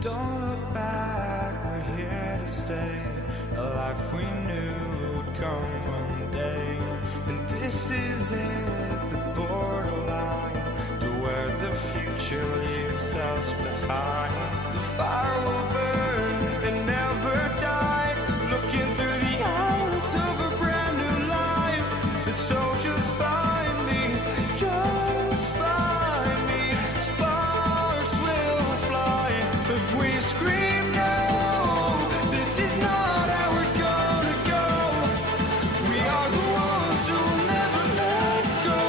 Don't look back, we're here to stay. A life we knew would come one day. And this is it, the borderline to where the future leaves us behind. The fire will burn and never die, looking through the eyes of a brand new life. And so just find me, just find me. Sparks will fly if we scream no. This is not how we're gonna go. We are the ones who will never let go.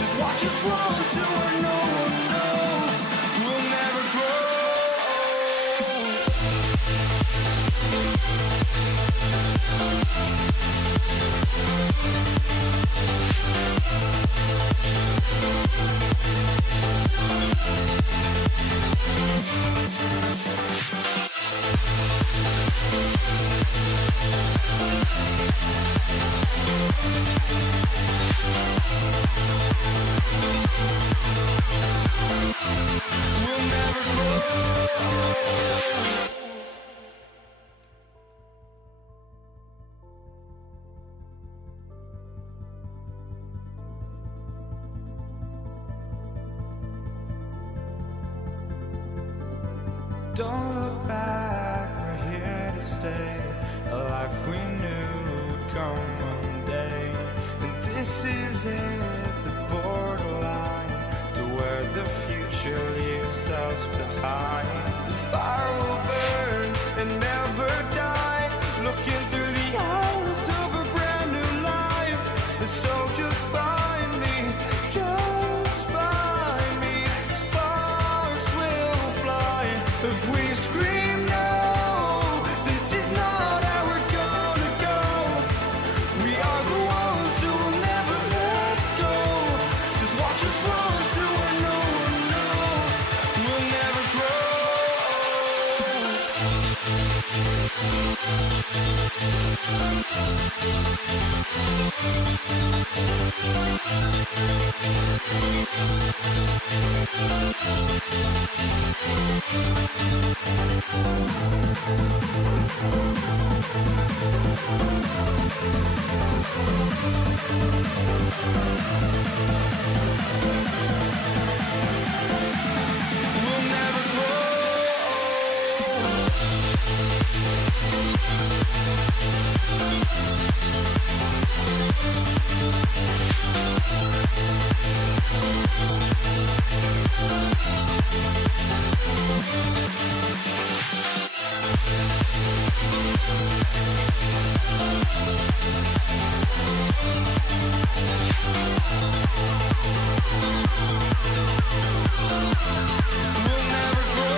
Just watch us run to where no one knows. We'll never grow. We'll never grow. Don't look back, we're here to stay. A life we knew would come one day. And this is it, the borderline to where the future leaves us behind. The fire will burn and never die, looking through the eyes of a brand new life. And so just find me, just find me. Sparks will fly if we scream no. This is not how we're gonna go. We are the ones who will never let go. Just watch us run to where no one knows. We'll never grow. We'll never grow. We'll never grow.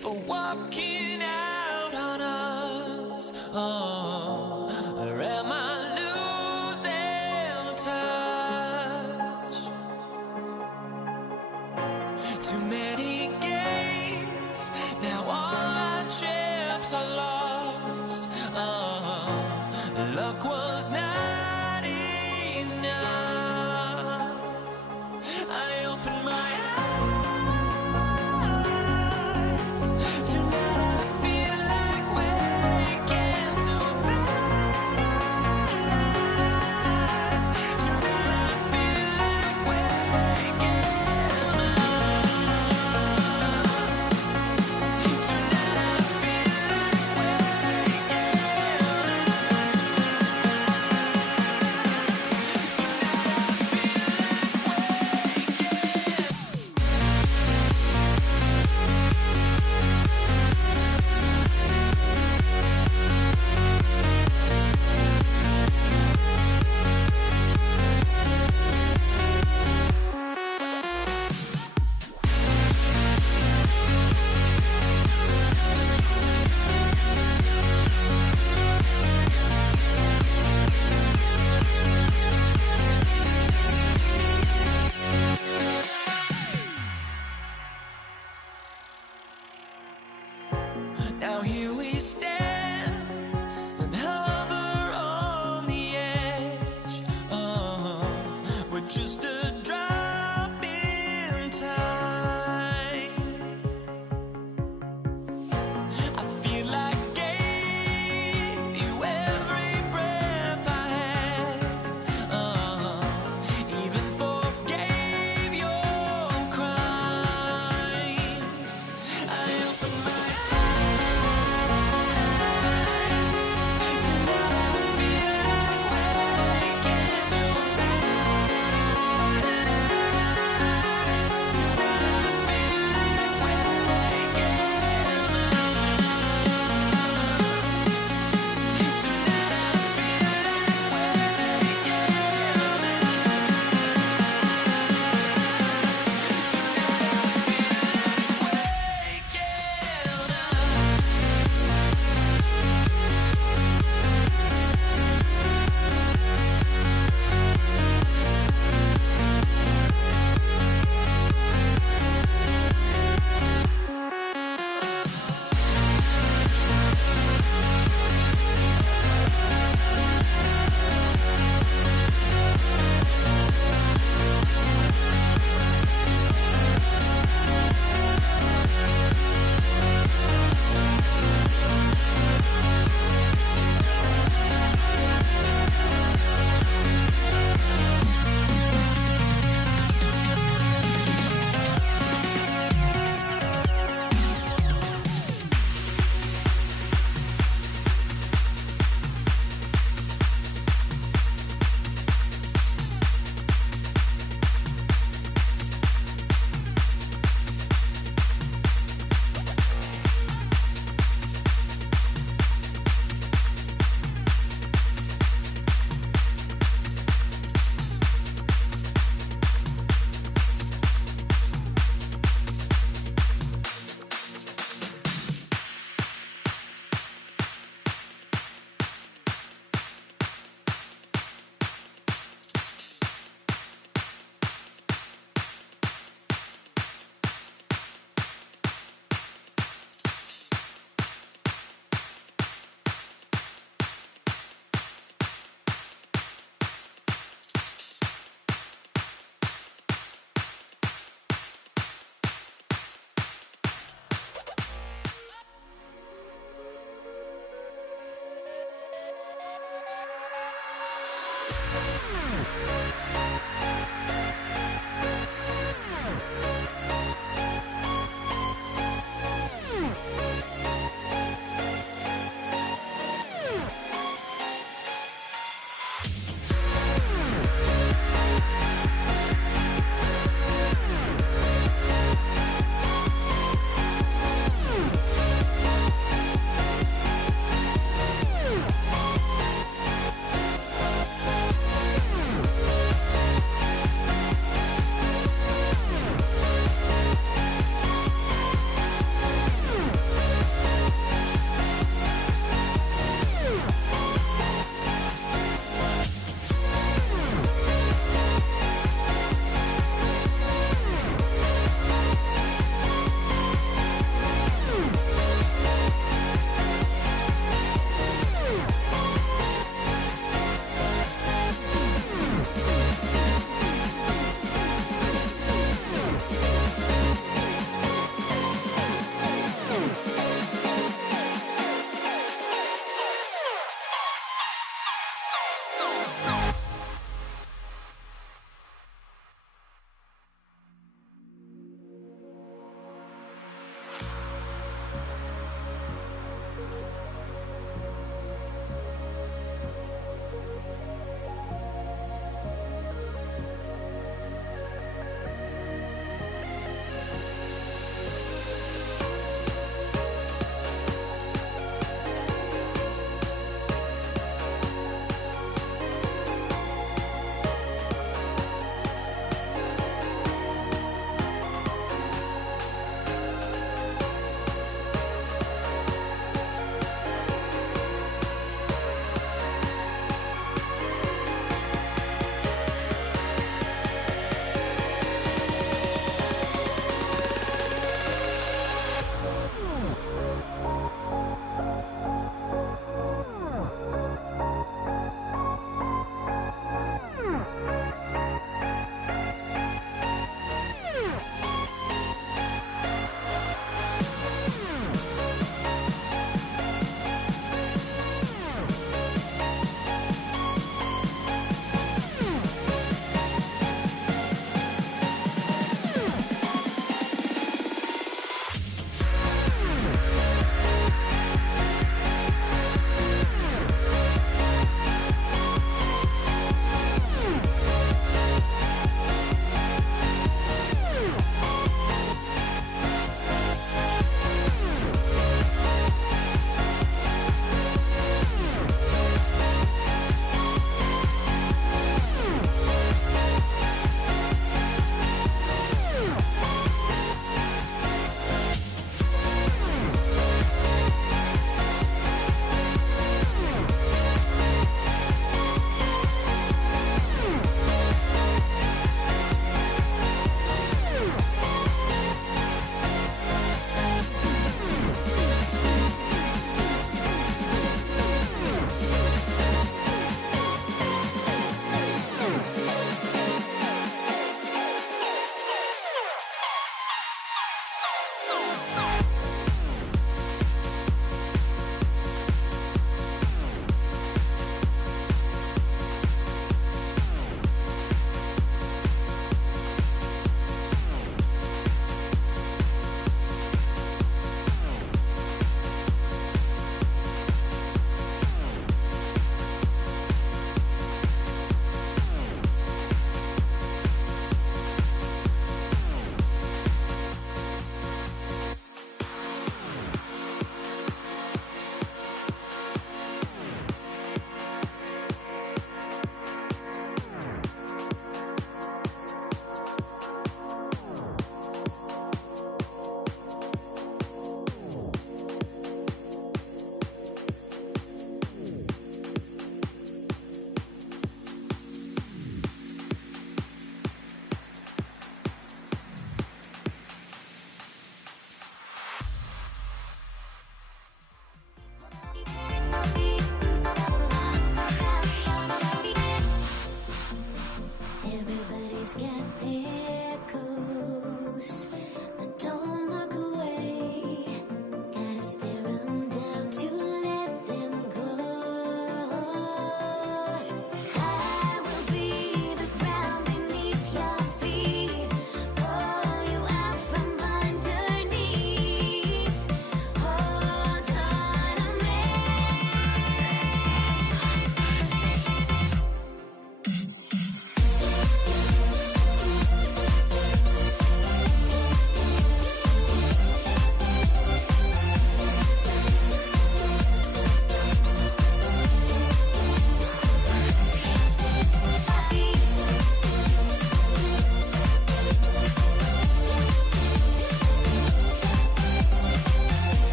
for walking out on us? Oh, or am I losing touch? Too many games, now all our chips are lost. Oh, luck was not enough. I opened my eyes to not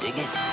dig it?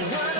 What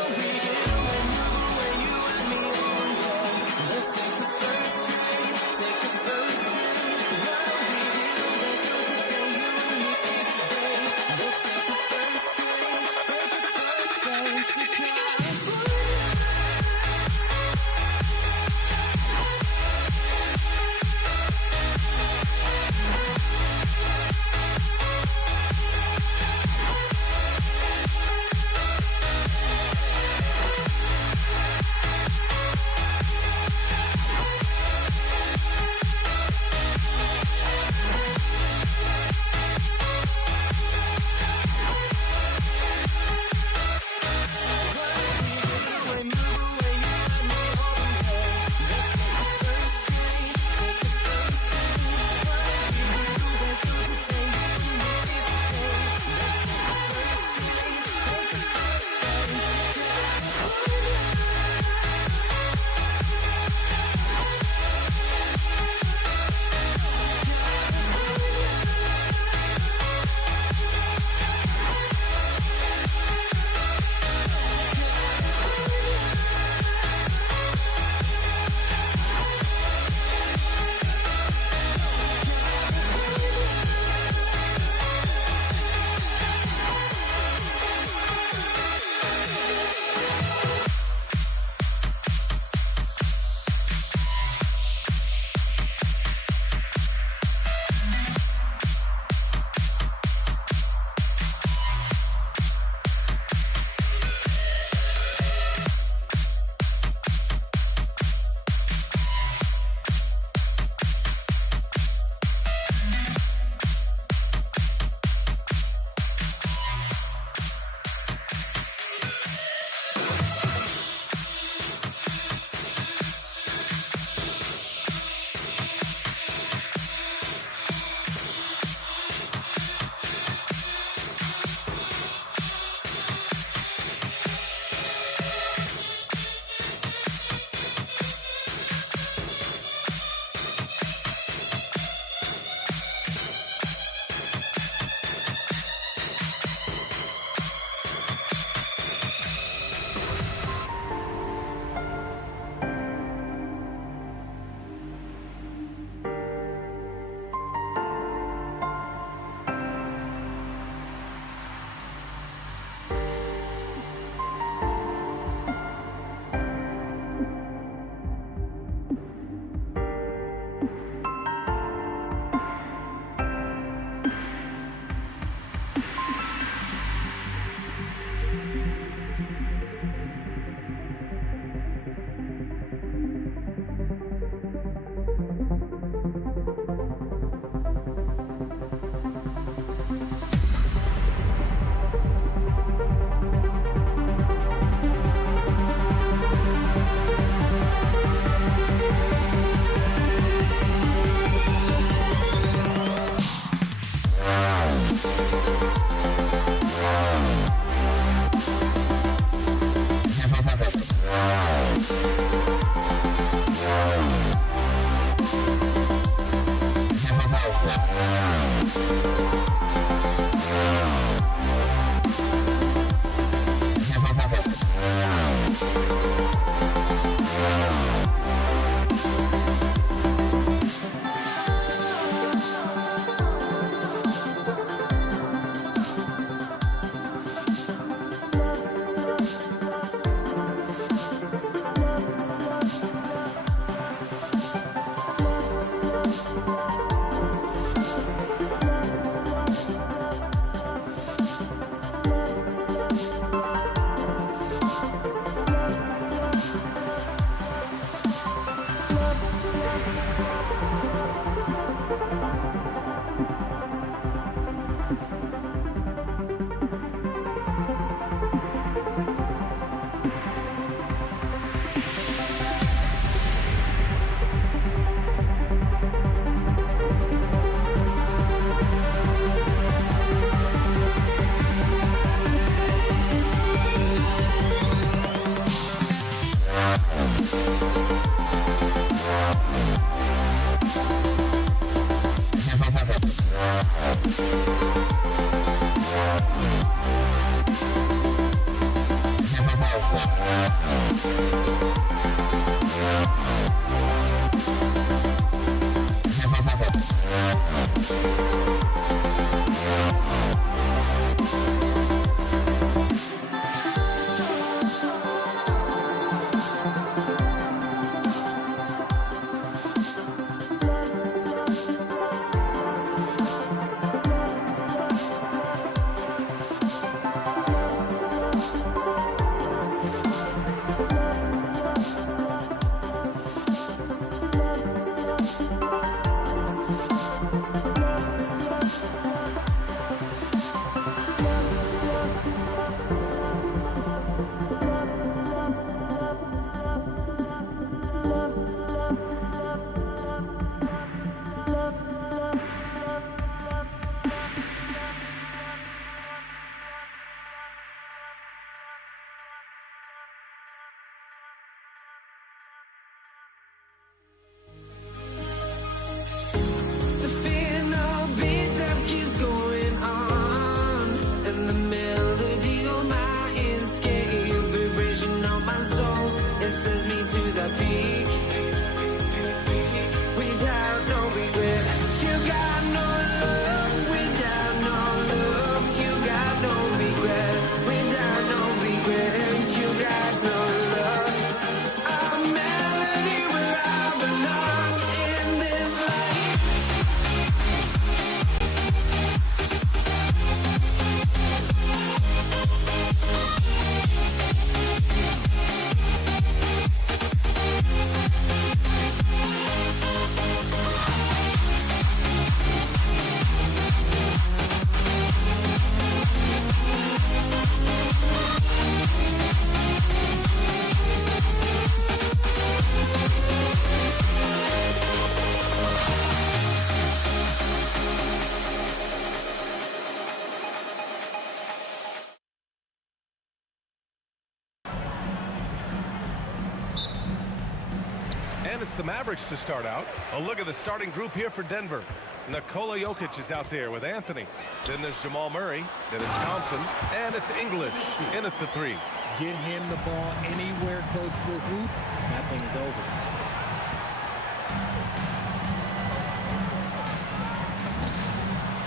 And it's the Mavericks to start out. A look at the starting group here for Denver. Nikola Jokic is out there with Anthony. Then there's Jamal Murray. Then it's Thompson. And it's English in at the 3. Get him the ball anywhere close to the hoop, that thing is over.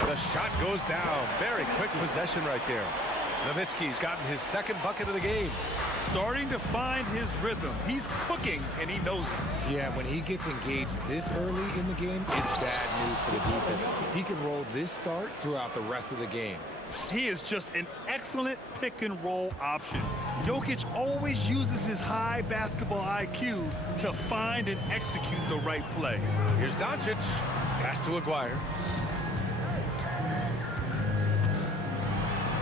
The shot goes down. Very quick possession right there. Nowitzki's gotten his second bucket of the game. Starting to find his rhythm. He's cooking, and he knows it. Yeah, when he gets engaged this early in the game, it's bad news for the defense. He can roll this start throughout the rest of the game. He is just an excellent pick-and-roll option. Jokic always uses his high basketball IQ to find and execute the right play. Here's Doncic. Pass to Aguirre.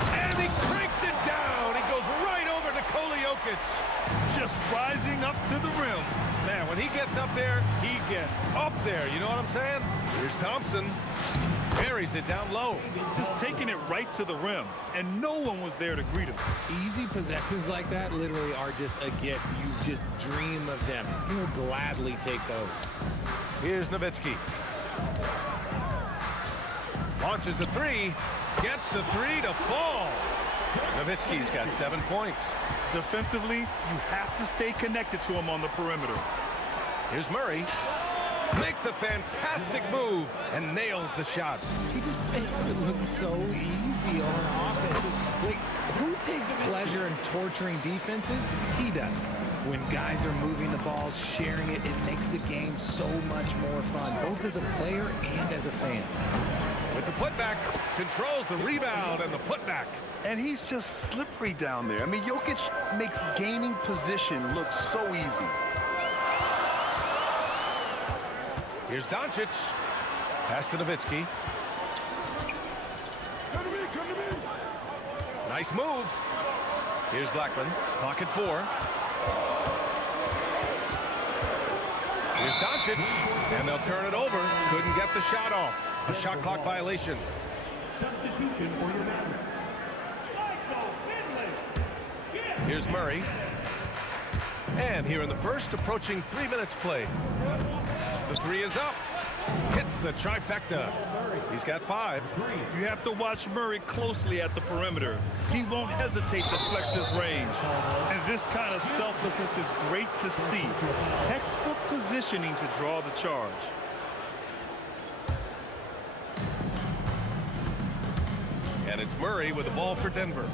And he cranks it down. He goes right over Nikola Jokic. Just rising up to the rim. Man, when he gets up there, he gets up there. You know what I'm saying? Here's Thompson. Buries it down low. Just taking it right to the rim, and no one was there to greet him. Easy possessions like that literally are just a gift. You just dream of them. He'll gladly take those. Here's Nowitzki. Launches a 3. Gets the 3 to fall. Nowitzki's got 7 points. Defensively, you have to stay connected to him on the perimeter. Here's Murray. Makes a fantastic move and nails the shot. He just makes it look so easy on offense. Like, who takes pleasure in torturing defenses? He does. When guys are moving the ball, sharing it, it makes the game so much more fun, both as a player and as a fan. With the putback, controls the rebound and the putback. And he's just slippery down there. I mean, Jokic makes gaining position look so easy. Here's Doncic. Pass to Nowitzki. Nice move. Here's Blackman. Clock at 4. Here's Doncic. And they'll turn it over. Couldn't get the shot off. A shot clock violation. Substitution for your Mavericks. Here's Murray. And here in the first, approaching 3 minutes play. The 3 is up. Hits the trifecta. He's got 5. You have to watch Murray closely at the perimeter. He won't hesitate to flex his range. And this kind of selflessness is great to see. Textbook positioning to draw the charge. And it's Murray with the ball for Denver.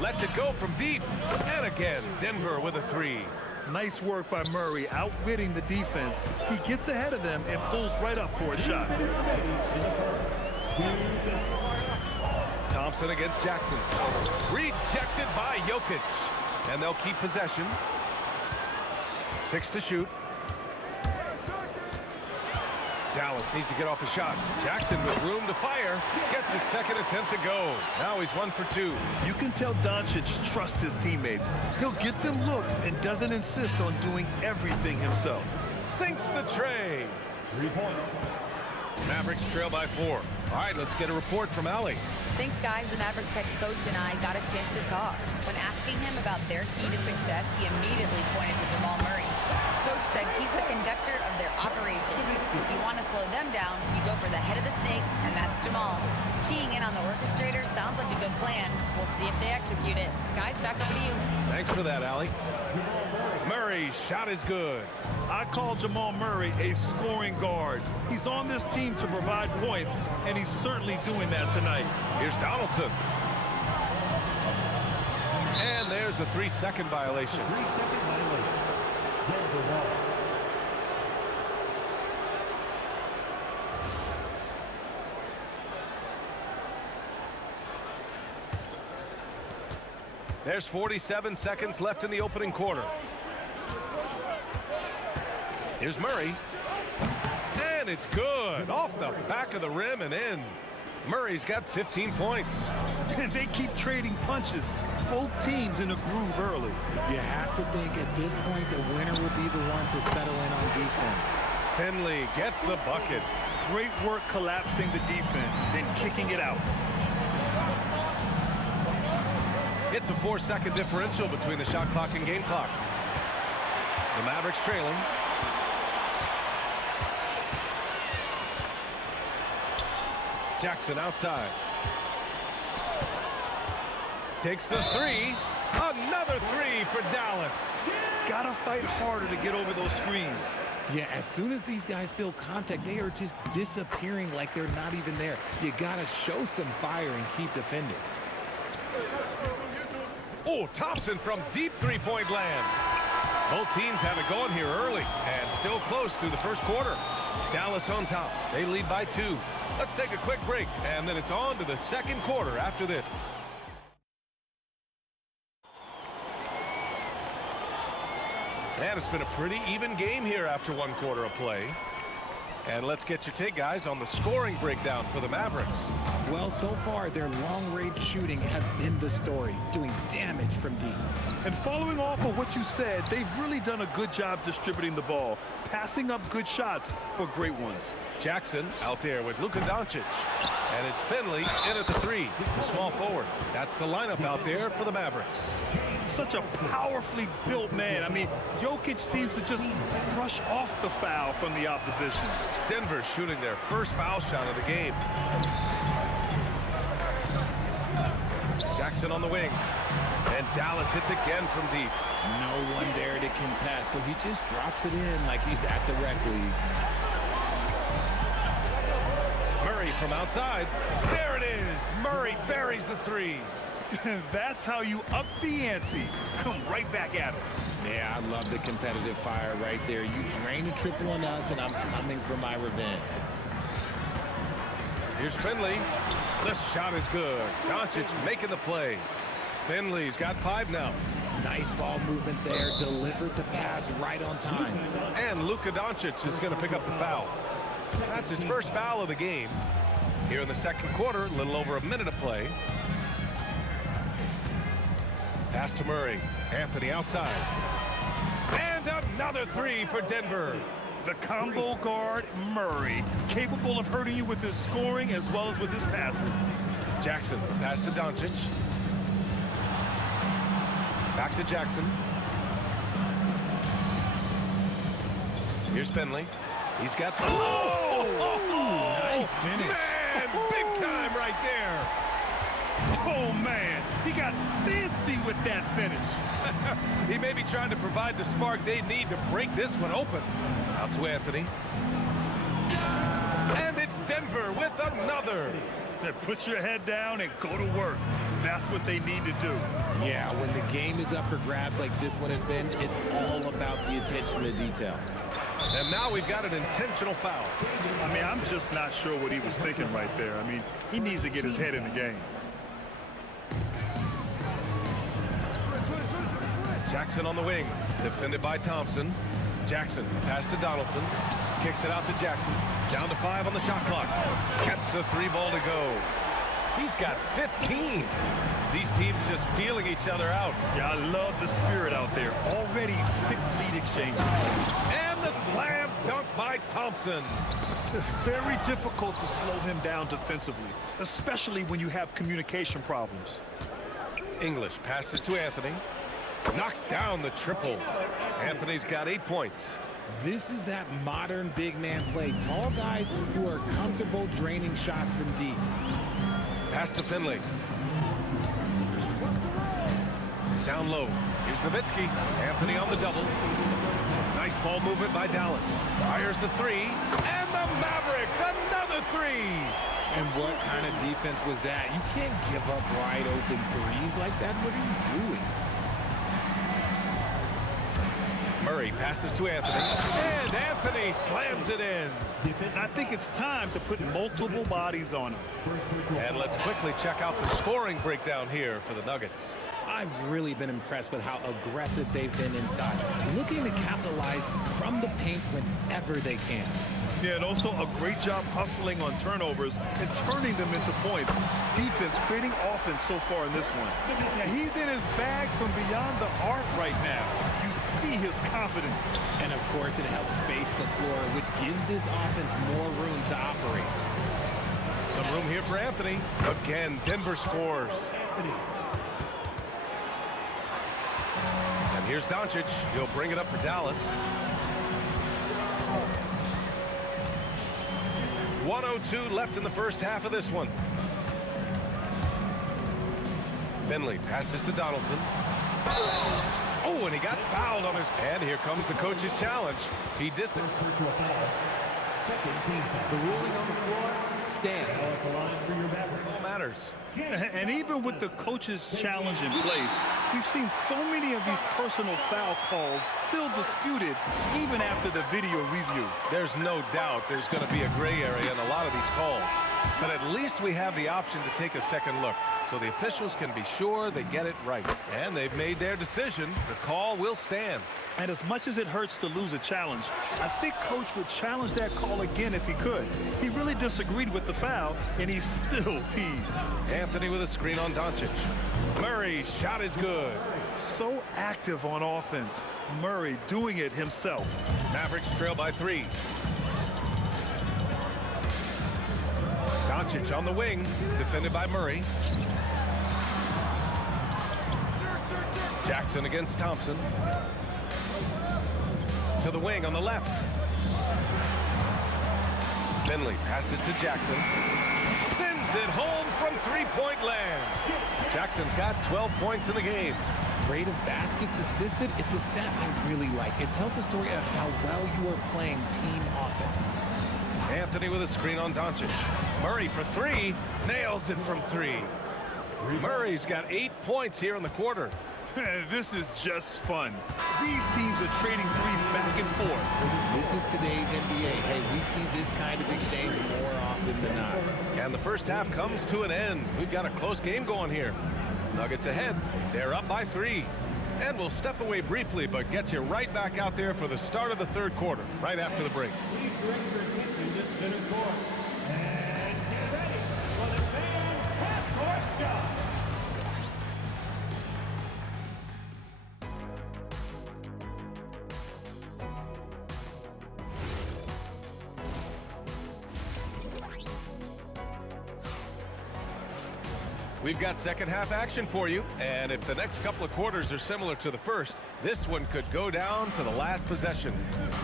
Lets it go from deep. And again, Denver with a 3. Nice work by Murray, outwitting the defense. He gets ahead of them and pulls right up for a shot. Thompson against Jackson. Rejected by Jokic. And they'll keep possession. 6 to shoot. Dallas needs to get off a shot. Jackson with room to fire. Gets his second attempt to go. Now he's 1 for 2. You can tell Doncic trusts his teammates. He'll get them looks and doesn't insist on doing everything himself. Sinks the tray. 3 points. Mavericks trail by 4. All right, let's get a report from Allie. Thanks, guys. The Mavericks head coach and I got a chance to talk. When asking him about their key to success, he immediately pointed to Jamal Murray. Coach said he's the conductor of their operation. If you want to slow them down, you go for the head of the snake, and that's Jamal. Keying in on the orchestrator sounds like a good plan. We'll see if they execute it. Guys, back over to you. Thanks for that, Allie. Murray's shot is good. I call Jamal Murray a scoring guard. He's on this team to provide points, and he's certainly doing that tonight. Here's Donaldson. And there's a 3-second violation. 3-second violation. Denver ball. There's 47 seconds left in the opening quarter. Here's Murray. And it's good. Off the back of the rim and in. Murray's got 15 points. And they keep trading punches. Both teams in a groove early. You have to think at this point the winner will be the one to settle in on defense. Finley gets the bucket. Great work collapsing the defense, then kicking it out. It's a 4-second differential between the shot clock and game clock. The Mavericks trailing. Jackson outside. Takes the three. Another three for Dallas. Gotta fight harder to get over those screens. Yeah, as soon as these guys feel contact, they are just disappearing like they're not even there. You gotta show some fire and keep defending. Oh, Thompson from deep three-point land. Both teams have it going here early and still close through the first quarter. Dallas on top. They lead by 2. Let's take a quick break, and then it's on to the second quarter after this. And it's been a pretty even game here after one quarter of play. And let's get your take, guys, on the scoring breakdown for the Mavericks. Well, so far, their long-range shooting has been the story, doing damage from deep. And following off of what you said, they've really done a good job distributing the ball, passing up good shots for great ones. Jackson out there with Luka Doncic. And it's Finley in at the 3, the small forward. That's the lineup out there for the Mavericks. Such a powerfully built man. I mean, Jokic seems to just brush off the foul from the opposition. Denver shooting their first foul shot of the game. Jackson on the wing. And Dallas hits again from deep. No one there to contest, so he just drops it in like he's at the rec league. Murray from outside. There it is. Murray buries the 3. That's how you up the ante. Come right back at him. Yeah, I love the competitive fire right there. You drain a triple on us, and I'm coming for my revenge. Here's Finley. The shot is good. Doncic making the play. Finley's got 5 now. Nice ball movement there. Delivered the pass right on time. And Luka Doncic is going to pick up the foul. That's his first foul of the game. Here in the second quarter, a little over a minute of play. Pass to Murray. Anthony outside. And another 3 for Denver. The combo guard, Murray, capable of hurting you with his scoring as well as with his passing. Jackson, pass to Doncic. Back to Jackson. Here's Finley. He's got... Oh! Nice finish. Man, big time right there. Oh, man, he got fancy with that finish. He may be trying to provide the spark they need to break this one open. Out to Anthony. And it's Denver with another. Put your head down and go to work. That's what they need to do. Yeah, when the game is up for grabs like this one has been, it's all about the attention to detail. And now we've got an intentional foul. I mean, I'm just not sure what he was thinking right there. I mean, he needs to get his head in the game. Jackson on the wing, defended by Thompson. Jackson, pass to Donaldson. Kicks it out to Jackson. Down to 5 on the shot clock. Gets the 3 ball to go. He's got 15. These teams just feeling each other out. Yeah, I love the spirit out there. Already 6 lead exchanges. And the slam dunk by Thompson. Very difficult to slow him down defensively, especially when you have communication problems. English passes to Anthony. Knocks down the triple. Anthony's got 8 points. This is that modern big man play. Tall guys who are comfortable draining shots from deep. Pass to Finley. Down low. Here's Nowitzki. Anthony on the double. Nice ball movement by Dallas. Fires the 3. And the Mavericks, another 3. And what kind of defense was that? You can't give up wide open threes like that. What are you doing? Murray passes to Anthony. And Anthony slams it in. I think it's time to put multiple bodies on him. And let's quickly check out the scoring breakdown here for the Nuggets. I've really been impressed with how aggressive they've been inside, looking to capitalize from the paint whenever they can. Yeah, and also a great job hustling on turnovers and turning them into points. Defense creating offense so far in this one. Yeah, he's in his bag from beyond the arc right now. You see his confidence. And of course, it helps space the floor, which gives this offense more room to operate. Some room here for Anthony. Again, Denver scores. And here's Doncic. He'll bring it up for Dallas. 1:02 left in the first half of this one. Finley passes to Donaldson. Oh, and he got fouled on his... And here comes the coach's challenge. He disagreed. Second team foul. The ruling on the floor stands. At the line for your Mavericks. All matters. And even with the coach's challenge in place, we've seen so many of these personal foul calls still disputed even after the video review. There's no doubt there's going to be a gray area in a lot of these calls. But at least we have the option to take a second look, so the officials can be sure they get it right. And they've made their decision. The call will stand. And as much as it hurts to lose a challenge, I think Coach would challenge that call again if he could. He really disagreed with the foul, and he's still peeved. Anthony with a screen on Doncic. Murray's shot is good. So active on offense. Murray doing it himself. Mavericks trail by 3. Doncic on the wing, defended by Murray. Jackson against Thompson. To the wing on the left. Finley passes to Jackson. Sends it home from three-point land. Jackson's got 12 points in the game. Rate of baskets assisted, it's a stat I really like. It tells the story of how well you are playing team offense. Anthony with a screen on Doncic. Murray for 3. Nails it from 3. Murray's got 8 points here in the quarter. This is just fun. These teams are trading threes back and forth. This is today's NBA. Hey, we see this kind of exchange more often than not. And the first half comes to an end. We've got a close game going here. Nuggets ahead. They're up by 3. And we'll step away briefly, but get you right back out there for the start of the third quarter, right after the break. Please direct your attention to center court. And get ready for the fan half-court shot. We've got second half action for you, and if the next couple of quarters are similar to the first, this one could go down to the last possession.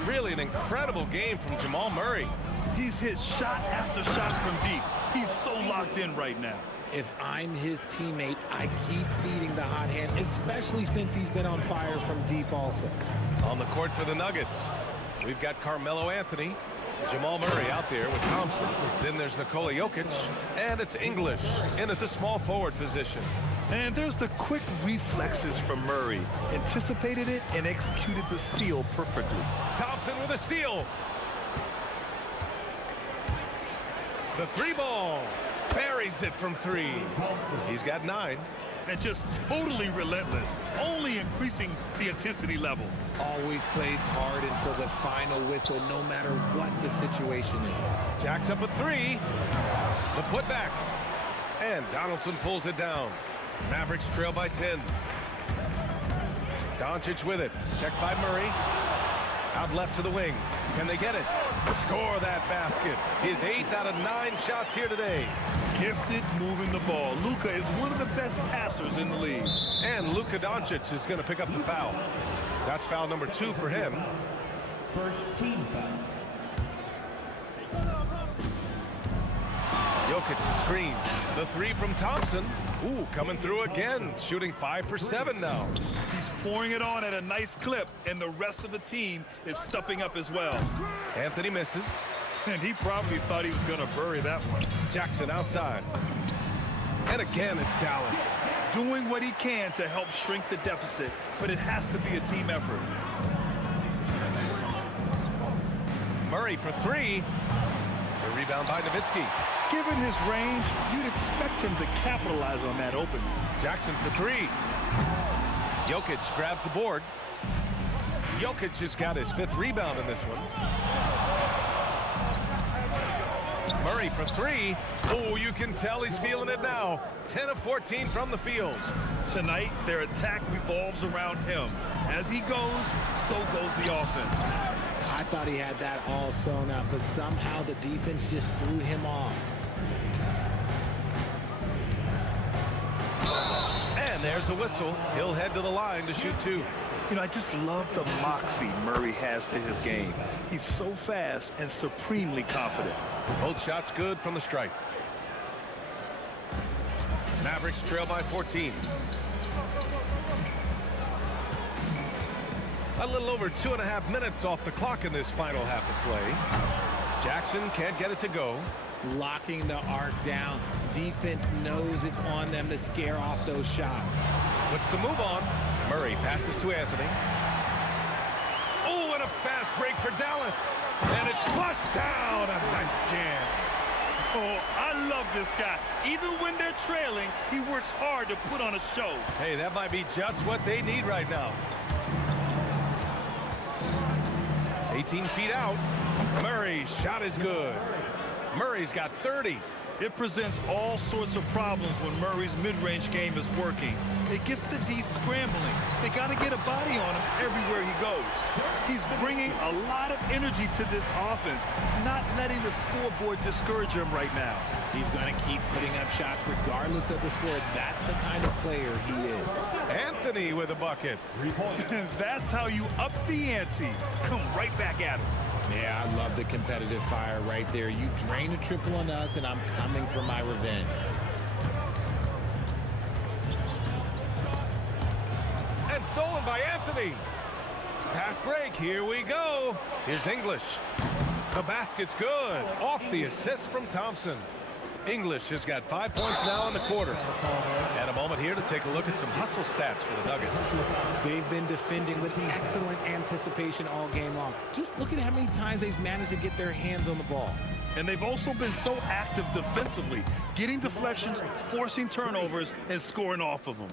Really an incredible game from Jamal Murray. He's hit shot after shot from deep. He's so locked in right now. If I'm his teammate, I keep feeding the hot hand, especially since he's been on fire from deep also. On the court for the Nuggets, we've got Carmelo Anthony, Jamal Murray out there with Thompson. Then there's Nikola Jokic, and it's English in at the small forward position. And there's the quick reflexes from Murray. Anticipated it and executed the steal perfectly. Thompson with a steal. The 3-ball. Buries it from 3. He's got 9. And just totally relentless, only increasing the intensity level. Always plays hard until the final whistle, no matter what the situation is. Jack's up at 3. The putback. And Donaldson pulls it down. Mavericks trail by 10. Doncic with it. Checked by Murray. Out left to the wing. Can they get it? Score that basket. His 8th out of 9 shots here today. Gifted moving the ball. Luka is one of the best passers in the league. And Luka Doncic is going to pick up the foul. That's foul number 2 for him. First team foul. Jokic the screen. The 3 from Thompson. Ooh, coming through again. Shooting 5 for 7 now. He's pouring it on at a nice clip, and the rest of the team is stepping up as well. Anthony misses. And he probably thought he was going to bury that one. Jackson outside. And again, it's Dallas. Doing what he can to help shrink the deficit, but it has to be a team effort. Murray for 3. The rebound by Nowitzki. Given his range, you'd expect him to capitalize on that opening. Jackson for 3. Jokic grabs the board. Jokic has got his 5th rebound in this one. Murray for 3. Oh, you can tell he's feeling it now. 10 of 14 from the field. Tonight, their attack revolves around him. As he goes, so goes the offense. I thought he had that all sewn up, but somehow the defense just threw him off. And there's a whistle. He'll head to the line to shoot 2. You know, I just love the moxie Murray has to his game. He's so fast and supremely confident. Both shots good from the stripe. Mavericks trail by 14. A little over 2.5 minutes off the clock in this final half of play. Jackson can't get it to go. Locking the arc down. Defense knows it's on them to scare off those shots. Puts the move on. Murray passes to Anthony. Oh, and a fast break for Dallas. And it's flushed down. A nice jam. Oh, I love this guy. Even when they're trailing, he works hard to put on a show. Hey, that might be just what they need right now. 18 feet out. Murray's shot is good. Murray's got 30. It presents all sorts of problems when Murray's mid-range game is working. It gets the D scrambling. They got to get a body on him everywhere he goes. He's bringing a lot of energy to this offense, not letting the scoreboard discourage him right now. He's going to keep putting up shots regardless of the score. That's the kind of player he is. Anthony with a bucket. That's how you up the ante. Come right back at him. Yeah, I love the competitive fire right there. You drain a triple on us, and I'm coming for my revenge. And stolen by Anthony. Fast break. Here we go. Here's English. The basket's good. Off the assist from Thompson. English has got 5 points now in the quarter. And a moment here to take a look at some hustle stats for the Nuggets. They've been defending with excellent anticipation all game long. Just look at how many times they've managed to get their hands on the ball. And they've also been so active defensively, getting deflections, forcing turnovers, and scoring off of them.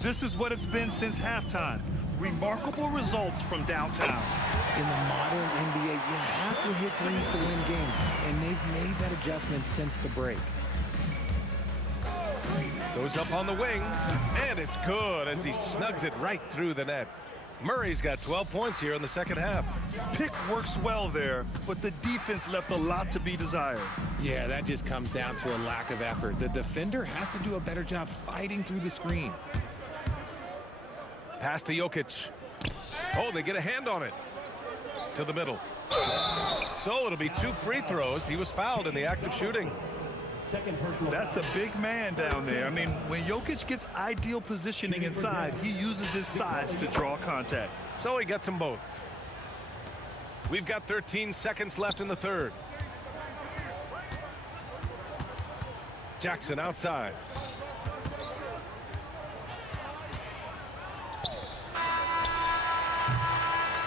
This is what it's been since halftime. Remarkable results from downtown. In the modern NBA, you have to hit threes to win games, and they've made that adjustment since the break. Goes up on the wing, and it's good as he snugs it right through the net. Murray's got 12 points here in the second half. Pick works well there, but the defense left a lot to be desired. Yeah, that just comes down to a lack of effort. The defender has to do a better job fighting through the screen. Pass to Jokic. Oh, they get a hand on it. To the middle. So it'll be 2 free throws. He was fouled in the act of shooting. That's a big man down there. I mean, when Jokic gets ideal positioning inside, he uses his size to draw contact. So he gets them both. We've got 13 seconds left in the third. Jackson outside.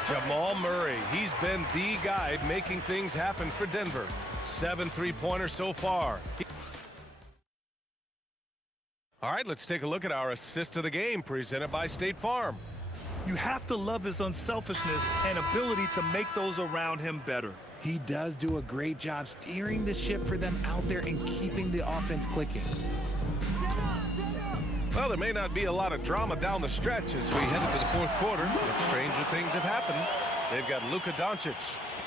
Jamal Murray, he's been the guy making things happen for Denver. 7 3-pointers so far. All right, let's take a look at our assist of the game presented by State Farm. You have to love his unselfishness and ability to make those around him better. He does do a great job steering the ship for them out there and keeping the offense clicking. Well, there may not be a lot of drama down the stretch as we head into the fourth quarter, but stranger things have happened. They've got Luka Doncic.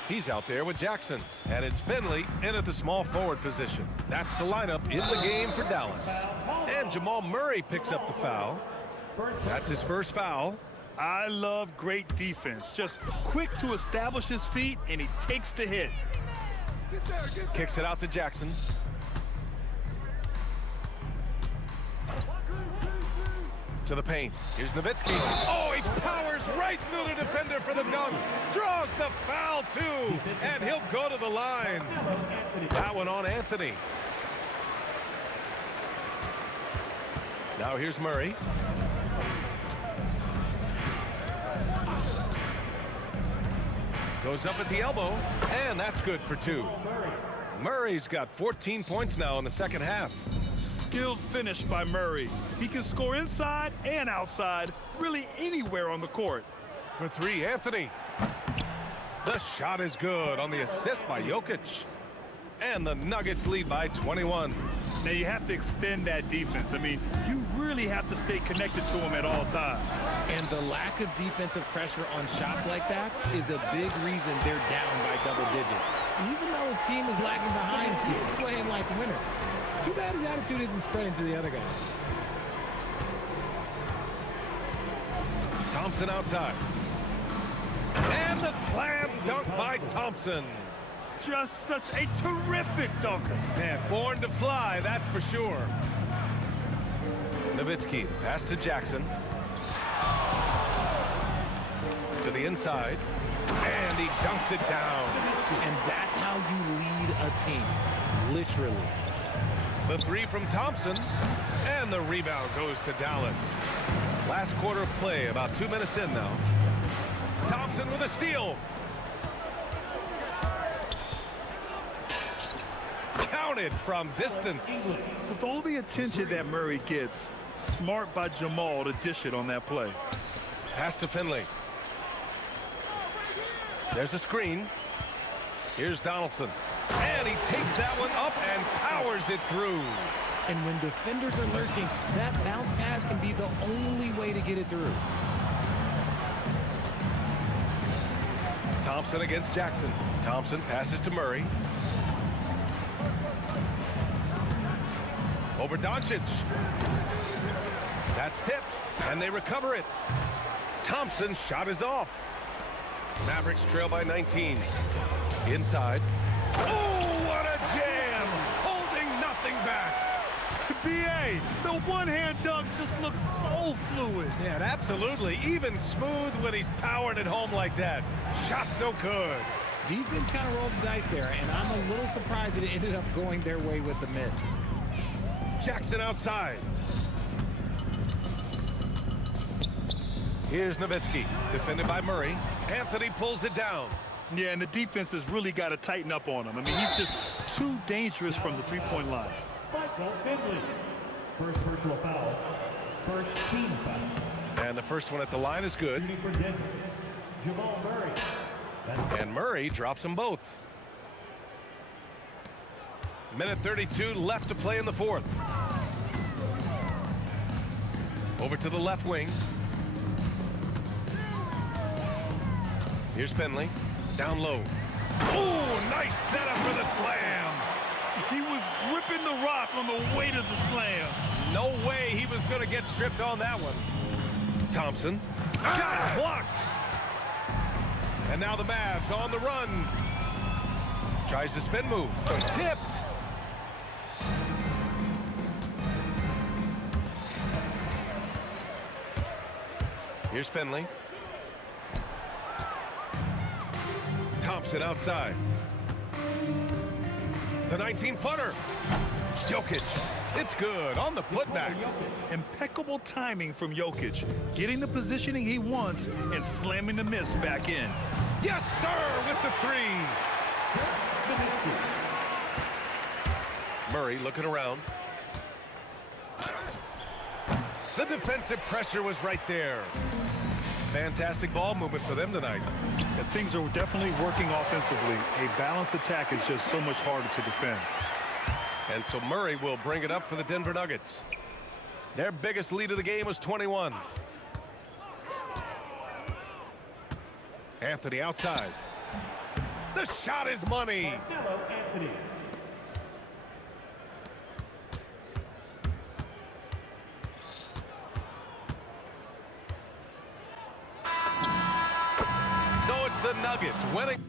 He's out there with Jackson. And it's Finley in at the small forward position. That's the lineup in the game for Dallas. And Jamal Murray picks up the foul. That's his first foul. I love great defense. Just quick to establish his feet, and he takes the hit. Kicks it out to Jackson. To the paint. Here's Nowitzki. Oh, he powers right through the defender for the dunk. Draws the foul, too. And he'll go to the line. That one on Anthony. Now here's Murray. Goes up at the elbow, and that's good for 2. Murray's got 14 points now in the second half. Skilled finish by Murray. He can score inside and outside, really anywhere on the court. For 3, Anthony. The shot is good on the assist by Jokic. And the Nuggets lead by 21. Now you have to extend that defense. I mean, you really have to stay connected to him at all times. And the lack of defensive pressure on shots like that is a big reason they're down by double digits. Even though his team is lagging behind, he's playing like a winner. Too bad his attitude isn't spreading to the other guys. Thompson outside. And the slam dunk by Thompson. Just such a terrific dunker. Man, born to fly, that's for sure. Nowitzki, pass to Jackson. To the inside. And he dunks it down. And that's how you lead a team, literally. The three from Thompson. And the rebound goes to Dallas. Last quarter of play, about 2 minutes in now. Thompson with a steal. Counted from distance. With all the attention that Murray gets, smart by Jamal to dish it on that play. Pass to Finley. There's a screen. Here's Donaldson. And he takes that one up and powers it through. And when defenders are lurking, that bounce pass can be the only way to get it through. Thompson against Jackson. Thompson passes to Murray. Over Doncic. That's tipped, and they recover it. Thompson's shot is off. Mavericks trail by 19. Inside. Oh, what a jam! Holding nothing back. B.A., the one-hand dunk just looks so fluid. Yeah, absolutely. Even smooth when he's powered at home like that. Shot's no good. Defense kind of rolled the dice there, and I'm a little surprised that it ended up going their way with the miss. Jackson outside. Here's Nowitzki, defended by Murray. Anthony pulls it down. Yeah, and the defense has really got to tighten up on him. I mean, he's just too dangerous from the three-point line. Michael Finley. First personal foul. First team foul. And the first one at the line is good. Shooting for Denver, Jamal Murray. And Murray drops them both. Minute 32 left to play in the fourth. Over to the left wing. Here's Finley. Down low. Oh, nice setup for the slam. He was gripping the rock on the weight of the slam. No way he was going to get stripped on that one. Thompson. Shot blocked. And now the Mavs on the run. Tries the spin move. Tipped. Here's Finley. Thompson outside. The 19-footer. Jokic. It's good on the putback. Impeccable timing from Jokic, getting the positioning he wants and slamming the miss back in. Yes, sir, with the three. Murray looking around. The defensive pressure was right there. Fantastic ball movement for them tonight. Yeah, things are definitely working offensively. A balanced attack is just so much harder to defend. And so Murray will bring it up for the Denver Nuggets. Their biggest lead of the game was 21. Anthony outside. The shot is money. Carmelo Anthony. So it's the Nuggets winning.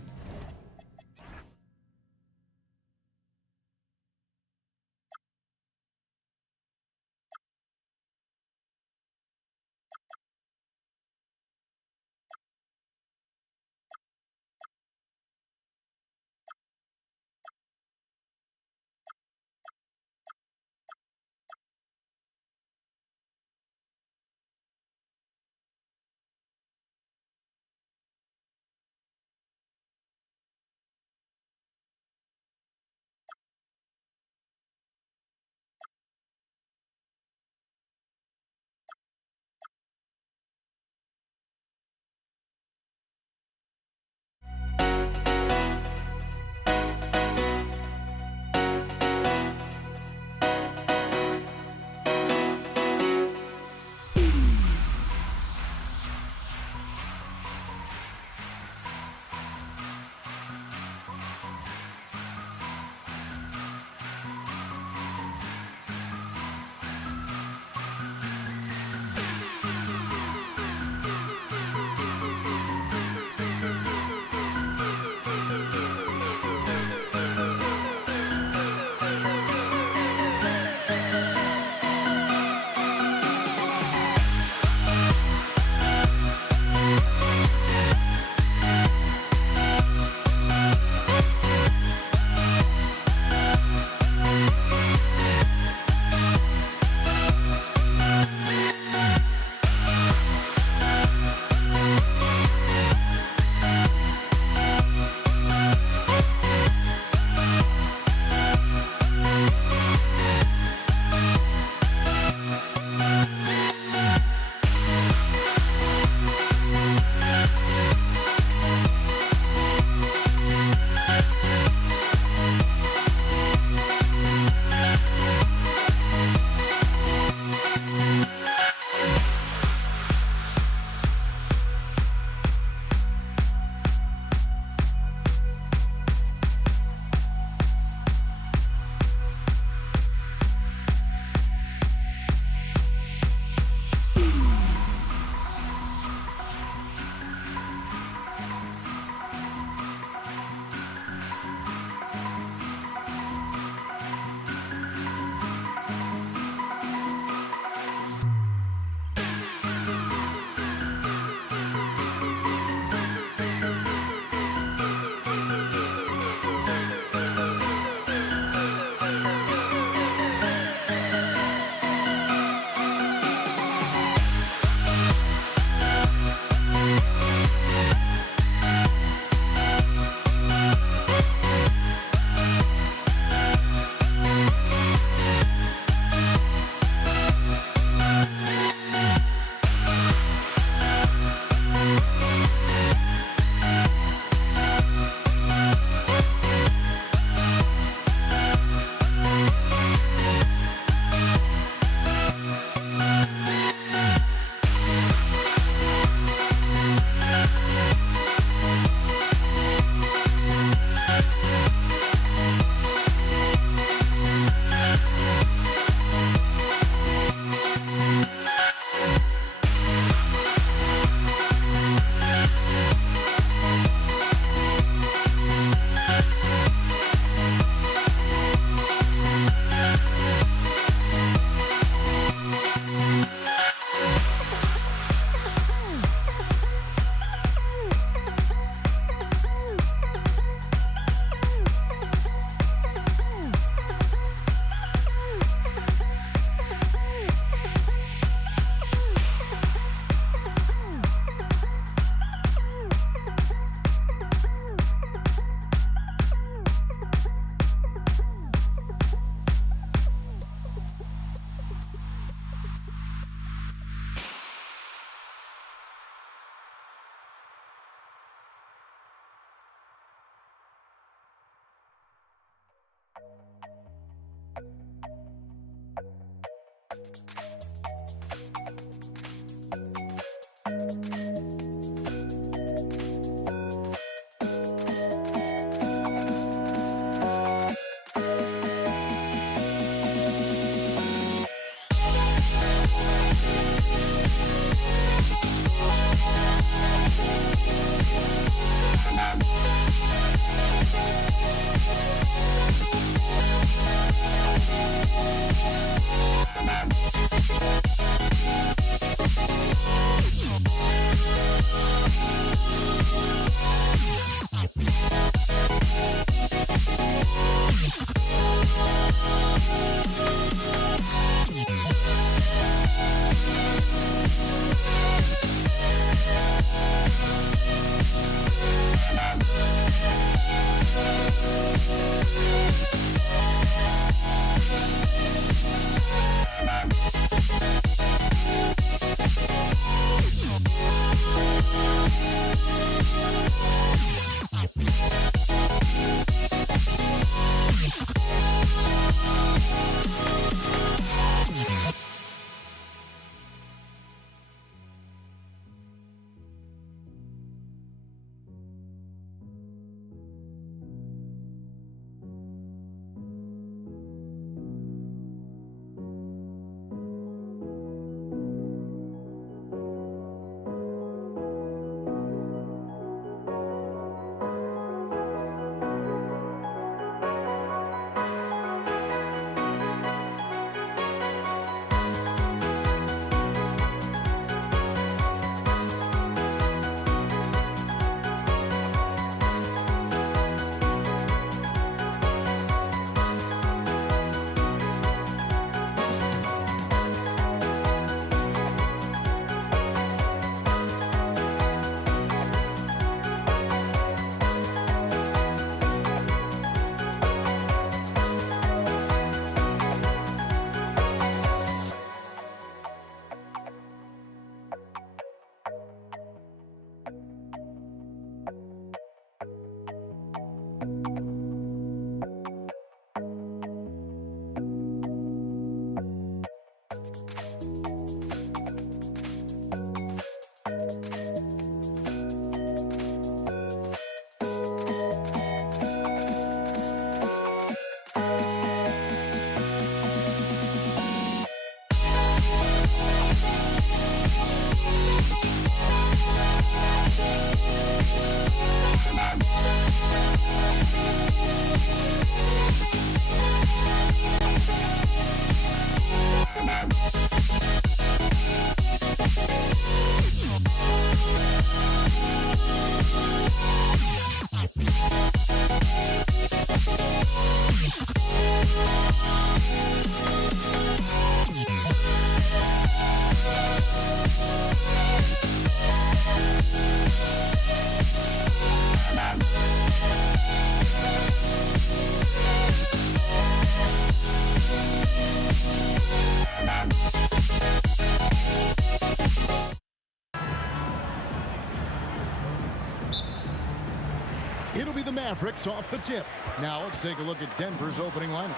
It'll be the Mavericks off the tip. Now let's take a look at Denver's opening lineup.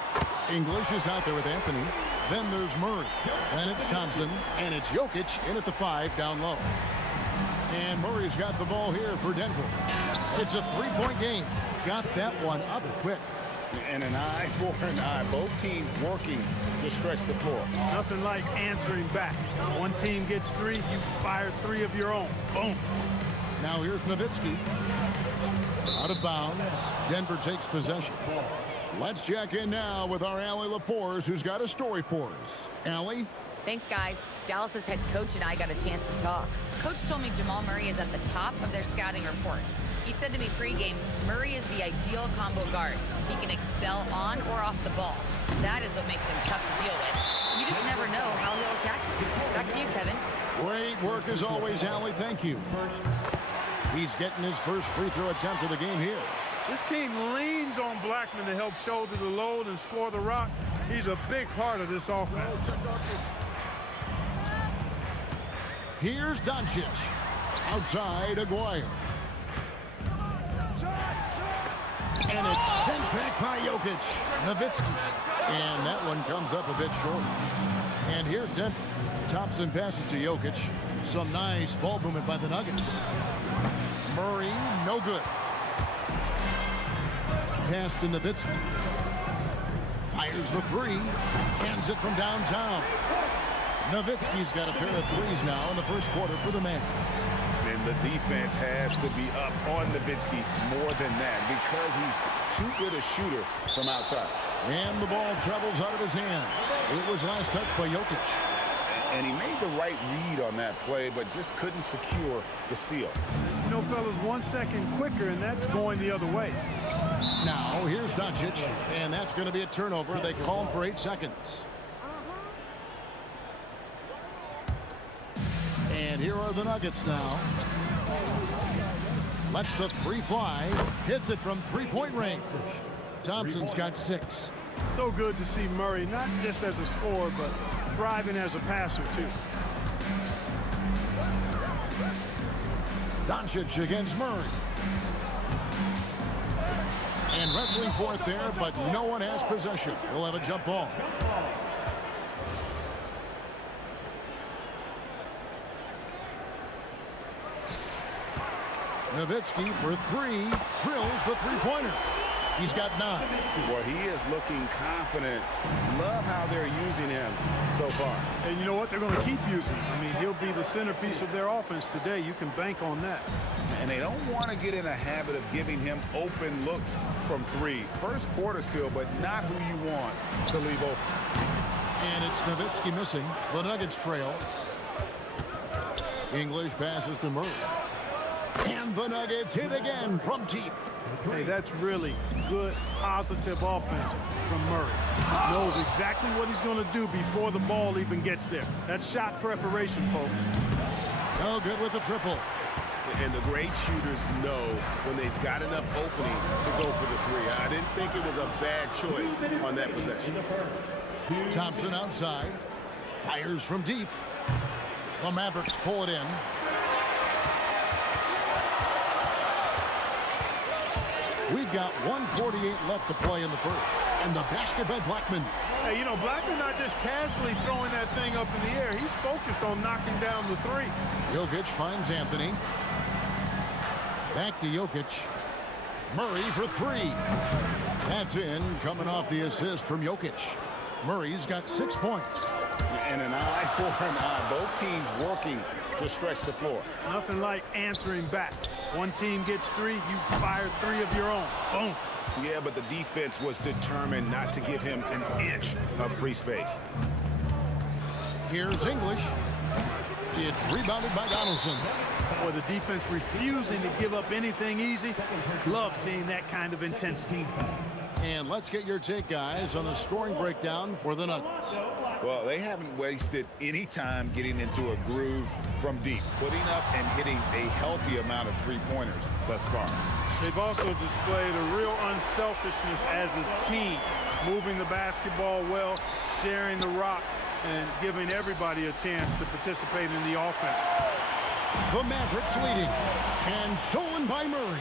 English is out there with Anthony. Then there's Murray. Then it's Thompson. And it's Jokic in at the 5 down low. And Murray's got the ball here for Denver. It's a three-point game. Got that one up quick. And an eye for an eye. Both teams working to stretch the floor. Nothing like answering back. One team gets 3, you fire 3 of your own. Boom. Now here's Nowitzki. Out of bounds. Denver takes possession. Let's check in now with our Allie LaForce, who's got a story for us. Allie? Thanks, guys. Dallas's head coach and I got a chance to talk. Coach told me Jamal Murray is at the top of their scouting report. He said to me pregame, Murray is the ideal combo guard. He can excel on or off the ball. That is what makes him tough to deal with. You just never know how he'll attack you. Back to you, Kevin. Great work as always, Allie. Thank you. He's getting his first free throw attempt of the game here. This team leans on Blackman to help shoulder the load and score the rock. He's a big part of this offense. Here's Doncic. Outside, Aguirre. And it's sent back by Jokic. Nowitzki. And that one comes up a bit short. And here's Denver. Thompson passes to Jokic. Some nice ball movement by the Nuggets. Murray, no good. Pass to Nowitzki. Fires the three. Hands it from downtown. Nowitzki's got a pair of threes now in the first quarter for the Mavs. And the defense has to be up on Nowitzki more than that because he's too good a shooter from outside. And the ball travels out of his hands. It was last touched by Jokic. And he made the right read on that play, but just couldn't secure the steal. You know, fellas, 1 second quicker, and that's going the other way. Now, here's Doncic, and that's going to be a turnover. They call him for 8 seconds. And here are the Nuggets now. Lets the three fly. Hits it from three-point range. Thompson's got 6. So good to see Murray, not just as a scorer, but thriving as a passer, too. Doncic against Murray. And wrestling for it there, but no one has possession. We'll have a jump ball. Nowitzki for 3. Drills the three-pointer. He's got 9. Well, he is looking confident. Love how they're using him so far. And you know what? They're going to keep using him. I mean, he'll be the centerpiece of their offense today. You can bank on that. And they don't want to get in a habit of giving him open looks from 3. First quarter still, but not who you want to leave open. And it's Nowitzki missing. The Nuggets trail. English passes to Murray. And the Nuggets hit again from deep. Hey, that's really good, positive offense from Murray. Knows exactly what he's going to do before the ball even gets there. That's shot preparation, folks. No good with the triple. And the great shooters know when they've got enough opening to go for the 3. I didn't think it was a bad choice on that possession. Thompson outside. Fires from deep. The Mavericks pull it in. We've got 1:48 left to play in the first. And the basket by Blackman. Hey, you know, Blackman not just casually throwing that thing up in the air. He's focused on knocking down the 3. Jokic finds Anthony. Back to Jokic. Murray for 3. That's in, coming off the assist from Jokic. Murray's got 6 points. And an eye for an eye. Both teams working to stretch the floor. Nothing like answering back. One team gets 3, you fire 3 of your own. Boom. Yeah, but the defense was determined not to give him an inch of free space. Here's English. It's rebounded by Donaldson. Boy, the defense refusing to give up anything easy. Love seeing that kind of intensity. And let's get your take, guys, on the scoring breakdown for the Nuggets. Well, they haven't wasted any time getting into a groove from deep, putting up and hitting a healthy amount of three-pointers thus far. They've also displayed a real unselfishness as a team, moving the basketball well, sharing the rock, and giving everybody a chance to participate in the offense. The Mavericks leading, and stolen by Murray.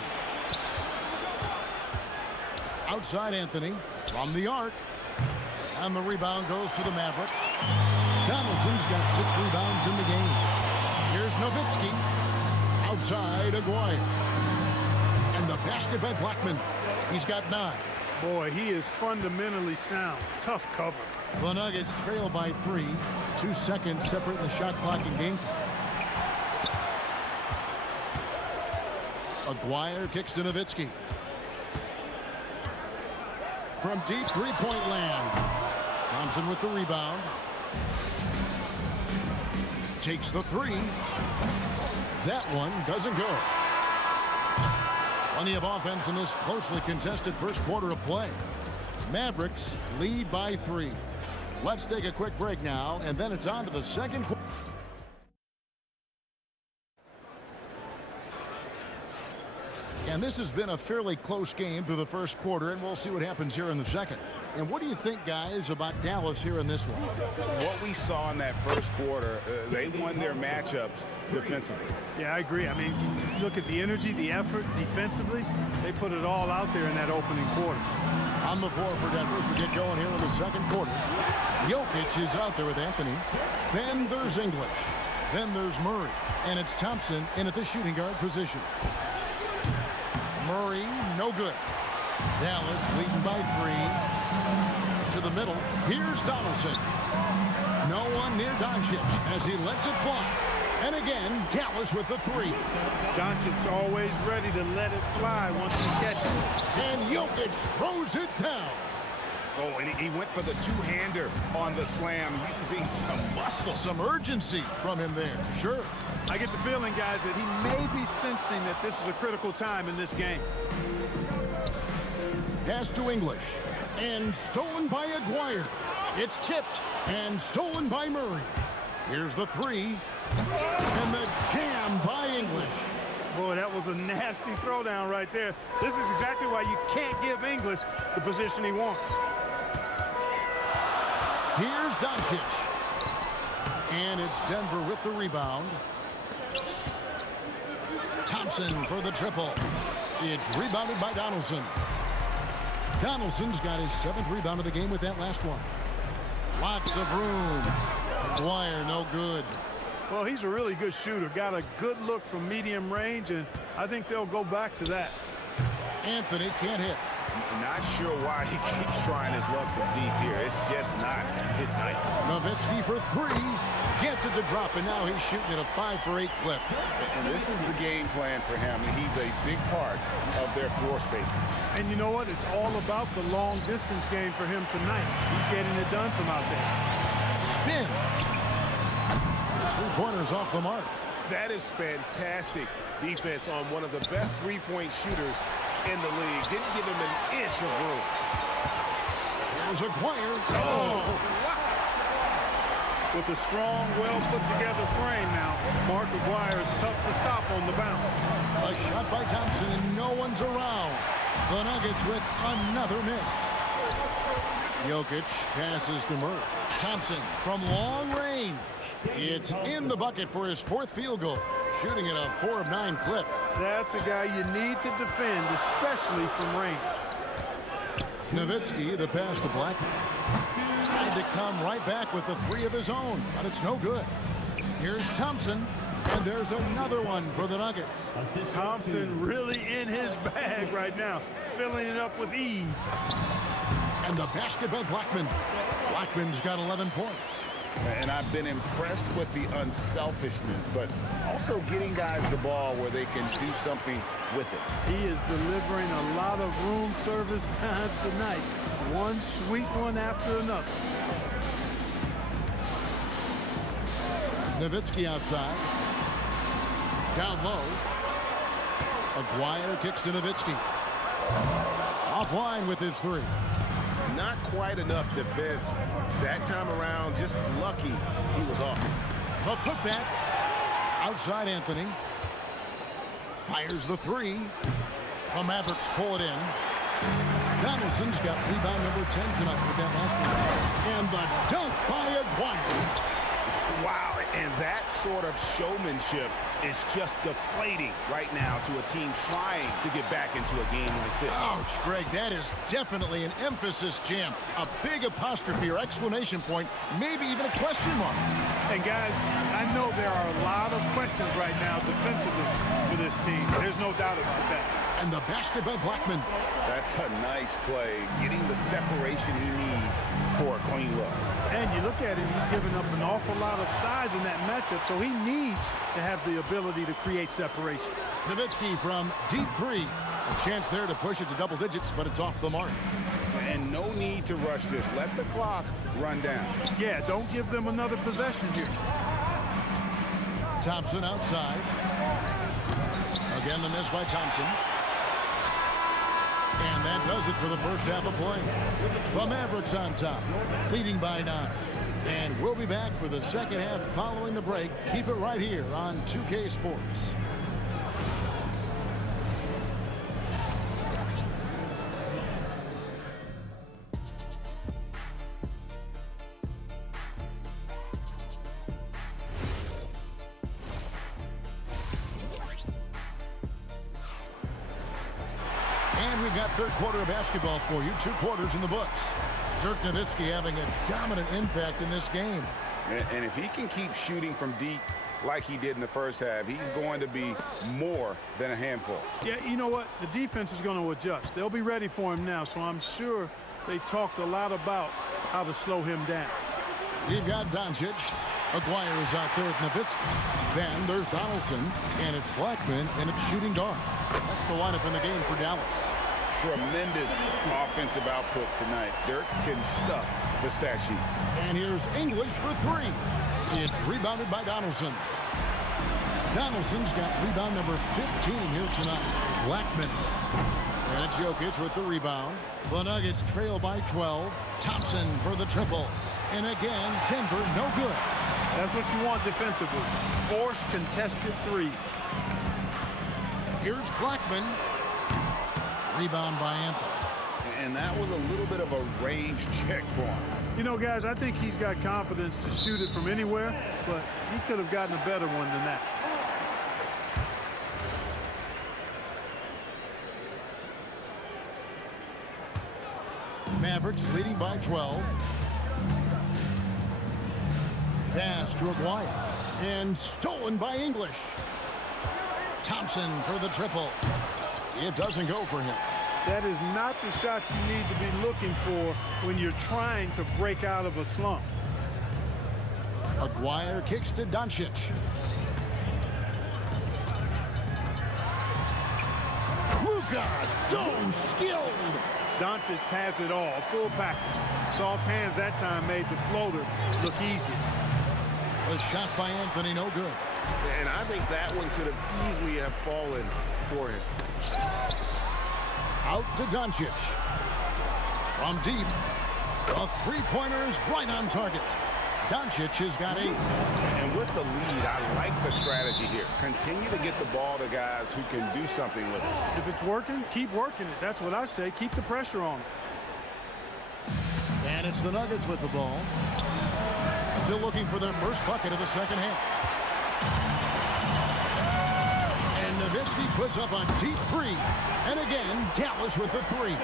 Outside Anthony from the arc. And the rebound goes to the Mavericks. Donaldson's got 6 rebounds in the game. Here's Nowitzki. Outside Aguirre. And the basket by Blackman. He's got 9. Boy, he is fundamentally sound. Tough cover. The Nuggets trail by 3. 2 seconds separating the shot clock and game. Aguirre kicks to Nowitzki. From deep three-point land. Thompson with the rebound. Takes the 3. That one doesn't go. Plenty of offense in this closely contested first quarter of play. Mavericks lead by 3. Let's take a quick break now, and then it's on to the second quarter. And this has been a fairly close game through the first quarter, and we'll see what happens here in the second. And what do you think, guys, about Dallas here in this one? What we saw in that first quarter, they won their matchups defensively. Yeah, I agree. I mean, look at the energy, the effort defensively. They put it all out there in that opening quarter. On the floor for Denver as we get going here in the second quarter. Jokic is out there with Anthony. Then there's English. Then there's Murray. And it's Thompson in at the shooting guard position. Murray, no good. Dallas leading by 3. To the middle. Here's Donaldson. No one near Doncic as he lets it fly. And again, Dallas with the 3. Doncic always ready to let it fly once he catches it. And Jokic throws it down. Oh, and he went for the two-hander on the slam, using some muscle. Some urgency from him there, sure. I get the feeling, guys, that he may be sensing that this is a critical time in this game. Pass to English. And stolen by Aguirre. It's tipped and stolen by Murray. Here's the 3. And the jam by English. Boy, that was a nasty throwdown right there. This is exactly why you can't give English the position he wants. Here's Doncic. And it's Denver with the rebound. Thompson for the triple. It's rebounded by Donaldson. Donaldson's got his 7th rebound of the game with that last one. Lots of room. Aguirre, no good. Well, he's a really good shooter. Got a good look from medium range, and I think they'll go back to that. Anthony can't hit. Not sure why he keeps trying his luck from deep here. It's just not his night. Nowitzki for 3. Gets it to drop, and now he's shooting at a 5 for 8 clip. And this is the game plan for him. He's a big part of their floor spacing. And you know what? It's all about the long distance game for him tonight. He's getting it done from out there. Spins. His 3-pointers off the mark. That is fantastic defense on one of the best three-point shooters in the league. Didn't give him an inch of room. Here's Aguirre. Oh, wow. With a strong, well-put-together frame now, Mark Aguirre is tough to stop on the bounce. A shot by Thompson, and no one's around. The Nuggets with another miss. Jokic passes to Murray. Thompson from long range. It's in the bucket for his 4th field goal. Shooting at a 4 of 9 clip. That's a guy you need to defend, especially from range. Nowitzki, the pass to Blackman. Tried to come right back with the 3 of his own, but it's no good. Here's Thompson, and there's another one for the Nuggets. Thompson really in his bag right now, filling it up with ease. And the basket by Blackman. Blackman's got 11 points. And I've been impressed with the unselfishness, but also getting guys the ball where they can do something with it. He is delivering a lot of room service times tonight. One sweet one after another. Nowitzki outside. Down low. Aguirre kicks to Nowitzki. Offline with his 3. Not quite enough defense that time around. Just lucky he was off. The putback. Outside Anthony. Fires the 3. The Mavericks pull it in. Donaldson's got rebound number 10 tonight with that last one. And the dunk by Aguirre. Wow, and that sort of showmanship is just deflating right now to a team trying to get back into a game like this. Ouch, Greg, that is definitely an emphasis jam. A big apostrophe or exclamation point, maybe even a question mark. And guys, I know there are a lot of questions right now defensively for this team. There's no doubt about that. And the basket by Blackman. That's a nice play, getting the separation he needs for a clean look. And you look at him, he's giving up an awful lot of size in that matchup, so he needs to have the ability to create separation. Nowitzki from deep 3. A chance there to push it to double digits, but it's off the mark. And no need to rush this. Let the clock run down. Yeah, don't give them another possession here. Thompson outside. Again, the miss by Thompson. And that does it for the first half of play. The Mavericks on top, leading by 9. And we'll be back for the second half following the break. Keep it right here on 2K Sports. And we've got third quarter of basketball for you. 2 quarters in the books. Dirk Nowitzki having a dominant impact in this game. And if he can keep shooting from deep like he did in the first half, he's going to be more than a handful. Yeah, you know what? The defense is going to adjust. They'll be ready for him now, so I'm sure they talked a lot about how to slow him down. We've got Doncic. Aguirre is out there with Nowitzki. Then there's Donaldson, and it's Blackman, and it's shooting guard. That's the lineup in the game for Dallas. Tremendous offensive output tonight. Dirk can stuff the stat sheet. And here's English for three. It's rebounded by Donaldson. Donaldson's got rebound number 15 here tonight. Blackman. And it's Jokic with the rebound. The Nuggets trail by 12. Thompson for the triple. And again, Denver no good. That's what you want defensively. Force contested three. Here's Blackman. Rebound by Anthony. And that was a little bit of a range check for him. You know, guys, I think he's got confidence to shoot it from anywhere, but he could have gotten a better one than that. Mavericks leading by 12. Pass to Aguirre. And stolen by English. Thompson for the triple. It doesn't go for him. That is not the shot you need to be looking for when you're trying to break out of a slump. Aguirre kicks to Doncic. Luka, so skilled. Doncic has it all, full package. Soft hands that time made the floater look easy. A shot by Anthony, no good. And I think that one could have easily have fallen for him. Out to Doncic. From deep. A three-pointer is right on target. Doncic has got 8. And with the lead, I like the strategy here. Continue to get the ball to guys who can do something with it. If it's working, keep working it. That's what I say. Keep the pressure on it. And it's the Nuggets with the ball. Still looking for their first bucket of the second half. And Nowitzki puts up a deep three. And again, Dallas with the three.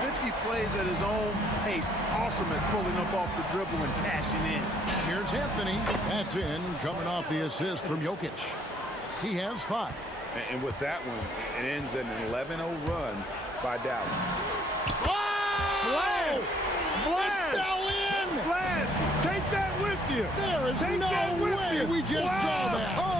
Nowitzki plays at his own pace. Awesome at pulling up off the dribble and cashing in. Here's Anthony. That's in, coming off the assist from Jokic. He has 5. And with that one, it ends an 11-0 run by Dallas. Wow! Splash! It fell in! Splash! Take that with you! There is Take that no with way you. we just saw that. Oh!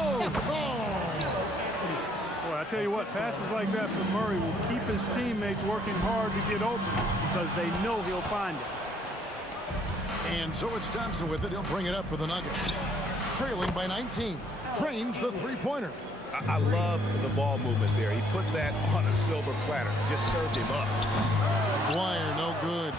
Boy, I tell you what, passes like that from Murray will keep his teammates working hard to get open because they know he'll find it. And so it's Thompson with it. He'll bring it up for the Nuggets. Trailing by 19. Trains the three-pointer. I love the ball movement there. He put that on a silver platter. Just served him up. Dwyer, no good.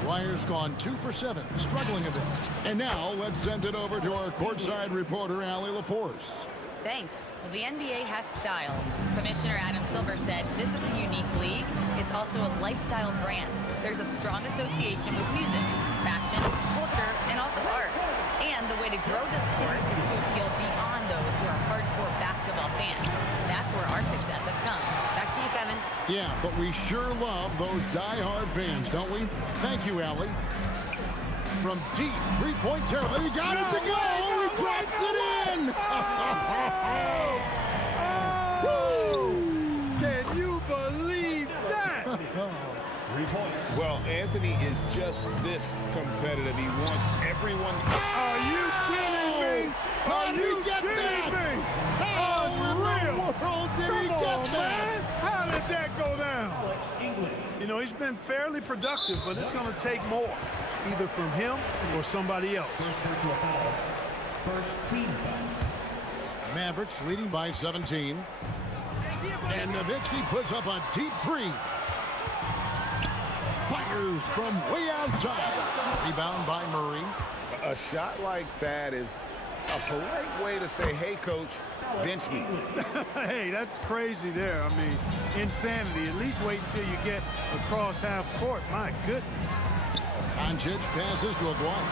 Dwyer's gone 2 for 7, struggling a bit. And now let's send it over to our courtside reporter, Allie LaForce. Thanks. Well, the NBA has style. Commissioner Adam Silver said this is a unique league. It's also a lifestyle brand. There's a strong association with music, fashion, culture, and also art. And the way to grow the sport is to appeal beyond those who are hardcore basketball fans. That's where our success has come. Back to you, Kevin. Yeah, but we sure love those die-hard fans, don't we? Thank you, Allie. From deep three-point territory, he got it to go! He drops it in! Can you believe that? Well, Anthony is just this competitive. He wants everyone. Are you kidding me? How did he get kidding that? me? How in the world did he Come get on, that? man. How did that go down? You know, he's been fairly productive, but it's going to take more, either from him or somebody else. First team foul. Mavericks leading by 17. And Nowitzki puts up a deep three. Fires from way outside. Rebound by Murray. A shot like that is a polite way to say, hey, coach, bench me. Hey, that's crazy there. I mean, insanity. At least wait until you get across half court. My goodness. Doncic passes to Aguirre.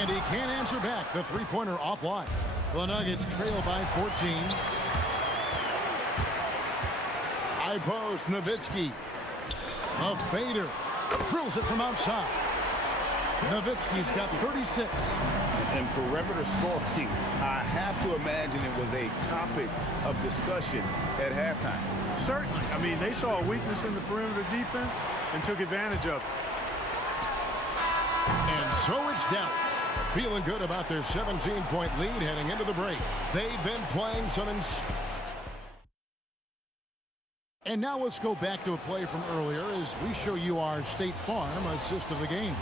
And he can't answer back. The three-pointer offline. The Nuggets trail by 14. High post, Nowitzki. A fader. Drills it from outside. Nowitzki's got 36. And perimeter scoring, I have to imagine it was a topic of discussion at halftime. Certainly. I mean, they saw a weakness in the perimeter defense and took advantage of it. And so it's Dallas, feeling good about their 17-point lead heading into the break. They've been playing some And now let's go back to a play from earlier as we show you our State Farm assist of the game.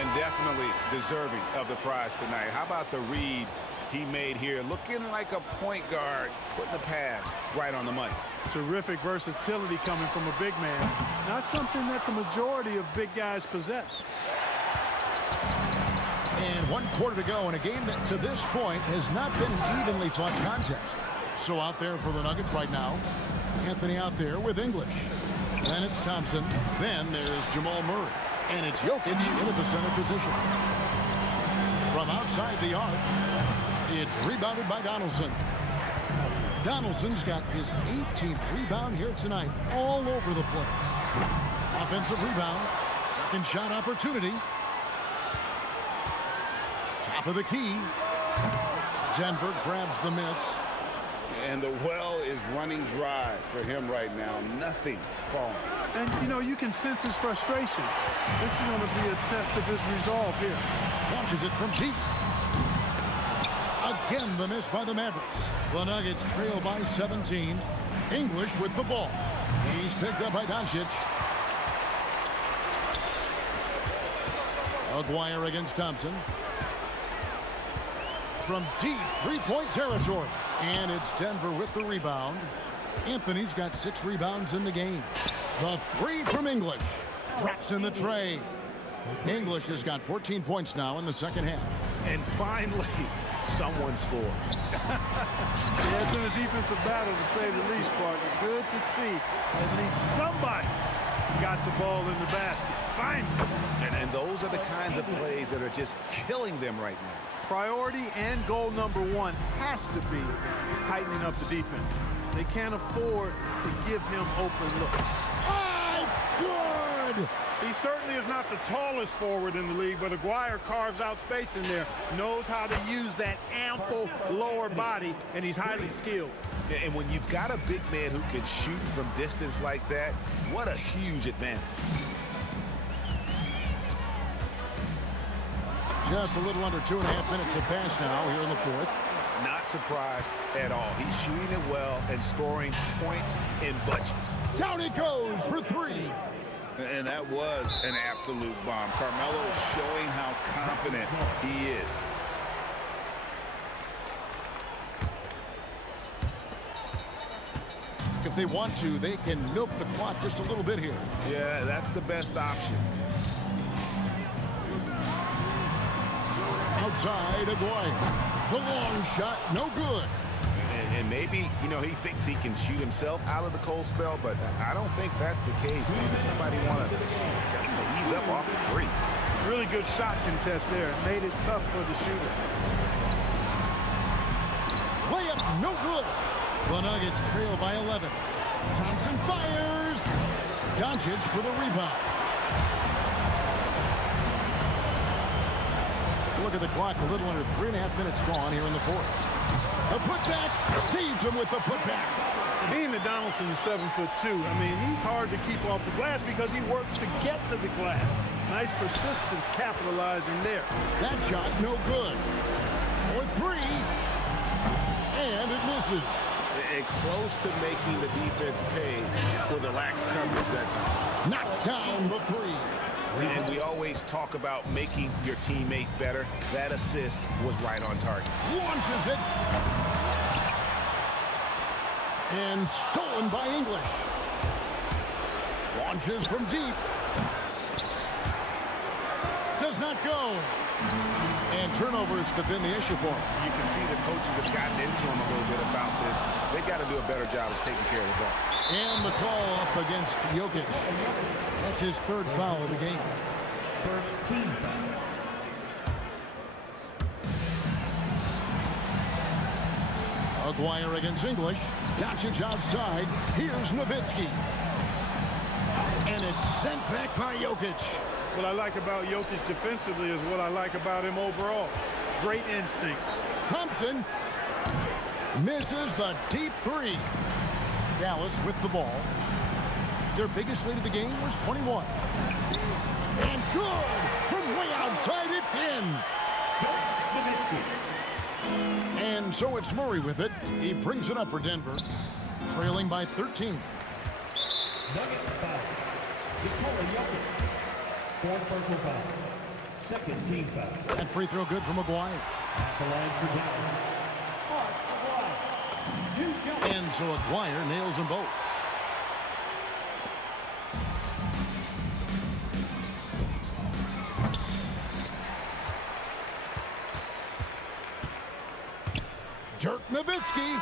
And definitely deserving of the prize tonight. How about the read he made here? Looking like a point guard, putting the pass right on the money. Terrific versatility coming from a big man. Not something that the majority of big guys possess. And 1 quarter to go in a game that to this point has not been an evenly fought contest. So out there for the Nuggets right now, Anthony out there with English. Then it's Thompson. Then there's Jamal Murray. And it's Jokic into the center position. From outside the arc, it's rebounded by Donaldson. Donaldson's got his 18th rebound here tonight, all over the place. Offensive rebound, second shot opportunity. Top of the key. Denver grabs the miss. And the well is running dry for him right now. Nothing falling. And, you know, you can sense his frustration. This is going to be a test of his resolve here. Launches it from deep. Again, the miss by the Mavericks. The Nuggets trail by 17. English with the ball. He's picked up by Doncic. Aguirre against Thompson. From deep three-point territory. And it's Denver with the rebound. Anthony's got 6 rebounds in the game. The 3 from English. Drops in the tray. English has got 14 points now in the second half. And finally, someone scores. Yeah, it's been a defensive battle to say the least, partner. Good to see at least somebody got the ball in the basket. Finally. And those are the kinds of plays that are just killing them right now. Priority and goal number 1 has to be tightening up the defense. They can't afford to give him open looks. Oh, it's good! He certainly is not the tallest forward in the league, but Aguirre carves out space in there, knows how to use that ample lower body, and he's highly skilled. And when you've got a big man who can shoot from distance like that, what a huge advantage. Just a little under 2.5 minutes have passed now here in the fourth. Not surprised at all. He's shooting it well and scoring points in bunches. Down it goes for 3. And that was an absolute bomb. Carmelo showing how confident he is. If they want to, they can milk the clock just a little bit here. Yeah, that's the best option. Outside, Aguirre. The long shot, no good. And maybe, you know, he thinks he can shoot himself out of the cold spell, but I don't think that's the case. Maybe somebody want to tell him to ease up off the threes. Really good shot contest there. Made it tough for the shooter. Layup, no good. The Nuggets trail by 11. Thompson fires. Doncic for the rebound. Look at the clock, a little under 3.5 minutes gone here in the fourth. The putback, saves him with the putback. Being that Donaldson's 7'2", I mean, he's hard to keep off the glass because he works to get to the glass. Nice persistence capitalizing there. That shot, no good. For 3, and it misses. And close to making the defense pay for the lax coverage that time. Knocked down the 3. And we always talk about making your teammate better. That assist was right on target. Launches it. And stolen by English. Launches from deep. Does not go. And turnovers have been the issue for him. You can see the coaches have gotten into him a little bit about this. They've got to do a better job of taking care of the ball. And the call up against Jokic. That's his 3rd foul of the game. First team foul. Aguirre against English. Doncic outside. Here's Nowitzki. And it's sent back by Jokic. What I like about Jokic defensively is what I like about him overall. Great instincts. Thompson misses the deep three. Dallas with the ball. Their biggest lead of the game was 21. And good! From way outside, it's in! And so it's Murray with it. He brings it up for Denver, trailing by 13. Nuggets foul. Nikola Jokic. Fourth personal foul. Second team foul. That free throw good for McGuire. At the line for Dallas. Mark McGuire. 2 shots. And so McGuire nails them both. Dirk Nowitzki.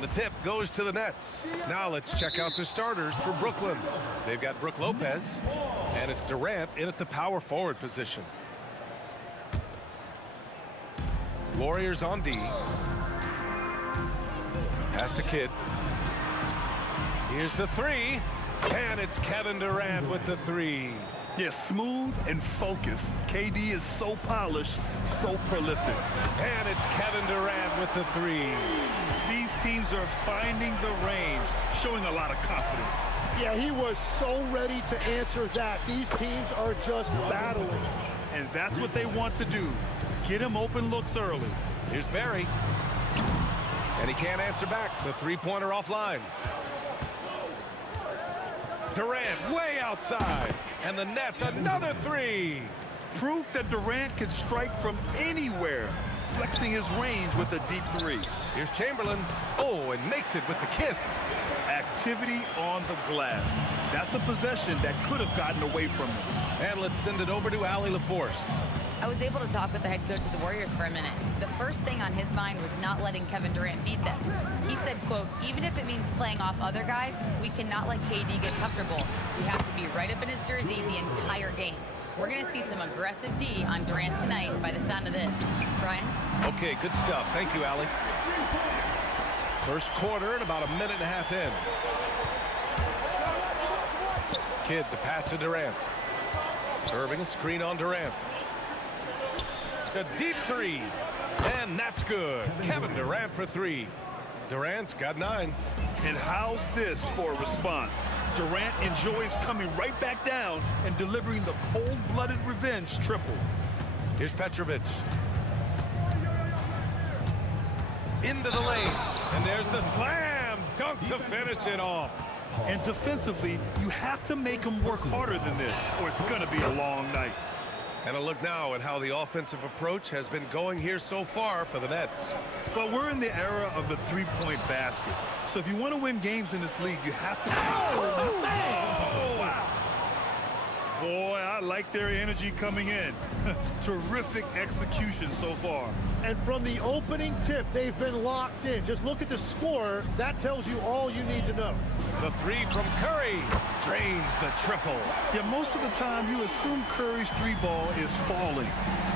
And the tip goes to the Nets. Now let's check out the starters for Brooklyn. They've got Brook Lopez, and it's Durant in at the power forward position. Warriors on D. Pass to Kidd. Here's the three, and it's Kevin Durant with the three. Yeah, smooth and focused. KD is so polished, so prolific. And it's Kevin Durant with the three. These teams are finding the range, showing a lot of confidence. Yeah, he was so ready to answer that. These teams are just battling. And that's what they want to do. Get him open looks early. Here's Barry. And he can't answer back. The three-pointer offline. Durant way outside. And the Nets another three. Proof that Durant can strike from anywhere, flexing his range with a deep three. Here's Chamberlain. Oh, and makes it with the kiss. Activity on the glass. That's a possession that could have gotten away from him. And let's send it over to Allie LaForce. I was able to talk with the head coach of the Warriors for a minute. The first thing on his mind was not letting Kevin Durant beat them. He said, quote, even if it means playing off other guys, we cannot let KD get comfortable. We have to be right up in his jersey the entire game. We're going to see some aggressive D on Durant tonight by the sound of this. Brian? Okay, good stuff. Thank you, Allie. First quarter and about a minute and a half in. Kidd, the pass to Durant. Irving, a screen on Durant. A deep three, and that's good. Kevin Durant for three. Durant's got 9. And how's this for a response? Durant enjoys coming right back down and delivering the cold-blooded revenge triple. Here's Petrovic. Into the lane, and there's the slam dunk to finish it off. And defensively, you have to make him work harder than this, or it's going to be a long night. And a look now at how the offensive approach has been going here so far for the Nets. But we're in the era of the three-point basket. So if you want to win games in this league, you have to... Oh, wow. Boy, I like their energy coming in. Terrific execution so far. And from the opening tip, they've been locked in. Just look at the score. That tells you all you need to know. The three from Curry drains the triple. Yeah, most of the time you assume Curry's three ball is falling.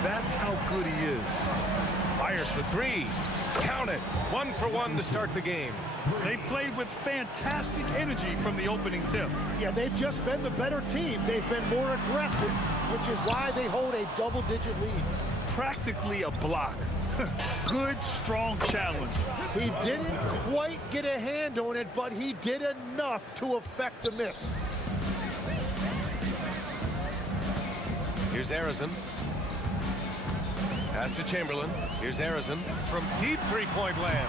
That's how good he is. Fires for three. Count it. 1 for 1 to start the game. They played with fantastic energy from the opening tip. Yeah, they've just been the better team. They've been more aggressive, which is why they hold a double-digit lead. Practically a block. Good, strong challenge. He didn't quite get a hand on it, but he did enough to affect the miss. Here's Harrison. Pass to Chamberlain. Here's Harrison from deep three-point land.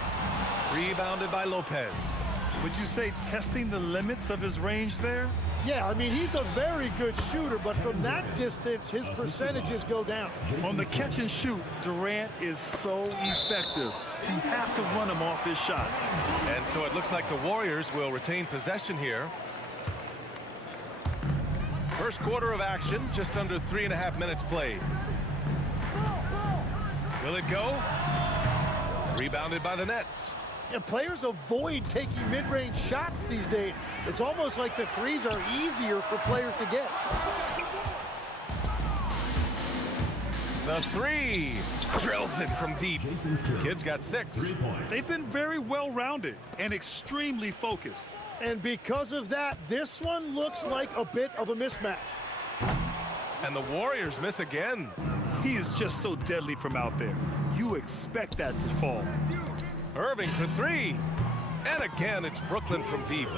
Rebounded by Lopez. Would you say testing the limits of his range there? Yeah, I mean, he's a very good shooter, but from that distance, his percentages go down. On the catch and shoot, Durant is so effective. You have to run him off his shot. And so it looks like the Warriors will retain possession here. First quarter of action, just under 3.5 minutes played. Will it go? Rebounded by the Nets. And players avoid taking mid-range shots these days. It's almost like the threes are easier for players to get. The three drills it from deep. Kid's got 6. They've been very well-rounded and extremely focused. And because of that, this one looks like a bit of a mismatch. And the Warriors miss again. He is just so deadly from out there. You expect that to fall. Irving for 3. And again, it's Brooklyn from deep.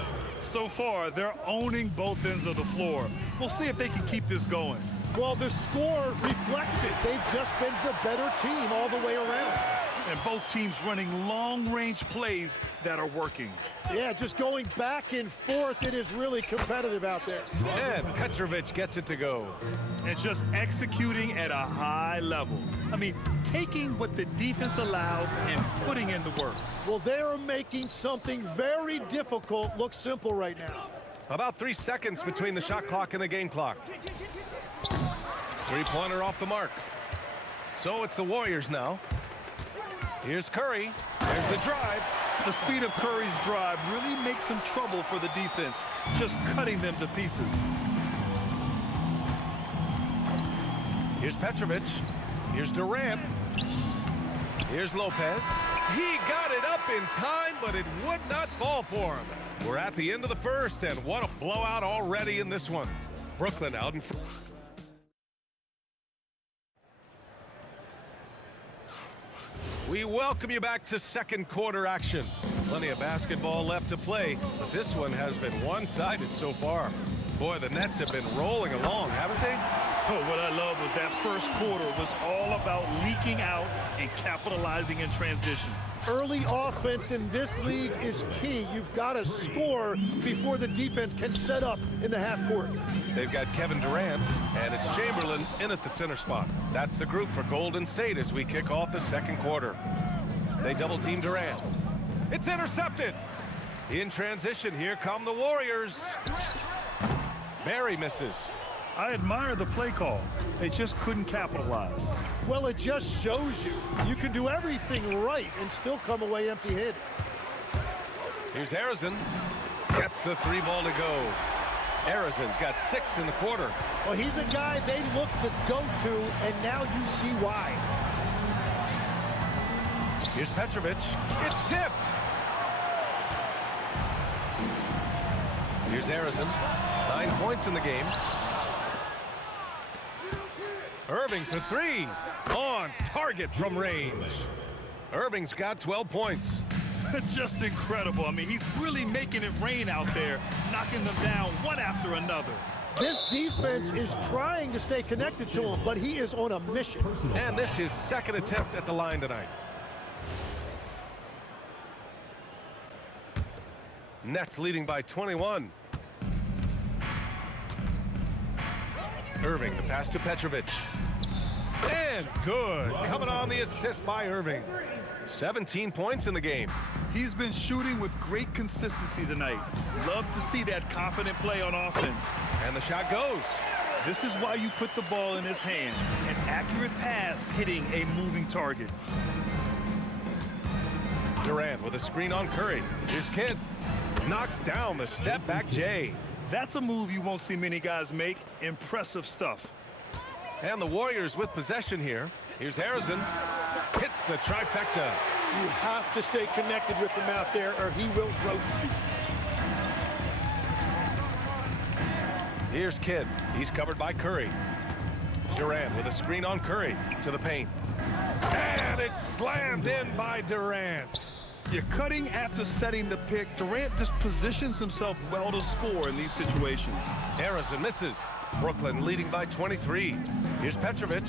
So far, they're owning both ends of the floor. We'll see if they can keep this going. Well, the score reflects it. They've just been the better team all the way around. And both teams running long-range plays that are working. Yeah, just going back and forth. It is really competitive out there. And Petrovic gets it to go. And just executing at a high level. I mean, taking what the defense allows and putting in the work. Well, they're making something very difficult look simple right now. About 3 seconds between the shot clock and the game clock. Three-pointer off the mark. So it's the Warriors now. Here's Curry. There's the drive. The speed of Curry's drive really makes some trouble for the defense, just cutting them to pieces. Here's Petrovic. Here's Durant. Here's Lopez. He got it up in time, but it would not fall for him. We're at the end of the first, and what a blowout already in this one. Brooklyn out in front. We welcome you back to second quarter action. Plenty of basketball left to play, but this one has been one-sided so far. Boy, the Nets have been rolling along, haven't they? Oh, what I love was that first quarter was all about leaking out and capitalizing in transition. Early offense in this league is key. You've got to score before the defense can set up in the half court. They've got Kevin Durant, and it's Chamberlain in at the center spot. That's the group for Golden State as we kick off the second quarter. They double-team Durant. It's intercepted. In transition, here come the Warriors. Barry misses. I admire the play call. They just couldn't capitalize. Well, it just shows you can do everything right and still come away empty-handed. Here's Harrison. Gets the 3 ball to go. Harrison's got 6 in the quarter. Well, he's a guy they look to go to, and now you see why. Here's Petrovic. It's tipped. Here's Harrison. 9 points in the game. Irving for 3. On target from range. Irving's got 12 points. Just incredible. I mean, he's really making it rain out there, knocking them down one after another. This defense is trying to stay connected to him, but he is on a mission. And this is his second attempt at the line tonight. Nets leading by 21. Irving, the pass to Petrovic. And good. Coming on the assist by Irving. 17 points in the game. He's been shooting with great consistency tonight. Love to see that confident play on offense. And the shot goes. This is why you put the ball in his hands. An accurate pass hitting a moving target. Durant with a screen on Curry. Here's Kidd. Knocks down the step-back J. That's a move you won't see many guys make. Impressive stuff. And the Warriors with possession here. Here's Harrison. Hits the trifecta. You have to stay connected with him out there, or he will roast you. Here's Kidd. He's covered by Curry. Durant with a screen on Curry to the paint. And it's slammed in by Durant. You're cutting after setting the pick. Durant just positions himself well to score in these situations. Harrison misses. Brooklyn leading by 23. Here's Petrovic.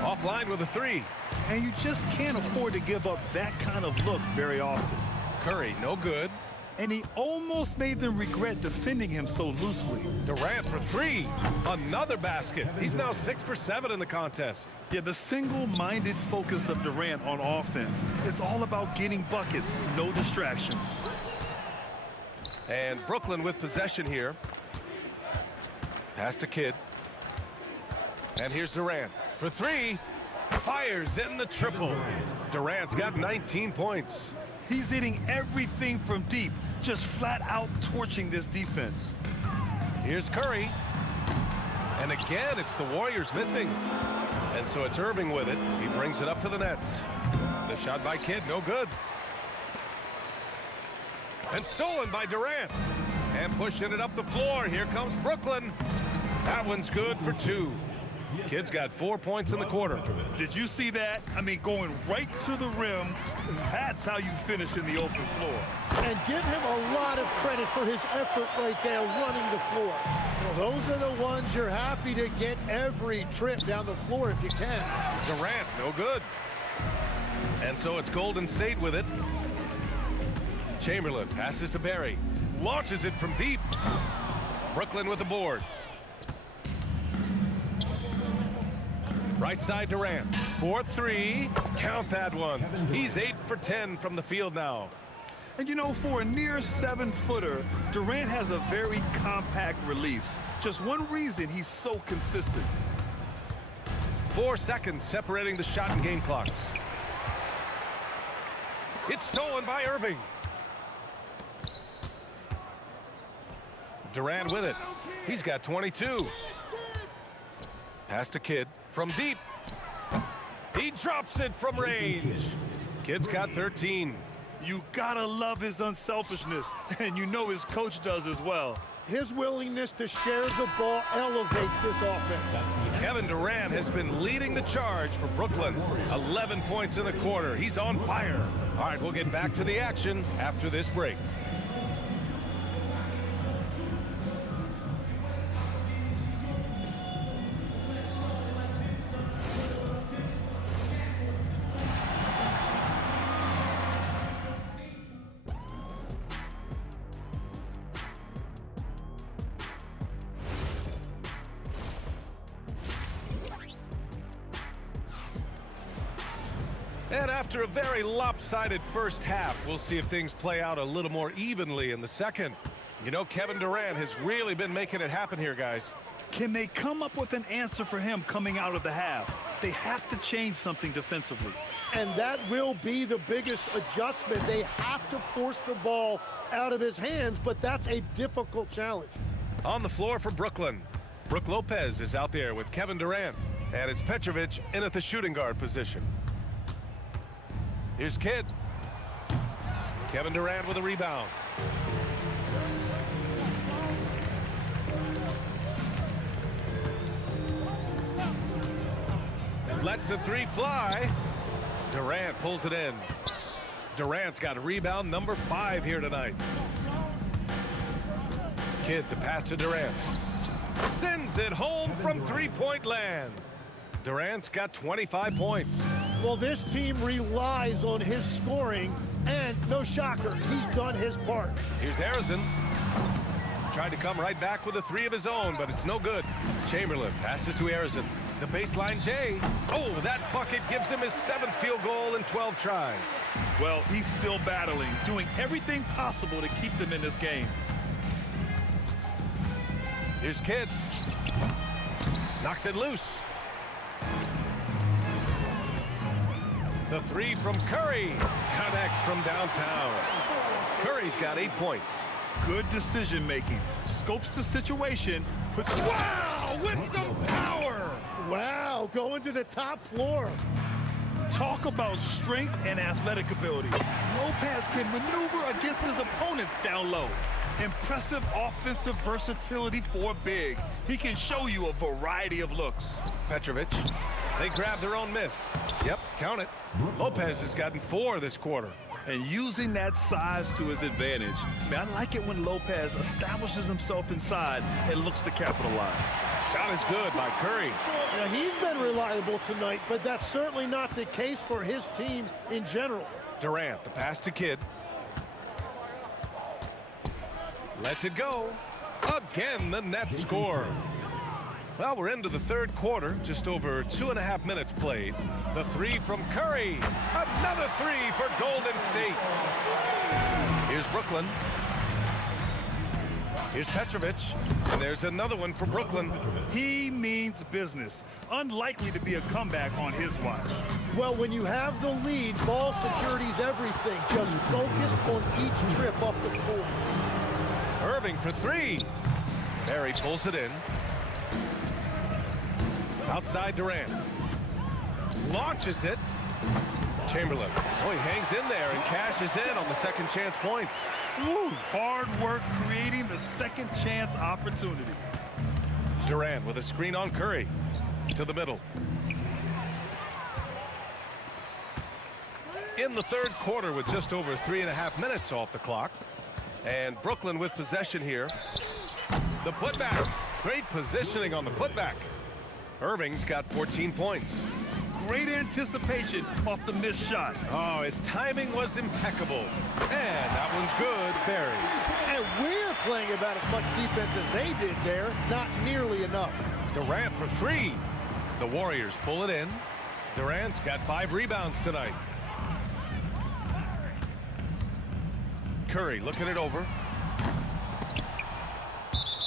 Offline with a 3. And you just can't afford to give up that kind of look very often. Curry, no good. And he almost made them regret defending him so loosely. Durant for 3. Another basket. He's now 6 for 7 in the contest. Yeah, the single-minded focus of Durant on offense. It's all about getting buckets, no distractions. And Brooklyn with possession here. Pass to Kidd. And here's Durant for three. Fires in the triple. Durant's got 19 points. He's hitting everything from deep, just flat out torching this defense. Here's Curry. And again, it's the Warriors missing. And so it's Irving with it. He brings it up to the Nets. The shot by Kidd, no good. And stolen by Durant. And pushing it up the floor. Here comes Brooklyn. That one's good for two. Kidd's got 4 points in the quarter. Did you see that? I mean, going right to the rim, that's how you finish in the open floor. And give him a lot of credit for his effort right there running the floor. Well, those are the ones you're happy to get every trip down the floor if you can. Durant, no good. And so it's Golden State with it. Chamberlain passes to Barry. Launches it from deep. Brooklyn with the board. Right side Durant. 4-3. Count that one. He's 8 for 10 from the field now. And you know, for a near 7-footer, Durant has a very compact release. Just one reason he's so consistent. 4 seconds separating the shot and game clocks. It's stolen by Irving. Durant with it. He's got 22. Pass to Kidd from deep. He drops it from range. Kidd's got 13. You gotta love his unselfishness, and you know his coach does as well. His willingness to share the ball elevates this offense. Kevin Durant has been leading the charge for Brooklyn. 11 points in the quarter. He's on fire. All right, we'll get back to the action after this break. And after a very lopsided first half, we'll see if things play out a little more evenly in the second. You know, Kevin Durant has really been making it happen here, guys. Can they come up with an answer for him coming out of the half? They have to change something defensively. And that will be the biggest adjustment. They have to force the ball out of his hands, but that's a difficult challenge. On the floor for Brooklyn, Brook Lopez is out there with Kevin Durant. And it's Petrovic in at the shooting guard position. Here's Kidd. Kevin Durant with a rebound. Lets the three fly. Durant pulls it in. Durant's got rebound number 5 here tonight. Kidd the pass to Durant. Sends it home from three-point land. Durant's got 25 points. Well, this team relies on his scoring, and no shocker, he's done his part. Here's Harrison. Tried to come right back with a 3 of his own, but it's no good. Chamberlain passes to Harrison. The baseline J. Oh, that bucket gives him his 7th field goal in 12 tries. Well, he's still battling, doing everything possible to keep them in this game. Here's Kidd. Knocks it loose. The 3 from Curry connects from downtown. Curry's got 8 points. Good decision making. Scopes the situation. Puts Wow, with some power. Wow, going to the top floor. Talk about strength and athletic ability. Lopez can maneuver against his opponents down low. Impressive offensive versatility for big. He can show you a variety of looks. Petrovic. They grab their own miss. Yep, count it. Lopez has gotten 4 this quarter. And using that size to his advantage. Man, I like it when Lopez establishes himself inside and looks to capitalize. Shot is good by Curry. Now, he's been reliable tonight, but that's certainly not the case for his team in general. Durant, the pass to Kidd. Lets it go. Again, the Nets score. Well, we're into the third quarter, just over 2.5 minutes played. The 3 from Curry. Another 3 for Golden State. Here's Brooklyn. Here's Petrovic, and there's another one for Brooklyn. He means business. Unlikely to be a comeback on his watch. Well, when you have the lead, ball security's everything. Just focus on each trip up the floor. Irving for three. Barry pulls it in. Outside Durant. Launches it. Chamberlain. Oh, he hangs in there and cashes in on the second chance points. Woo, hard work creating the second chance opportunity. Durant with a screen on Curry. To the middle. In the third quarter with just over 3.5 minutes off the clock. And Brooklyn with possession here. The putback. Great positioning on the putback. Irving's got 14 points. Great anticipation off the missed shot. Oh, his timing was impeccable. And that one's good, Barry. And we're playing about as much defense as they did there. Not nearly enough. Durant for three. The Warriors pull it in. Durant's got 5 rebounds tonight. Curry looking it over.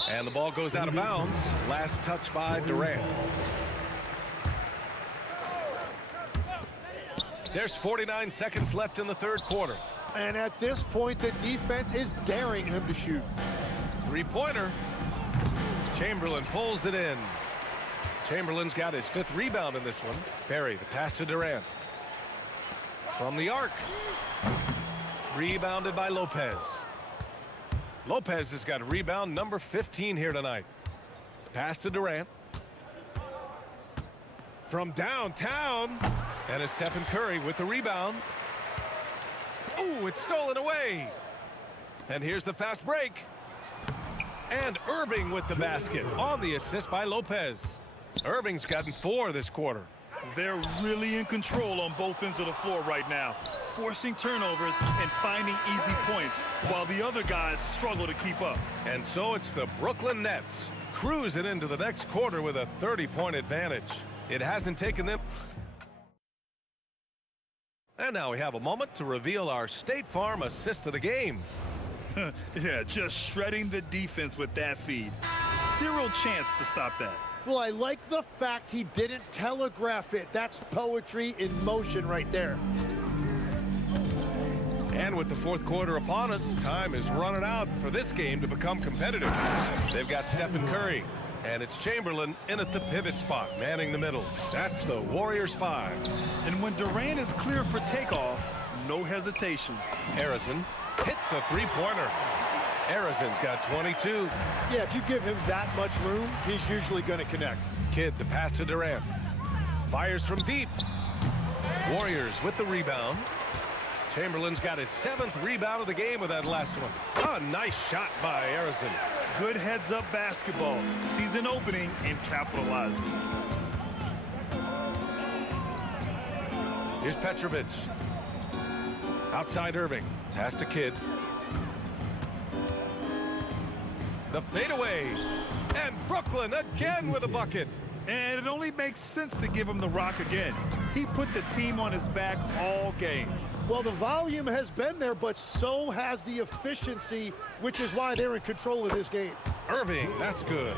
And the ball goes out of bounds. Last touch by Durant. There's 49 seconds left in the third quarter. And at this point, the defense is daring him to shoot. Three-pointer. Chamberlain pulls it in. Chamberlain's got his 5th rebound in this one. Barry, the pass to Durant. From the arc. Rebounded by Lopez. Lopez has got rebound number 15 here tonight. Pass to Durant. From downtown. And it's Stephen Curry with the rebound. Oh, it's stolen away. And here's the fast break. And Irving with the basket on the assist by Lopez. Irving's gotten 4 this quarter. They're really in control on both ends of the floor right now, forcing turnovers and finding easy points, while the other guys struggle to keep up. And so it's the Brooklyn Nets cruising into the next quarter with a 30-point advantage. It hasn't taken them. And now we have a moment to reveal our State Farm assist of the game. Yeah, just shredding the defense with that feed. Zero chance to stop that. Well, I like the fact he didn't telegraph it. That's poetry in motion right there. And with the fourth quarter upon us, time is running out for this game to become competitive. They've got Stephen Curry, and it's Chamberlain in at the pivot spot, manning the middle. That's the Warriors 5. And when Durant is clear for takeoff, no hesitation. Harrison hits a three-pointer. Harrison's got 22. Yeah, if you give him that much room, he's usually going to connect. Kidd, the pass to Durant. Fires from deep. Warriors with the rebound. Chamberlain's got his 7th rebound of the game with that last one. A nice shot by Harrison. Good heads-up basketball. Sees an opening and capitalizes. Here's Petrovic. Outside Irving. Pass to Kidd. The fadeaway. And Brooklyn again with a bucket. And it only makes sense to give him the rock again. He put the team on his back all game. Well, the volume has been there, but so has the efficiency, which is why they're in control of this game. Irving, that's good.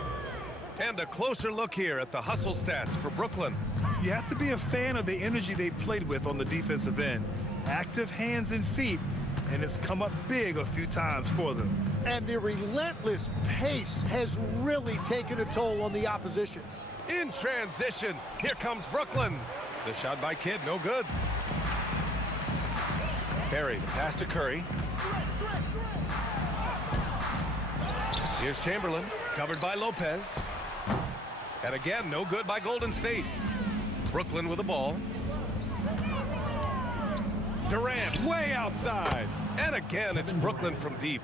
And a closer look here at the hustle stats for Brooklyn. You have to be a fan of the energy they've played with on the defensive end. Active hands and feet, and it's come up big a few times for them. And the relentless pace has really taken a toll on the opposition. In transition, here comes Brooklyn. The shot by Kidd, no good. Barry, the pass to Curry. Here's Chamberlain, covered by Lopez. And again, no good by Golden State. Brooklyn with the ball. Durant way outside. And again, it's Brooklyn from deep.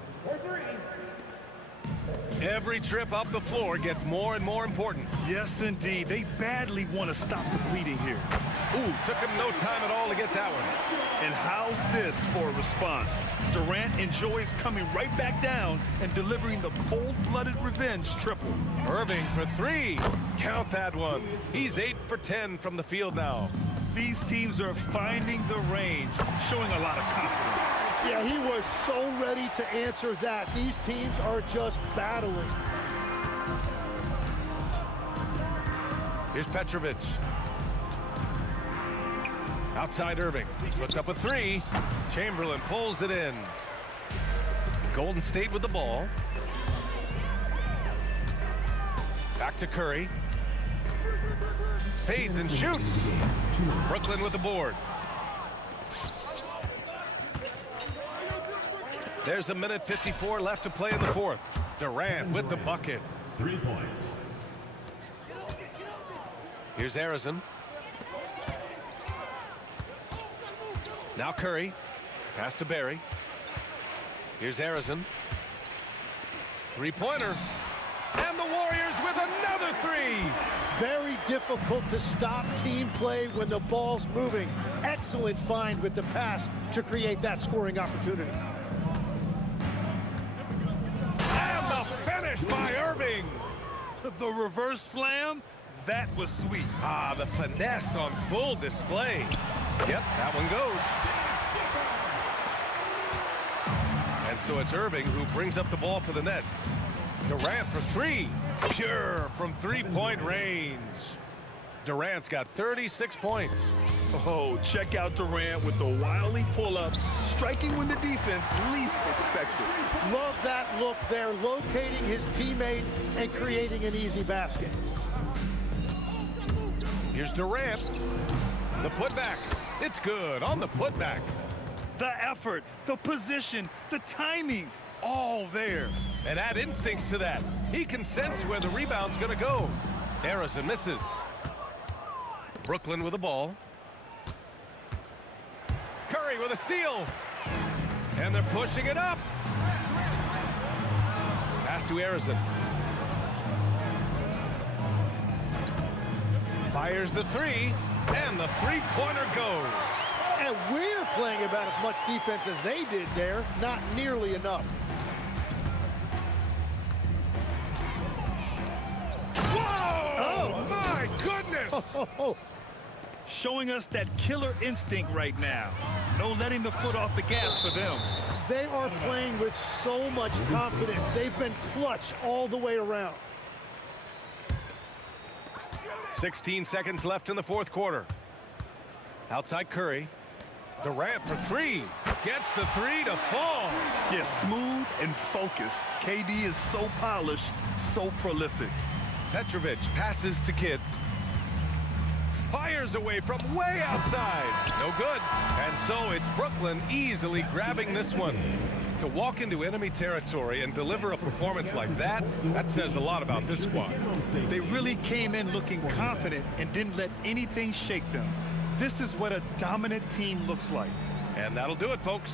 Every trip up the floor gets more and more important. Yes, indeed. They badly want to stop the bleeding here. Ooh, took him no time at all to get that one. And how's this for a response? Durant enjoys coming right back down and delivering the cold-blooded revenge triple. Irving for 3. Count that one. He's 8 for 10 from the field now. These teams are finding the range, showing a lot of confidence. Yeah, he was so ready to answer that. These teams are just battling. Here's Petrovic. Outside Irving. Puts up a three. Chamberlain pulls it in. Golden State with the ball. Back to Curry. Fades and shoots. Brooklyn with the board. There's a minute 54 left to play in the fourth. Durant with the bucket. 3 points. Here's Arizon. Now Curry. Pass to Barry. Here's Arizon. Three-pointer. And the Warriors with another three. Very difficult to stop team play when the ball's moving. Excellent find with the pass to create that scoring opportunity. And the finish by Irving. The reverse slam, that was sweet. Ah, the finesse on full display. Yep, that one goes. And so it's Irving who brings up the ball for the Nets. Durant for three. Pure from three-point range. Durant's got 36 points. Oh, check out Durant with the wily pull-up, striking when the defense least expects it. Love that look there, locating his teammate and creating an easy basket. Here's Durant. The putback. It's good on the putback. The effort, the position, the timing, all there. And add instincts to that. He can sense where the rebound's going to go. Arizon misses. Brooklyn with the ball. Curry with a steal. And they're pushing it up. Pass to Arizon. Fires the three. And the three-pointer goes. And we're playing about as much defense as they did there. Not nearly enough. Whoa! Oh, my goodness! Showing us that killer instinct right now. No letting the foot off the gas for them. They are playing with so much confidence. They've been clutch all the way around. 16 seconds left in the fourth quarter. Outside Curry. Durant for three. Gets the three to fall. Yeah, smooth and focused. KD is so polished, so prolific. Petrovic passes to Kidd. Fires away from way outside. No good. And so it's Brooklyn easily grabbing this one. To walk into enemy territory and deliver a performance like that, that says a lot about this squad. They really came in looking confident and didn't let anything shake them. This is what a dominant team looks like. And that'll do it, folks.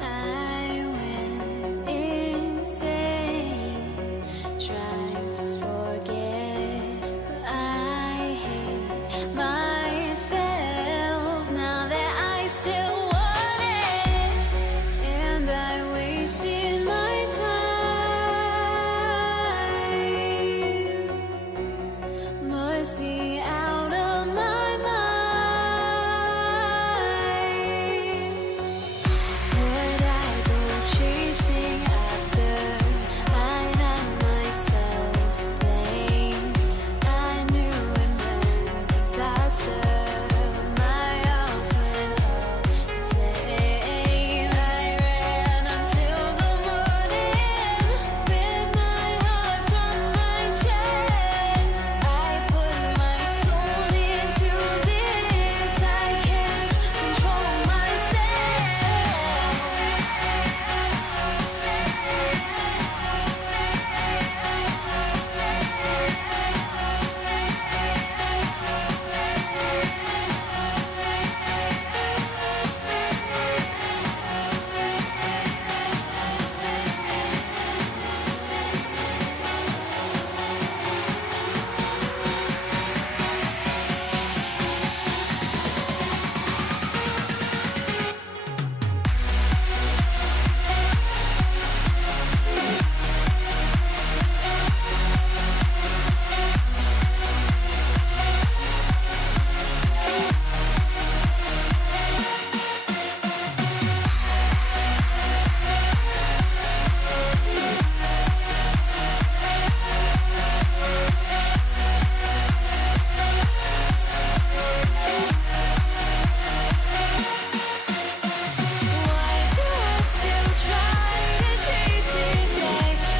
I went insane, trying to forget, but I hate myself now that I still want it, and I wasted my time. Must be out of my mind. Would I go chasing after? I had myself to blame. I knew it meant disaster. My house went up in flames. I ran until the morning, ripped my heart from my chest. I put my soul into this. I can't control myself. Why do I still try to chase this? I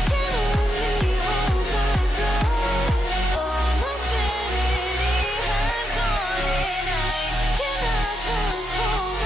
can only hold my breath. All my sanity has gone, and I cannot control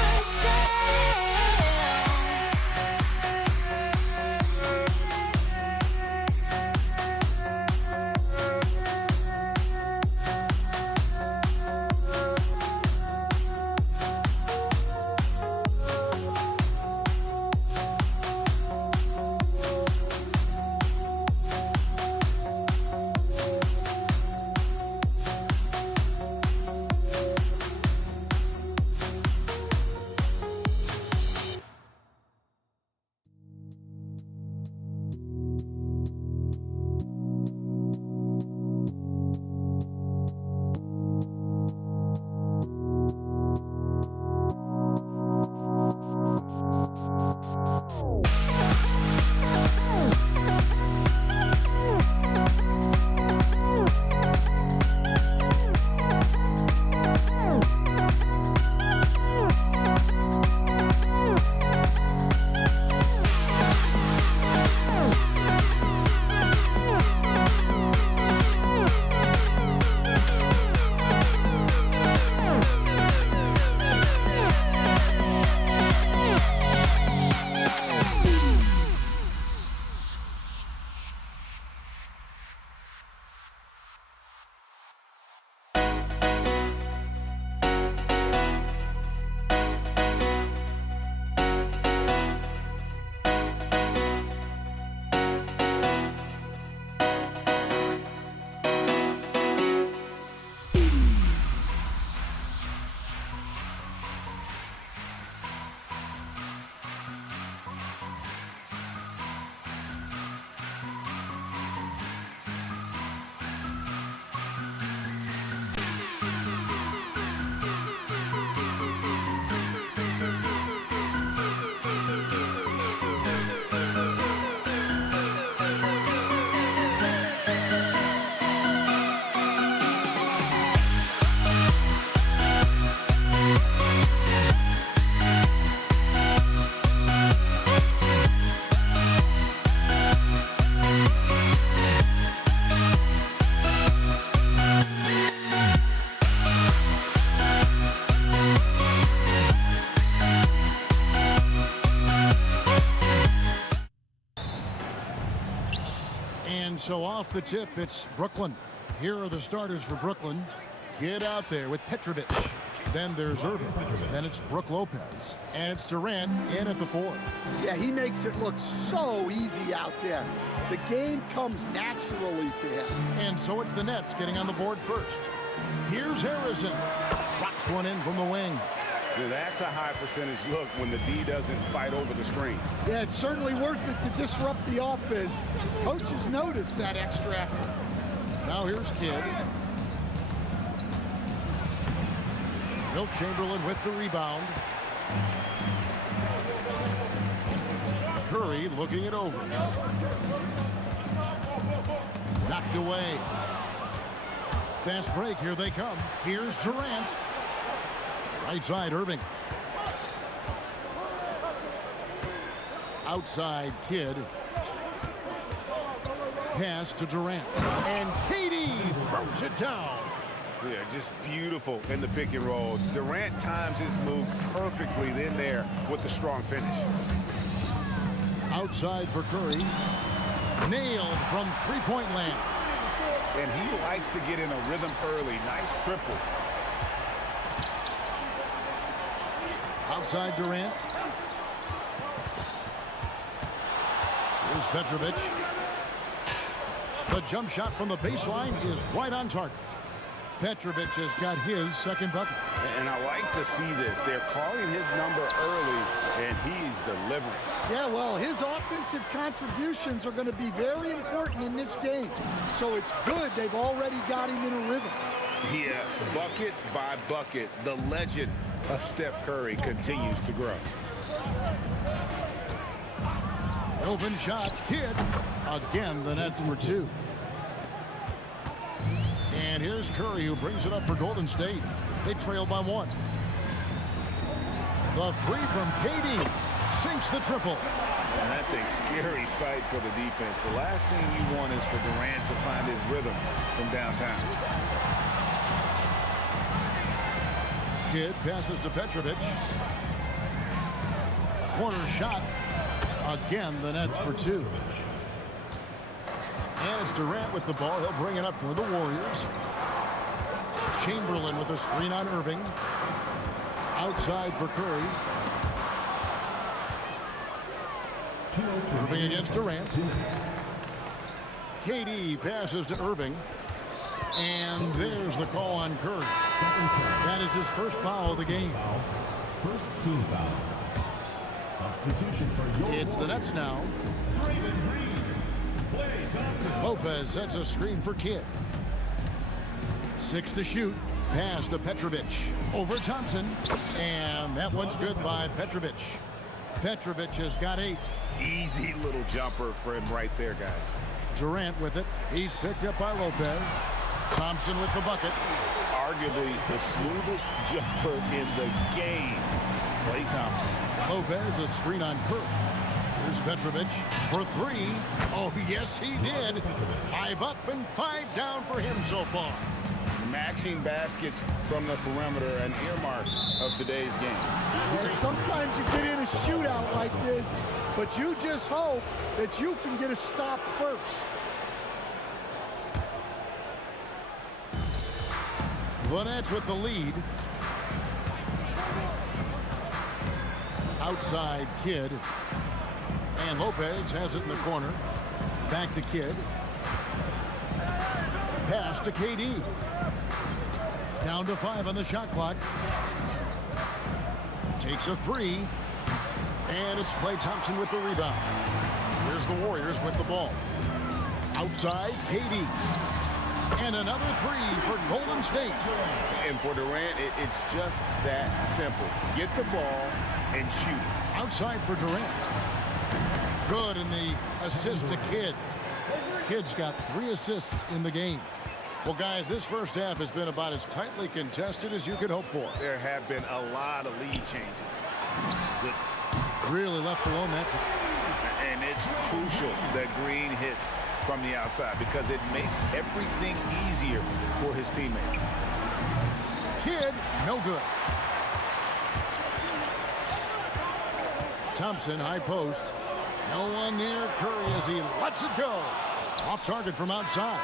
So off the tip, it's Brooklyn. Here are the starters for Brooklyn. Get out there with Petrovic. Then there's Irving. Then it's Brook Lopez. And it's Durant in at the 4. Yeah, he makes it look so easy out there. The game comes naturally to him. And so it's the Nets getting on the board first. Here's Harrison. Drops one in from the wing. Dude, that's a high percentage look when the D doesn't fight over the screen. Yeah, it's certainly worth it to disrupt the offense. Coaches notice that extra effort. Now here's Kidd. Wilt Chamberlain with the rebound. Curry looking it over. Knocked away. Fast break, here they come. Here's Durant. Right side, Irving. Outside, Kidd. Pass to Durant. And KD throws it down. Yeah, just beautiful in the pick and roll. Durant times his move perfectly in there with the strong finish. Outside for Curry. Nailed from three-point land. And he likes to get in a rhythm early. Nice triple. Outside Durant. Here's Petrovic. The jump shot from the baseline is right on target. Petrovic has got his second bucket. And I like to see this. They're calling his number early, and he's delivering. Yeah, well, his offensive contributions are going to be very important in this game. So it's good they've already got him in a rhythm. Yeah, bucket by bucket, the legend of Steph Curry continues to grow. Open shot, Kidd. Again, the Nets for 2. And here's Curry, who brings it up for Golden State. They trail by 1. The three from KD sinks the triple. And that's a scary sight for the defense. The last thing you want is for Durant to find his rhythm from downtown. Kidd passes to Petrovic. Corner shot. Again, the Nets for 2. And it's Durant with the ball. He'll bring it up for the Warriors. Chamberlain with a screen on Irving. Outside for Curry. Irving against Durant. KD passes to Irving. And there's the call on Curry. That is his first foul of the game. First team foul. Substitution for your It's the Nets now. Lopez sets a screen for Kidd. 6 to shoot. Pass to Petrovic. Over Thompson. And that one's good by Petrovic. Petrovic has got 8. Easy little jumper for him right there, guys. Durant with it. He's picked up by Lopez. Thompson with the bucket. Arguably the smoothest jumper in the game. Klay Thompson. Lopez, a screen on Curry. Here's Petrovic for 3. Oh, yes, he did. 5 up and 5 down for him so far. Matching baskets from the perimeter, an earmark of today's game. Well, sometimes you get in a shootout like this, but you just hope that you can get a stop first. The Nets with the lead. Outside Kidd. And Lopez has it in the corner. Back to Kidd. Pass to KD. Down to 5 on the shot clock. Takes a 3. And it's Klay Thompson with the rebound. Here's the Warriors with the ball. Outside, KD. And another 3 for Golden State. And for Durant, it's just that simple. Get the ball and shoot it. Outside for Durant. Good in the assist to Kidd. Kidd's got 3 assists in the game. Well, guys, this first half has been about as tightly contested as you could hope for. There have been a lot of lead changes. Goodness. Really left alone that time. And it's crucial that Green hits from the outside because it makes everything easier for his teammates. Kidd, no good. Thompson, high post. No one near Curry as he lets it go. Off target from outside.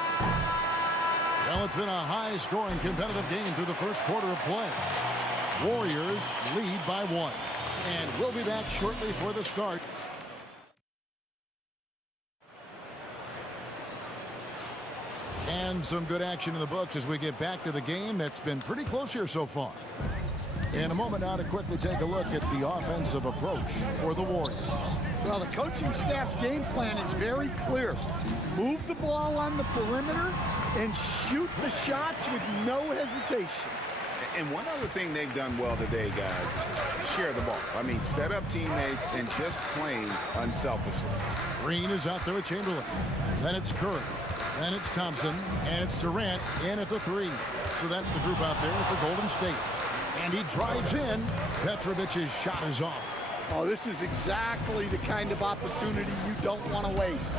Well, it's been a high-scoring competitive game through the first quarter of play. Warriors lead by 1. And we'll be back shortly for the start. And some good action in the books as we get back to the game that's been pretty close here so far. In a moment now to quickly take a look at the offensive approach for the Warriors. Well, the coaching staff's game plan is very clear. Move the ball on the perimeter and shoot the shots with no hesitation. And one other thing they've done well today, guys, share the ball. I mean, set up teammates and just playing unselfishly. Green is out there with Chamberlain. Then it's Curry. Then it's Thompson. And it's Durant in at the 3. So that's the group out there for Golden State. And he drives in. Petrovic's shot is off. Oh, this is exactly the kind of opportunity you don't want to waste.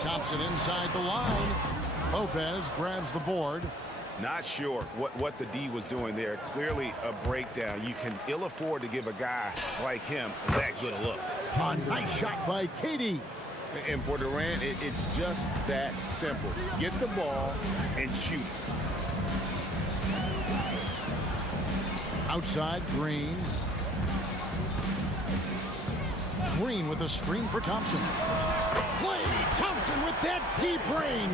Thompson inside the line. Lopez grabs the board. Not sure what the D was doing there. Clearly a breakdown. You can ill afford to give a guy like him that good a look. A nice shot by Katie. And for Durant, it's just that simple. Get the ball and shoot. Outside, Green. Green with a screen for Thompson. Play! Thompson with that deep range.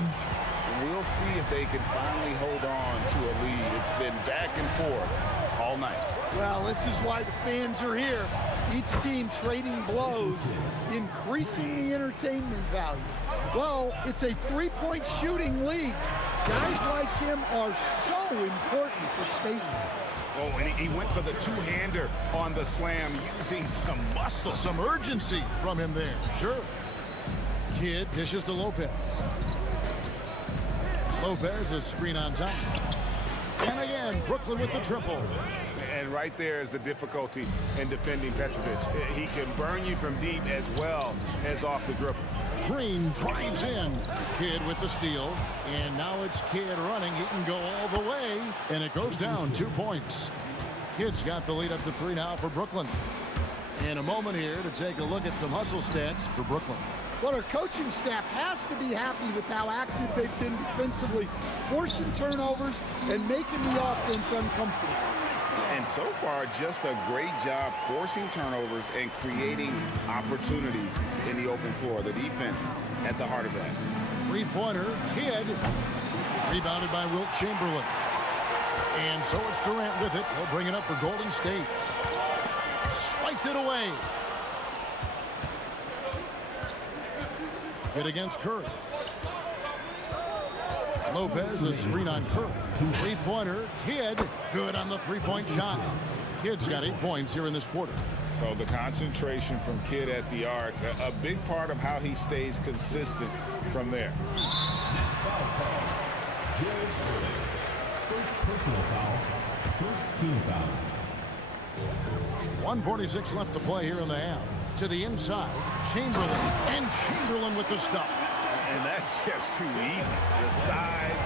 We'll see if they can finally hold on to a lead. It's been back and forth all night. Well, this is why the fans are here. Each team trading blows, increasing the entertainment value. Well, it's a three-point shooting league. Guys like him are so important for spacing. Oh, and he went for the two-hander on the slam, using some muscle. Some urgency from him there, sure. Kidd dishes to Lopez. Lopez is screen on Thompson. And again, Brooklyn with the triple. And right there is the difficulty in defending Petrovic. He can burn you from deep as well as off the dribble. Green drives in. Kidd with the steal. And now it's Kidd running. He can go all the way. And it goes down 2 points. Kidd's got the lead up to 3 now for Brooklyn. In a moment here to take a look at some hustle stats for Brooklyn. Well, our coaching staff has to be happy with how active they've been defensively, forcing turnovers and making the offense uncomfortable. And so far, just a great job forcing turnovers and creating opportunities in the open floor. The defense at the heart of that. Three-pointer, Kidd. Rebounded by Wilt Chamberlain. And so it's Durant with it. He'll bring it up for Golden State. Swiped it away. Kidd against Curry. Lopez a screen on Curry. Three-pointer, Kidd. Good on the three-point shot. Kidd's got 8 points here in this quarter. Well, the concentration from Kidd at the arc, a big part of how he stays consistent from there. First personal foul. First team foul. 1:46 left to play here in the half. To the inside, Chamberlain. And Chamberlain with the stuff. And that's just too easy. The size,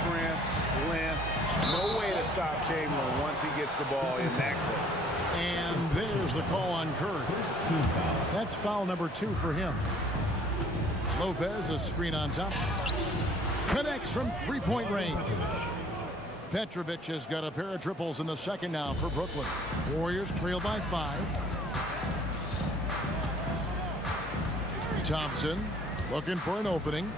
strength, length. No way to stop Chamberlain once he gets the ball in that close. And there's the call on Curry. That's foul number 2 for him. Lopez a screen on Thompson. Connects from three-point range. Petrovic has got a pair of triples in the second now for Brooklyn. Warriors trail by 5. Thompson looking for an opening.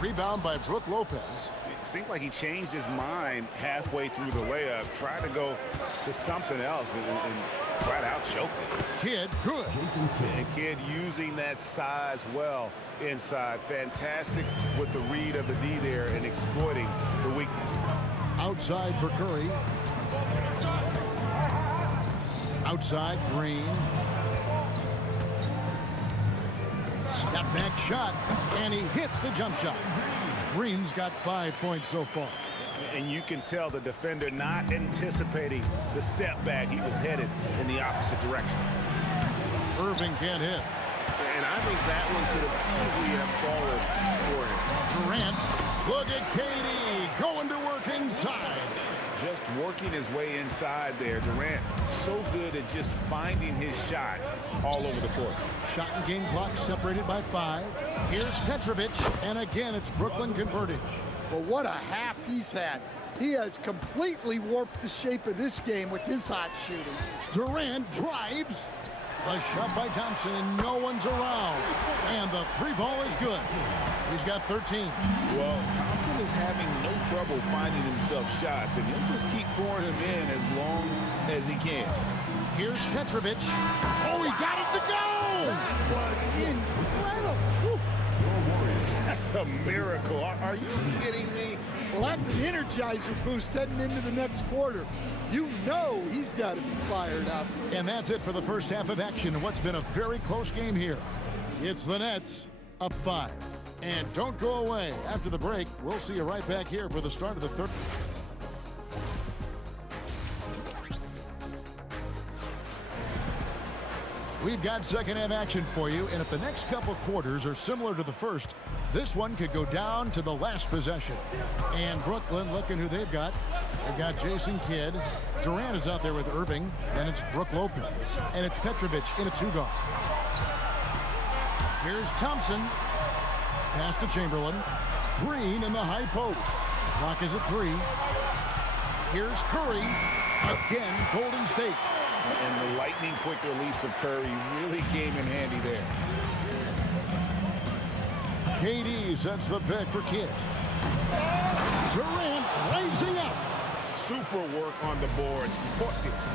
Rebound by Brook Lopez. It seemed like he changed his mind halfway through the layup, tried to go to something else and flat out choked it. Kidd, good. And Kidd using that size well inside. Fantastic with the read of the D there and exploiting the weakness. Outside for Curry. Outside, Green. Step back shot, and he hits the jump shot. Green's got 5 points so far. And you can tell the defender not anticipating the step back. He was headed in the opposite direction. Irving can't hit. And I think that one could have easily have fallen for him. Durant, look at KD going to work inside. Just working his way inside there. Durant so good at just finding his shot all over the court. Shot and game clock separated by 5. Here's Petrovic, and again it's Brooklyn converted. Well, what a half he's had. He has completely warped the shape of this game with his hot shooting. Durant drives. A shot by Thompson, and no one's around. And the three ball is good. He's got 13. Well, Thompson is having no trouble finding himself shots, and he'll just keep pouring them in as long as he can. Here's Petrovic. Oh, he got it to go! That was incredible. Woo. That's a miracle. Are you kidding me? Well, that's an energizer boost heading into the next quarter. You know he's got to be fired up. And that's it for the first half of action in what's been a very close game here. It's the Nets up 5. And don't go away. After the break, we'll see you right back here for the start of the third. We've got second half action for you, and if the next couple quarters are similar to the first, this one could go down to the last possession. And Brooklyn, looking who they've got. They've got Jason Kidd. Durant is out there with Irving. Then it's Brook Lopez. And it's Petrovic in a 2-guard. Here's Thompson. Pass to Chamberlain. Green in the high post. Clock is at 3. Here's Curry. Again, Golden State. And the lightning-quick release of Curry really came in handy there. KD sets the pick for Kidd. Durant raising up. Super work on the boards.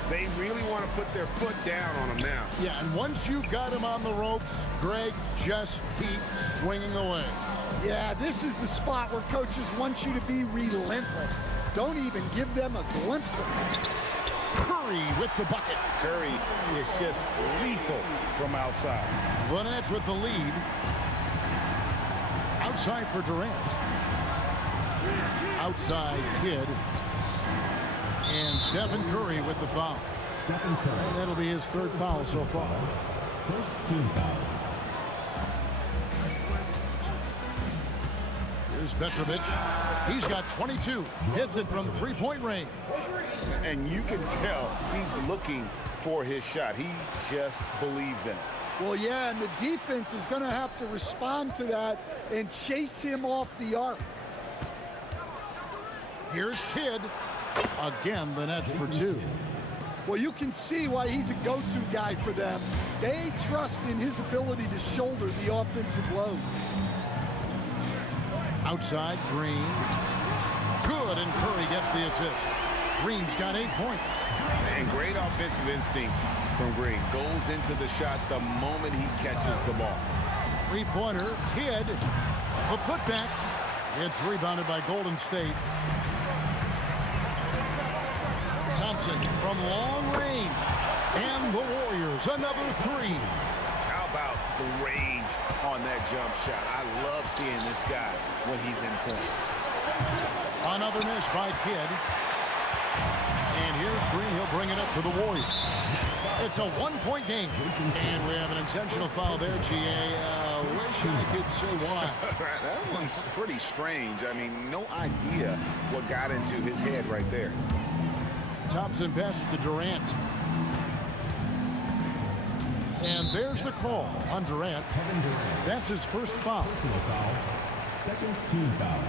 They really want to put their foot down on him now. Yeah, and once you've got him on the ropes, Greg, just keep swinging away. Yeah, this is the spot where coaches want you to be relentless. Don't even give them a glimpse of it. Curry with the bucket. Curry is just lethal from outside. The Nets with the lead. Outside for Durant. Outside Kidd. And Stephen Curry with the foul. And that'll be his third foul so far. First team foul. Here's Petrovic. He's got 22. Hits it from three-point range. And you can tell he's looking for his shot. He just believes in it. Well, yeah, and the defense is going to have to respond to that and chase him off the arc. Here's Kidd. Again, the Nets for 2. Well, you can see why he's a go-to guy for them. They trust in his ability to shoulder the offensive load. Outside, Green. Good, and Curry gets the assist. Green's got 8 points. And great offensive instincts from Green. Goes into the shot the moment he catches the ball. Three-pointer, Kidd. The putback. It's rebounded by Golden State. Thompson from long range. And the Warriors, another 3. How about the range on that jump shot? I love seeing this guy when he's in form. Another miss by Kidd. And here's Green. He'll bring it up for the Warriors. It's a 1-point game. And we have an intentional foul there, GA. Wish I could say why. That one's pretty strange. I mean, no idea what got into his head right there. Thompson passes to Durant. And there's the call on Durant. That's his first foul. Personal foul. Second team foul.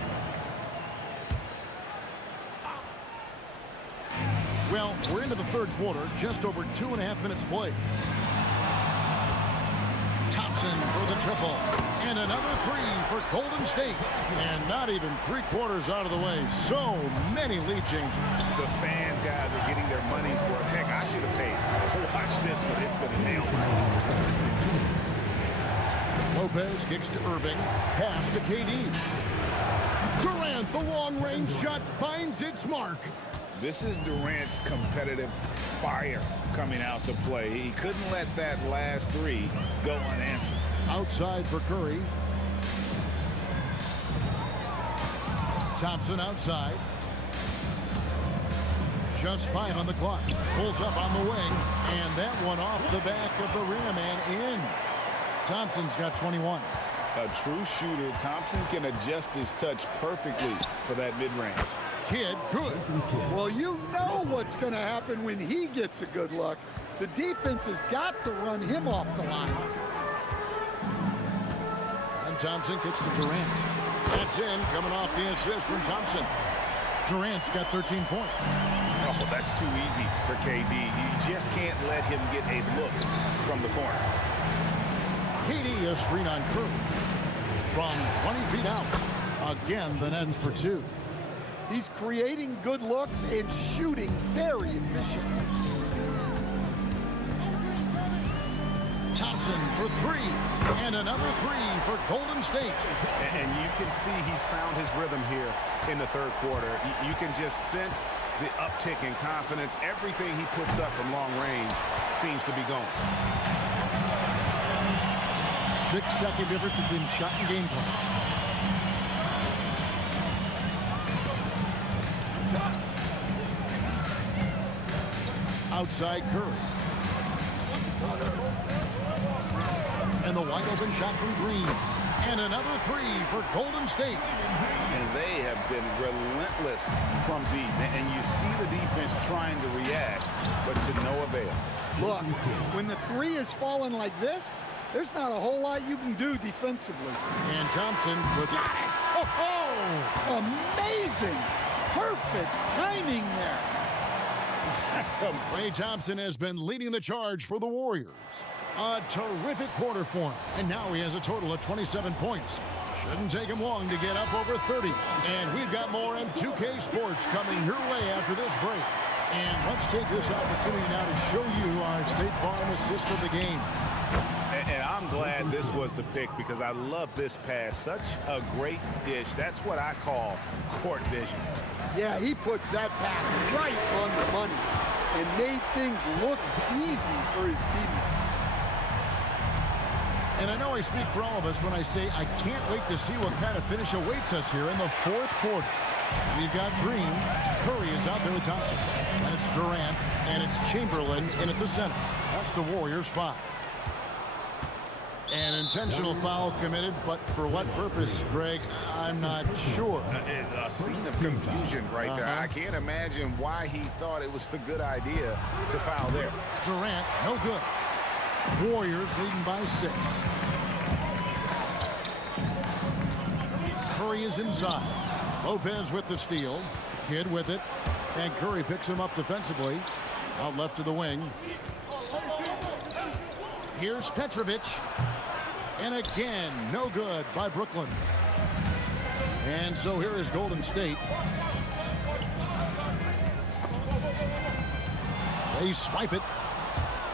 Well, we're into the third quarter, just over 2.5 minutes played. Thompson for the triple. And another 3 for Golden State. And not even 3/4 out of the way. So many lead changes. The fans, guys, are getting their money's worth. Heck, I should have paid to watch this one. It's been a nail biter. Lopez kicks to Irving. Pass to KD. Durant, the long-range shot finds its mark. This is Durant's competitive fire coming out to play. He couldn't let that last 3 go unanswered. Outside for Curry. Thompson outside. Just 5 on the clock. Pulls up on the wing. And that one off the back of the rim and in. Thompson's got 21. A true shooter, Thompson can adjust his touch perfectly for that mid-range. Kidd, good. Well, you know what's going to happen when he gets a good look. The defense has got to run him off the line. And Thompson kicks to Durant. That's in, coming off the assist from Thompson. Durant's got 13 points. Oh, that's too easy for KD. You just can't let him get a look from the corner. KD, a screen on Curry. From 20 feet out. Again, the Nets for two. He's creating good looks and shooting very efficiently. Thompson for three. And another three for Golden State. And you can see he's found his rhythm here in the third quarter. You can just sense the uptick in confidence. Everything he puts up from long range seems to be going. 6-second difference between shot and game plan. Outside Curry. And the wide open shot from Green. And another three for Golden State. And they have been relentless from deep. And you see the defense trying to react, but to no avail. Look, when the three is falling like this, there's not a whole lot you can do defensively. And Thompson with it. Oh, amazing. Perfect timing there. Klay Thompson has been leading the charge for the Warriors. A terrific quarter for him. And now he has a total of 27 points. Shouldn't take him long to get up over 30. And we've got more on 2K Sports coming your way after this break. And let's take this opportunity now to show you our State Farm assist of the game. And I'm glad this was the pick because I love this pass. Such a great dish. That's what I call court vision. Yeah, he puts that pass right on the money and made things look easy for his teammates. And I know I speak for all of us when I say I can't wait to see what kind of finish awaits us here in the fourth quarter. We've got Green. Curry is out there with Thompson. And it's Durant. And it's Chamberlain in at the center. That's the Warriors' foul. An intentional foul committed, but for what purpose, Greg, I'm not sure. A scene of confusion right there. I can't imagine why he thought it was a good idea to foul there. Durant, no good. Warriors leading by 6. Curry is inside. Lopez with the steal. Kidd with it. And Curry picks him up defensively. Out left to the wing. Here's Petrovic. And again, no good by Brooklyn. And so here is Golden State. They swipe it.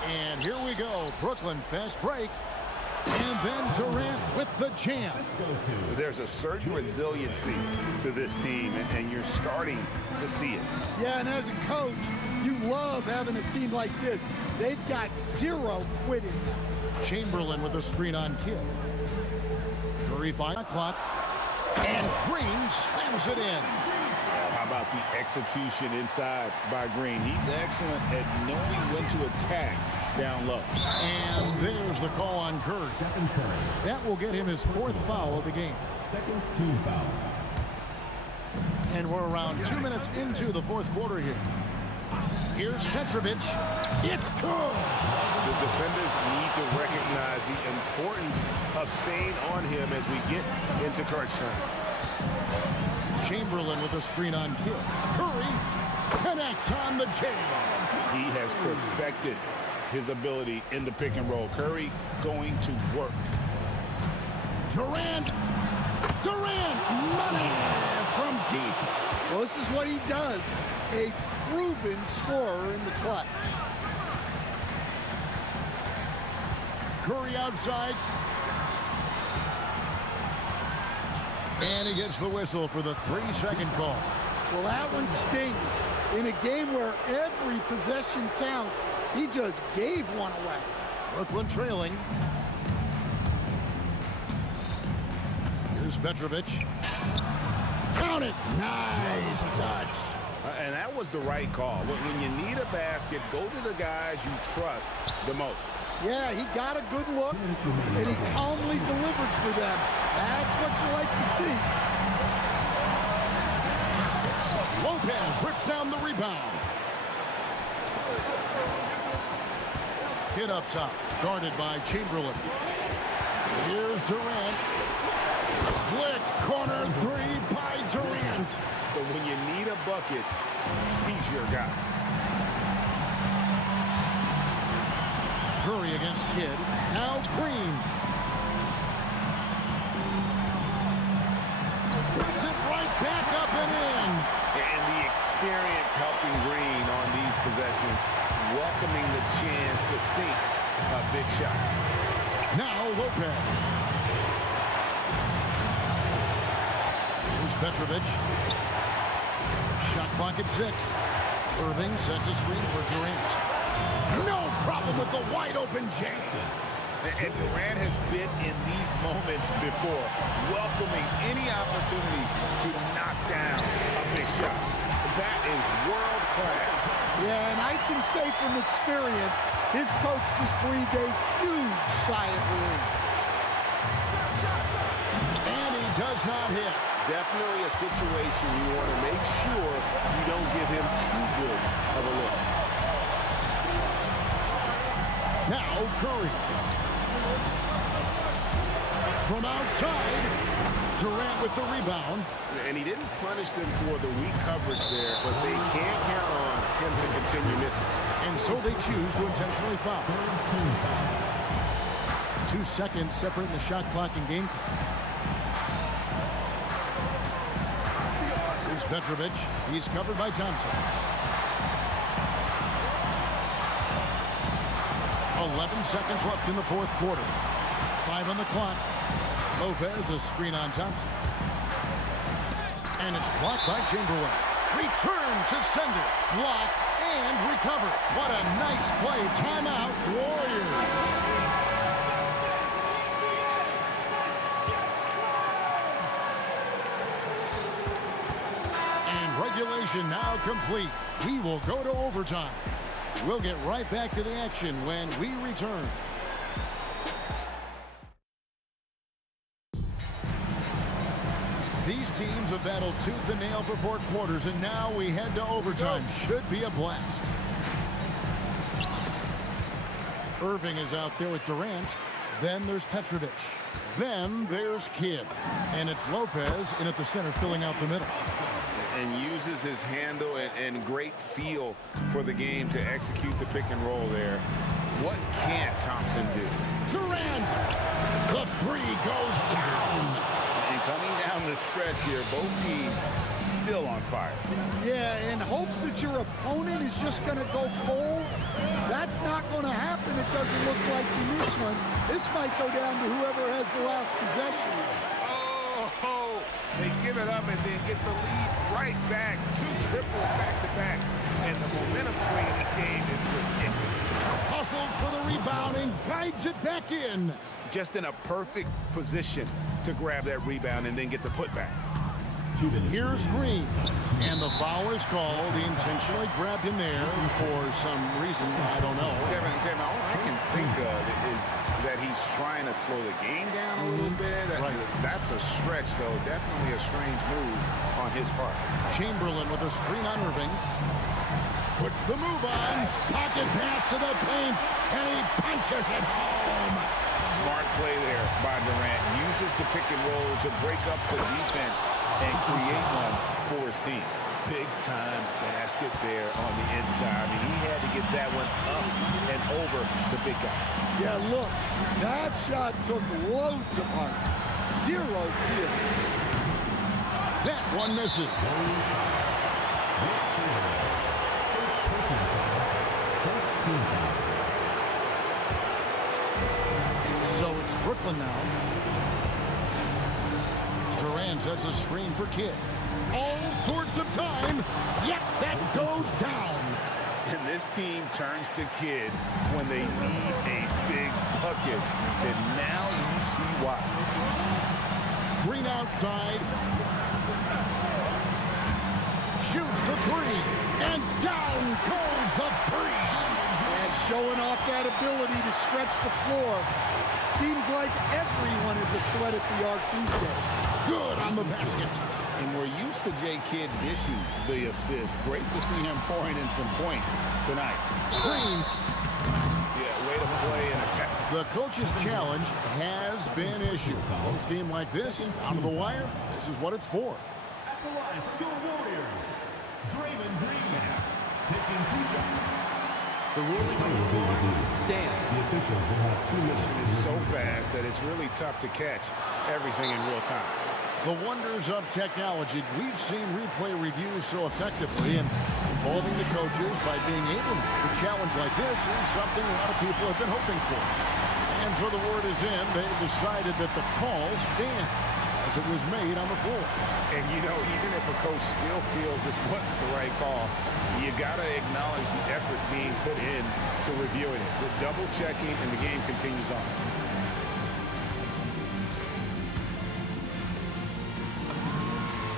And here we go. Brooklyn fast break. And then Durant with the jam. There's a certain resiliency to this team, and you're starting to see it. Yeah, and as a coach, you love having a team like this. They've got zero quitting. Chamberlain with a screen on Kidd. Curry 5 o'clock. And Green slams it in. How about the execution inside by Green? He's excellent at knowing when to attack down low. And there's the call on Curry. That will get him his 4th foul of the game. Second team foul. And we're around 2 minutes into the fourth quarter here. Here's Petrovic. It's good. The defenders need to recognize the importance of staying on him as we get into crunch time. Chamberlain with a screen on Kidd. Curry connects on the jam. He has perfected his ability in the pick and roll. Curry going to work. Durant, money from deep. Well, this is what he does. A proven scorer in the clutch. Curry outside. And he gets the whistle for the 3-second call. Well, that one stings. In a game where every possession counts, he just gave one away. Brooklyn trailing. Here's Petrovic. Count it. Nice touch. And that was the right call. When you need a basket, go to the guys you trust the most. Yeah, he got a good look, and he calmly delivered for them. That's what you like to see. Lopez rips down the rebound. Kidd up top, guarded by Chamberlain. Here's Durant. Slick corner three by Durant. So when you need a bucket, he's your guy. Curry against Kidd. Now Green. Puts it right back up and in. And the experience helping Green on these possessions, welcoming the chance to sink a big shot. Now Lopez. Here's Petrovic. Shot clock at 6. Irving sets a screen for Durant. No problem with the wide open jam. And Durant has been in these moments before, welcoming any opportunity to knock down a big shot. That is world class. Yeah, and I can say from experience, his coach just breathed a huge sigh of relief. And he does not hit. Definitely a situation you want to make sure you don't give him too good of a look. Now Curry. From outside, Durant with the rebound. And he didn't punish them for the weak coverage there, but they can't count on him to continue missing. And so they choose to intentionally foul. 2 seconds separating the shot clock and game clock. Here's Petrovic. He's covered by Thompson. 11 seconds left in the fourth quarter. 5 on the clock. Lopez, a screen on Thompson. And it's blocked by Chamberlain. Return to sender. Blocked and recovered. What a nice play. Timeout, Warriors. Regulation now complete. We will go to overtime. We'll get right back to the action when we return. These teams have battled tooth and nail for 4 quarters, and now we head to overtime. Should be a blast. Irving is out there with Durant. Then there's Petrovic. Then there's Kidd. And it's Lopez in at the center filling out the middle. And uses his handle and great feel for the game to execute the pick and roll there. What can't Thompson do? Durant! The three goes down. And coming down the stretch here, both teams still on fire. Yeah, in hopes that your opponent is just going to go cold. That's not going to happen. It doesn't look like in this one. This might go down to whoever has the last possession. Oh, they give it up and then get the lead right back. 2 triples back-to-back. And the momentum swing in this game is ridiculous. Hustles for the rebound and guides it back in. Just in a perfect position to grab that rebound and then get the putback. Here's Green. And the foul is called. He intentionally grabbed him there for some reason. I don't know. Kevin, all I can think of is that he's trying to slow the game down a little bit. Right. That's a stretch, though. Definitely a strange move on his part. Chamberlain with a screen on Irving. Puts the move on. Pocket pass to the paint. And he punches it home. Smart play there by Durant. Uses the pick and roll to break up the defense and create one for his team. Big time basket there on the inside. I mean, he had to get that one up and over the big guy. Yeah, look, that shot took loads apart. 0 fear. That one misses. So it's Brooklyn now. Durant sets a screen for Kidd. All sorts of time. Yep, that goes down. And this team turns to Kidd when they need a big bucket. And now you see why. Green outside. Shoots the 3. And down goes the 3. And showing off that ability to stretch the floor. Seems like everyone is a threat at the arc these days. Good on the basket. And we're used to J. Kidd dishing the assist. Great to see him pouring in some points tonight. Green. Yeah, way to play in a attack. The coach's challenge has been issued. This game like this, out of the wire, this is what it's for. At the line for your Warriors, Draymond Green. Taking 2 shots. The ruling on the floor stands. The officials will have 2 minutes. It's so fast that it's really tough to catch everything in real time. The wonders of technology. We've seen replay reviews so effectively, and involving the coaches by being able to challenge like this is something a lot of people have been hoping for. And so the word is in, they've decided that the call stands as it was made on the floor. And you know, even if a coach still feels this wasn't the right call, you gotta acknowledge the effort being put in to reviewing it. The double checking, and the game continues on.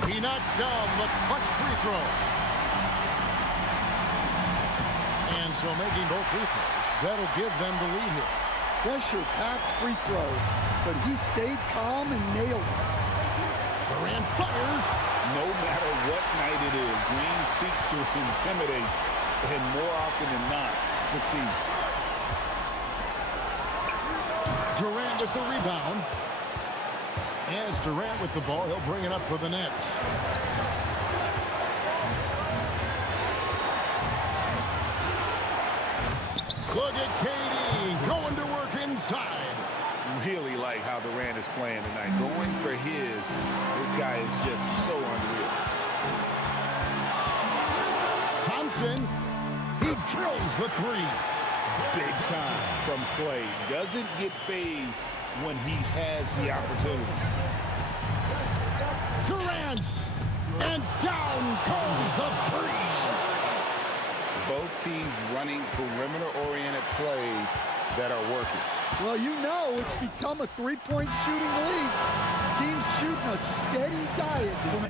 He knocks down the clutch free throw. And so making both free throws, that'll give them the lead here. Pressure-packed free throw, but he stayed calm and nailed it. Durant fires. No matter what night it is, Green seeks to intimidate and more often than not succeed. Durant with the rebound. And it's Durant with the ball. He'll bring it up for the Nets. Look at KD going to work inside. Really like how Durant is playing tonight. Going for his. This guy is just so unreal. Thompson, he drills the 3. Big time from Clay. Doesn't get phased when he has the opportunity. Durant, and down goes the 3. Both teams running perimeter-oriented plays that are working. Well, you know it's become a three-point shooting league. Teams shooting a steady diet from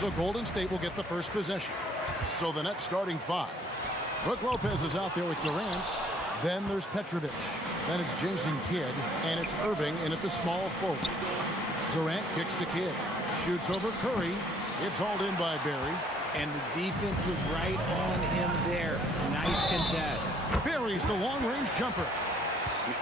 So Golden State will get the first possession. So the Nets starting 5. Brook Lopez is out there with Durant. Then there's Petrovic. Then it's Jason Kidd. And it's Irving in at the small forward. Durant kicks to Kidd. Shoots over Curry. It's hauled in by Barry. And the defense was right on him there. Nice contest. Barry's the long-range jumper.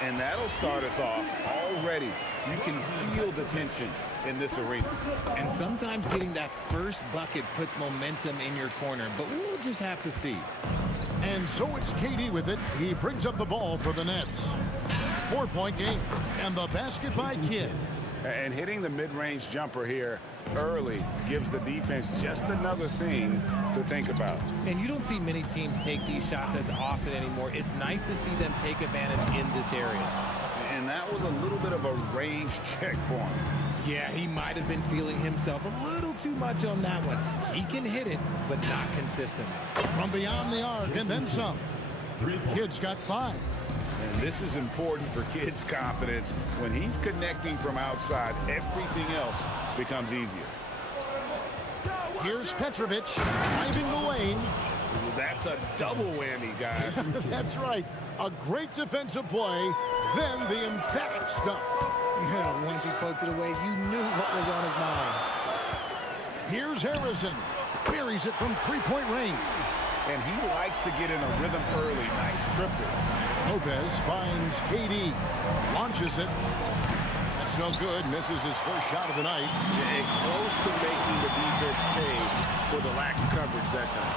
And that'll start us off already. You can feel the tension in this arena. And sometimes getting that first bucket puts momentum in your corner, but we'll just have to see. And so it's KD with it. He brings up the ball for the Nets. 4-point game. And the basket by Kidd. And hitting the mid-range jumper here early gives the defense just another thing to think about. And you don't see many teams take these shots as often anymore. It's nice to see them take advantage in this area. And that was a little bit of a range check for him. Yeah, he might have been feeling himself a little too much on that one. He can hit it, but not consistently. From beyond the arc and then some. Kidd's got 5. And this is important for Kidd's confidence. When he's connecting from outside, everything else becomes easier. Here's Petrovic driving the lane. That's a double whammy, guys. That's right. A great defensive play, then the emphatic stuff. Yeah, once he poked it away, you knew what was on his mind. Here's Harrison. Buries it from 3-point range. And he likes to get in a rhythm early. Nice triple. Lopez finds KD. Launches it. That's no good. Misses his first shot of the night. Yeah, close to making the defense pay for the lax coverage that time.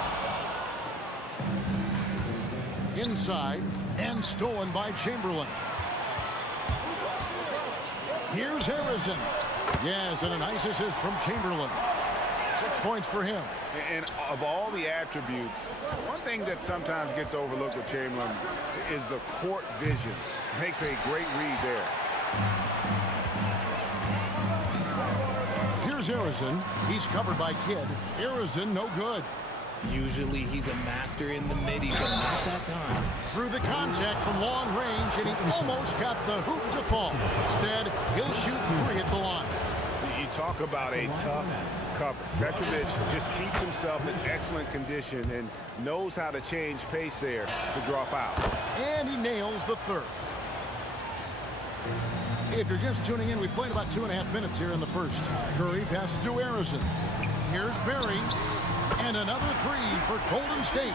Inside and stolen by Chamberlain. Here's Harrison. Yes, and a nice assist from Chamberlain. 6 points for him. And of all the attributes, one thing that sometimes gets overlooked with Chamberlain is the court vision. Makes a great read there. Here's Harrison. He's covered by Kidd. Harrison, no good. Usually he's a master in the midi, but not that time. Through the contact from long range, and he almost got the hoop to fall. Instead, he'll shoot 3 at the line. You talk about a tough cover. Petrovic just keeps himself in excellent condition and knows how to change pace there to draw fouls. And he nails the 3rd. If you're just tuning in, we played about 2.5 minutes here in the first. Curry passes to Harrison. Here's Barry. And another 3 for Golden State.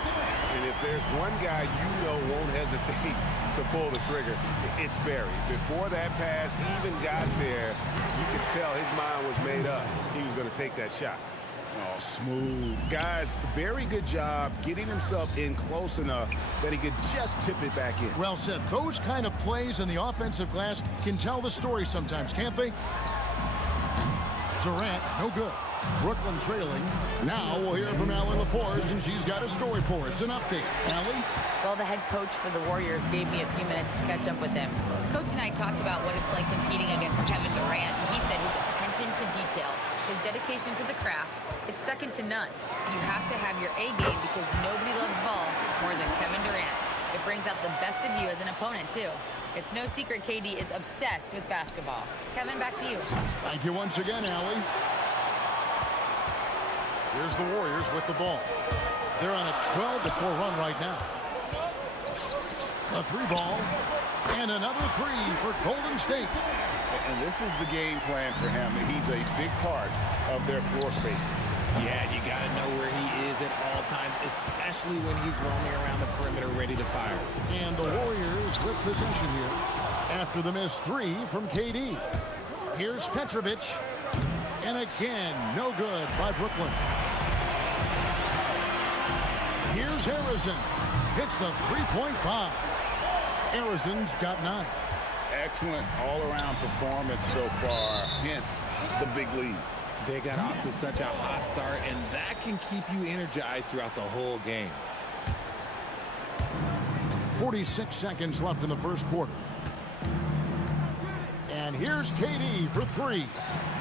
And if there's one guy you know won't hesitate to pull the trigger, it's Barry. Before that pass even got there, you could tell his mind was made up. He was going to take that shot. Oh, smooth. Guys, very good job getting himself in close enough that he could just tip it back in. Well said. Those kind of plays in the offensive glass can tell the story sometimes, can't they? Durant, no good. Brooklyn trailing. Now we'll hear from Allie LaForce, and she's got a story for us. An update. Allie? Well, the head coach for the Warriors gave me a few minutes to catch up with him. Coach and I talked about what it's like competing against Kevin Durant. He said his attention to detail, his dedication to the craft, it's second to none. You have to have your A game because nobody loves ball more than Kevin Durant. It brings out the best of you as an opponent, too. It's no secret KD is obsessed with basketball. Kevin, back to you. Thank you once again, Allie. Here's the Warriors with the ball. They're on a 12-4 run right now. A 3-ball. And another 3 for Golden State. And this is the game plan for him. He's a big part of their floor spacing. Yeah, you got to know where he is at all times, especially when he's roaming around the perimeter ready to fire. And the Warriors with possession here after the missed 3 from KD. Here's Petrovic. And again, no good by Brooklyn. Here's Harrison. Hits the 3-point bomb. Harrison's got 9. Excellent all-around performance so far, hence the big lead. They got off to such a hot start, and that can keep you energized throughout the whole game. 46 seconds left in the first quarter. And here's KD for 3.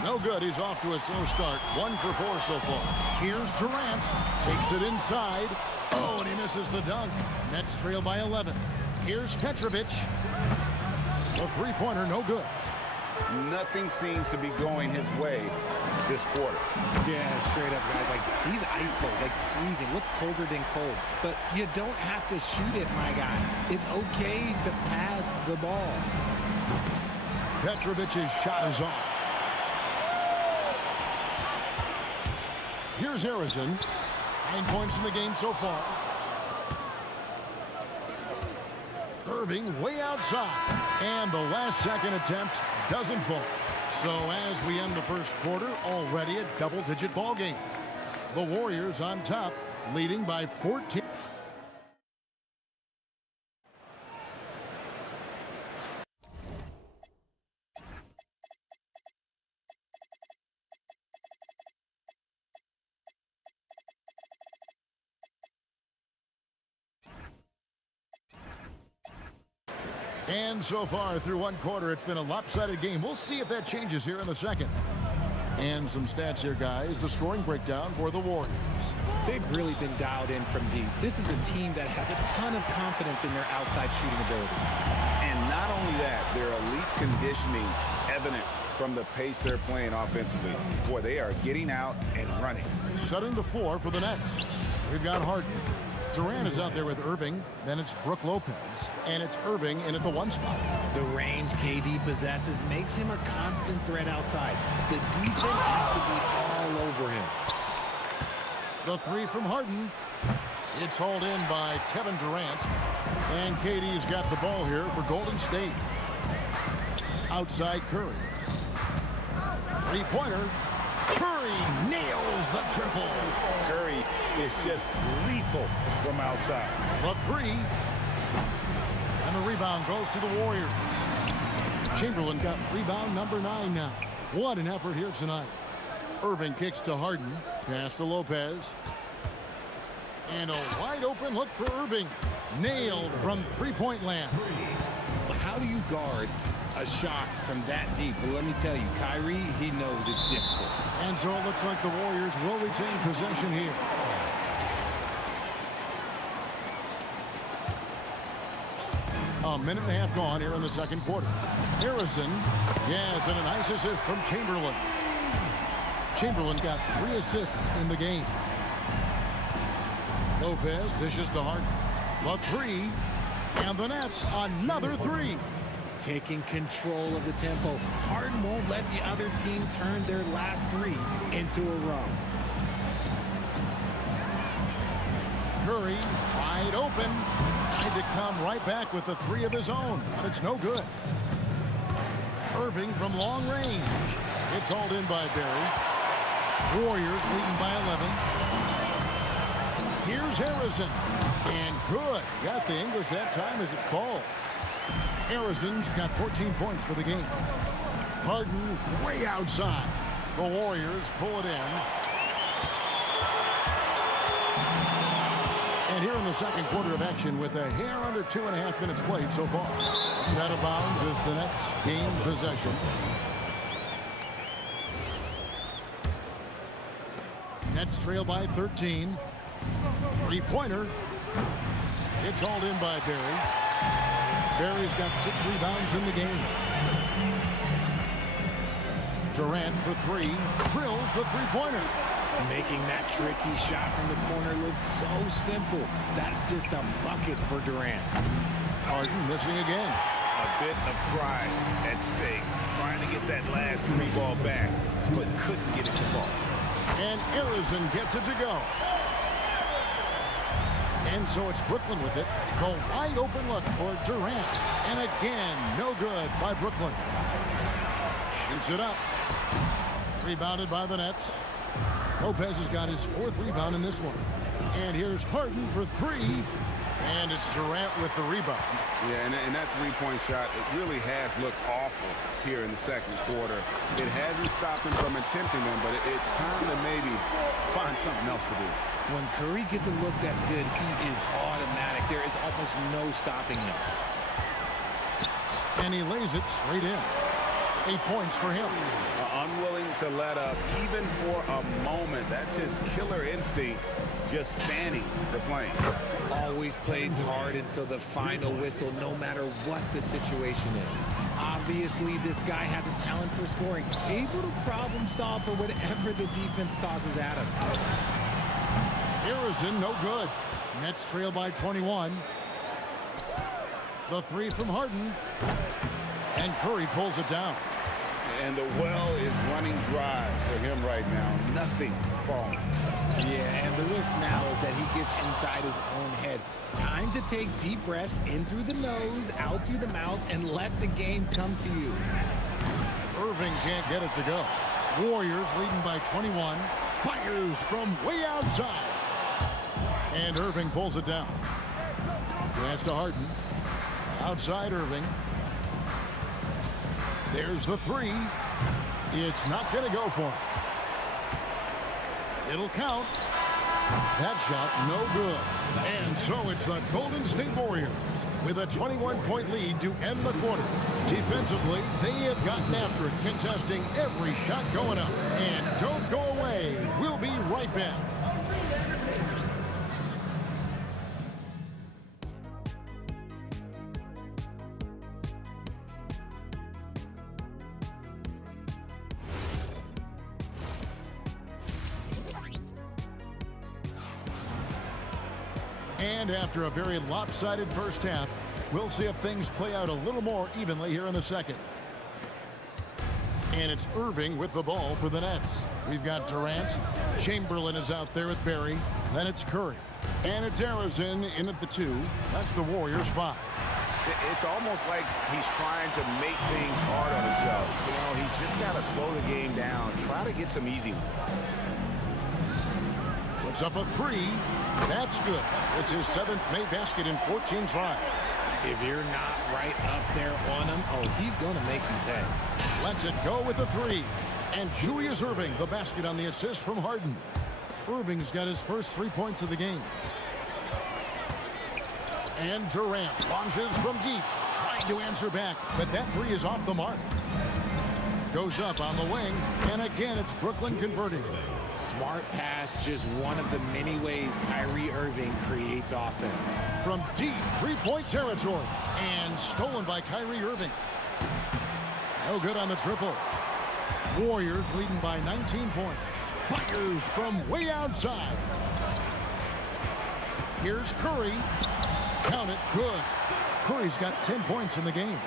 No good. He's off to a slow start. 1 for 4 so far. Here's Durant. Takes it inside. Oh, and he misses the dunk. Nets trail by 11. Here's Petrovic. The 3-pointer, no good. Nothing seems to be going his way this quarter. Yeah, straight up, guys. Like, he's ice cold, like freezing. What's colder than cold? But you don't have to shoot it, my guy. It's okay to pass the ball. Petrovic's shot is off. Here's Harrison. 9 points in the game so far. Irving way outside. And the last second attempt doesn't fall. So as we end the first quarter, already a double-digit ball game. The Warriors on top, leading by 14. And so far through one quarter, it's been a lopsided game. We'll see if that changes here in the second. And some stats here, guys. The scoring breakdown for the Warriors. They've really been dialed in from deep. This is a team that has a ton of confidence in their outside shooting ability. And not only that, their elite conditioning evident from the pace they're playing offensively. Boy, they are getting out and running. Setting the floor for the Nets. We've got Harden. Durant is out there with Irving. Then it's Brook Lopez. And it's Irving in at the 1 spot. The range KD possesses makes him a constant threat outside. The defense has to be all over him. The 3 from Harden. It's hauled in by Kevin Durant. And KD's got the ball here for Golden State. Outside Curry. 3-pointer. Curry nails the triple. Curry is just lethal from outside. The 3. And the rebound goes to the Warriors. Chamberlain got rebound number 9 now. What an effort here tonight. Irving kicks to Harden. Pass to Lopez. And a wide open look for Irving. Nailed from 3-point land. How do you guard a shot from that deep? Well, let me tell you, Kyrie, he knows it's difficult. And so it looks like the Warriors will retain possession here. A minute and a half gone here in the second quarter. Harrison, yes, and a nice assist from Chamberlain. Chamberlain got 3 assists in the game. Lopez dishes to Harden. The 3, and the Nets another 3. Taking control of the tempo. Harden won't let the other team turn their last 3 into a run. Curry wide open. Tried to come right back with the 3 of his own, but it's no good. Irving from long range. It's hauled in by Barry. Warriors leading by 11. Here's Harrison. And good. Got the English that time as it falls. Harrison's got 14 points for the game. Harden way outside. The Warriors pull it in. And here in the second quarter of action with a hair under 2.5 minutes played so far. And out of bounds as the Nets gain possession. Nets trail by 13. 3-pointer. It's hauled in by Barry. Barry's got 6 rebounds in the game. Durant for 3. Drills the 3-pointer. Making that tricky shot from the corner looks so simple. That's just a bucket for Durant. Harden missing again. A bit of pride at stake. Trying to get that last 3 ball back, but couldn't get it to fall. And Harrison gets it to go. And so it's Brooklyn with it. The wide open look for Durant. And again, no good by Brooklyn. Shoots it up. Rebounded by the Nets. Lopez has got his 4th rebound in this one. And here's Harden for 3. And it's Durant with the rebound. Yeah, and that 3-point shot, it really has looked awful here in the second quarter. It hasn't stopped him from attempting them, but it's time to maybe find something else to do. When Curry gets a look that's good, he is automatic. There is almost no stopping him. And he lays it straight in. 8 points for him. Unwilling to let up even for a moment. That's his killer instinct, just fanning the flame. Always plays hard until the final whistle, no matter what the situation is. Obviously, this guy has a talent for scoring, able to problem solve for whatever the defense tosses at him. Harrison, no good. Nets trail by 21. The three from Harden. And Curry pulls it down. And the well is running dry for him right now. Nothing falling. Yeah, and the risk now is that he gets inside his own head. Time to take deep breaths in through the nose, out through the mouth, and let the game come to you. Irving can't get it to go. Warriors leading by 21. Fires from way outside. And Irving pulls it down. Pass to Harden. Outside Irving. There's the three. It's not going to go for him. It'll count. That shot, no good. And so it's the Golden State Warriors with a 21-point lead to end the quarter. Defensively, they have gotten after it, contesting every shot going up. And don't go away. We'll be right back. And after a very lopsided first half, we'll see if things play out a little more evenly here in the second. And it's Irving with the ball for the Nets. We've got Durant. Chamberlain is out there with Barry. Then it's Curry. And it's Harrison in at the 2. That's the Warriors' 5. It's almost like he's trying to make things hard on himself. You know, he's just got to slow the game down. Try to get some easy ones. Puts up a 3. That's good. It's his 7th made basket in 14 tries. If you're not right up there on him, oh, he's going to make you pay. Lets it go with the 3. And Julius Irving, the basket on the assist from Harden. Irving's got his first 3 points of the game. And Durant launches from deep, trying to answer back, but that 3 is off the mark. Goes up on the wing, and again it's Brooklyn converting. Smart pass, just one of the many ways Kyrie Irving creates offense. From deep three-point territory, and stolen by Kyrie Irving. No good on the triple. Warriors leading by 19 points. Fires from way outside. Here's Curry. Count it, good. Curry's got 10 points in the game.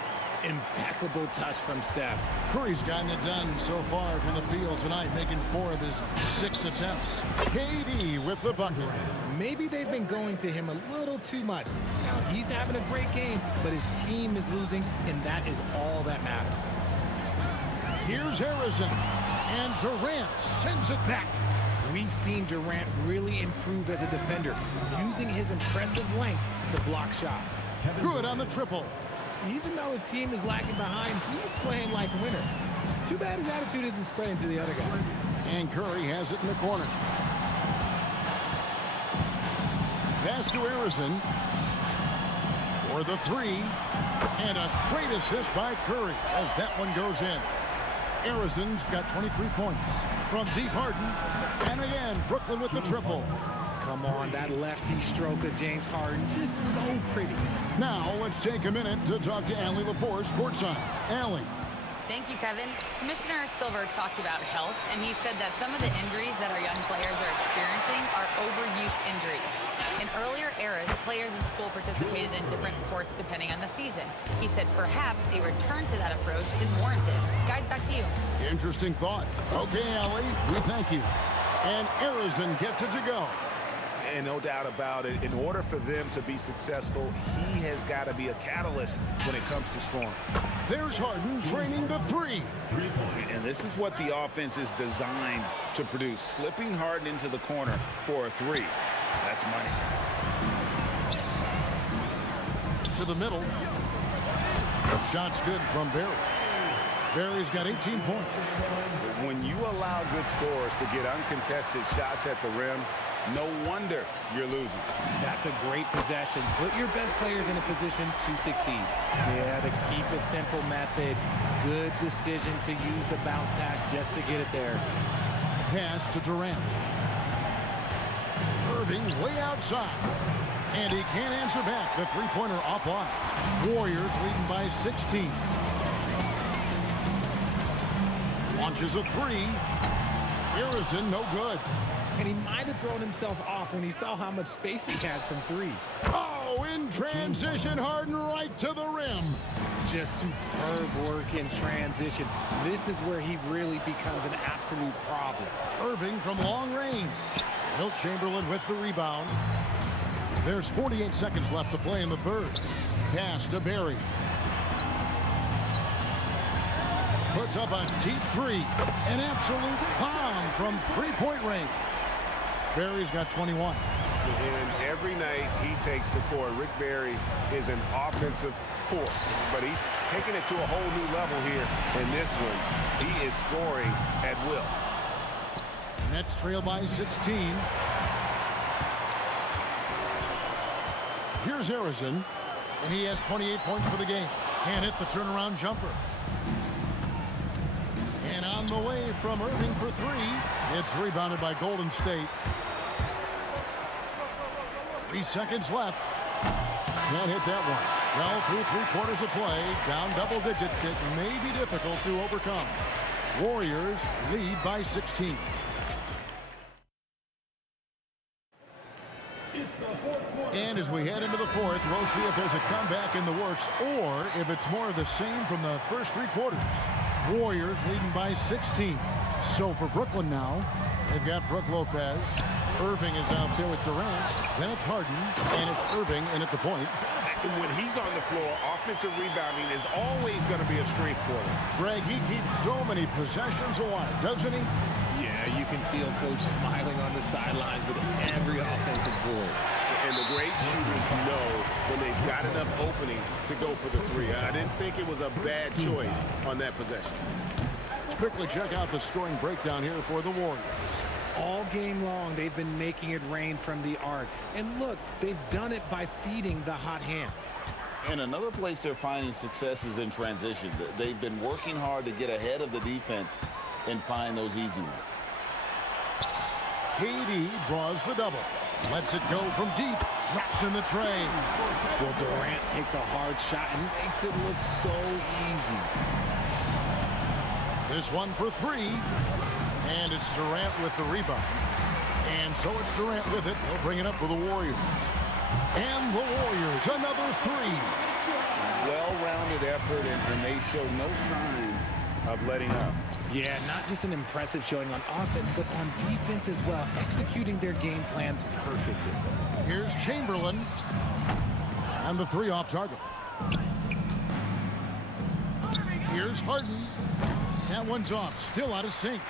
Impeccable touch from Steph. Curry's gotten it done so far from the field tonight, making 4 of his 6 attempts. KD with the bucket. Maybe they've been going to him a little too much. Now, he's having a great game, but his team is losing, and that is all that matters. Here's Harrison, and Durant sends it back. We've seen Durant really improve as a defender, using his impressive length to block shots. Good on the triple. Even though his team is lagging behind, he's playing like a winner. Too bad his attitude isn't spreading to the other guys. And Curry has it in the corner. Pass to Harrison for the 3. And a great assist by Curry as that one goes in. Harrison's got 23 points. From deep Harden. And again, Brooklyn with the triple. Come on, that lefty stroke of James Harden, just so pretty. Now, let's take a minute to talk to Allie LaForce courtside. Allie. Thank you, Kevin. Commissioner Silver talked about health, and he said that some of the injuries that our young players are experiencing are overuse injuries. In earlier eras, players in school participated in different sports depending on the season. He said perhaps a return to that approach is warranted. Guys, back to you. Interesting thought. Okay, Allie, we thank you. And Harrison gets it to go. And no doubt about it, in order for them to be successful, he has got to be a catalyst when it comes to scoring. There's Harden training the 3. And this is what the offense is designed to produce. Slipping Harden into the corner for a 3. That's money. To the middle. Shot's good from Barry. Barry's got 18 points. When you allow good scorers to get uncontested shots at the rim, no wonder you're losing. That's a great possession. Put your best players in a position to succeed. Yeah, the keep it simple method. Good decision to use the bounce pass just to get it there. Pass to Durant. Irving way outside. And he can't answer back. The three-pointer offline. Warriors leading by 16. launches a three. Harrison, no good. And he might have thrown himself off when he saw how much space he had from three. Oh, in transition, Harden right to the rim. Just superb work in transition. This is where he really becomes an absolute problem. Irving from long range. Wilt Chamberlain with the rebound. There's 48 seconds left to play in the third. Pass to Barry. Puts up a deep three. An absolute bomb from three-point range. Barry's got 21. And every night he takes the court. Rick Barry is an offensive force, but he's taking it to a whole new level here in this one. He is scoring at will. Nets trail by 16. Here's Harrison, and he has 28 points for the game. Can't hit the turnaround jumper. And on the way from Irving for three. It's rebounded by Golden State. 3 seconds left. Can't hit that one. Well, through 3/4 of play, down double digits, it may be difficult to overcome. Warriors lead by 16. And as we head into the fourth, we'll see if there's a comeback in the works or if it's more of the same from the first 3 quarters. Warriors leading by 16. So for Brooklyn now, they've got Brook Lopez. Irving is out there with Durant. Then it's Harden, and it's Irving in at the point. When he's on the floor, offensive rebounding is always going to be a strength for him. Greg, he keeps so many possessions alive, doesn't he? Yeah, you can feel Coach smiling on the sidelines with every offensive board. And the great shooters know when they've got enough opening to go for the three. I didn't think it was a bad choice on that possession. Let's quickly check out the scoring breakdown here for the Warriors. All game long, they've been making it rain from the arc. And look, they've done it by feeding the hot hands. And another place they're finding success is in transition. They've been working hard to get ahead of the defense and find those easy ones. KD draws the double. Lets it go from deep. Drops in the tray. Well, Durant takes a hard shot and makes it look so easy. This one for three. And it's Durant with the rebound. And so it's Durant with it. He'll bring it up for the Warriors. And the Warriors, another three. Well-rounded effort, and they show no signs of letting up. Yeah, not just an impressive showing on offense, but on defense as well, executing their game plan perfectly. Here's Chamberlain. And the three off target. Here's Harden. That one's off, still out of sync.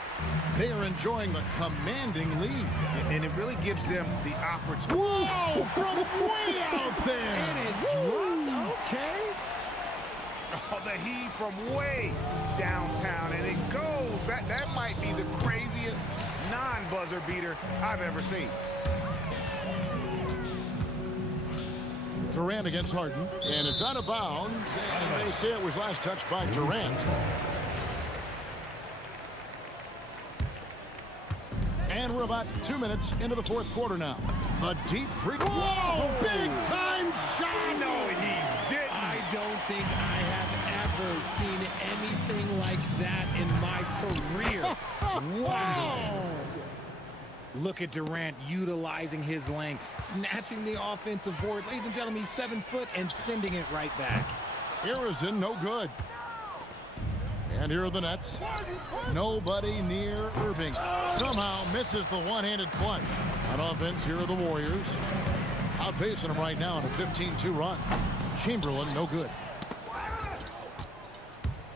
They are enjoying the commanding lead. And it really gives them the opportunity. Whoa, from way out there. And it drops, okay. Oh, the heat from way downtown, and it goes. That might be the craziest non-buzzer beater I've ever seen. Durant against Harden, and it's out of bounds, and they say it was last touched by Durant. And we're about 2 minutes into the fourth quarter now. A deep freak. Whoa! Big time shot! No, he didn't. I don't think I have ever seen anything like that in my career. Wow! Look at Durant utilizing his length, snatching the offensive board. Ladies and gentlemen, he's 7 foot and sending it right back. Harrison, no good. And here are the Nets. Nobody near Irving. Somehow misses the one-handed flush. On offense, here are the Warriors. Outpacing them right now in a 15-2 run. Chamberlain, no good.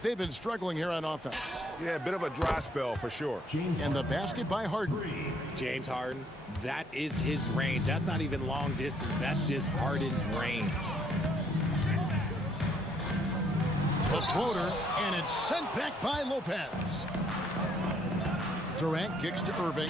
They've been struggling here on offense. Yeah, a bit of a dry spell for sure. And the basket by Harden. James Harden, that is his range. That's not even long distance. That's just Harden's range. A floater, and it's sent back by Lopez. Durant kicks to Irving.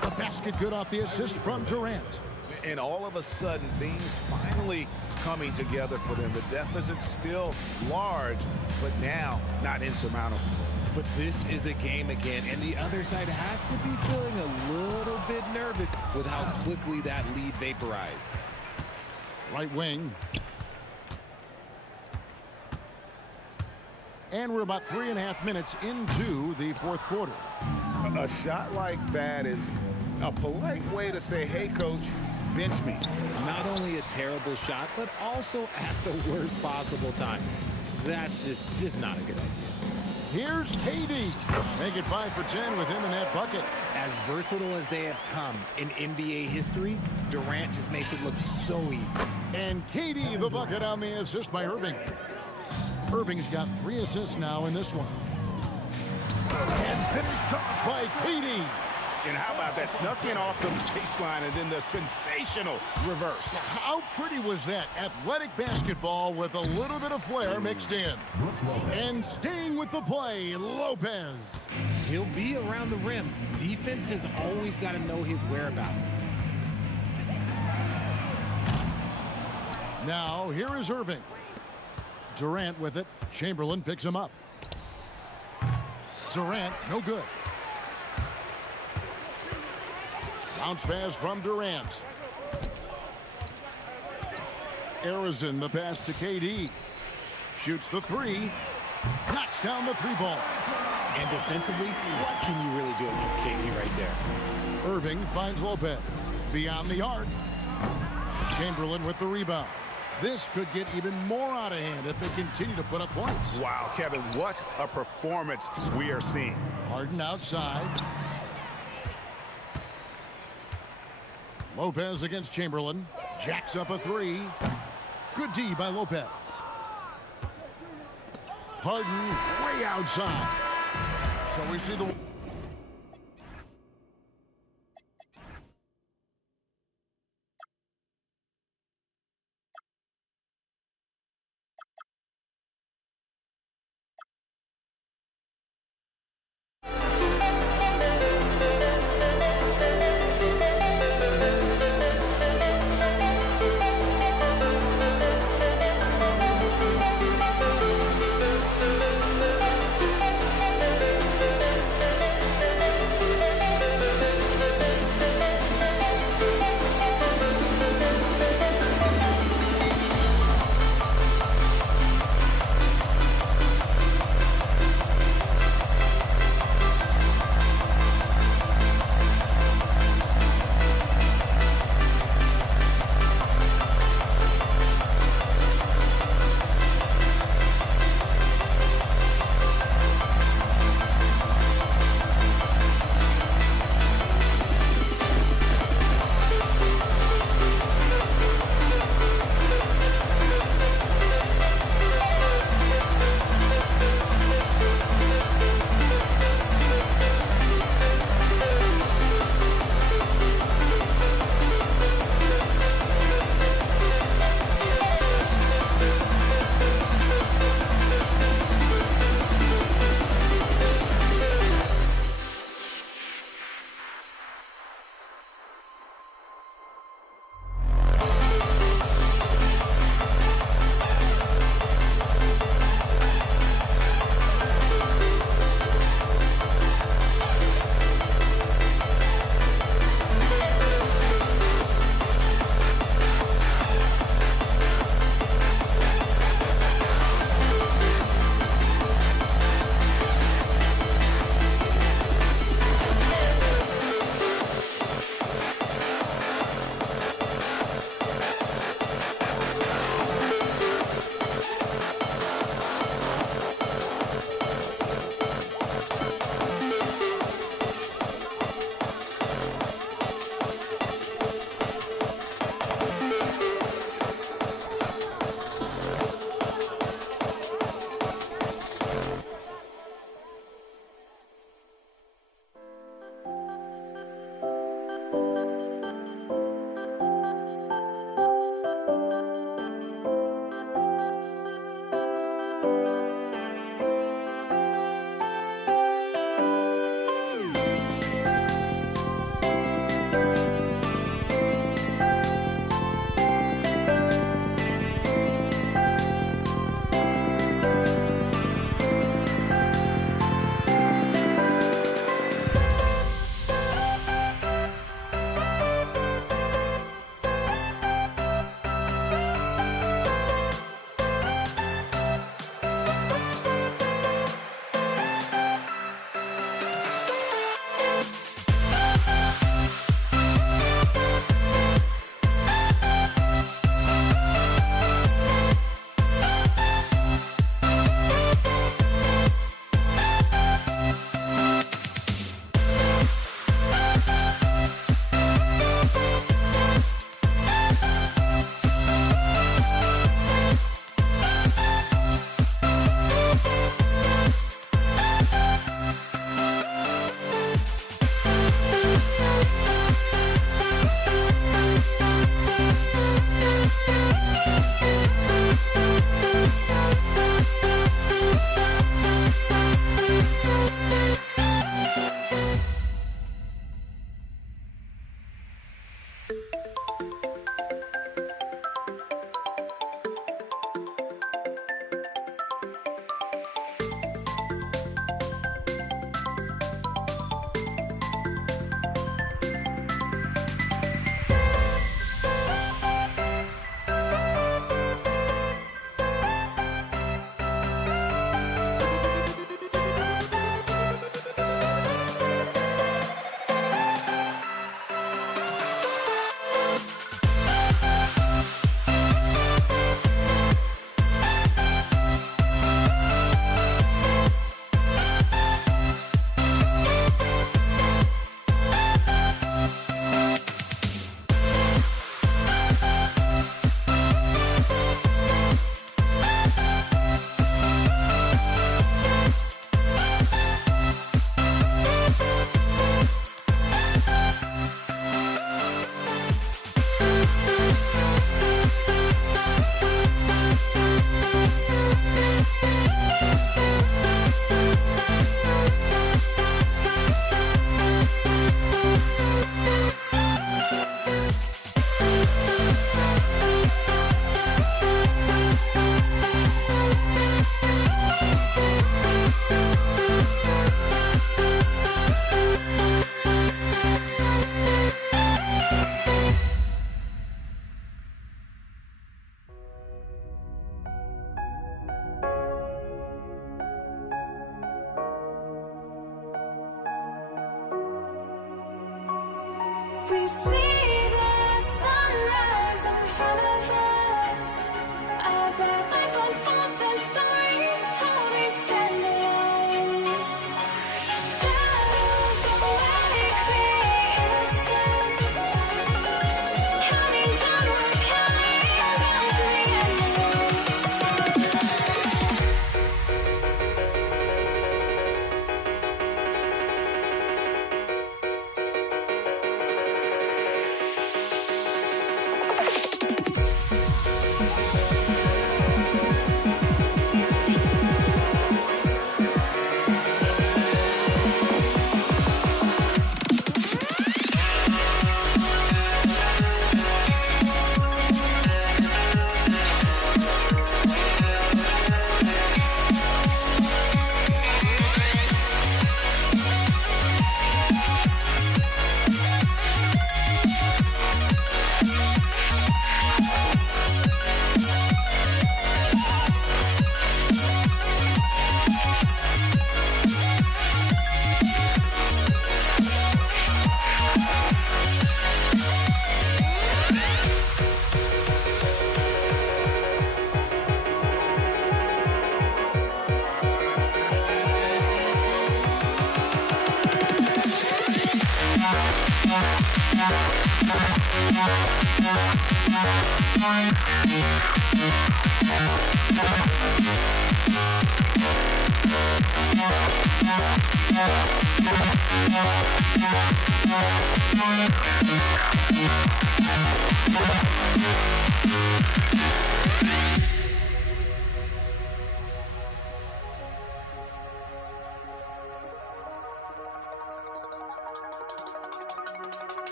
The basket good off the assist from Durant. And all of a sudden, things finally coming together for them. The deficit's still large, but now not insurmountable. But this is a game again, and the other side has to be feeling a little bit nervous with how quickly that lead vaporized. Right wing. And we're about 3.5 minutes into the fourth quarter. A shot like that is a polite way to say, hey, coach, bench me. Not only a terrible shot, but also at the worst possible time. That's just not a good idea. Here's KD. Make it 5 for 10 with him in that bucket. As versatile as they have come in NBA history, Durant just makes it look so easy. And KD the bucket on the assist by Irving. Irving's got 3 assists now in this one. And finished off by KD. And how about that? Snuck in off the baseline and then the sensational reverse. How pretty was that? Athletic basketball with a little bit of flair mixed in. And staying with the play, Lopez. He'll be around the rim. Defense has always got to know his whereabouts. Now, here is Irving. Durant with it. Chamberlain picks him up. Durant, no good. Bounce pass from Durant. Arizin, the pass to KD. Shoots the 3. Knocks down the 3-ball. And defensively, what can you really do against KD right there? Irving finds Lopez. Beyond the arc. Chamberlain with the rebound. This could get even more out of hand if they continue to put up points. Wow, Kevin, what a performance we are seeing. Harden outside. Lopez against Chamberlain. Jacks up a 3. Good D by Lopez. Harden way outside. So we see the... We see the sunrise in front of us. As our life unfolds and stories told, we stand alone. Shadows awake the innocence. Counting down, we're counting down to the end.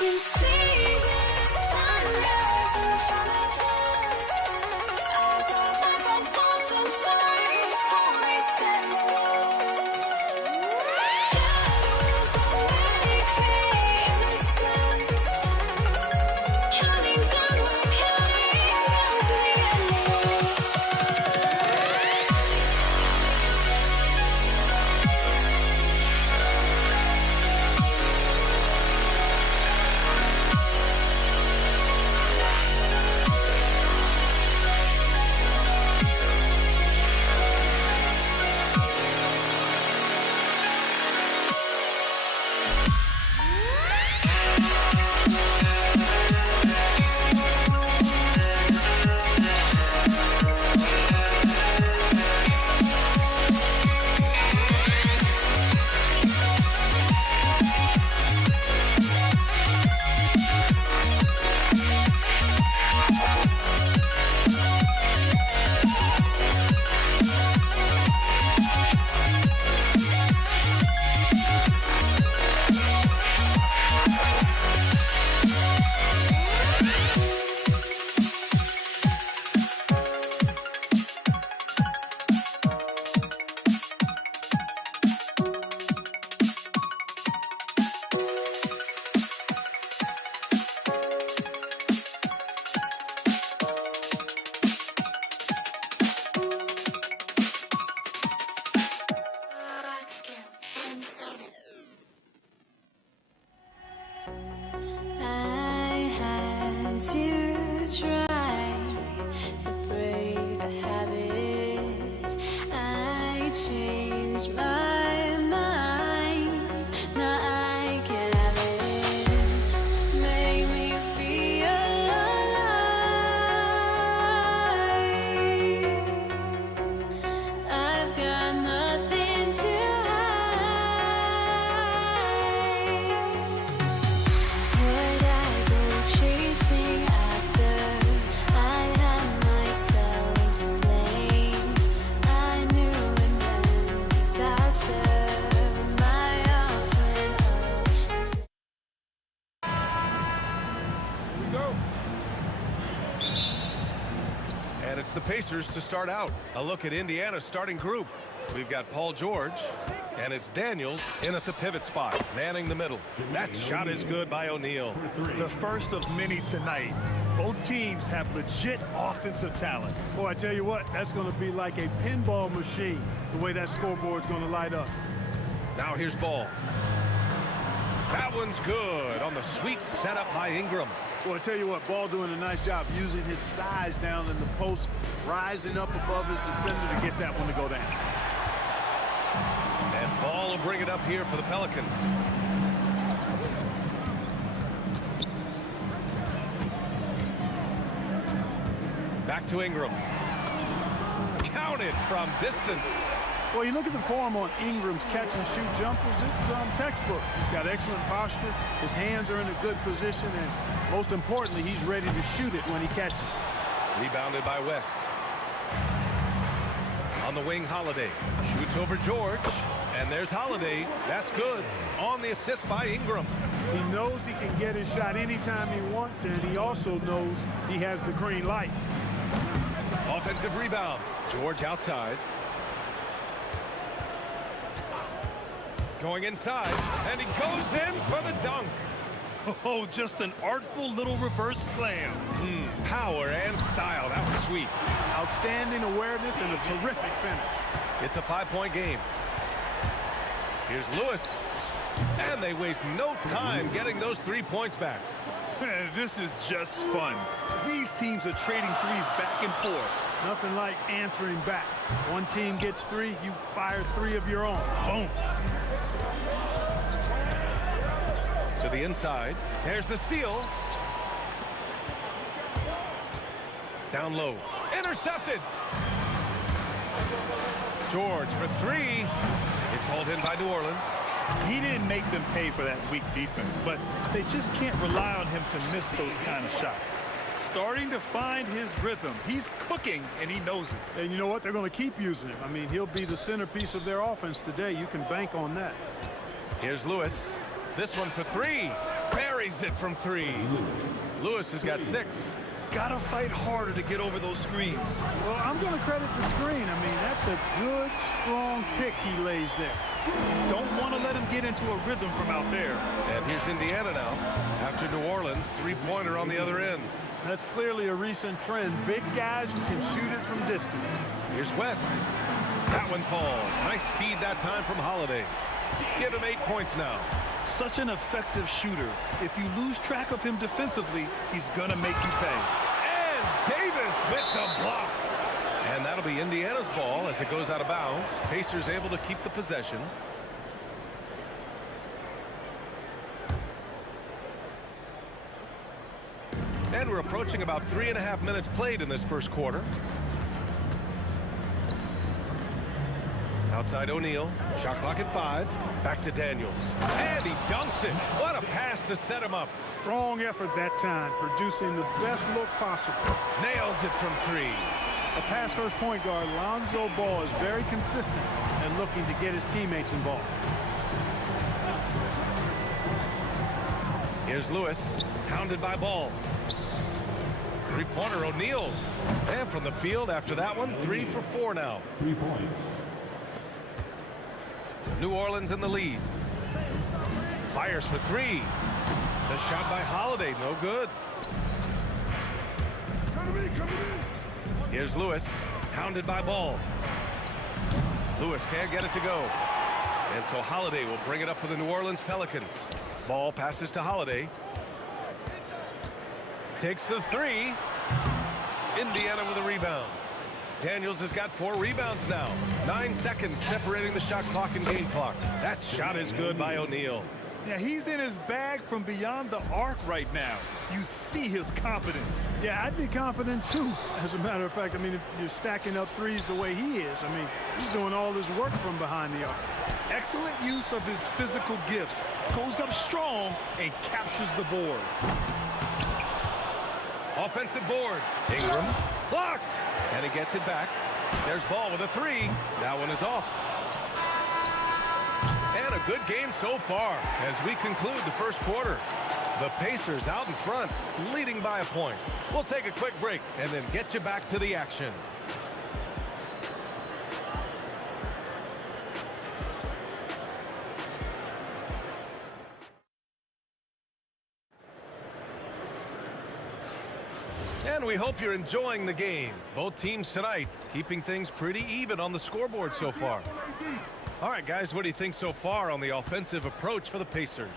We see the sunrise in front of us. As our life unfolds and stories told, we stand alone. Shadows awake the innocence. Counting down, we're counting down to the endless. I had to try to break a habit. I changed my mind. Now I can have it. Make me feel alive. I've got nothing to would I go chasing after? I had myself to blame. I knew it meant disaster. My arms went up. Here we go. And it's the Pacers to start out. A look at Indiana's starting group. We've got Paul George, and it's Daniels in at the pivot spot, manning the middle. That shot is good by O'Neal. The first of many tonight. Both teams have legit offensive talent. Boy, I tell you what, that's going to be like a pinball machine, the way that scoreboard's going to light up. Now here's Ball. That one's good on the sweet setup by Ingram. Well, I tell you what, Ball doing a nice job using his size down in the post, rising up above his defender to get that one to go down. And Ball will bring it up here for the Pelicans. Back to Ingram. Counted from distance. Well, you look at the form on Ingram's catch-and-shoot jumpers, it's textbook. He's got excellent posture. His hands are in a good position, and most importantly, he's ready to shoot it when he catches it. Rebounded by West. On the wing, Holiday. Shoots over George, and there's Holiday. That's good. On the assist by Ingram. He knows he can get his shot anytime he wants, and he also knows he has the green light. Offensive rebound. George outside. Going inside, and he goes in for the dunk. Oh, just an artful little reverse slam. Power and style. That was sweet. Outstanding awareness and a terrific finish. It's a 5-point game. Here's Lewis. And they waste no time getting those 3 points back. This is just fun. These teams are trading threes back and forth. Nothing like answering back. One team gets 3, you fire 3 of your own. Boom. To the inside. There's the steal. Down low. Intercepted. George for 3. It's hauled in by New Orleans. He didn't make them pay for that weak defense, but they just can't rely on him to miss those kind of shots. Starting to find his rhythm. He's cooking, and he knows it. And you know what? They're going to keep using him. I mean, he'll be the centerpiece of their offense today. You can bank on that. Here's Lewis. This one for 3. Buries it from 3. Lewis has got 6. Gotta fight harder to get over those screens. Well, I'm going to credit the screen. I mean, that's a good, strong pick he lays there. Don't want to let him get into a rhythm from out there. And here's Indiana now. After New Orleans, 3-pointer on the other end. That's clearly a recent trend. Big guys who can shoot it from distance. Here's West. That one falls. Nice feed that time from Holiday. Give him 8 points now. Such an effective shooter. If you lose track of him defensively, he's going to make you pay. And Davis with the block. And that'll be Indiana's ball as it goes out of bounds. Pacers able to keep the possession. And we're approaching about 3.5 minutes played in this first quarter. Outside O'Neal. Shot clock at 5. Back to Daniels. And he dunks it. What a pass to set him up. Strong effort that time, producing the best look possible. Nails it from 3. A pass-first point guard, Lonzo Ball, is very consistent and looking to get his teammates involved. Here's Lewis. Hounded by Ball. 3-pointer O'Neal. And from the field after that one, 3 for 4 now. 3 points. New Orleans in the lead. Fires for 3. The shot by Holiday, no good. Here's Lewis, hounded by Ball. Lewis can't get it to go. And so Holiday will bring it up for the New Orleans Pelicans. Ball passes to Holiday. Takes the 3. Indiana with a rebound. Daniels has got 4 rebounds now. 9 seconds separating the shot clock and game clock. That shot is good by O'Neal. Yeah, he's in his bag from beyond the arc right now. You see his confidence. Yeah, I'd be confident too. As a matter of fact, I mean, if you're stacking up threes the way he is, I mean, he's doing all his work from behind the arc. Excellent use of his physical gifts. Goes up strong and captures the board. Offensive board. Ingram blocked. And he gets it back. There's Ball with a 3. That one is off. And a good game so far as we conclude the first quarter. The Pacers out in front, leading by a point. We'll take a quick break and then get you back to the action. And we hope you're enjoying the game. Both teams tonight keeping things pretty even on the scoreboard so far. All right, guys, what do you think so far on the offensive approach for the Pacers?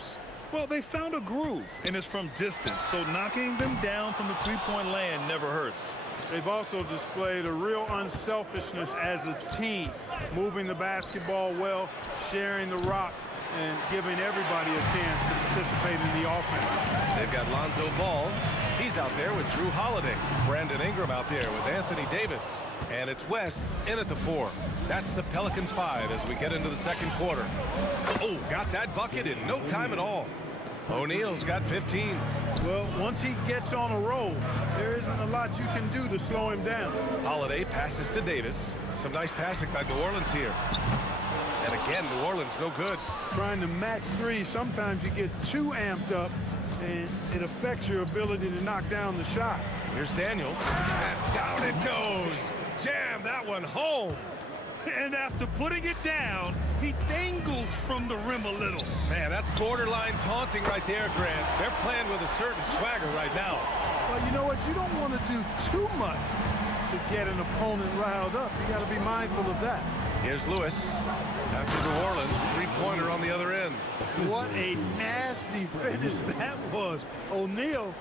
Well, they found a groove, and it's from distance, so knocking them down from the three-point land never hurts. They've also displayed a real unselfishness as a team, moving the basketball well, sharing the rock, and giving everybody a chance to participate in the offense. They've got Lonzo Ball. He's out there with Drew Holiday. Brandon Ingram out there with Anthony Davis. And it's West in at the 4. That's the Pelicans 5 as we get into the second quarter. Oh, got that bucket in no time at all. O'Neal's got 15. Well, once he gets on a roll, there isn't a lot you can do to slow him down. Holiday passes to Davis. Some nice passing by New Orleans here. And again, New Orleans no good. Trying to match three, sometimes you get too amped up, and it affects your ability to knock down the shot. Here's Daniels. And down it goes. Jam that one home. And after putting it down, he dangles from the rim a little. Man, that's borderline taunting right there, Grant. They're playing with a certain swagger right now. Well, you know what? You don't want to do too much to get an opponent riled up. You got to be mindful of that. Here's Lewis. After New Orleans, three-pointer on the other end. What a nasty finish that was. O'Neal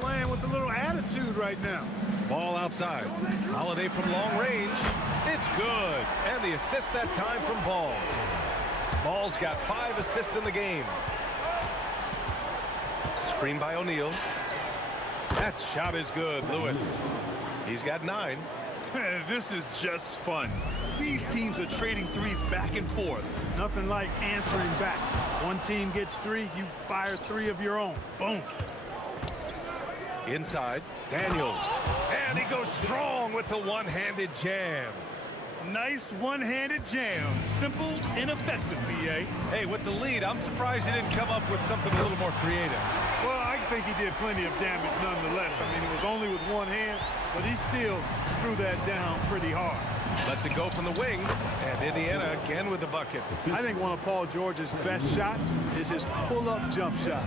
playing with a little attitude right now. Ball outside. Holiday from long range. It's good. And the assist that time from Ball. Ball's got 5 assists in the game. Screen by O'Neal. That shot is good, Lewis. He's got 9. This is just fun. These teams are trading threes back and forth. Nothing like answering back. One team gets 3, you fire 3 of your own. Boom. Inside, Daniels. And he goes strong with the one-handed jam. Nice one-handed jam. Simple and effective, B.A. Hey, with the lead, I'm surprised he didn't come up with something a little more creative. Well, I think he did plenty of damage nonetheless. I mean, it was only with one hand, but he still threw that down pretty hard. Lets it go from the wing, and Indiana again with the bucket. I think one of Paul George's best shots is his pull-up jump shot.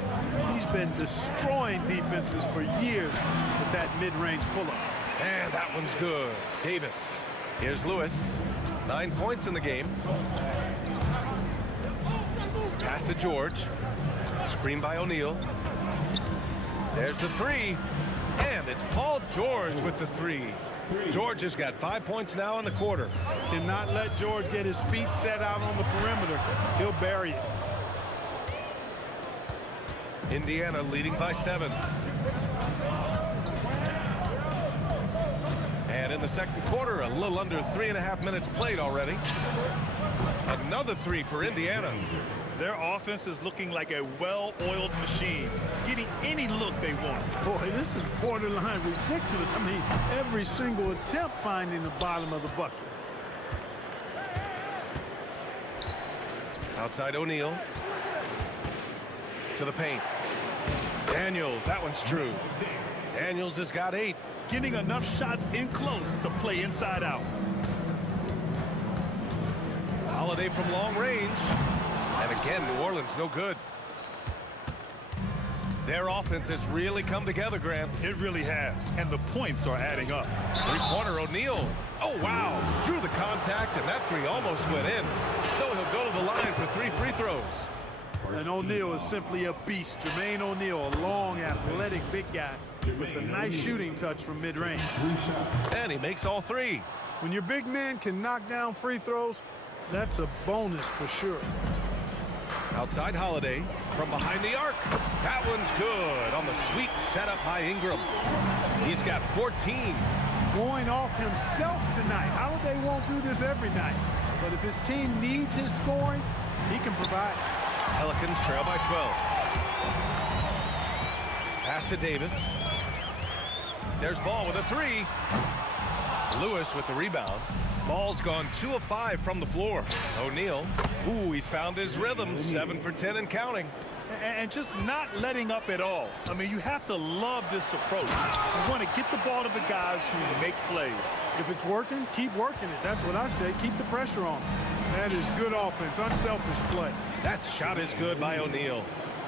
He's been destroying defenses for years with that mid-range pull-up. And that one's good. Davis. Here's Lewis. 9 points in the game. Pass to George. Screen by O'Neal. There's the 3. And it's Paul George with the 3. George has got 5 points now in the quarter. Cannot let George get his feet set out on the perimeter. He'll bury it. Indiana leading by 7. And in the second quarter, a little under 3.5 minutes played already. Another 3 for Indiana. Their offense is looking like a well-oiled machine, getting any look they want. Boy, this is borderline ridiculous. I mean, every single attempt finding the bottom of the bucket. Outside O'Neal. To the paint. Daniels, that one's true. Daniels has got 8. Getting enough shots in close to play inside out. Holiday from long range. And again, New Orleans no good. Their offense has really come together, Grant. It really has, and the points are adding up. Three-pointer O'Neal. Oh, wow. Drew the contact, and that 3 almost went in. So he'll go to the line for 3 free throws. And O'Neal is simply a beast. Jermaine O'Neal, a long, athletic, big guy with a nice shooting touch from mid-range. And he makes all 3. When your big man can knock down free throws, that's a bonus for sure. Outside Holiday from behind the arc. That one's good on the sweet setup by Ingram. He's got 14. Going off himself tonight. Holiday won't do this every night, but if his team needs his scoring, he can provide. Pelicans trail by 12. Pass to Davis. There's Ball with a 3. Lewis with the rebound. Ball's gone 2 of 5 from the floor. O'Neal. Ooh, he's found his rhythm. 7 for 10 and counting. And just not letting up at all. I mean, you have to love this approach. You want to get the ball to the guys who make plays. If it's working, keep working it. That's what I say. Keep the pressure on. That is good offense, unselfish play. That shot is good by O'Neal.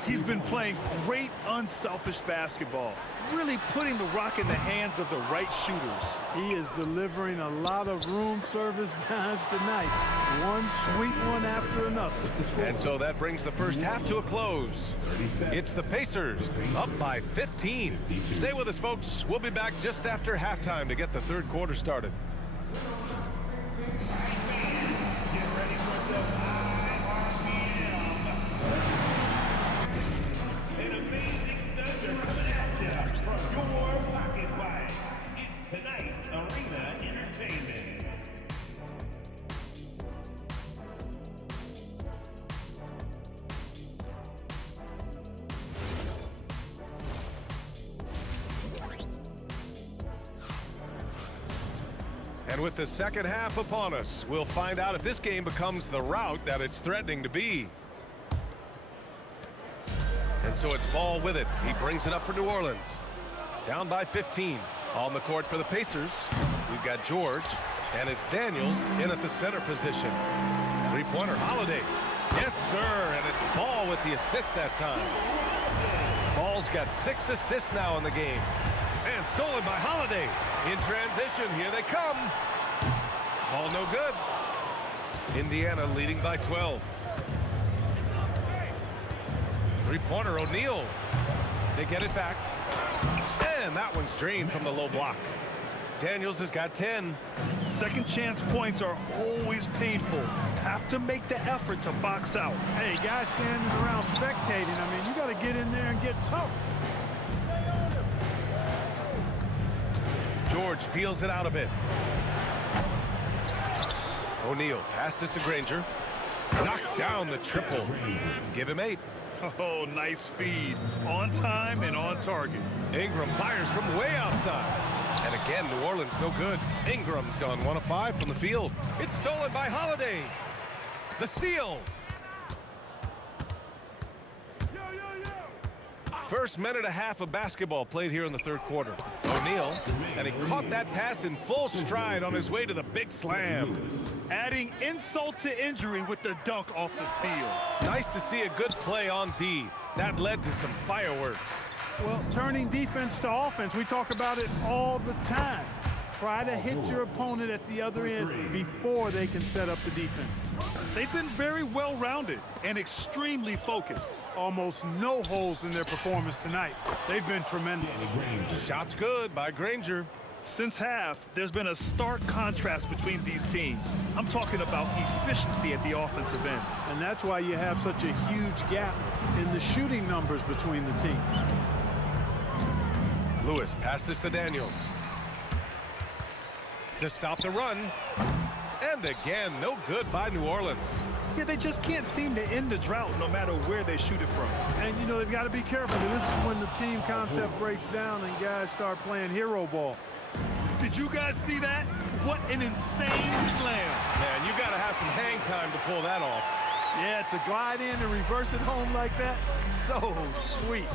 He's been playing great unselfish basketball, really putting the rock in the hands of the right shooters. He is delivering a lot of room service dimes tonight. One sweet one after another. And so that brings the first half to a close. It's the Pacers up by 15. Stay with us, folks. We'll be back just after halftime to get the third quarter started. And with the second half upon us, we'll find out if this game becomes the rout that it's threatening to be. And so it's Ball with it. He brings it up for New Orleans. Down by 15. On the court for the Pacers, we've got George, and it's Daniels in at the center position. Three-pointer, Holiday. Yes, sir, and it's Ball with the assist that time. Ball's got 6 assists now in the game. And stolen by Holiday. In transition, here they come. Ball no good. Indiana leading by 12. Three-pointer, O'Neal. They get it back. And that one's drained from the low block. Daniels has got 10. Second chance points are always painful. Have to make the effort to box out. Hey, guys standing around spectating, I mean, you got to get in there and get tough. George feels it out a bit. O'Neal passes to Granger. Knocks down the triple. Give him 8. Oh, nice feed. On time and on target. Ingram fires from way outside. And again, New Orleans no good. Ingram's gone 1 of 5 from the field. It's stolen by Holiday. The steal. First minute and a half of basketball played here in the third quarter. O'Neal, and he caught that pass in full stride on his way to the big slam. Adding insult to injury with the dunk off the steal. Nice to see a good play on D. That led to some fireworks. Well, turning defense to offense, we talk about it all the time. Try to hit your opponent at the other end before they can set up the defense. They've been very well-rounded and extremely focused. Almost no holes in their performance tonight. They've been tremendous. Shots good by Granger. Since half, there's been a stark contrast between these teams. I'm talking about efficiency at the offensive end. And that's why you have such a huge gap in the shooting numbers between the teams. Lewis passes to Daniels. To stop the run. And again, no good by New Orleans. Yeah, they just can't seem to end the drought no matter where they shoot it from. And, you know, they've got to be careful. This is when the team concept breaks down and guys start playing hero ball. Did you guys see that? What an insane slam. Man, you got to have some hang time to pull that off. Yeah, to glide in and reverse it home like that, so sweet.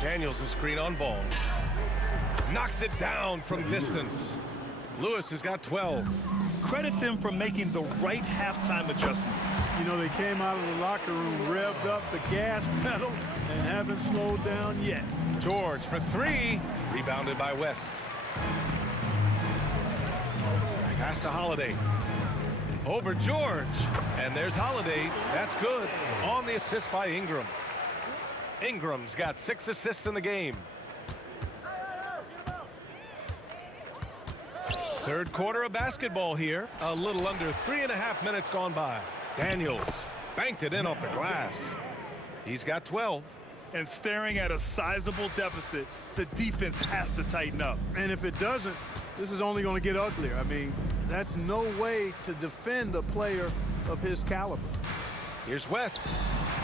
Daniels a screen on Ball. Knocks it down from distance. Lewis has got 12. Credit them for making the right halftime adjustments. You know, they came out of the locker room, revved up the gas pedal, and haven't slowed down yet. George for 3. Rebounded by West. Pass to Holiday. Over George. And there's Holiday. That's good. On the assist by Ingram. Ingram's got 6 assists in the game. Third quarter of basketball here. A little under 3.5 minutes gone by. Daniels banked it in off the glass. He's got 12. And staring at a sizable deficit, the defense has to tighten up. And if it doesn't, this is only going to get uglier. I mean, that's no way to defend a player of his caliber. Here's West.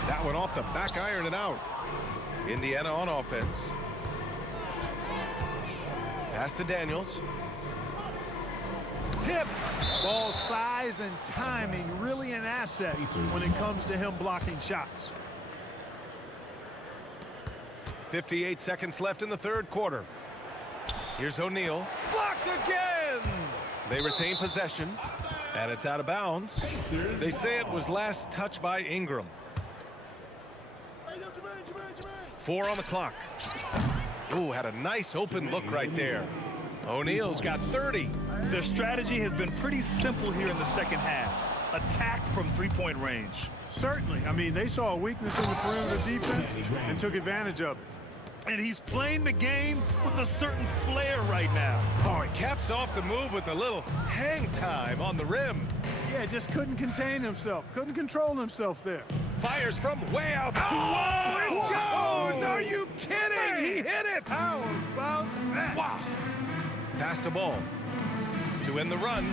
That one off the back iron and out. Indiana on offense. Pass to Daniels. Tipped. Ball size and timing really an asset when it comes to him blocking shots. 58 seconds left in the third quarter. Here's O'Neal. Blocked again! They retain possession, and it's out of bounds. They say it was last touched by Ingram. 4 on the clock. Ooh, had a nice open look right there. O'Neal's got 30. Their strategy has been pretty simple here in the second half. Attack from three-point range. Certainly. I mean, they saw a weakness in the perimeter defense and took advantage of it. And he's playing the game with a certain flair right now. Oh, he caps off the move with a little hang time on the rim. Yeah, just couldn't contain himself. Couldn't control himself there. Fires from way out. Oh, it goes! Are you kidding? He hit it! How about that? Wow. Pass the ball to end the run.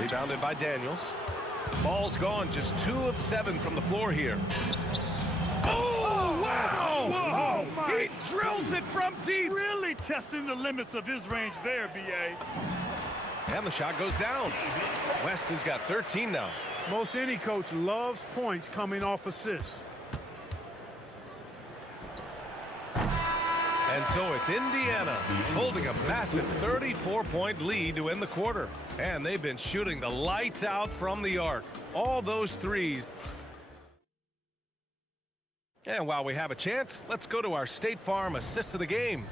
Rebounded by Daniels. Ball's gone, just 2 of 7 from the floor here. Oh, wow! Whoa! Oh, He drills it from deep. Really testing the limits of his range there, B.A. And the shot goes down. West has got 13 now. Most any coach loves points coming off assists. And so it's Indiana holding a massive 34-point lead to end the quarter. And they've been shooting the lights out from the arc. All those threes. And while we have a chance, let's go to our State Farm assist of the game.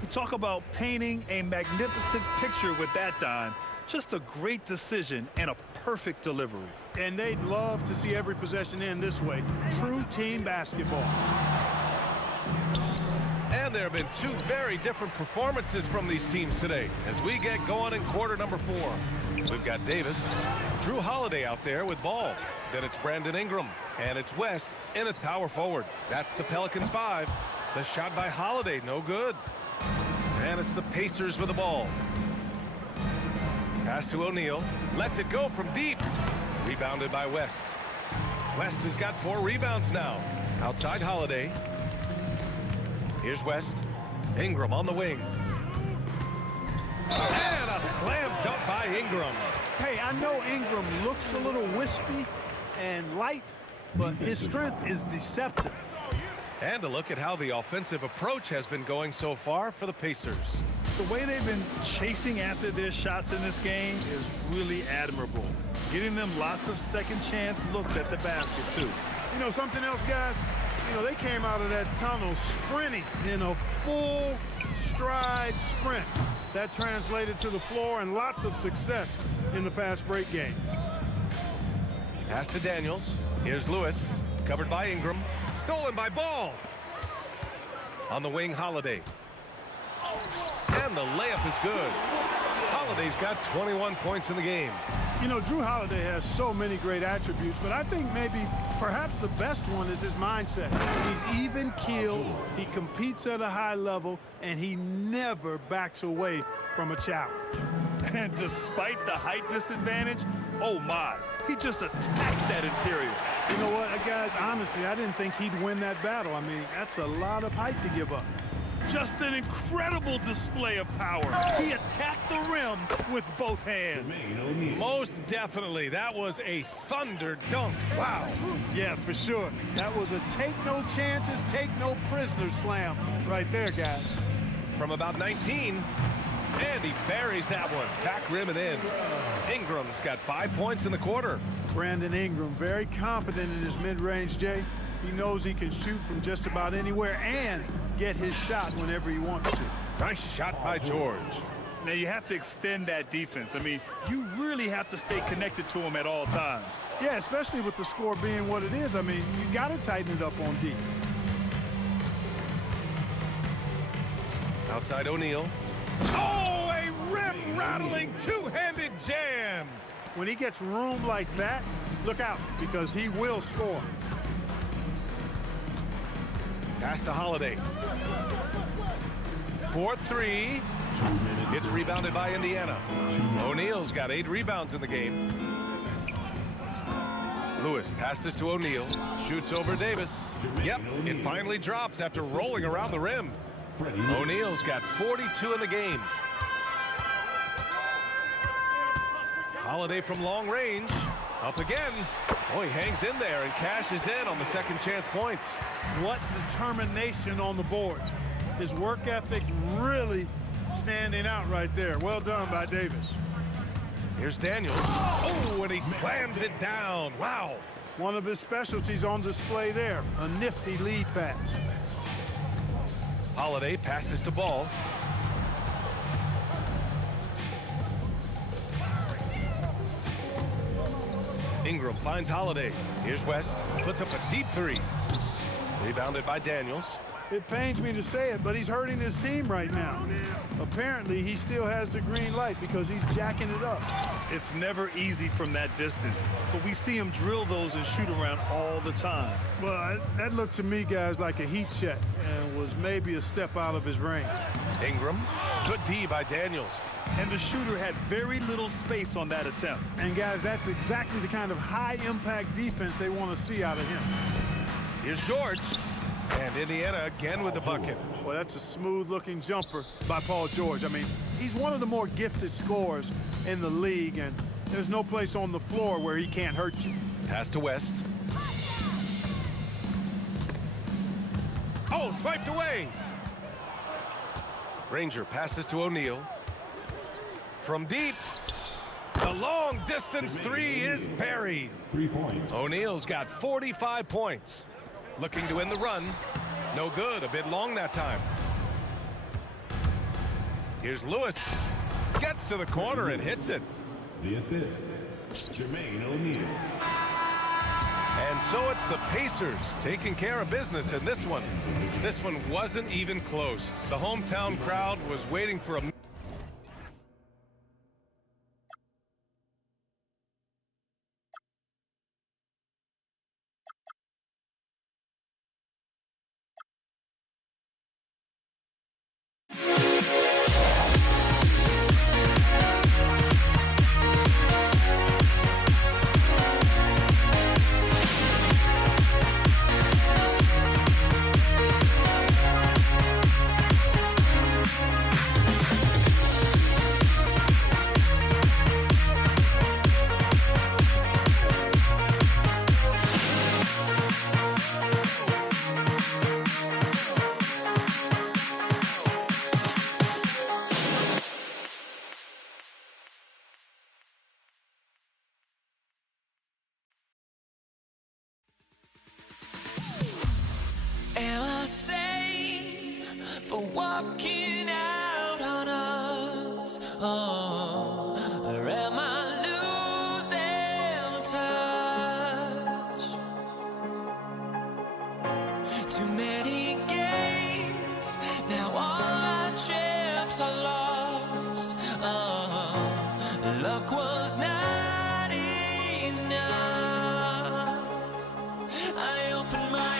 You talk about painting a magnificent picture with that dime. Just a great decision and a perfect delivery. And they'd love to see every possession end this way. True team basketball. And there have been 2 very different performances from these teams today as we get going in quarter number 4. We've got Davis, Drew Holiday out there with ball. Then it's Brandon Ingram, and it's West in at power forward. That's the Pelicans 5. The shot by Holiday, no good. And it's the Pacers with the ball. Pass to O'Neal, lets it go from deep. Rebounded by West. West has got 4 rebounds now. Outside Holiday. Here's West. Ingram on the wing. And a slam dunk by Ingram. Hey, I know Ingram looks a little wispy and light, but his strength is deceptive. And a look at how the offensive approach has been going so far for the Pacers. The way they've been chasing after their shots in this game is really admirable. Getting them lots of second chance looks at the basket, too. You know something else, guys? You know, they came out of that tunnel sprinting in a full stride sprint. That translated to the floor and lots of success in the fast break game. Pass to Daniels. Here's Lewis, covered by Ingram. Stolen by Ball. On the wing, Holiday. And the layup is good. Holiday's got 21 points in the game. You know, Drew Holiday has so many great attributes, but I think perhaps the best one is his mindset. He's even-keeled, he competes at a high level, and he never backs away from a challenge. And despite the height disadvantage, oh my, he just attacks that interior. You know what, guys, honestly, I didn't think he'd win that battle. I mean, that's a lot of height to give up. Just an incredible display of power. He attacked the rim with both hands. Most definitely. That was a thunder dunk. Wow. Yeah, for sure. That was a take no chances, take no prisoners slam right there, guys. From about 19, and he buries that one. Back rim and in. Ingram's got 5 points in the quarter. Brandon Ingram, very confident in his mid-range, Jay. He knows he can shoot from just about anywhere and get his shot whenever he wants to. Nice shot by George. Now you have to extend that defense. I mean, you really have to stay connected to him at all times. Yeah, especially with the score being what it is. I mean, you got to tighten it up on D. Outside O'Neal. Oh, a rim-rattling two-handed jam. When he gets room like that, look out, because he will score. Pass to Holiday. 4-3. It's rebounded by Indiana. O'Neal's got 8 rebounds in the game. Lewis passes to O'Neal. Shoots over Davis. Yep, it finally drops after rolling around the rim. O'Neal's got 42 in the game. Holiday from long range. Up again. Oh, he hangs in there and cashes in on the second chance points. What determination on the boards. His work ethic really standing out right there. Well done by Davis. Here's Daniels. Oh, and he slams it down. Wow. One of his specialties on display there, a nifty lead pass. Holiday passes to Ball. Ingram finds Holiday. Here's West. Puts up a deep three. Rebounded by Daniels. It pains me to say it, but he's hurting his team right now. Apparently, he still has the green light because he's jacking it up. It's never easy from that distance, but we see him drill those and shoot around all the time. Well, that looked to me, guys, like a heat check and was maybe a step out of his range. Ingram. Good D by Daniels. And the shooter had very little space on that attempt. And, guys, that's exactly the kind of high-impact defense they want to see out of him. Here's George. And Indiana again with the bucket. Well, that's a smooth-looking jumper by Paul George. I mean, he's one of the more gifted scorers in the league, and there's no place on the floor where he can't hurt you. Pass to West. Oh, swiped away. Granger passes to O'Neal. From deep, the long-distance three is buried. 3 points. O'Neal's got 45 points. Looking to win the run. No good, a bit long that time. Here's Lewis. Gets to the corner and hits it. The assist, Jermaine O'Neal. And so it's the Pacers taking care of business in this one. This one wasn't even close. The hometown crowd was waiting for a Am I sane for walking out on us? Oh, or am I losing touch? Too many games, now all our chips are lost. Oh, luck was not enough. I opened my eyes.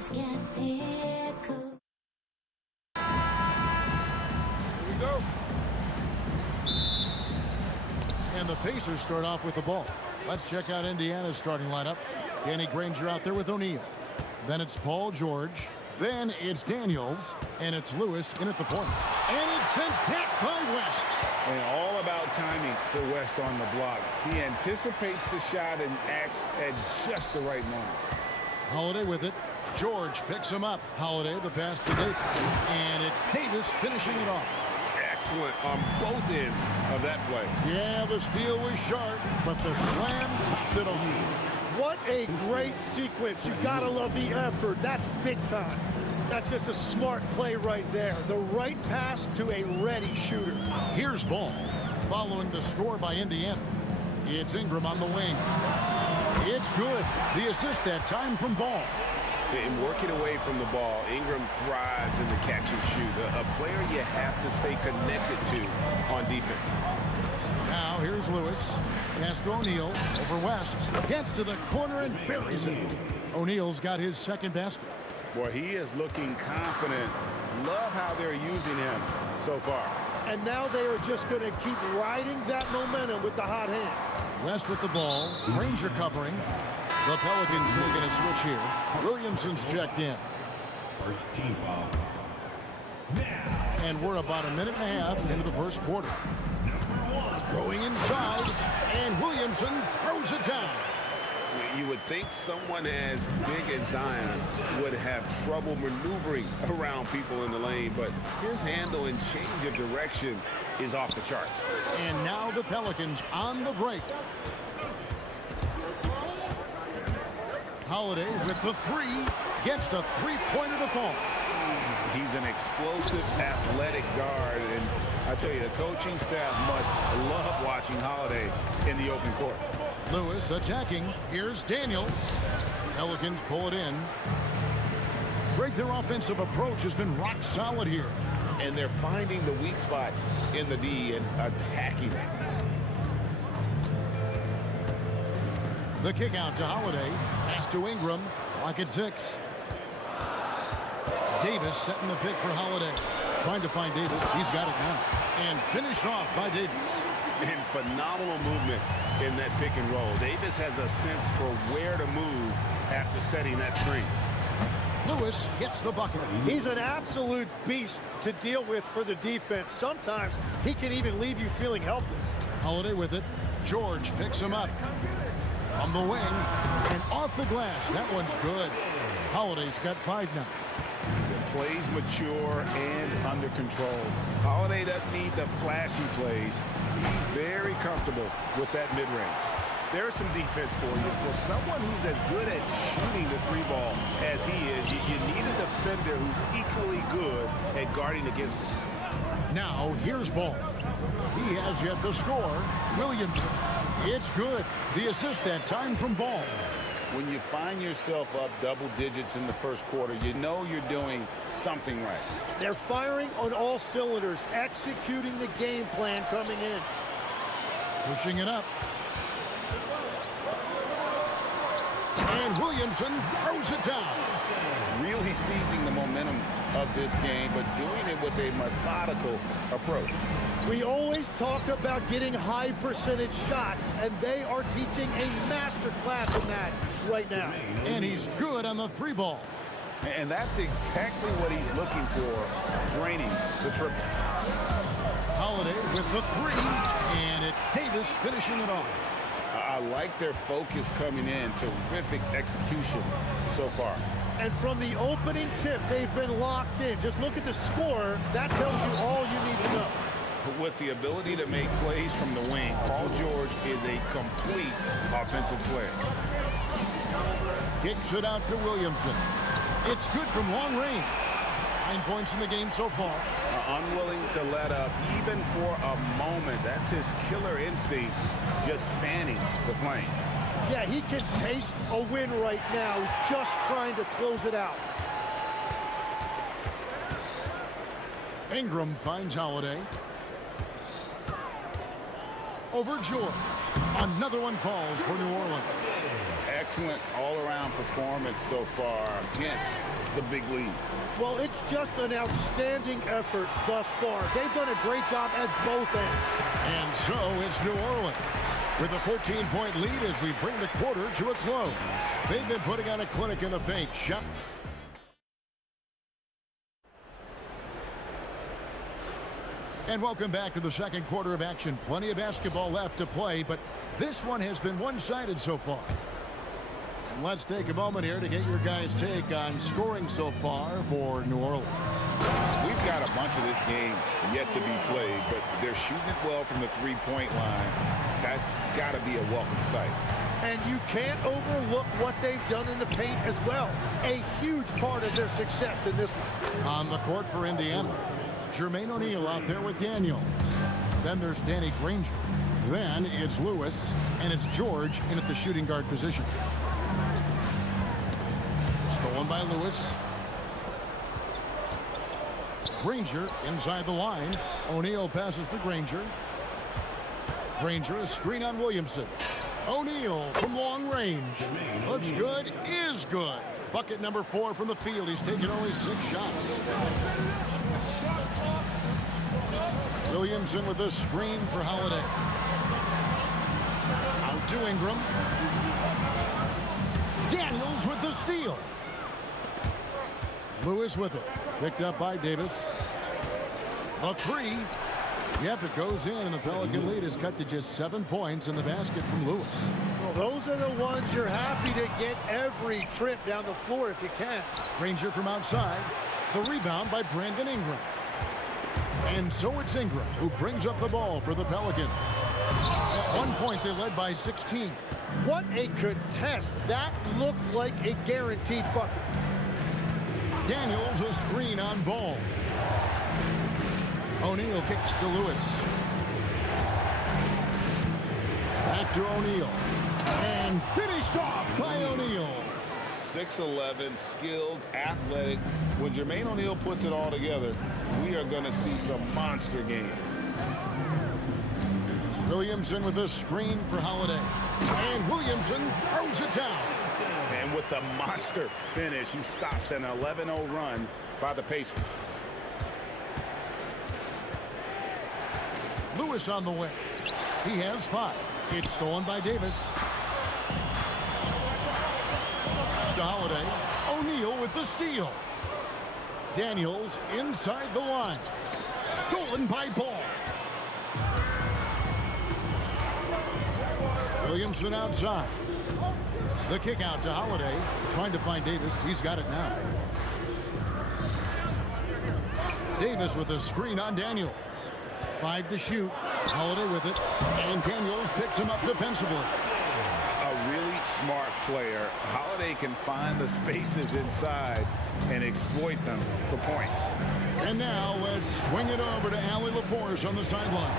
days get thicker. Here we go. And the Pacers start off with the ball. Let's check out Indiana's starting lineup. Danny Granger out there with O'Neal. Then it's Paul George. Then it's Daniels. And it's Lewis in at the point. And it's sent back by West. And all about timing to West on the block. He anticipates the shot and acts at just the right moment. Holiday with it. George picks him up. Holiday, the pass to Davis. And it's Davis finishing it off. Excellent on both ends of that play. Yeah, the steal was sharp, but the slam topped it off. What a great sequence. You gotta love the effort. That's big time. That's just a smart play right there. The right pass to a ready shooter. Here's Ball. Following the score by Indiana. It's Ingram on the wing. It's good. The assist that time from Ball. In working away from the ball, Ingram thrives in the catch and shoot. A player you have to stay connected to on defense. Now here's Lewis. Pass to O'Neal. Over West. Gets to the corner and buries it. O'Neal's got his second basket. Boy, he is looking confident. Love how they're using him so far. And now they are just going to keep riding that momentum with the hot hand. West with the ball. Granger covering. The Pelicans making a switch here. Williamson's checked in. First team foul. And we're about a minute and a half into the first quarter. Going inside, and Williamson throws it down. You would think someone as big as Zion would have trouble maneuvering around people in the lane, but his handle and change of direction is off the charts. And now the Pelicans on the break. Holiday with the three, gets the three-pointer to fall. He's an explosive, athletic guard, and I tell you, the coaching staff must love watching Holiday in the open court. Lewis attacking. Here's Daniels. Pelicans pull it in. Greg, their offensive approach has been rock solid here. And they're finding the weak spots in the D and attacking it. The kick out to Holiday. Pass to Ingram. Clock at 6. Davis setting the pick for Holiday. Trying to find Davis. He's got it now. And finished off by Davis. And phenomenal movement in that pick and roll. Davis has a sense for where to move after setting that screen. Lewis gets the bucket. He's an absolute beast to deal with for the defense. Sometimes he can even leave you feeling helpless. Holiday with it. George picks him up. From the wing and off the glass. That one's good. Holiday's got 5 now. The plays mature and under control. Holiday doesn't need the flashy plays. He's very comfortable with that mid-range. There's some defense for you. For someone who's as good at shooting the three ball as he is, you need a defender who's equally good at guarding against him. Now here's Ball. He has yet to score. Williamson. It's good. The assist that time from Ball. When you find yourself up double digits in the first quarter, you know you're doing something right. They're firing on all cylinders, executing the game plan coming in. Pushing it up. And Williamson throws it down. Really seizing the momentum of this game, but doing it with a methodical approach. We always talk about getting high percentage shots, and they are teaching a master class in that right now. And he's good on the three ball. And that's exactly what he's looking for, draining the triple. Holiday with the three, and it's Davis finishing it off. I like their focus coming in. Terrific execution so far. And from the opening tip, they've been locked in. Just look at the score. That tells you all you need to know. With the ability to make plays from the wing, Paul George is a complete offensive player. Kicks it out to Williamson. It's good from long range. 9 points in the game so far. Unwilling to let up even for a moment. That's his killer instinct, just fanning the flame. Yeah, he can taste a win right now, just trying to close it out. Ingram finds Holiday. Over George. Another one falls for New Orleans. excellent all-around performance so far against the big lead. Well, it's just an outstanding effort thus far. They've done a great job at both ends. And so it's New Orleans with a 14-point lead as we bring the quarter to a close. They've been putting on a clinic in the paint. Shot. And welcome back to the second quarter of action. Plenty of basketball left to play, but this one has been one-sided so far. And let's take a moment here to get your guys' take on scoring so far for New Orleans. We've got a bunch of this game yet to be played, but they're shooting it well from the three-point line. That's got to be a welcome sight. And you can't overlook what they've done in the paint as well. A huge part of their success in this one. On the court for Indiana, Jermaine O'Neal out there with Daniels. Then there's Danny Granger. Then it's Lewis, and it's George in at the shooting guard position. Stolen by Lewis. Granger inside the line. O'Neal passes to Granger. Granger, a screen on Williamson. O'Neal from long range. Looks good, is good. Bucket number 4 from the field. He's taken only 6 shots. Williamson with the screen for Holiday. Out to Ingram. Daniels with the steal. Lewis with it. Picked up by Davis. A 3. Yep, it goes in, and the Pelican lead is cut to just 7 points in the basket from Lewis. Well, those are the ones you're happy to get every trip down the floor if you can. Granger from outside. The rebound by Brandon Ingram. And so it's Ingram who brings up the ball for the Pelicans. At one point, they led by 16. What a contest. That looked like a guaranteed bucket. Daniels a screen on Ball. O'Neal kicks to Lewis. Back to O'Neal. And finished off by O'Neal. 6'11", skilled, athletic. When Jermaine O'Neal puts it all together, we are going to see some monster game. Williamson with a screen for Holiday. And Williamson throws it down. And with the monster finish, he stops an 11-0 run by the Pacers. Lewis on the way. He has 5. It's stolen by Davis. To Holiday. O'Neal with the steal. Daniels inside the line. Stolen by Ball. Williamson outside. The kick out to Holiday. Trying to find Davis. He's got it now. Davis with a screen on Daniels. 5 to shoot. Holiday with it. And Daniels picks him up defensively. A really smart player. Holiday can find the spaces inside and exploit them for points. And now let's swing it over to Allie LaForce on the sideline.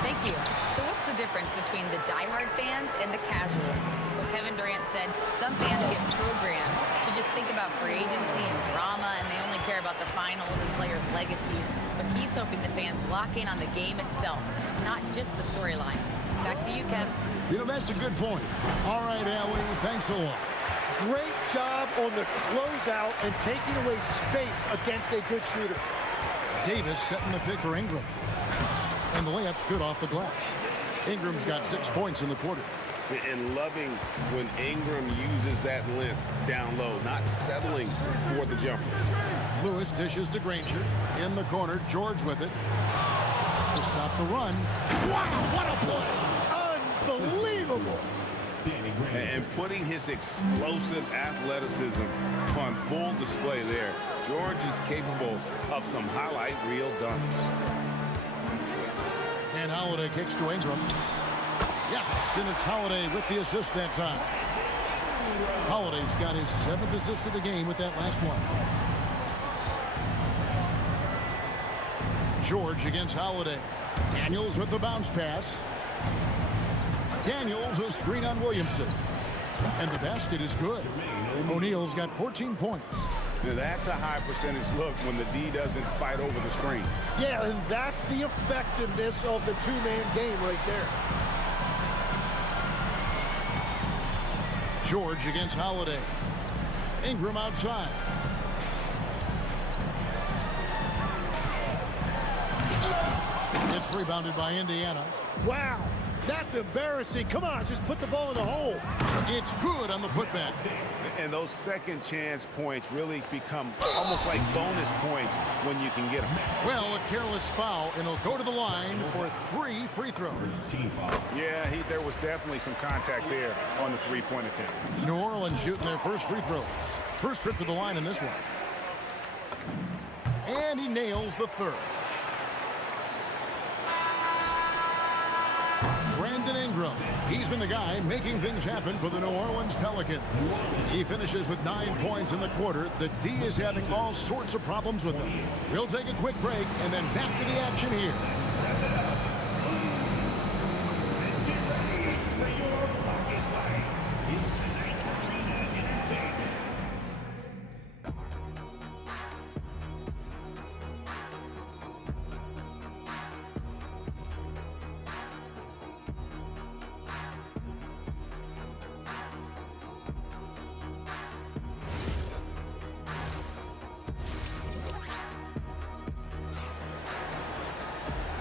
Thank you. So what's the difference between the diehard fans and the casuals? Well, Kevin Durant said some fans get programmed to just think about free agency and drama, and they only care about the finals and players' legacies. But he's hoping the fans lock in on the game itself, not just the storylines. Back to you, Kev. You know, that's a good point. All right, Allie, thanks a lot. Great job on the closeout and taking away space against a good shooter. Davis setting the pick for Ingram. And the layup's good off the glass. Ingram's got 6 points in the quarter. And loving when Ingram uses that length down low, not settling for the jumper. Lewis dishes to Granger. In the corner, George with it. To stop the run. Wow, what a play! Unbelievable! And putting his explosive athleticism on full display there. George is capable of some highlight reel dunks. And Holiday kicks to Ingram. Yes, and it's Holiday with the assist that time. Holiday's got his 7th assist of the game with that last one. George against Holiday. Daniels with the bounce pass. Daniels a screen on Williamson. And the basket is good. O'Neal's got 14 points. Now that's a high percentage look when the D doesn't fight over the screen. Yeah, and that's the effectiveness of the two-man game right there. George against Holiday. Ingram outside. It's rebounded by Indiana. Wow, that's embarrassing. Come on, just put the ball in the hole. It's good on the putback. And those second chance points really become almost like bonus points when you can get them. Well, a careless foul, and he'll go to the line for 3 free throws. Yeah, there was definitely some contact there on the three-point attempt. New Orleans shooting their first free throws. First trip to the line in this one. And he nails the third. Brandon Ingram. He's been the guy making things happen for the New Orleans Pelicans. He finishes with 9 points in the quarter. The D is having all sorts of problems with him. We'll take a quick break and then back to the action here.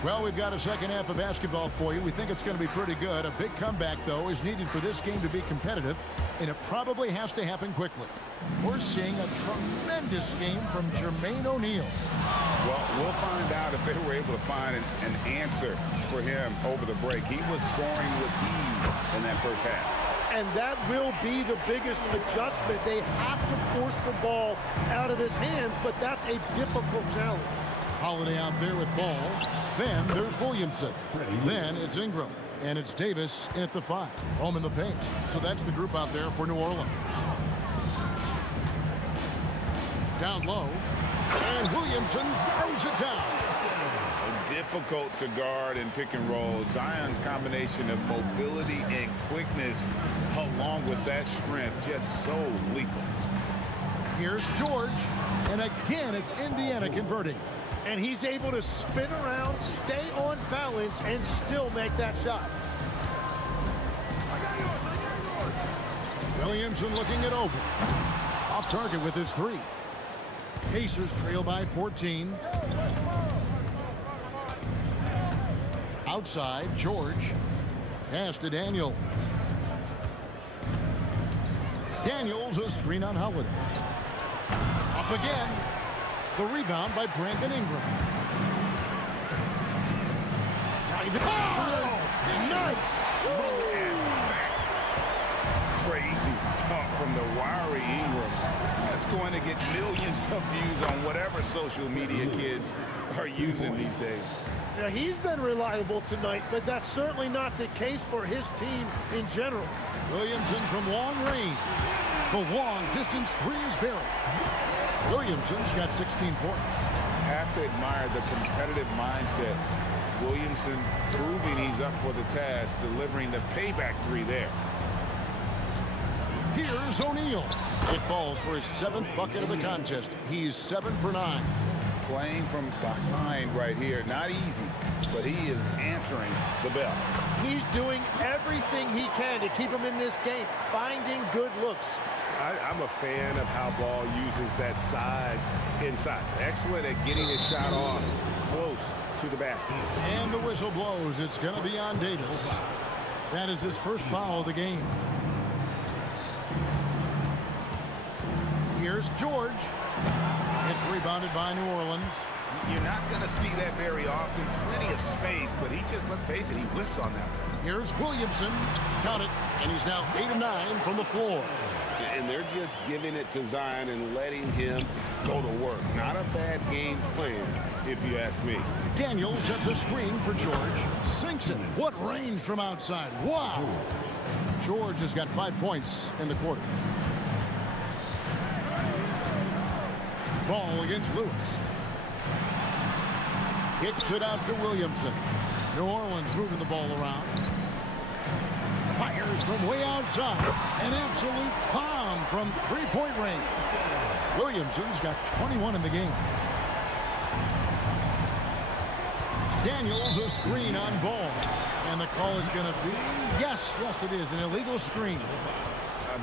Well, we've got a second half of basketball for you. We think it's going to be pretty good. A big comeback, though, is needed for this game to be competitive, and it probably has to happen quickly. We're seeing a tremendous game from Jermaine O'Neal. Well, we'll find out if they were able to find an answer for him over the break. He was scoring with ease in that first half. And that will be the biggest adjustment. They have to force the ball out of his hands, but that's a difficult challenge. Holiday out there with ball. Then there's Williamson. Then it's Ingram. And it's Davis in at the 5. Home in the paint. So that's the group out there for New Orleans. Down low. And Williamson throws it down. Difficult to guard and pick and roll. Zion's combination of mobility and quickness along with that strength just so lethal. Here's George. And again, it's Indiana converting. And he's able to spin around, stay on balance, and still make that shot. Williamson looking it over. Off target with his 3. Pacers trail by 14. Outside, George. Pass to Daniel. Daniels, a screen on Holiday. Up again. The rebound by Brandon Ingram. Oh, nice! Crazy talk from the wiry Ingram. That's going to get millions of views on whatever social media kids are using these days. Now, he's been reliable tonight, but that's certainly not the case for his team in general. Williamson from long range. The long distance 3 is buried. Williamson's got 16 points. Have to admire the competitive mindset. Williamson proving he's up for the task, delivering the payback 3 there. Here's O'Neal. It falls for his 7th bucket of the contest. He's 7 for 9. Playing from behind right here. Not easy, but he is answering the bell. He's doing everything he can to keep him in this game, finding good looks. I'm a fan of how Ball uses that size inside. Excellent at getting his shot off close to the basket. And the whistle blows. It's going to be on Davis. That is his first foul of the game. Here's George. It's rebounded by New Orleans. You're not going to see that very often. Plenty of space, but he just, let's face it, he whiffs on that one. Here's Williamson. Count it. And he's now 8 of 9 from the floor. And they're just giving it to Zion and letting him go to work. Not a bad game plan, if you ask me. Daniel sets a screen for George. Sinks it. What range from outside. Wow. George has got 5 points in the quarter. Ball against Lewis. Kicks it out to Williamson. New Orleans moving the ball around. Fires from way outside. An absolute bomb from 3-point range. Williamson's got 21 in the game. Daniels a screen on Ball. And the call is going to be, yes, it is, an illegal screen.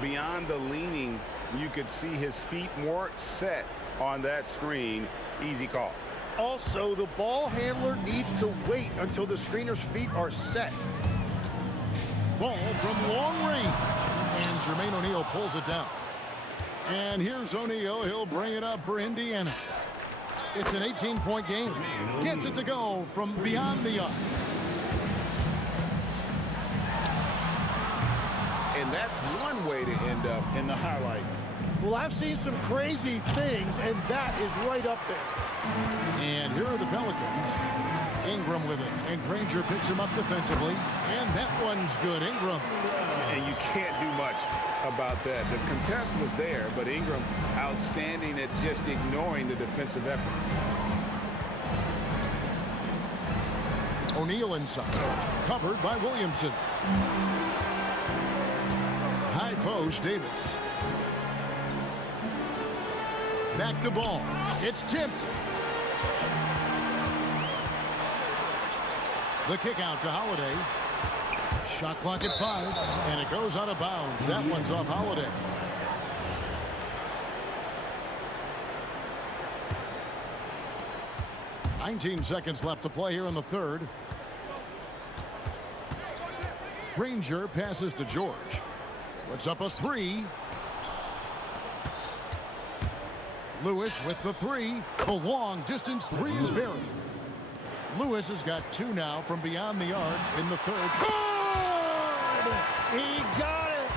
Beyond the leaning, you could see his feet more set on that screen. Easy call. Also, the ball handler needs to wait until the screener's feet are set. Ball from long range. And Jermaine O'Neal pulls it down. And here's O'Neal. He'll bring it up for Indiana. It's an 18-point game. Gets it to go from beyond the arc. And that's one way to end up in the highlights. Well, I've seen some crazy things, and that is right up there. And here are the Pelicans. Ingram with it. And Granger picks him up defensively. And that one's good. Ingram. And you can't do much about that. The contest was there, but Ingram outstanding at just ignoring the defensive effort. O'Neal inside. Covered by Williamson. High post, Davis. Back to ball. It's tipped. The kick out to Holiday. Shot clock at 5, and it goes out of bounds. That one's off Holiday. "19 seconds left to play here in the third. Granger passes to George. Puts up a 3. Lewis with the 3. The long distance 3 is buried. Lewis has got 2 now from beyond the arc in the third. Good! He got it!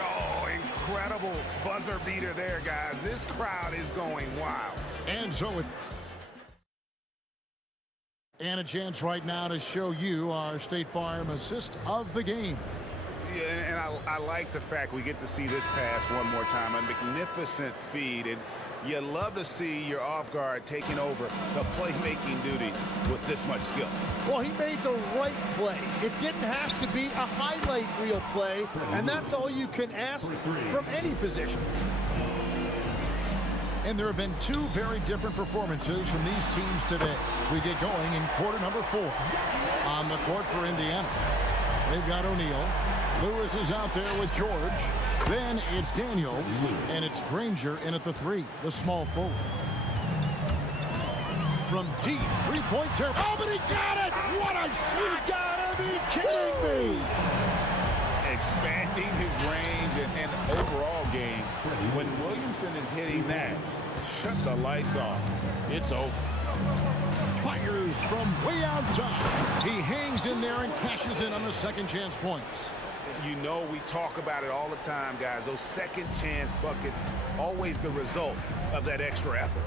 Oh, incredible buzzer beater there, guys. This crowd is going wild. And so it... And a chance right now to show you our State Farm assist of the game. Yeah, and I like the fact we get to see this pass one more time. A magnificent feed. And you love to see your off guard taking over the playmaking duties with this much skill. Well, he made the right play. It didn't have to be a highlight reel play, and that's all you can ask from any position. And there have been 2 very different performances from these teams today as we get going in quarter number 4. On the court for Indiana, they've got O'Neal. Lewis is out there with George. Then it's Daniels, and it's Granger in at the 3, the small forward. From deep, 3-point territory. Oh, but he got it! What a shoot! You gotta be kidding me! Expanding his range and overall game. When Williamson is hitting that, shut the lights off. It's over. Fires from way outside. He hangs in there and cashes in on the second chance points. You know, we talk about it all the time, guys. Those second chance buckets, always the result of that extra effort.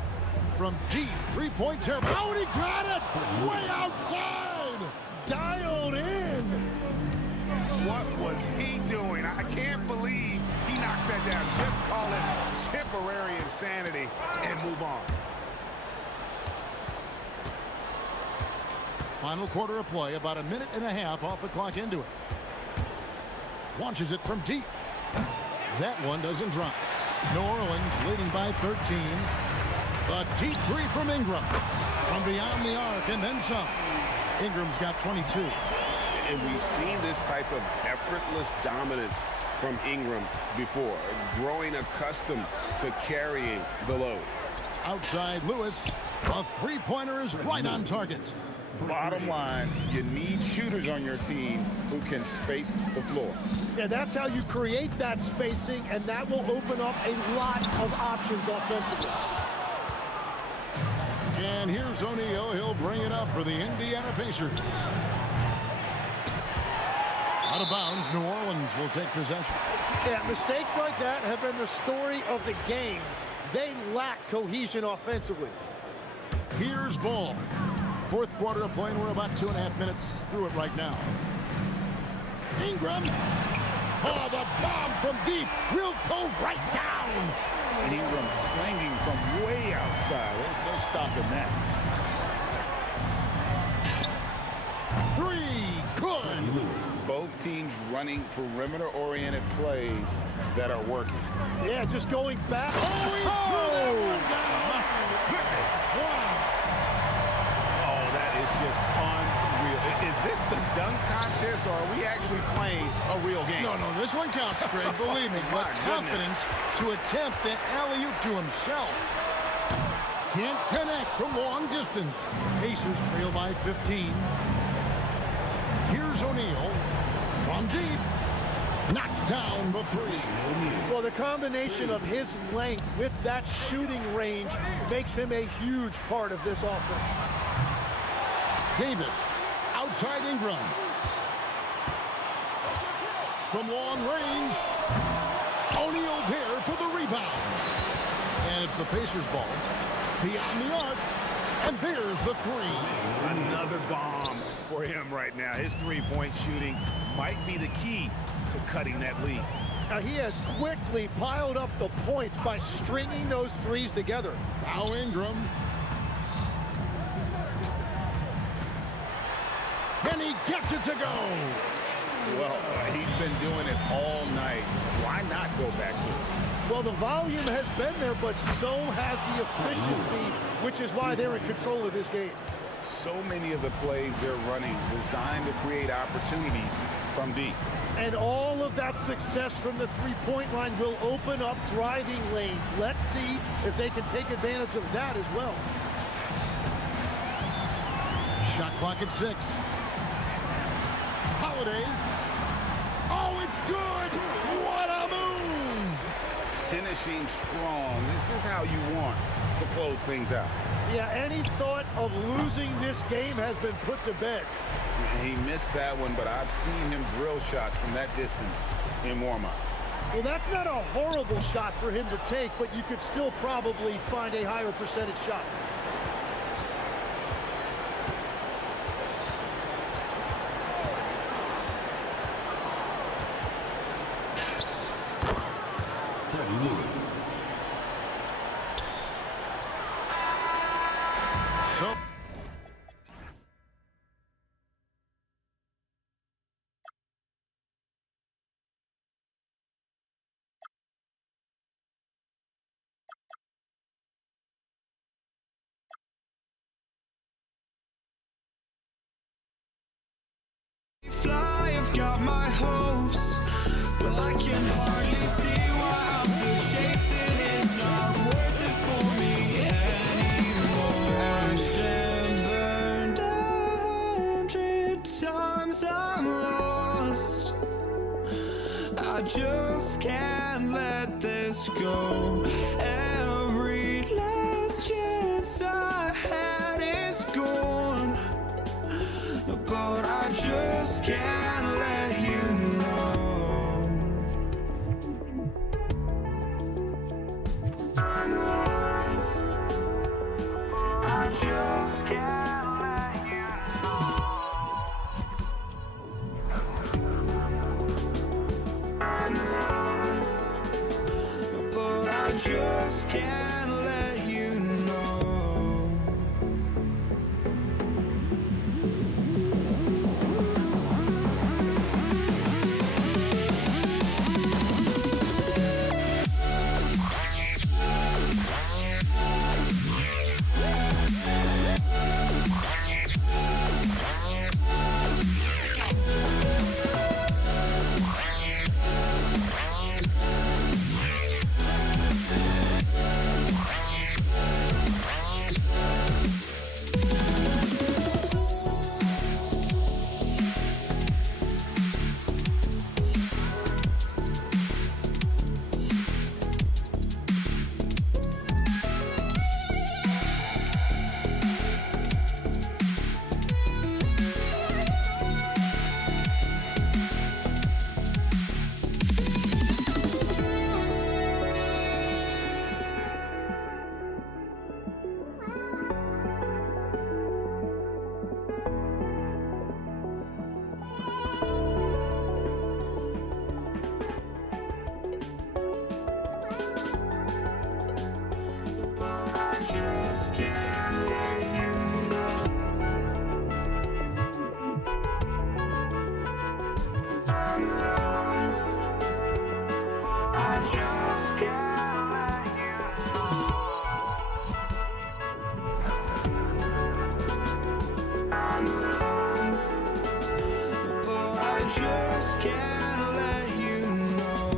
From deep, 3-point territory. Oh, he got it! Way outside! Dialed in! What was he doing? I can't believe he knocks that down. Just call it temporary insanity and move on. Final quarter of play, about a minute and a half off the clock into it. Launches it from deep. That one doesn't drop. New Orleans leading by 13. A deep 3 from Ingram. From beyond the arc and then some. Ingram's got 22. And we've seen this type of effortless dominance from Ingram before, growing accustomed to carrying the load. Outside Lewis. A 3-pointer is right on target. Bottom line, you need shooters on your team who can space the floor. Yeah, that's how you create that spacing, and that will open up a lot of options offensively. And here's O'Neal. He'll bring it up for the Indiana Pacers. Out of bounds, New Orleans will take possession. Yeah, mistakes like that have been the story of the game. They lack cohesion offensively. Here's Ball. Fourth quarter of play, and we're about 2.5 minutes through it right now. Ingram. Oh, the bomb from deep will go right down. Ingram slinging from way outside. There's no stopping that. 3, good. Both teams running perimeter-oriented plays that are working. Yeah, just going back. Oh, he threw that one down. Goodness. Wow. Oh, that is just unreal. Is this the dunk contest, or are we actually playing a real game? No, this one counts, Greg. Believe me. But confidence to attempt the alley-oop to himself. Can't connect from long distance. Pacers trail by 15. Here's O'Neal from deep. Knocks down the three. Well, the combination of his length with that shooting range makes him a huge part of this offense. Davis outside Ingram. From long range, O'Neal there for the rebound. And it's the Pacers ball. Beyond the arc, and there's the three. Another bomb for him right now. His three-point shooting might be the key to cutting that lead. Now, he has quickly piled up the points by stringing those threes together. Now Ingram. And he gets it to go. Well, he's been doing it all night. Why not go back to it? Well, the volume has been there, but so has the efficiency, which is why they're in control of this game. So many of the plays they're running designed to create opportunities from deep. And all of that success from the three-point line will open up driving lanes. Let's see if they can take advantage of that as well. Shot clock at 6. Holiday. Oh, it's good. What a move. Finishing strong. This is how you want to close things out. Yeah, any thought of losing this game has been put to bed. He missed that one, but I've seen him drill shots from that distance in warm-up. Well, that's not a horrible shot for him to take, but you could still probably find a higher percentage shot. Fly, I've got my hopes, but I can hardly see why I'm still chasing. It's not worth it for me anymore. Crashed and burned 100 times, I'm lost. I just can't let this go. Every last chance I had is gone, but I just can't let you know. I just can't let you know. But I just can't let you know. can't let you know.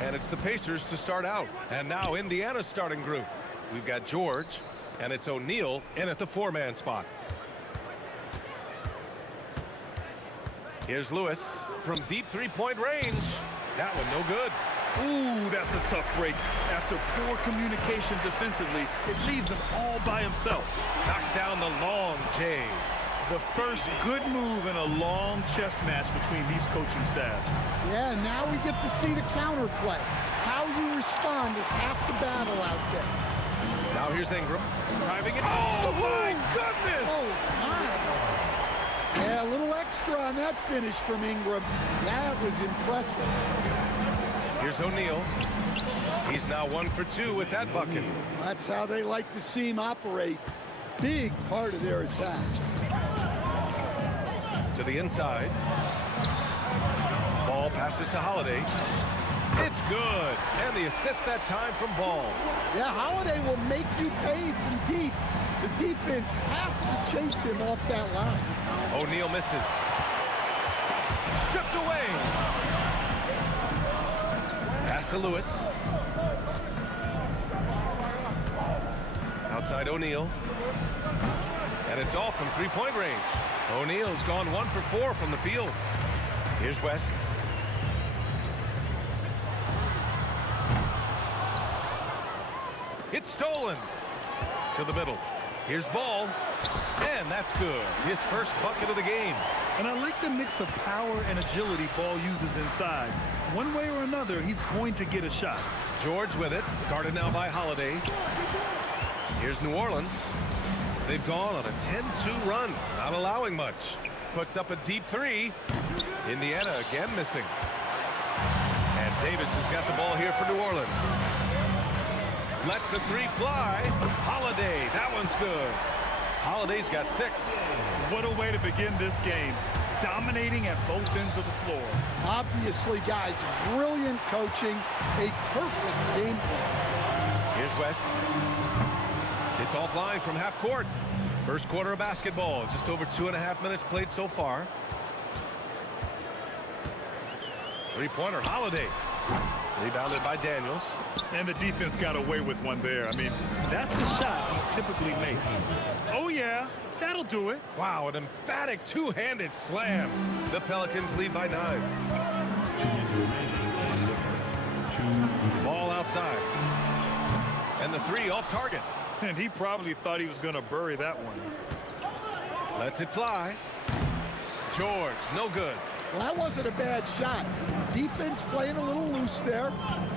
And it's the Pacers to start out. And now Indiana's starting group. We've got George, and it's O'Neal in at the four-man spot. Here's Lewis from deep three-point range. That one no good. Ooh, that's a tough break. After poor communication defensively, it leaves him all by himself. Knocks down the long J. The first good move in a long chess match between these coaching staffs. Yeah, now we get to see the counterplay. How you respond is half the battle out there. Now here's Ingram. Driving it. Oh, my goodness! Oh, my. Yeah, a little extra on that finish from Ingram. That was impressive. Here's O'Neal. He's now 1 for 2 with that bucket. That's how they like to see him operate. Big part of their attack. To the inside. Ball passes to Holiday. It's good. And the assist that time from Ball. Yeah, Holiday will make you pay from deep. The defense has to chase him off that line. O'Neal misses. Stripped away. Pass to Lewis. Outside O'Neal. And it's off from three-point range. O'Neal's gone 1 for 4 from the field. Here's West. It's stolen. To the middle. Here's Ball. And that's good. His first bucket of the game. And I like the mix of power and agility Ball uses inside. One way or another, he's going to get a shot. George with it. Guarded now by Holiday. Here's New Orleans. They've gone on a 10-2 run, not allowing much. Puts up a deep three. Indiana again missing. And Davis has got the ball here for New Orleans. Lets the three fly. Holiday, that one's good. Holiday's got 6. What a way to begin this game. Dominating at both ends of the floor. Obviously, guys, brilliant coaching. A perfect game plan. Here's West. It's offline from half court. First quarter of basketball. Just over 2.5 minutes played so far. Three-pointer, Holiday. Rebounded by Daniels. And the defense got away with one there. I mean, that's the shot he typically makes. Oh, yeah, that'll do it. Wow, an emphatic two-handed slam. The Pelicans lead by 9. Ball outside. And the three off target. And he probably thought he was going to bury that one. Lets it fly. George, no good. Well, that wasn't a bad shot. Defense playing a little loose there.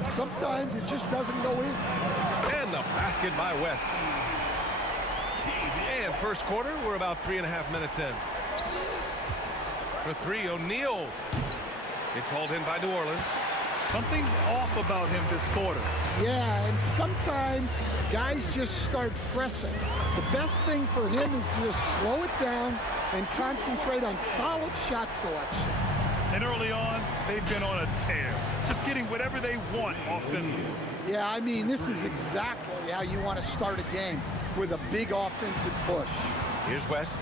Sometimes it just doesn't go in. And the basket by West. And first quarter, we're about 3.5 minutes in. For three, O'Neal. It's hauled in by New Orleans. Something's off about him this quarter. Yeah, and sometimes guys just start pressing. The best thing for him is to just slow it down and concentrate on solid shot selection. And early on, they've been on a tear. Just getting whatever they want offensively. Yeah, I mean, this is exactly how you want to start a game, with a big offensive push. Here's West.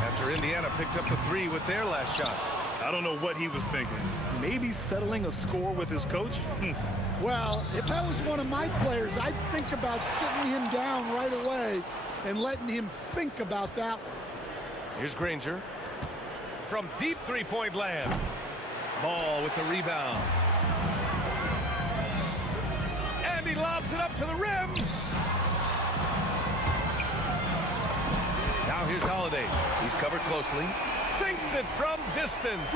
After Indiana picked up the three with their last shot. I don't know what he was thinking. Maybe settling a score with his coach? Well, if that was one of my players, I'd think about sitting him down right away and letting him think about that one. Here's Granger. From deep three-point land. Ball with the rebound. And he lobs it up to the rim. Now here's Holiday. He's covered closely. Sinks it from distance.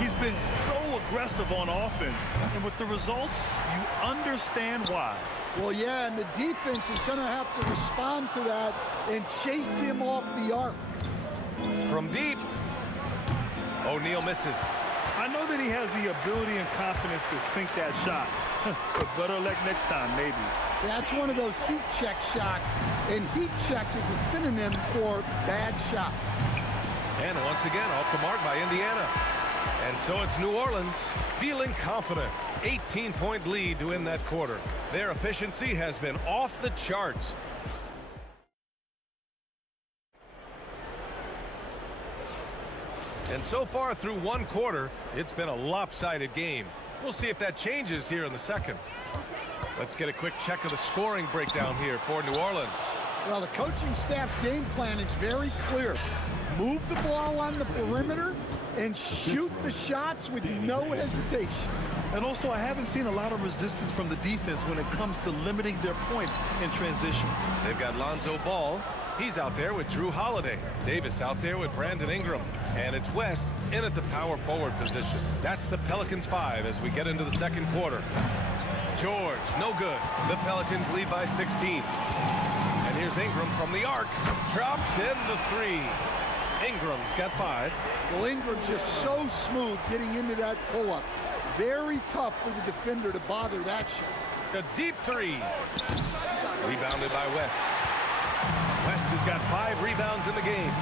He's been so aggressive on offense, and with the results, you understand why. Well, yeah, and the defense is going to have to respond to that and chase him off the arc. From deep. O'Neal misses. I know that he has the ability and confidence to sink that shot, but better luck next time, maybe. That's one of those heat check shots, and heat check is a synonym for bad shot. And once again, off the mark by Indiana. And so it's New Orleans feeling confident. 18-point lead to win that quarter. Their efficiency has been off the charts. And so far through one quarter, it's been a lopsided game. We'll see if that changes here in the second. Let's get a quick check of the scoring breakdown here for New Orleans. Well, the coaching staff's game plan is very clear. Move the ball on the perimeter and shoot the shots with no hesitation. And also, I haven't seen a lot of resistance from the defense when it comes to limiting their points in transition. They've got Lonzo Ball. He's out there with Drew Holiday. Davis out there with Brandon Ingram. And it's West in at the power forward position. That's the Pelicans 5 as we get into the second quarter. George, no good. The Pelicans lead by 16. And here's Ingram from the arc. Drops in the 3. Ingram's got 5. Well, Ingram's just so smooth getting into that pull-up. Very tough for the defender to bother that shot. A deep 3. Rebounded by West. West has got 5 rebounds in the game.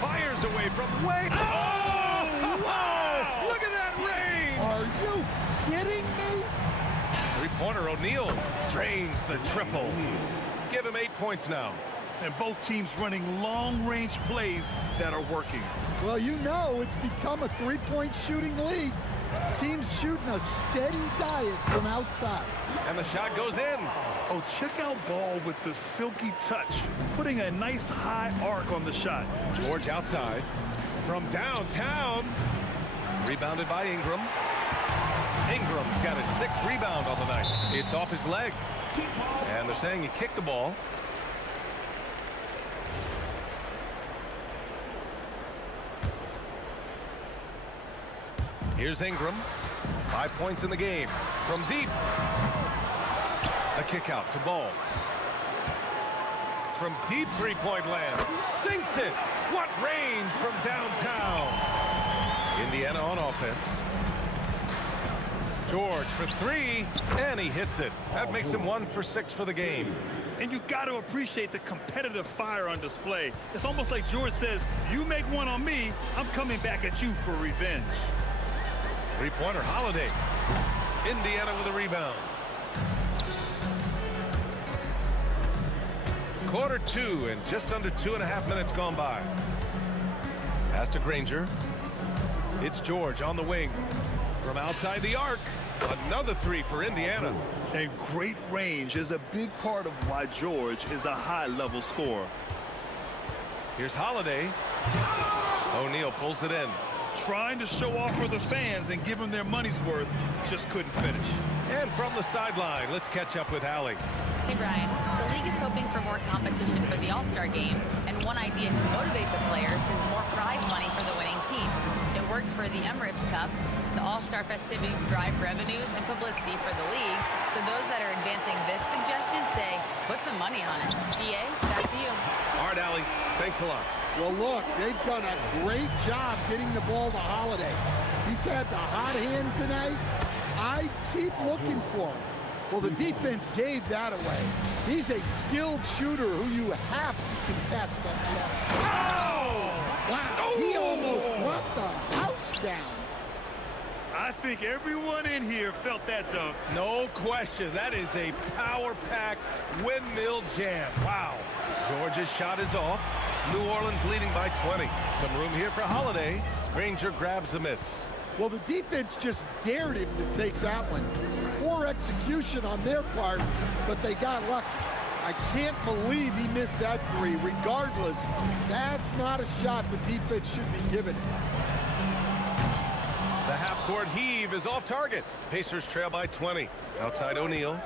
Fires away from way. Oh! Wow! Look at that range! Are you kidding me? Three-pointer O'Neal drains the triple. Give him 8 points now. And both teams running long-range plays that are working. Well, you know it's become a three-point shooting league. Teams shooting a steady diet from outside. And the shot goes in. Oh, check out Ball with the silky touch, putting a nice high arc on the shot. George outside. From downtown. Rebounded by Ingram. Ingram's got his 6th rebound on the night. It's off his leg. And they're saying he kicked the ball. Here's Ingram. 5 points in the game. From deep. A kick out to Ball. From deep three-point land. Sinks it. What range from downtown. Indiana on offense. George for 3. And he hits it. That makes him 1 for 6 for the game. And you got to appreciate the competitive fire on display. It's almost like George says, you make one on me, I'm coming back at you for revenge. Three-pointer Holiday. Indiana with a rebound. Quarter 2 and just under 2.5 minutes gone by. Pass to Granger. It's George on the wing. From outside the arc. Another 3 for Indiana. And great range is a big part of why George is a high-level scorer. Here's Holiday. O'Neal pulls it in. Trying to show off for the fans and give them their money's worth, just couldn't finish. And from the sideline, let's catch up with Allie. Hey, Brian. The league is hoping for more competition for the All-Star game, and one idea to motivate the players is more prize money for the winning team. It worked for the Emirates Cup. The All-Star festivities drive revenues and publicity for the league, so those that are advancing this suggestion say, put some money on it. EA, back to you. All right, Allie. Thanks a lot. Well, look, they've done a great job getting the ball to Holiday. He's had the hot hand tonight. I keep looking for him. Well, the defense gave that away. He's a skilled shooter who you have to contest up there. Oh! Wow, he almost brought the house down. I think everyone in here felt that dunk. No question. That is a power-packed windmill jam. Wow. George's shot is off. New Orleans leading by 20. Some room here for Holiday. Granger grabs the miss. Well, the defense just dared him to take that one. Poor execution on their part, but they got lucky. I can't believe he missed that three. Regardless, that's not a shot the defense should be giving. The half-court heave is off target. Pacers trail by 20. Outside O'Neal.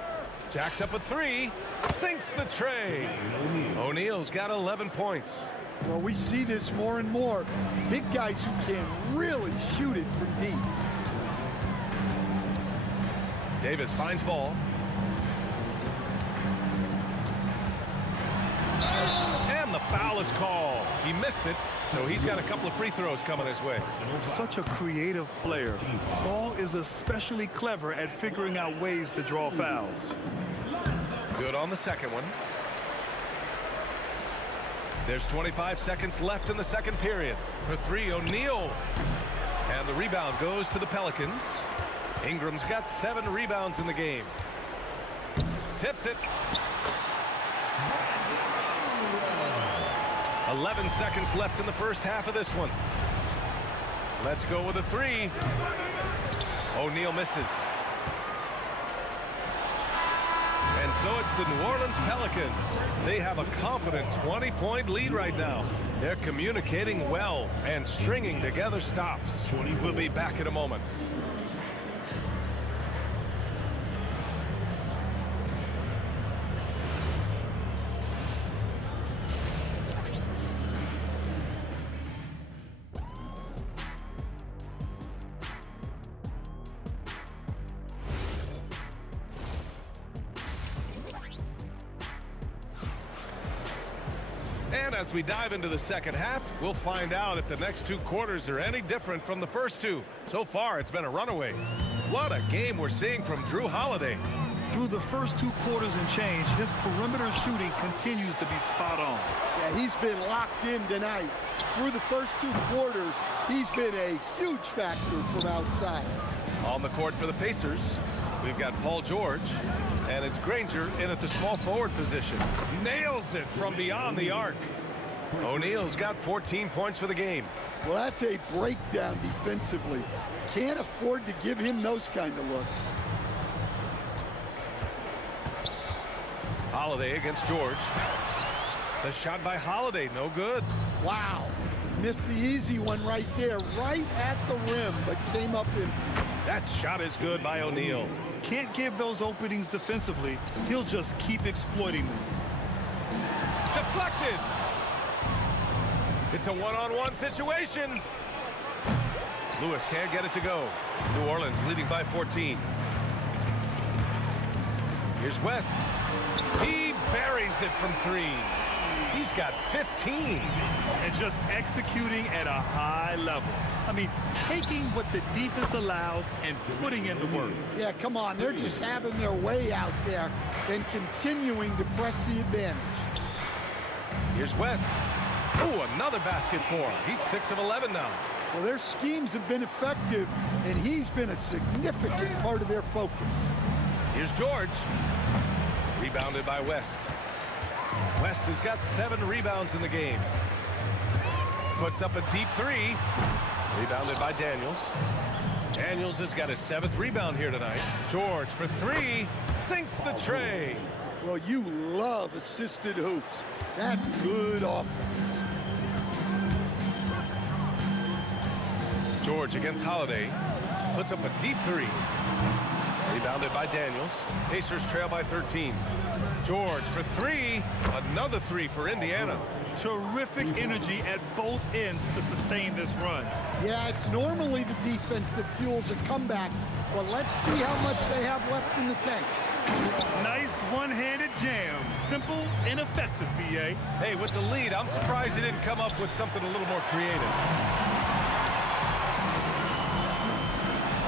Jacks up a three. Sinks the tray. O'Neal's got 11 points. Well, we see this more and more. Big guys who can really shoot it from deep. Davis finds ball. And the foul is called. He missed it, so he's got a couple of free throws coming his way. Such a creative player. Ball is especially clever at figuring out ways to draw fouls. Good on the second one. There's 25 seconds left in the second period. For three, O'Neal. And the rebound goes to the Pelicans. Ingram's got 7 rebounds in the game. Tips it. 11 seconds left in the first half of this one. Let's go with a three. O'Neal misses. And so it's the New Orleans Pelicans. They have a confident 20-point lead right now. They're communicating well and stringing together stops. We'll be back in a moment. And as we dive into the second half, we'll find out if the next 2 quarters are any different from the first 2. So far, it's been a runaway. What a game we're seeing from Drew Holiday. Through the first 2 quarters and change, his perimeter shooting continues to be spot on. Yeah, he's been locked in tonight. Through the first 2 quarters, he's been a huge factor from outside. On the court for the Pacers, we've got Paul George, and it's Granger in at the small forward position. Nails it from beyond the arc. O'Neal's got 14 points for the game. Well, that's a breakdown defensively. Can't afford to give him those kind of looks. Holiday against George. The shot by Holiday, no good. Wow. Missed the easy one right there, right at the rim, but came up empty. That shot is good by O'Neal. Can't give those openings defensively. He'll just keep exploiting them. Deflected. It's a one-on-one situation. Lewis can't get it to go. New Orleans leading by 14. Here's West. He buries it from 3. He's got 15. And just executing at a high level. I mean, taking what the defense allows and putting in the work. Yeah, come on. They're just having their way out there and continuing to press the advantage. Here's West. Oh, another basket for him. He's 6 of 11 now. Well, their schemes have been effective, and he's been a significant part of their focus. Here's George. Rebounded by West. West has got 7 rebounds in the game. Puts up a deep 3. Rebounded by Daniels. Daniels has got his 7th rebound here tonight. George for 3. Sinks the tray. Well, you love assisted hoops. That's good offense. George against Holiday. Puts up a deep 3. Rebounded by Daniels. Pacers trail by 13. George for 3. Another 3 for Indiana. Terrific energy at both ends to sustain this run. Yeah, it's normally the defense that fuels a comeback, but let's see how much they have left in the tank. Nice one-handed jam. Simple and effective, B.A. Hey, with the lead, I'm surprised he didn't come up with something a little more creative.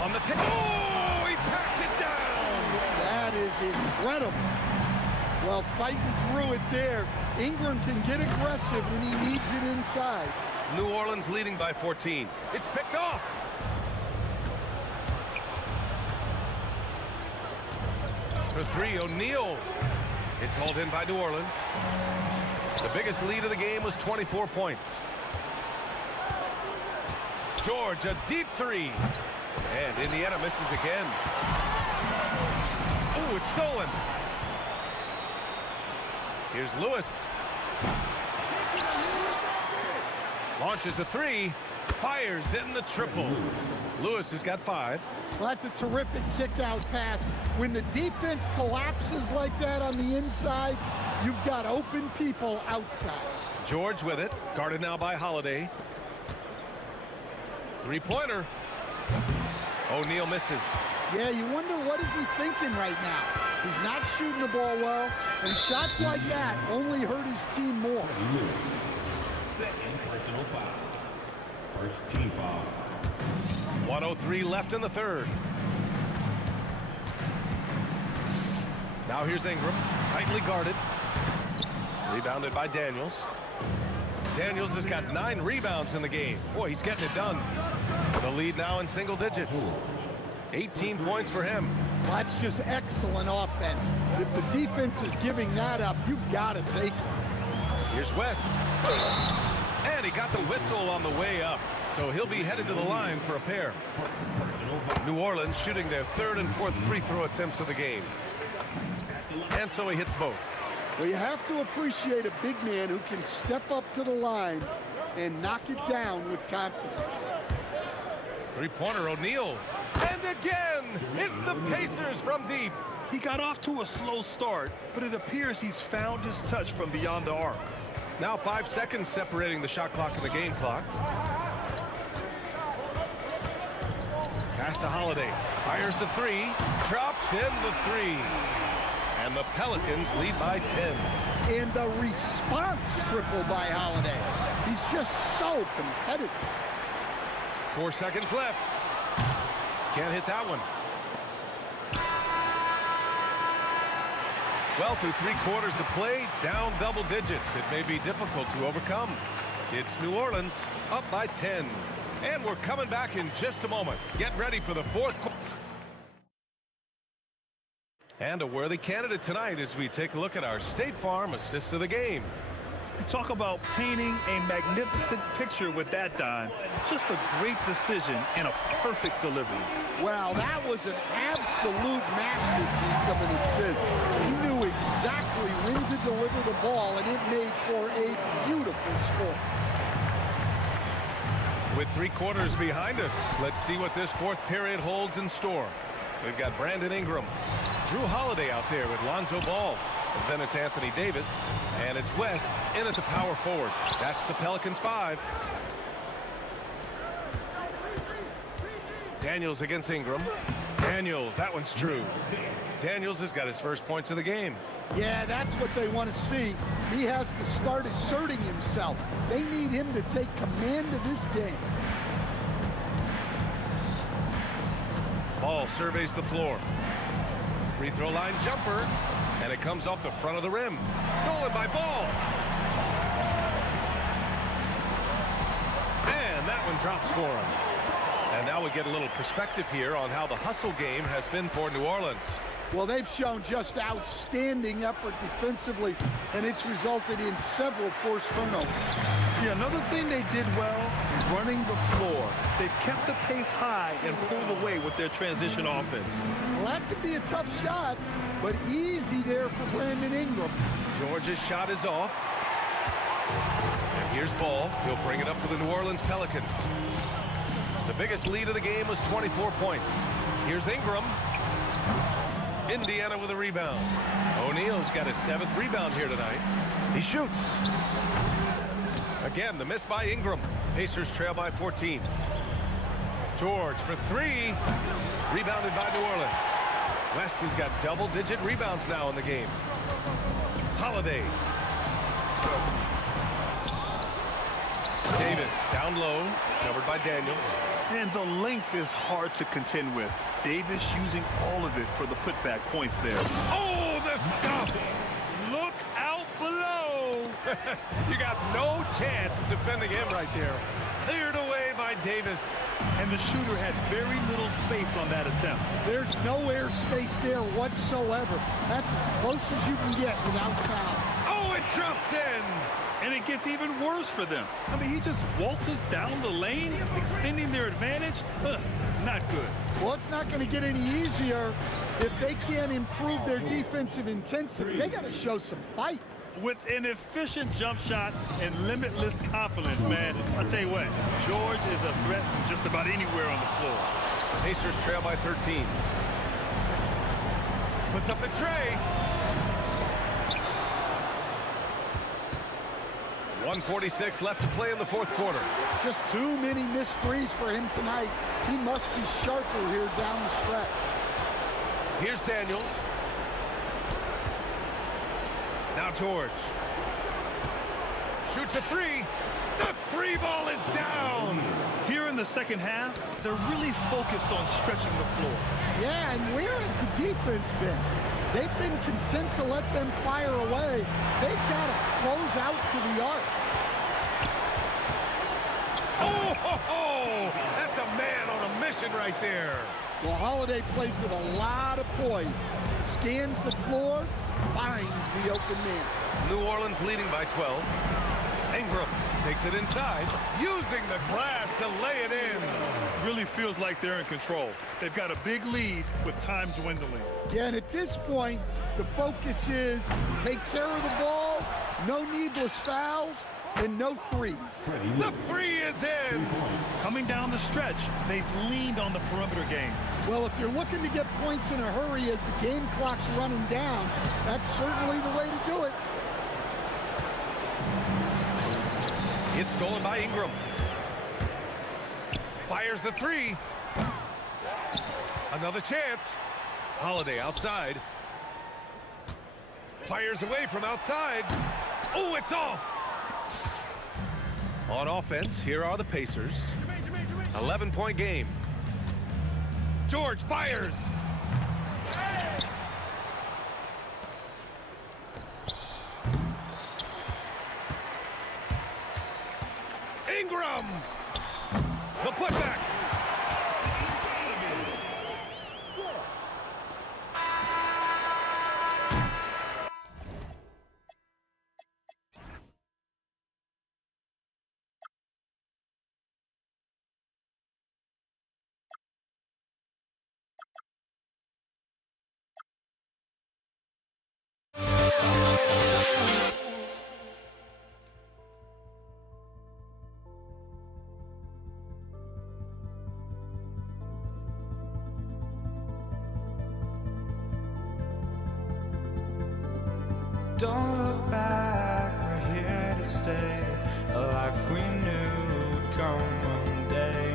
On the tip. Oh, he packs it down. That is incredible. Well, fighting through it there. Ingram can get aggressive when he needs it inside. New Orleans leading by 14. It's picked off. For 3, O'Neal. It's hauled in by New Orleans. The biggest lead of the game was 24 points. George, a deep 3. And Indiana misses again. Oh, it's stolen. Here's Lewis. Launches a three. Fires in the triple. Lewis has got 5. Well, that's a terrific kick-out pass. When the defense collapses like that on the inside, you've got open people outside. George with it. Guarded now by Holiday. Three-pointer. O'Neal misses. Yeah, you wonder what is he thinking right now. He's not shooting the ball well, and shots like that only hurt his team more. Second personal foul. First team foul. 1:03 left in the third. Now here's Ingram, tightly guarded. Rebounded by Daniels. Daniels has got 9 rebounds in the game. Boy, he's getting it done. The lead now in single digits. 18 points for him. Well, that's just excellent offense. If the defense is giving that up, you've got to take it. Here's West. And he got the whistle on the way up. So he'll be headed to the line for a pair. New Orleans shooting their 3rd and 4th free throw attempts of the game. And so he hits both. Well, you have to appreciate a big man who can step up to the line and knock it down with confidence. Three-pointer, O'Neal. And again, it's the Pacers from deep. He got off to a slow start, but it appears he's found his touch from beyond the arc. Now 5 seconds separating the shot clock and the game clock. Pass to Holiday. Fires the 3. Drops in the 3. And the Pelicans lead by 10. And the response triple by Holiday. He's just so competitive. 4 seconds left. Can't hit that one. Well, through 3 quarters of play, down double digits. It may be difficult to overcome. It's New Orleans up by 10. And we're coming back in just a moment. Get ready for the 4th quarter. And a worthy candidate tonight as we take a look at our State Farm assist of the game. You talk about painting a magnificent picture with that dime. Just a great decision and a perfect delivery. Wow, that was an absolute masterpiece of an assist. He knew exactly when to deliver the ball, and it made for a beautiful score. With 3 quarters behind us, let's see what this 4th period holds in store. We've got Brandon Ingram, Drew Holiday out there with Lonzo Ball. And then it's Anthony Davis, and it's West in at the power forward. That's the Pelicans 5. Daniels against Ingram. Daniels, that one's true. Daniels has got his first points of the game. Yeah, that's what they want to see. He has to start asserting himself. They need him to take command of this game. Ball surveys the floor. Free throw line jumper. And it comes off the front of the rim. Stolen by Ball. And that one drops for him. And now we get a little perspective here on how the hustle game has been for New Orleans. Well, they've shown just outstanding effort defensively, and it's resulted in several forced turnovers. Yeah, another thing they did well, running the floor. They've kept the pace high and pulled away with their transition offense. Well, that could be a tough shot, but easy there for Brandon Ingram. George's shot is off. And here's Ball. He'll bring it up for the New Orleans Pelicans. The biggest lead of the game was 24 points. Here's Ingram. Indiana with a rebound. O'Neal's got his 7th rebound here tonight. He shoots. Again, the miss by Ingram. Pacers trail by 14. George for 3. Rebounded by New Orleans. West has got double-digit rebounds now in the game. Holiday. Davis down low, covered by Daniels. And the length is hard to contend with. Davis using all of it for the putback points there. Oh, the stuff! Look out below! You got no chance of defending him right there. Cleared away by Davis. And the shooter had very little space on that attempt. There's no air space there whatsoever. That's as close as you can get without foul. Oh, it drops in! And it gets even worse for them. I mean, he just waltzes down the lane, extending their advantage. Not good. Well, it's not going to get any easier if they can't improve their defensive intensity. They got to show some fight. with an efficient jump shot and limitless confidence, man. I'll tell you what, George is a threat from just about anywhere on the floor. Pacers trail by 13. Puts up the tray. 1:46 left to play in the fourth quarter. Just too many missed threes for him tonight. He must be sharper here down the stretch. Here's Daniels. Now George. Shoots a three. The three ball is down. Here in the second half, they're really focused on stretching the floor. Yeah, and where has the defense been? They've been content to let them fire away. They've got to close out to the arc. Oh, ho, ho! That's a man on a mission right there. Well, Holiday plays with a lot of poise. Scans the floor, finds the open man. New Orleans leading by 12. Ingram takes it inside, using the glass to lay it in. Really feels like they're in control. They've got a big lead with time dwindling. Yeah, and at this point, the focus is take care of the ball, no needless fouls, and no threes. The three is in. Coming down the stretch, they've leaned on the perimeter game. Well, if you're looking to get points in a hurry as the game clock's running down, that's certainly the way to do it. It's stolen by Ingram. Fires the three. Another chance. Holiday outside. Fires away from outside. Oh, it's off. On offense, here are the Pacers. 11-point game. George fires. Ingram. The putback. Don't look back, we're here to stay. A life we knew would come one day.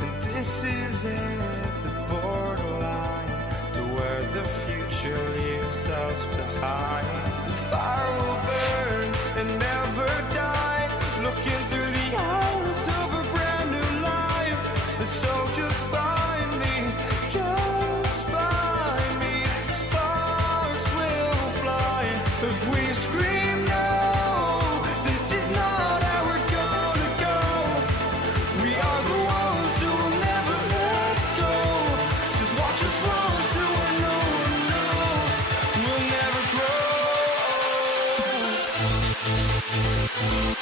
And this is it, the borderline to where the future leaves us behind. The fire will burn and never die, looking through the eyes of a brand new life. And so just find me, just find me. Sparks will fly if we scream no. This is not how we're gonna go. We are the ones who will never let go. Just watch us run to where no one knows. We'll never grow.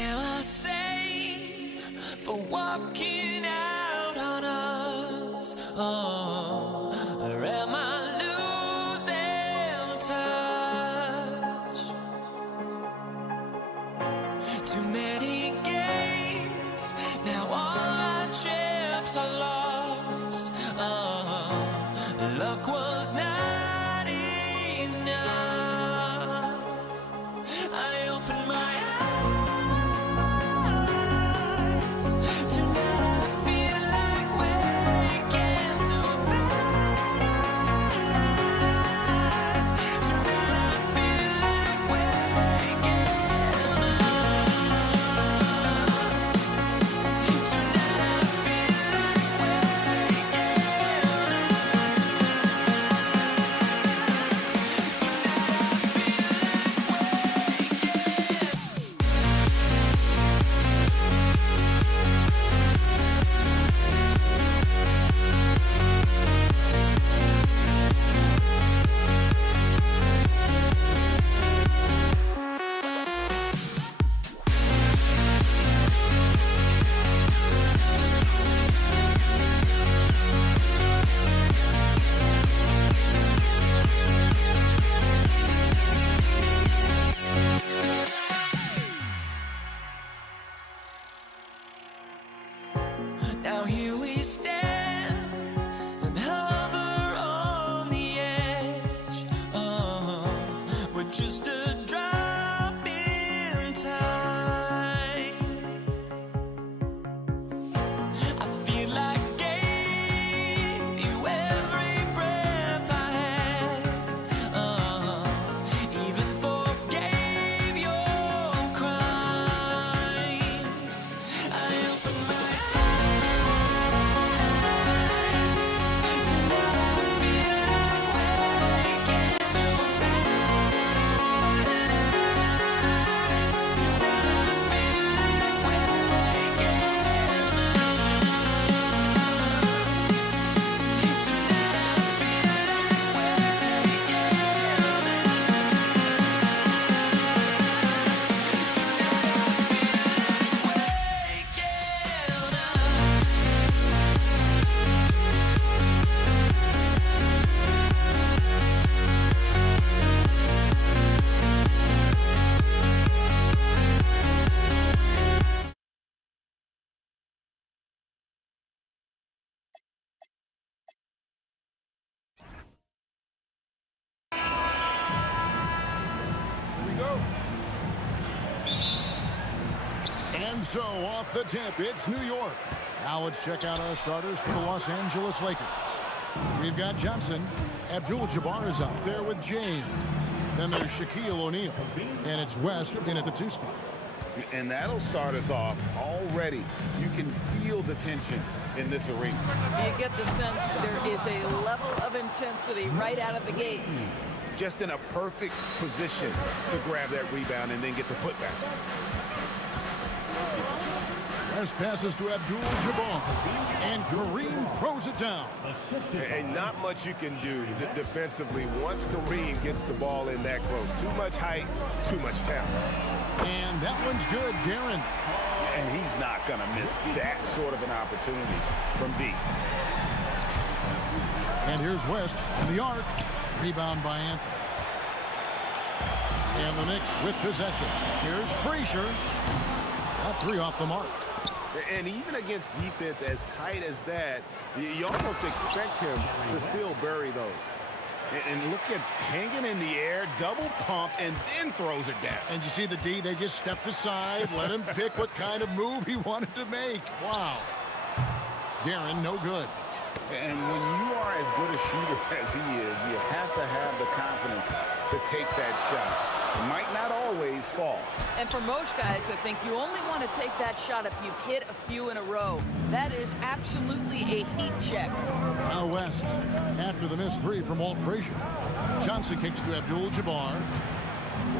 Am I sane for walking out on us? Oh, or am I losing touch? Too many games, now all our chips are lost. Oh, luck was not enough. I opened my eyes. Now here we stand and hover on the edge. We're just a drop in time. I feel like I gave you every breath I had. Even forgave your crimes. I opened my And so off the tip, it's New York. Now let's check out our starters for the Los Angeles Lakers. We've got Johnson. Abdul-Jabbar is out there with James. Then there's Shaquille O'Neal. And it's West in at the 2 spot. And that'll start us off already. You can feel the tension in this arena. You get the sense there is a level of intensity right out of the gates. Just in a perfect position to grab that rebound and then get the putback. West passes to Abdul-Jabbar. And Kareem throws it down. And not much you can do defensively once Kareem gets the ball in that close. Too much height, too much talent. And that one's good, Guerin. And he's not going to miss that sort of an opportunity from deep. And here's West in the arc. Rebound by Anthony. And the Knicks with possession. Here's Frazier. Got 3 off the mark. And even against defense as tight as that, you almost expect him to still bury those. And look at hanging in the air, double pump, and then throws it down. And you see the D, they just stepped aside, let him pick what kind of move he wanted to make. Wow. Guerin, no good. And when you are as good a shooter as he is, you have to have the confidence to take that shot. It might not always fall. And for most guys, I think you only want to take that shot if you've hit a few in a row. That is absolutely a heat check. Now West, after the missed 3 from Walt Frazier. Johnson kicks to Abdul-Jabbar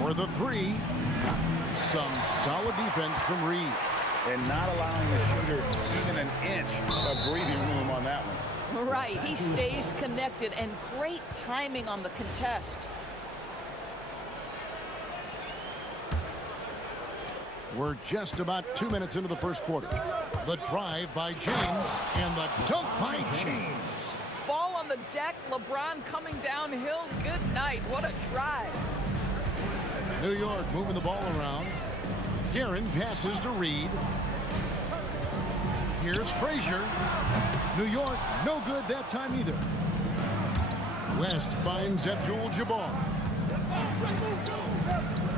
for the 3. Some solid defense from Reed. And not allowing the shooter even an inch of breathing room on that one. Right, he stays connected, and great timing on the contest. We're just about 2 minutes into the first quarter. The drive by James and the dunk by James. Ball on the deck, LeBron coming downhill. Good night. What a drive. New York moving the ball around. Guerin passes to Reed. Here's Frazier. New York, no good that time either. West finds Abdul-Jabbar.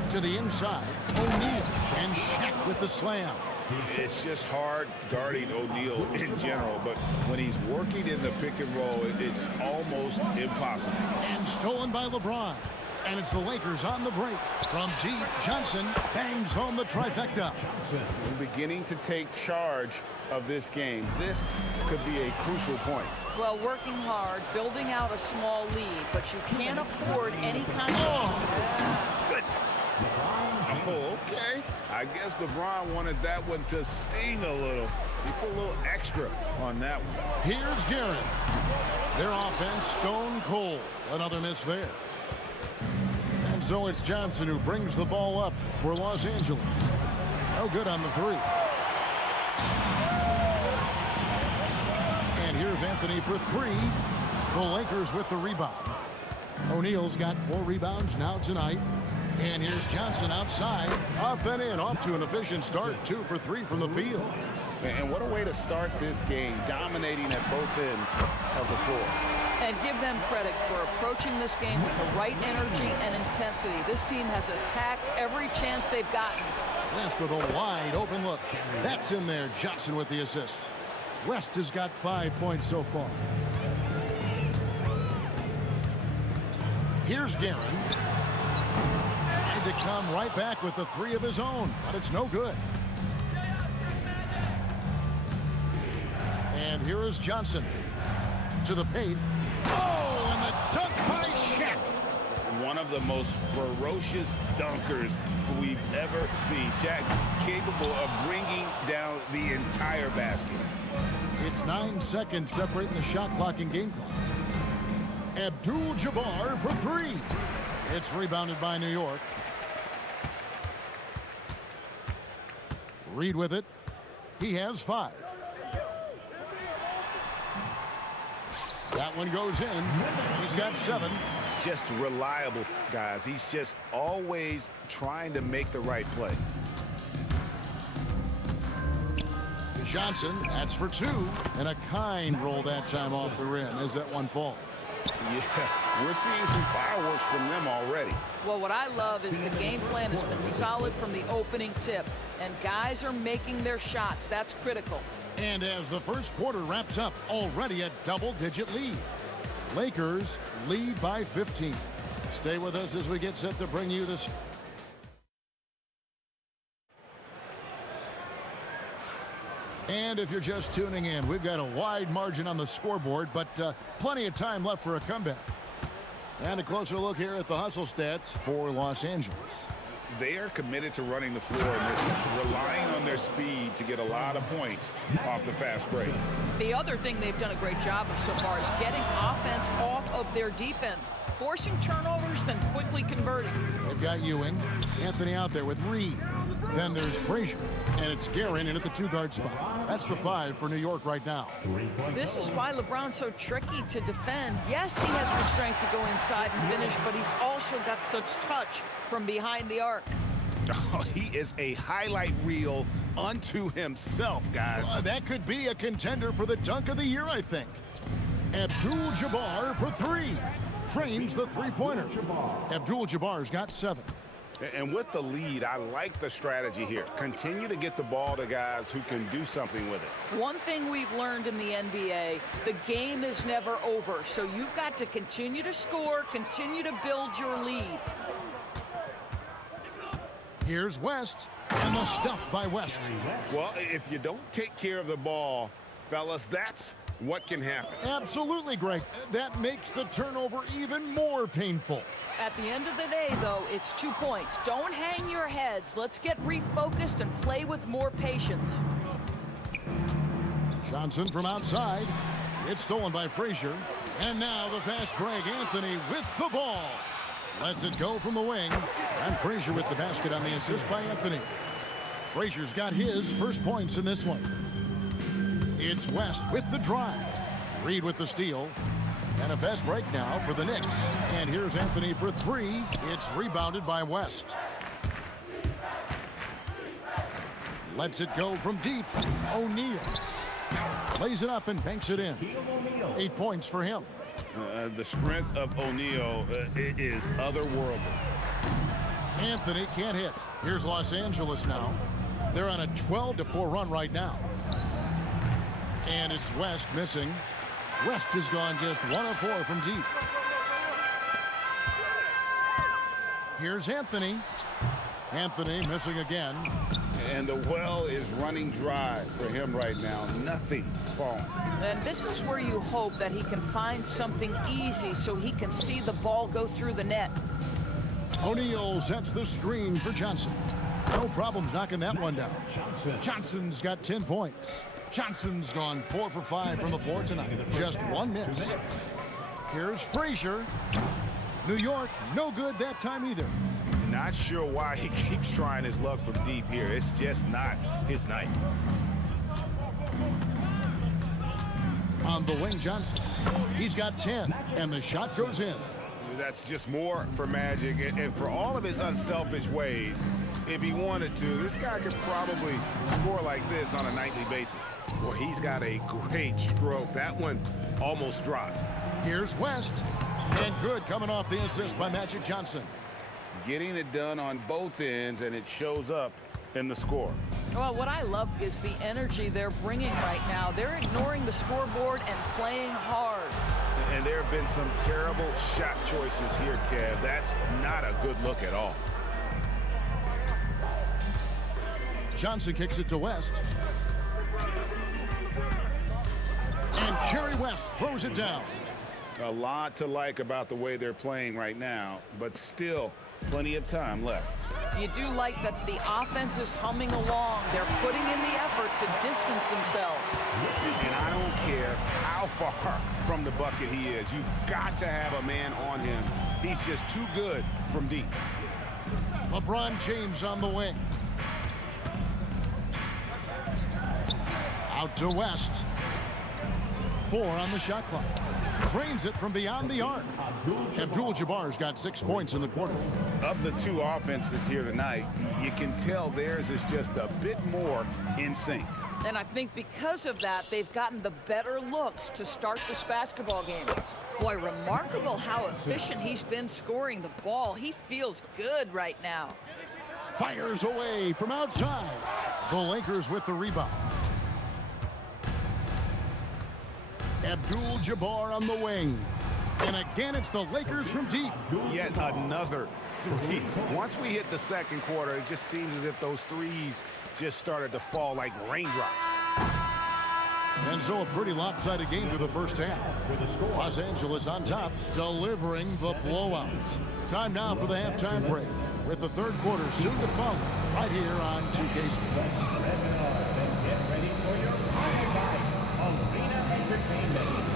To the inside, O'Neal, and Shaq with the slam. It's just hard guarding O'Neal in general, but when he's working in the pick and roll, it's almost impossible. And stolen by LeBron. And it's the Lakers on the break. From deep, Johnson bangs home the trifecta. We're beginning to take charge of this game. This could be a crucial point. Well, working hard, building out a small lead, but you can't afford any kind of... Goodness. Oh, okay. I guess LeBron wanted that one to sting a little. He put a little extra on that one. Here's Guerin. Their offense stone cold. Another miss there. And so it's Johnson who brings the ball up for Los Angeles. No good on the three. And here's Anthony for three. The Lakers with the rebound. O'Neal's got 4 rebounds now tonight. And here's Johnson outside, up and in, off to an efficient start. 2 for 3 from the field. And what a way to start this game, dominating at both ends of the floor. And give them credit for approaching this game with the right energy and intensity. This team has attacked every chance they've gotten. West with a wide open look. That's in there. Johnson with the assist. West has got 5 points so far. Here's Guerin. Trying to come right back with the 3 of his own, but it's no good. And here is Johnson to the paint. Oh, and the dunk by Shaq. One of the most ferocious dunkers we've ever seen. Shaq capable of bringing down the entire basket. It's 9 seconds separating the shot clock and game clock. Abdul-Jabbar for 3. It's rebounded by New York. Reed with it. He has 5. That one goes in. He's got 7. Just reliable, guys. He's just always trying to make the right play. Johnson, that's for 2. And a kind roll that time off the rim as that one falls. Yeah, we're seeing some fireworks from them already. Well, what I love is the game plan has been solid from the opening tip, and guys are making their shots. That's critical. And as the first quarter wraps up, already a double-digit lead. Lakers lead by 15. Stay with us as we get set to bring you this. And if you're just tuning in, we've got a wide margin on the scoreboard, but plenty of time left for a comeback. And a closer look here at the hustle stats for Los Angeles. They are committed to running the floor and this, relying on their speed to get a lot of points off the fast break. The other thing they've done a great job of so far is getting offense off of their defense, forcing turnovers, then quickly converting. They've got Ewing, Anthony out there with Reed. Then there's Frazier, and it's Guerin in at the 2-guard spot. That's the 5 for New York right now. This is why LeBron's so tricky to defend. Yes, he has the strength to go inside and finish, but he's also got such touch from behind the arc. Oh, he is a highlight reel unto himself, guys. That could be a contender for the dunk of the year, I think. Abdul-Jabbar for 3. Trains the 3-pointer. Abdul-Jabbar's got 7. And with the lead, I like the strategy here. Continue to get the ball to guys who can do something with it. One thing we've learned in the NBA, the game is never over. So you've got to continue to score, continue to build your lead. Here's West, and the stuff by West. Well, if you don't take care of the ball, fellas, that's what can happen. Absolutely, Greg. That makes the turnover even more painful. At the end of the day, though, it's 2 points. Don't hang your heads. Let's get refocused and play with more patience. Johnson from outside. It's stolen by Frazier. And now the fast break. Anthony with the ball. Lets it go from the wing. And Frazier with the basket on the assist by Anthony. Frazier's got his first points in this one. It's West with the drive. Reed with the steal. And a fast break now for the Knicks. And here's Anthony for three. It's rebounded by West. Lets it go from deep. O'Neal lays it up and banks it in. 8 points for him. The strength of O'Neal is otherworldly. Anthony can't hit. Here's Los Angeles now. They're on a 12-4 run right now. And it's West missing. West has gone just 1 of 4 from deep. Here's Anthony. Anthony missing again. And the well is running dry for him right now. Nothing falling. And this is where you hope that he can find something easy so he can see the ball go through the net. O'Neal sets the screen for Johnson. No problems knocking that one down. Johnson's got 10 points. Johnson's gone 4 for 5 from the floor tonight. Just 1 miss. Here's Frazier. New York, no good that time either. Not sure why he keeps trying his luck from deep here. It's just not his night. On the wing, Johnson. He's got 10, and the shot goes in. That's just more for Magic. And for all of his unselfish ways, if he wanted to, this guy could probably score like this on a nightly basis. Well, he's got a great stroke. That one almost dropped. Here's West. And good coming off the assist by Magic Johnson. Getting it done on both ends, and it shows up in the score. Well, what I love is the energy they're bringing right now. They're ignoring the scoreboard and playing hard. And there have been some terrible shot choices here, Kev. That's not a good look at all. Johnson kicks it to West. And Jerry West throws it down. A lot to like about the way they're playing right now, but still plenty of time left. You do like that the offense is humming along. They're putting in the effort to distance themselves. And I don't care how far from the bucket he is. You've got to have a man on him. He's just too good from deep. LeBron James on the wing. Out to West. 4 on the shot clock. Drains it from beyond the arc. Abdul-Jabbar's got 6 points in the quarter. Of the two offenses here tonight, you can tell theirs is just a bit more in sync. And I think because of that, they've gotten the better looks to start this basketball game. Boy, remarkable how efficient he's been scoring the ball. He feels good right now. Fires away from outside. The Lakers with the rebound. Abdul-Jabbar on the wing. And again, it's the Lakers from deep. Yet another three. Once we hit the second quarter, it just seems as if those threes just started to fall like raindrops. And so a pretty lopsided game through the first half. Los Angeles on top, delivering the blowout. Time now for the halftime break, with the third quarter soon to follow, right here on 2K Sports. Get ready for your iGame Arena Entertainment.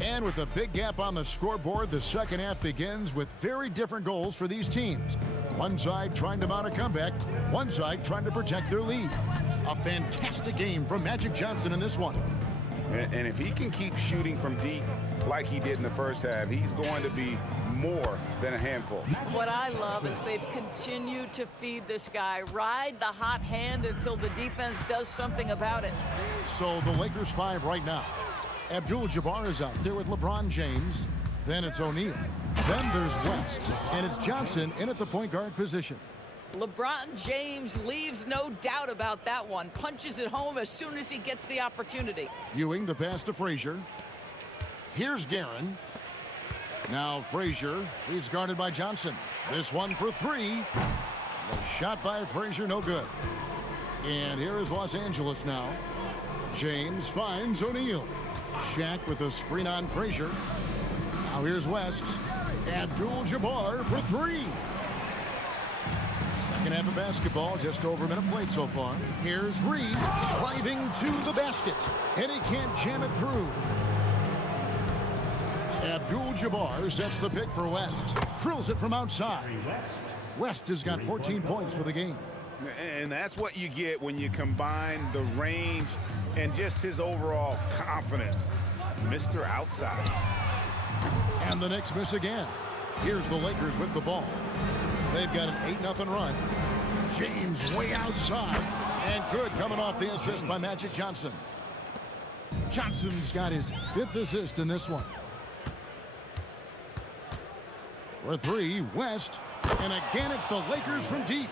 And with a big gap on the scoreboard, the second half begins with very different goals for these teams. One side trying to mount a comeback, one side trying to protect their lead. A fantastic game from Magic Johnson in this one. And if he can keep shooting from deep like he did in the first half, he's going to be more than a handful. What I love is they've continued to feed this guy, ride the hot hand until the defense does something about it. So the Lakers 5 right now. Abdul-Jabbar is out there with LeBron James. Then it's O'Neal. Then there's West. And it's Johnson in at the point guard position. LeBron James leaves no doubt about that one. Punches it home as soon as he gets the opportunity. Ewing the pass to Frazier. Here's Guerin. Now Frazier. He's guarded by Johnson. This one for 3. The shot by Frazier, no good. And here is Los Angeles now. James finds O'Neal. Shaq with a screen on Frazier. Now here's West. Abdul-Jabbar for three. Second half of basketball, just over a minute played so far. Here's Reed driving to the basket, and he can't jam it through. Abdul-Jabbar sets the pick for West. Drills it from outside. West has got 14 points for the game. And that's what you get when you combine the range and just his overall confidence. Mr. Outside. And the Knicks miss again. Here's the Lakers with the ball. They've got an 8-0 run. James way outside. And good coming off the assist by Magic Johnson. Johnson's got his 5th assist in this one. For three, West. And again, it's the Lakers from deep.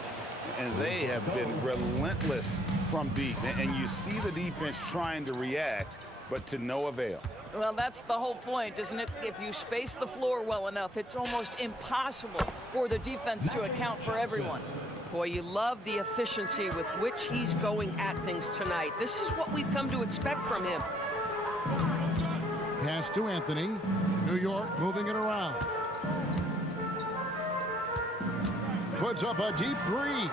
And they have been relentless from deep. And you see the defense trying to react, but to no avail. Well, that's the whole point, isn't it? If you space the floor well enough, it's almost impossible for the defense to account for everyone. Boy, you love the efficiency with which he's going at things tonight. This is what we've come to expect from him. Pass to Anthony. New York moving it around. Puts up a deep three.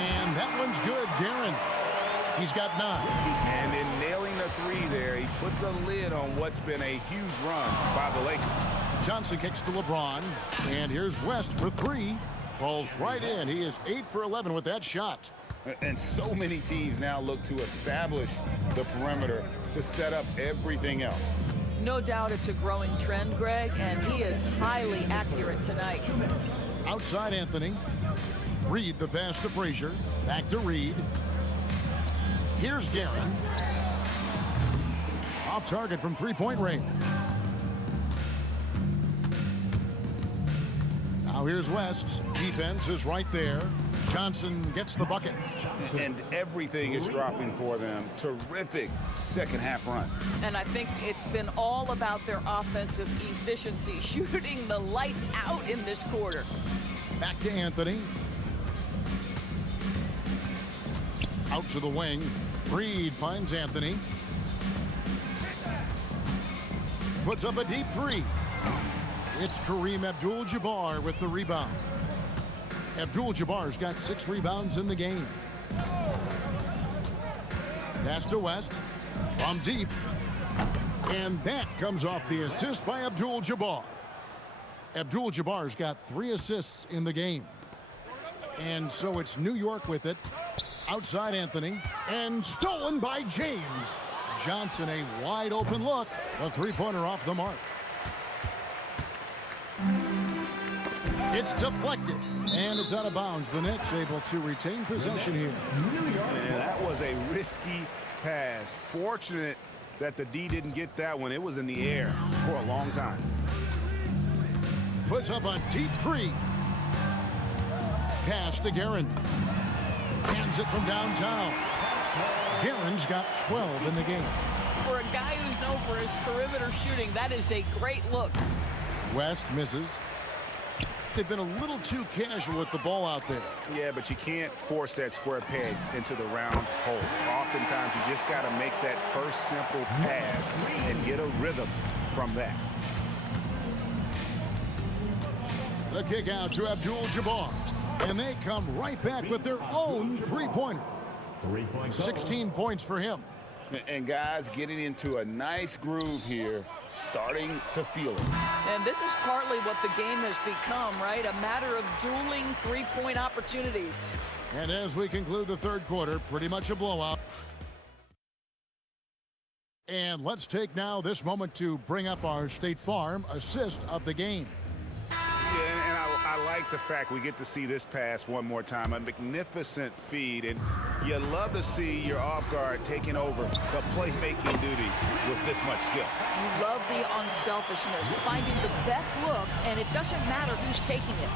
And that one's good. Guerin. He's got 9. And in nailing the three there, he puts a lid on what's been a huge run by the Lakers. Johnson kicks to LeBron. And here's West for 3. Falls right in. He is 8 for 11 with that shot. And so many teams now look to establish the perimeter to set up everything else. No doubt it's a growing trend, Greg, and he is highly accurate tonight. Outside Anthony. Reed the pass to Frazier. Back to Reed. Here's Guerin. Off target from three-point range. Now here's West. Defense is right there. Johnson gets the bucket. And everything is dropping for them. Terrific second half run. And I think it's been all about their offensive efficiency, shooting the lights out in this quarter. Back to Anthony. Out to the wing. Reed finds Anthony. Puts up a deep three. It's Kareem Abdul-Jabbar with the rebound. Abdul-Jabbar's got 6 rebounds in the game. Pass to West from deep. And that comes off the assist by Abdul-Jabbar. Abdul-Jabbar's got 3 assists in the game. And so it's New York with it. Outside Anthony. And stolen by James. Johnson, a wide open look. The three-pointer off the mark. It's deflected. And it's out of bounds. The Knicks able to retain possession here. And that was a risky pass. Fortunate that the D didn't get that one. It was in the air for a long time. Puts up a deep three. Pass to Guerin. Hands it from downtown. Guerin's got 12 in the game. For a guy who's known for his perimeter shooting, that is a great look. West misses. They've been a little too casual with the ball out there. Yeah, but you can't force that square peg into the round hole. Oftentimes, you just got to make that first simple pass and get a rhythm from that. The kick out to Abdul-Jabbar. And they come right back with their own three-pointer. 16 points for him. And guys getting into a nice groove here, starting to feel it. And this is partly what the game has become, right? A matter of dueling three-point opportunities. And as we conclude the third quarter, pretty much a blowout. And let's take now this moment to bring up our State Farm assist of the game. Yeah, and I like the fact we get to see this pass one more time. A magnificent feed, and you love to see your off guard taking over the playmaking duties with this much skill. You love the unselfishness, finding the best look, and it doesn't matter who's taking it.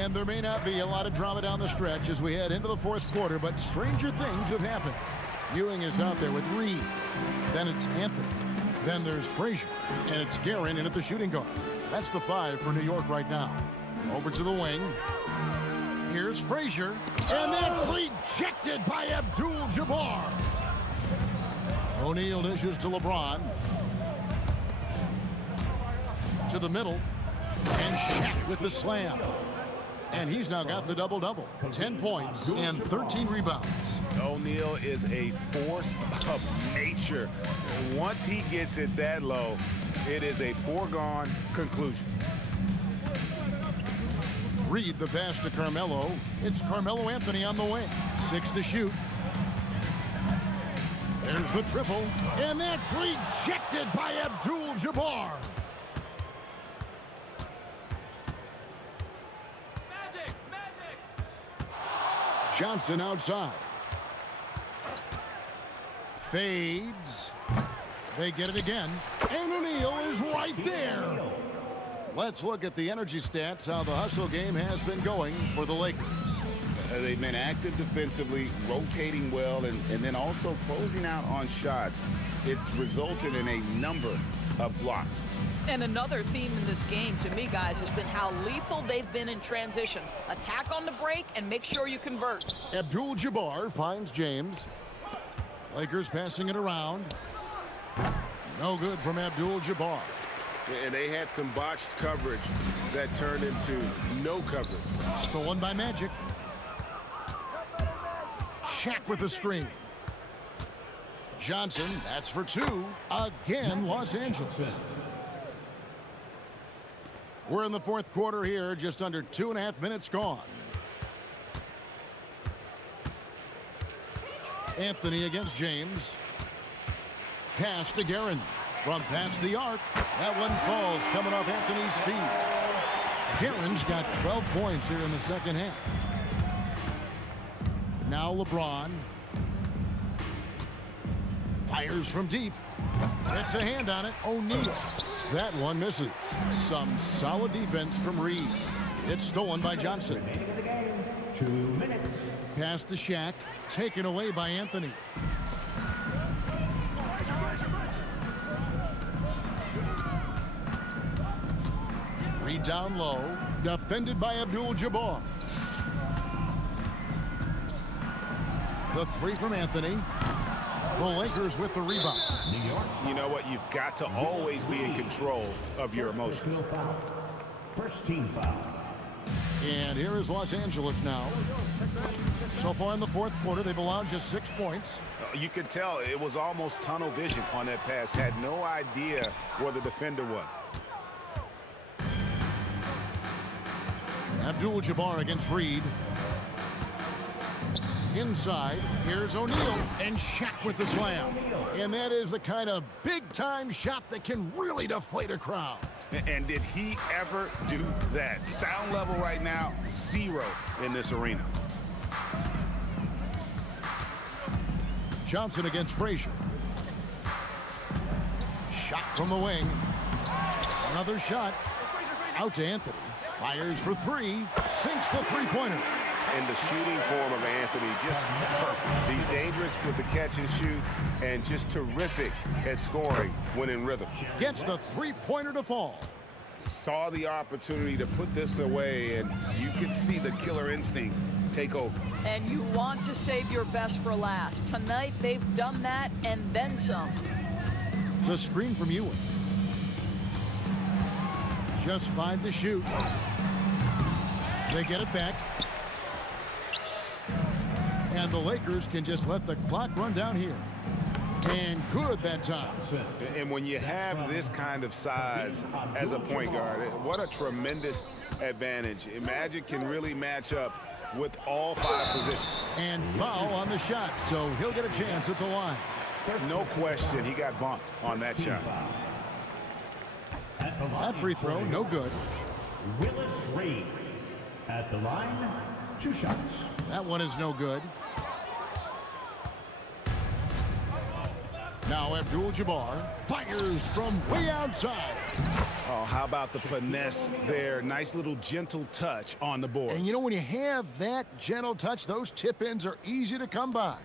And there may not be a lot of drama down the stretch as we head into the fourth quarter, but stranger things have happened. Ewing is out there with Reed. Then it's Anthony. Then there's Frazier. And it's Guerin in at the shooting guard. That's the 5 for New York right now. Over to the wing. Here's Frazier. And that's rejected by Abdul-Jabbar. O'Neal dishes to LeBron. to the middle. And Shaq with the slam. And he's now got the double-double. 10 points and 13 rebounds. O'Neal is a force of nature. Once he gets it that low, it is a foregone conclusion. Reed the pass to Carmelo. It's Carmelo Anthony on the wing. 6 to shoot. There's the triple. And that's rejected by Abdul-Jabbar. Johnson outside. Fades. They get it again. And O'Neal is right there. Let's look at the energy stats, how the hustle game has been going for the Lakers. They've been active defensively, rotating well, and then also closing out on shots. It's resulted in a number of blocks. And another theme in this game, to me, guys, has been how lethal they've been in transition. Attack on the break and make sure you convert. Abdul-Jabbar finds James. Lakers passing it around. No good from Abdul-Jabbar. And they had some botched coverage that turned into no coverage. Stolen by Magic. Shaq with the screen. Johnson, that's for 2. Again, Los Angeles. We're in the fourth quarter here, just under 2.5 minutes gone. Anthony against James. Pass to Guerin. From past the arc. That one falls coming off Anthony's feet. Guerin's got 12 points here in the second half. Now LeBron. Fires from deep. Gets a hand on it. O'Neal. That one misses. Some solid defense from Reed. It's stolen by Johnson. 2 minutes. Pass to Shaq. Taken away by Anthony. Reed down low. Defended by Abdul-Jabbar. The 3 from Anthony. The Lakers with the rebound. You know what? You've got to always be in control of your emotions. First team foul. And here is Los Angeles now. So far in the fourth quarter, they've allowed just 6 points. You could tell it was almost tunnel vision on that pass. Had no idea where the defender was. Abdul-Jabbar against Reed. Inside, here's O'Neal, and Shaq with the slam. And that is the kind of big-time shot that can really deflate a crowd. And did he ever do that? Sound level right now, 0 in this arena. Johnson against Frazier. Shot from the wing. Another shot. Out to Anthony. Fires for 3. Sinks the three-pointer. And the shooting form of Anthony, just perfect. He's dangerous with the catch and shoot and just terrific at scoring when in rhythm. Gets the three-pointer to fall. Saw the opportunity to put this away, and you could see the killer instinct take over. And you want to save your best for last. Tonight, they've done that and then some. The screen from Ewing. Just 5 to shoot. They get it back. And the Lakers can just let the clock run down here. And good that time. And when you have this kind of size as a point guard, what a tremendous advantage. Magic can really match up with all 5 positions. And foul on the shot, so he'll get a chance at the line. No question, he got bumped on that shot. That free throw, no good. Willis Reed at the line, 2 shots. That one is no good. Now Abdul-Jabbar fires from way outside. Oh, how about the finesse there? Nice little gentle touch on the board. And you know, when you have that gentle touch, those tip-ins are easy to come by.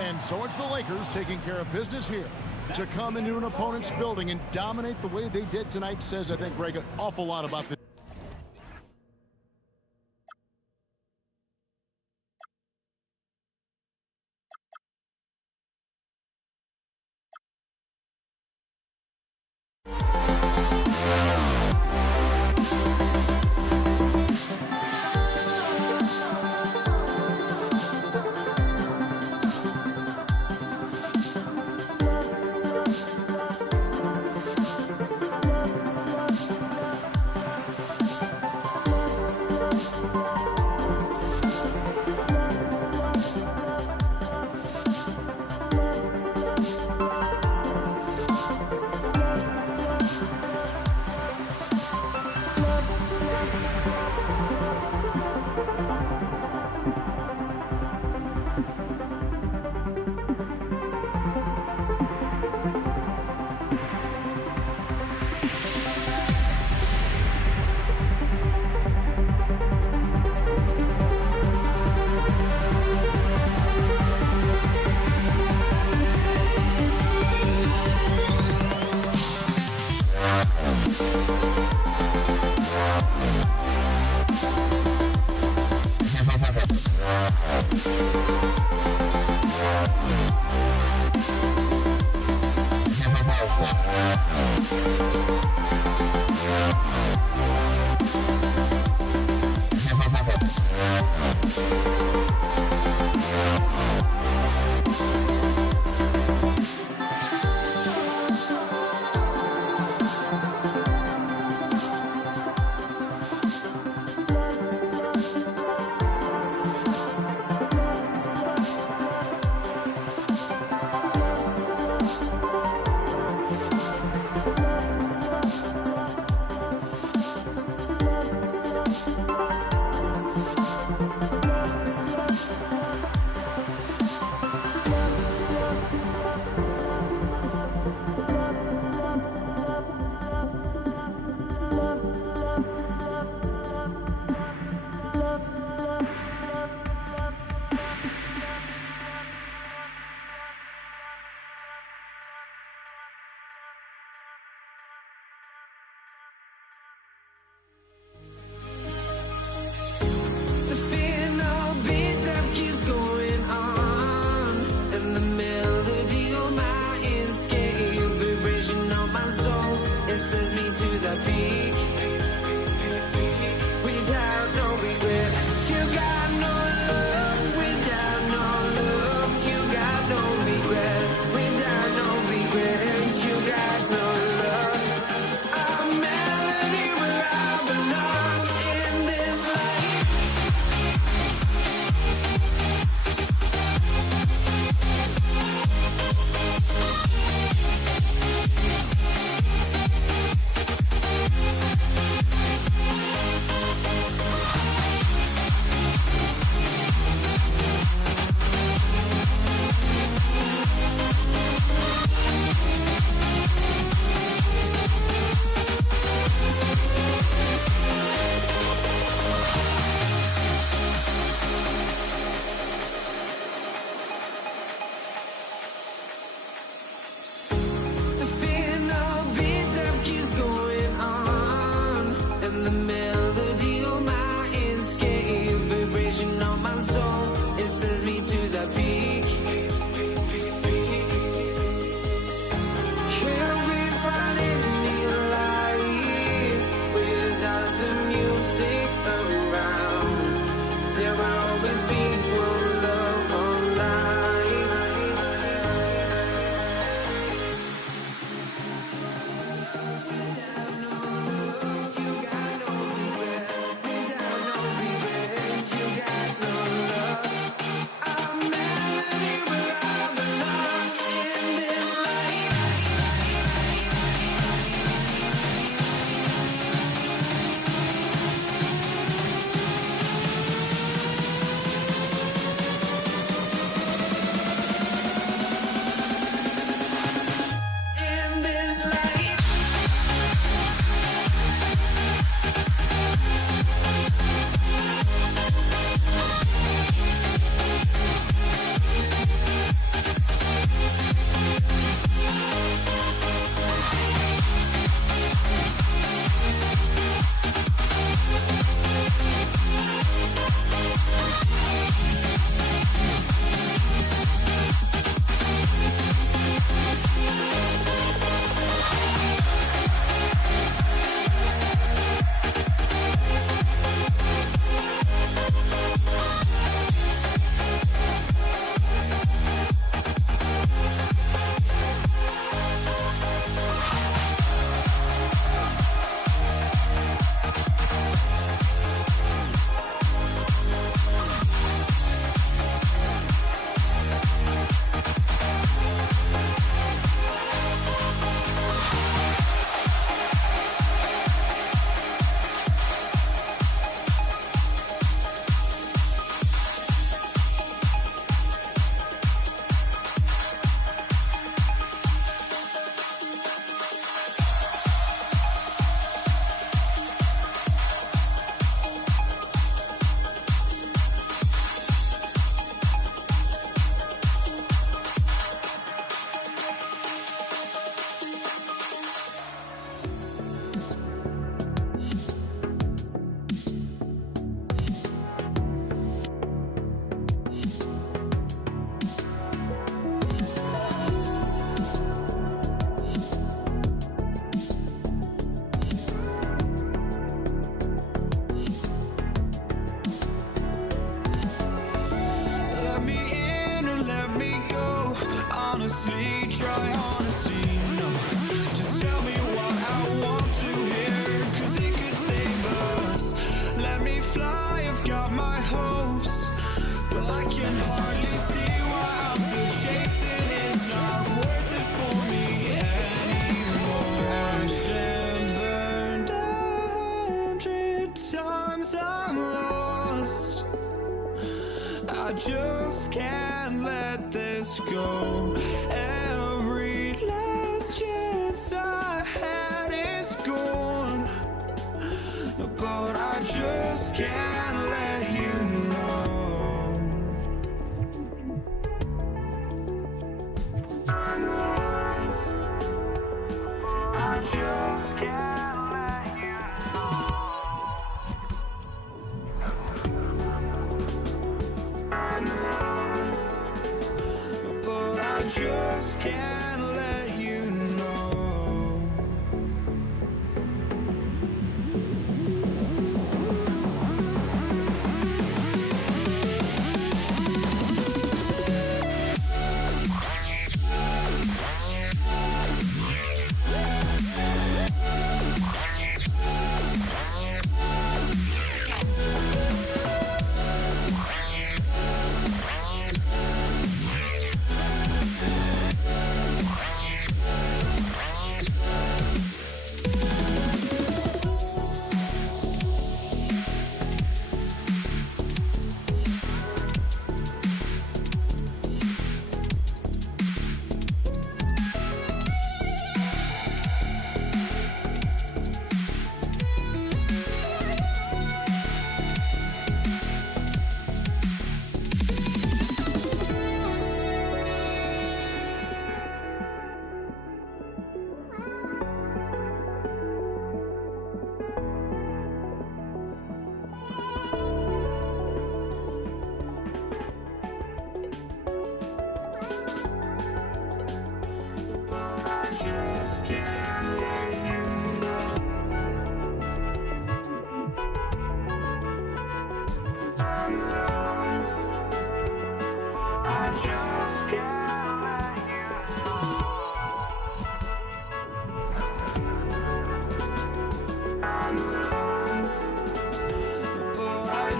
And so it's the Lakers taking care of business here. To come into an opponent's building and dominate the way they did tonight says, I think, Greg, an awful lot about this. says me to the peak. Without no regret, you got no love. Without no love, you got no regret. Without no regret, you got no love. A melody where I belong in this life. The final beat up keeps going on, and the melody on my escape, vibration on my soul, it says me to the peak. Can't we find any light without the music around? There will always be one love on life. In this life. Let me in or let me go. Honestly, try honesty. No, just tell me what I want to hear, 'cause it could save us. Let me fly, I've got my hopes, but I can hardly see why I'm still chasing. It's not worth it for me anymore. Crashed and burned 100 times, I'm lost. I just can't let this go. Every last chance I had is gone, but I just can't let you know. I just can't let you know. But I just can't let you know.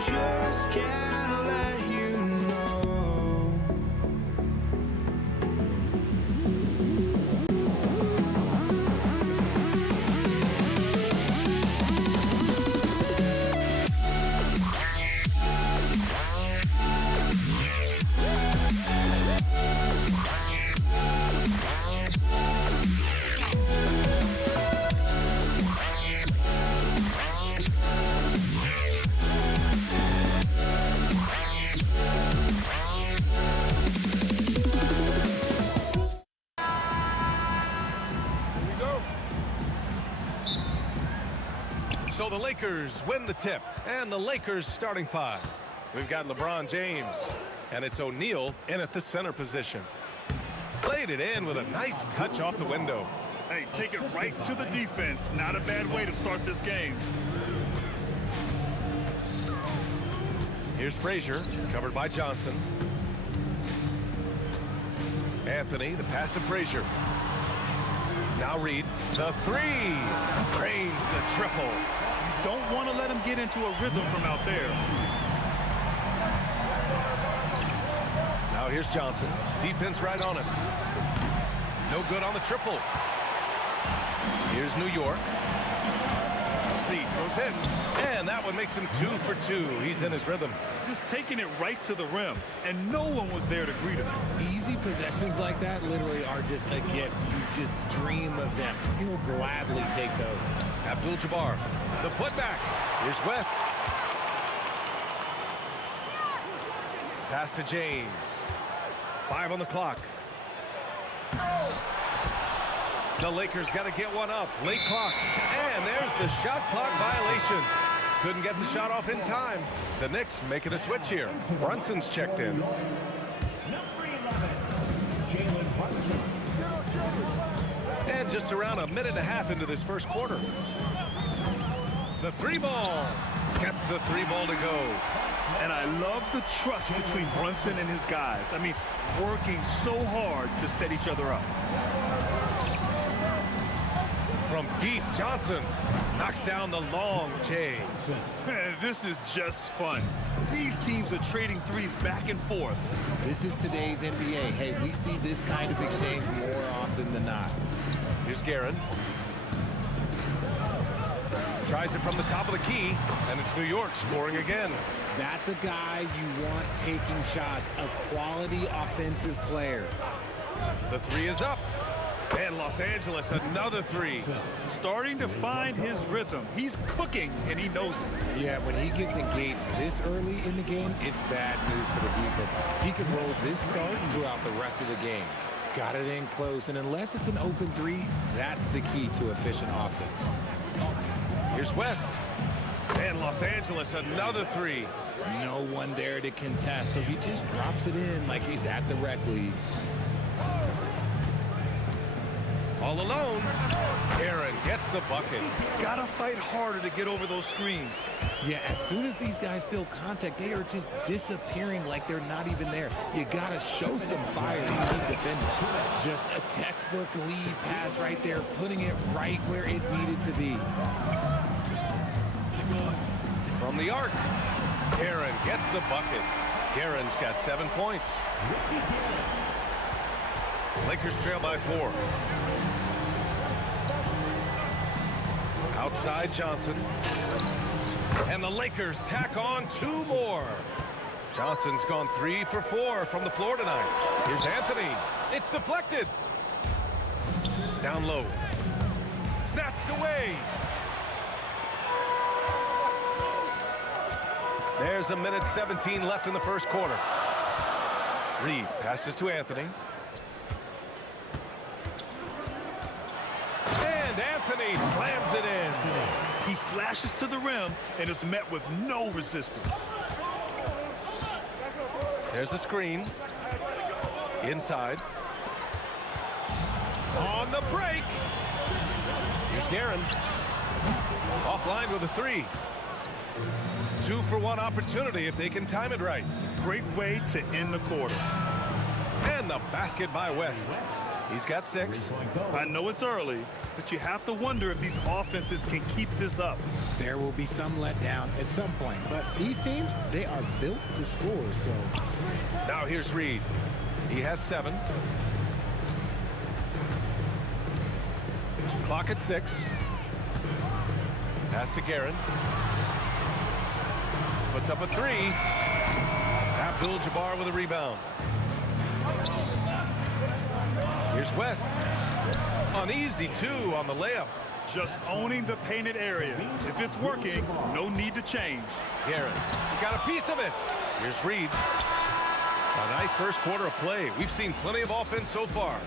Just can't let you know. So the Lakers win the tip, and the Lakers starting five. We've got LeBron James, and it's O'Neal in at the center position. Played it in with a nice touch off the window. Hey, take it right to the defense. Not a bad way to start this game. Here's Frazier, covered by Johnson. Anthony, the pass to Frazier. Now Reed, the three. Drains the triple. Don't want to let him get into a rhythm from out there. Now here's Johnson. Defense right on him. No good on the triple. Here's New York. Reed goes in. And that one makes him 2 for 2. He's in his rhythm. Just taking it right to the rim, and no one was there to greet him. Easy possessions like that literally are just a gift. You just dream of them. He'll gladly take those. Abdul-Jabbar, the putback. Here's West. Pass to James. 5 on the clock. The Lakers got to get one up. Late clock. And there's the shot clock violation. Couldn't get the shot off in time. The Knicks making a switch here. Brunson's checked in. Number 11, Jalen Brunson. And just around a minute and a half into this first quarter. The three ball. Gets the three ball to go. And I love the trust between Brunson and his guys. I mean, working so hard to set each other up. From deep, Johnson knocks down the long J. This is just fun. These teams are trading threes back and forth. This is today's NBA. Hey, we see this kind of exchange more often than not. Here's Guerin. Tries it from the top of the key, and it's New York scoring again. That's a guy you want taking shots, a quality offensive player. The three is up. And Los Angeles, another three. Starting to find his rhythm. He's cooking, and he knows it. Yeah, when he gets engaged this early in the game, it's bad news for the defense. He can roll this start throughout the rest of the game. Got it in close, and unless it's an open three, that's the key to efficient offense. Here's West. And Los Angeles, another three. No one there to contest, so he just drops it in like he's at the rec league. All alone. Aaron gets the bucket. Gotta fight harder to get over those screens. Yeah, as soon as these guys feel contact, they are just disappearing like they're not even there. You gotta show some fire and keep defending. Just a textbook lead pass right there, putting it right where it needed to be. From the arc. Aaron gets the bucket. Aaron's got 7 points. Lakers trail by 4. Outside Johnson. And the Lakers tack on 2 more. Johnson's gone 3 for 4 from the floor tonight. Here's Anthony. It's deflected. Down low. Snatched away. There's a minute 17 left in the first quarter. Reed passes to Anthony. And Anthony slams it in. He flashes to the rim and is met with no resistance. There's a screen. Inside. On the break. Here's Guerin. Offline with a 3. 2-for-1 opportunity if they can time it right. Great way to end the quarter. And the basket by West. He's got 6. I know it's early, but you have to wonder if these offenses can keep this up. There will be some letdown at some point, but these teams, they are built to score, so. Now here's Reed. He has 7. Clock at 6. Pass to Guerin. Puts up a 3. Abdul-Jabbar with a rebound. Here's West. An easy 2 on the layup. Just owning the painted area. If it's working, no need to change. Guerin got a piece of it. Here's Reed. A nice first quarter of play. We've seen plenty of offense so far.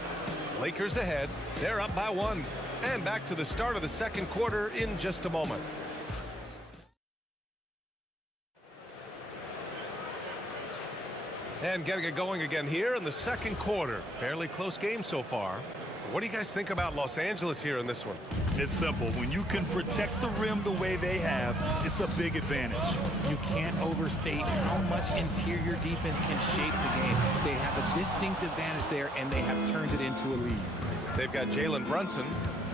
Lakers ahead. They're up by 1. And back to the start of the second quarter in just a moment. And getting it going again here in the second quarter. Fairly close game so far. What do you guys think about Los Angeles here in this one? It's simple. When you can protect the rim the way they have, it's a big advantage. You can't overstate how much interior defense can shape the game. They have a distinct advantage there, and they have turned it into a lead. They've got Jalen Brunson,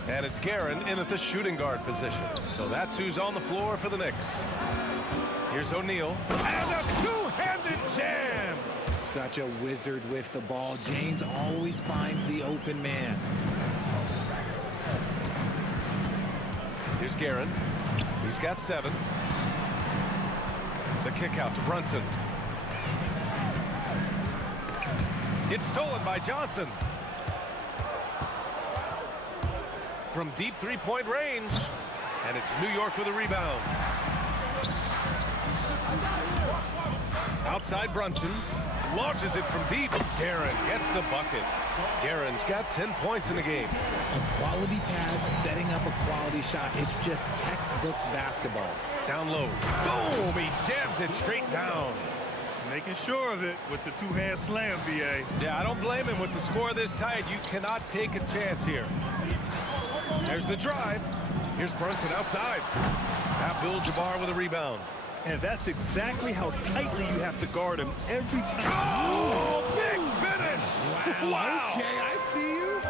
and it's Guerin in at the shooting guard position. So that's who's on the floor for the Knicks. Here's O'Neal. And a two-handed jam! Such a wizard with the ball. James always finds the open man. Here's Guerin. He's got 7. The kick out to Brunson. It's stolen by Johnson. From deep three-point range. And it's New York with a rebound. Outside Brunson. Launches it from deep. Guerin gets the bucket. Guerin's got 10 points in the game. A quality pass, setting up a quality shot. It's just textbook basketball. Down low. Boom! He jams it straight down. Making sure of it with the two-hand slam, BA. Yeah, I don't blame him with the score this tight. You cannot take a chance here. There's the drive. Here's Brunson outside. Abdul-Jabbar with a rebound. And that's exactly how tightly you have to guard him every time. Oh, big finish! Wow. Okay, I see you.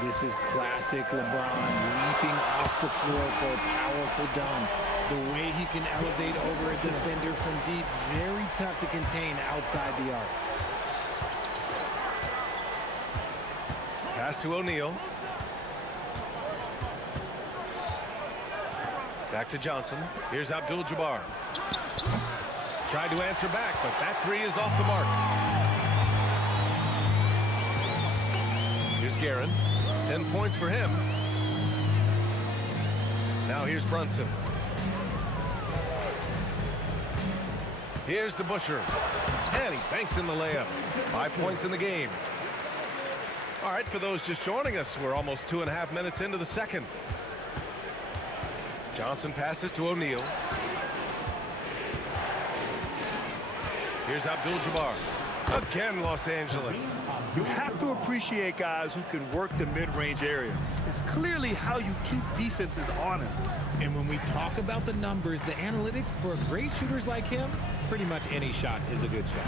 This is classic LeBron leaping off the floor for a powerful dunk. The way he can elevate over a defender from deep, very tough to contain outside the arc. Pass to O'Neal. Back to Johnson. Here's Abdul-Jabbar. Tried to answer back, but that 3 is off the mark. Here's Guerin. 10 points for him. Now here's Brunson. Here's DeBusschere. And he banks in the layup. 5 points in the game. All right, for those just joining us, we're almost 2.5 minutes into the second. Johnson passes to O'Neal. Here's Abdul-Jabbar. Again, Los Angeles. You have to appreciate guys who can work the mid-range area. It's clearly how you keep defenses honest. And when we talk about the numbers, the analytics for great shooters like him, pretty much any shot is a good shot.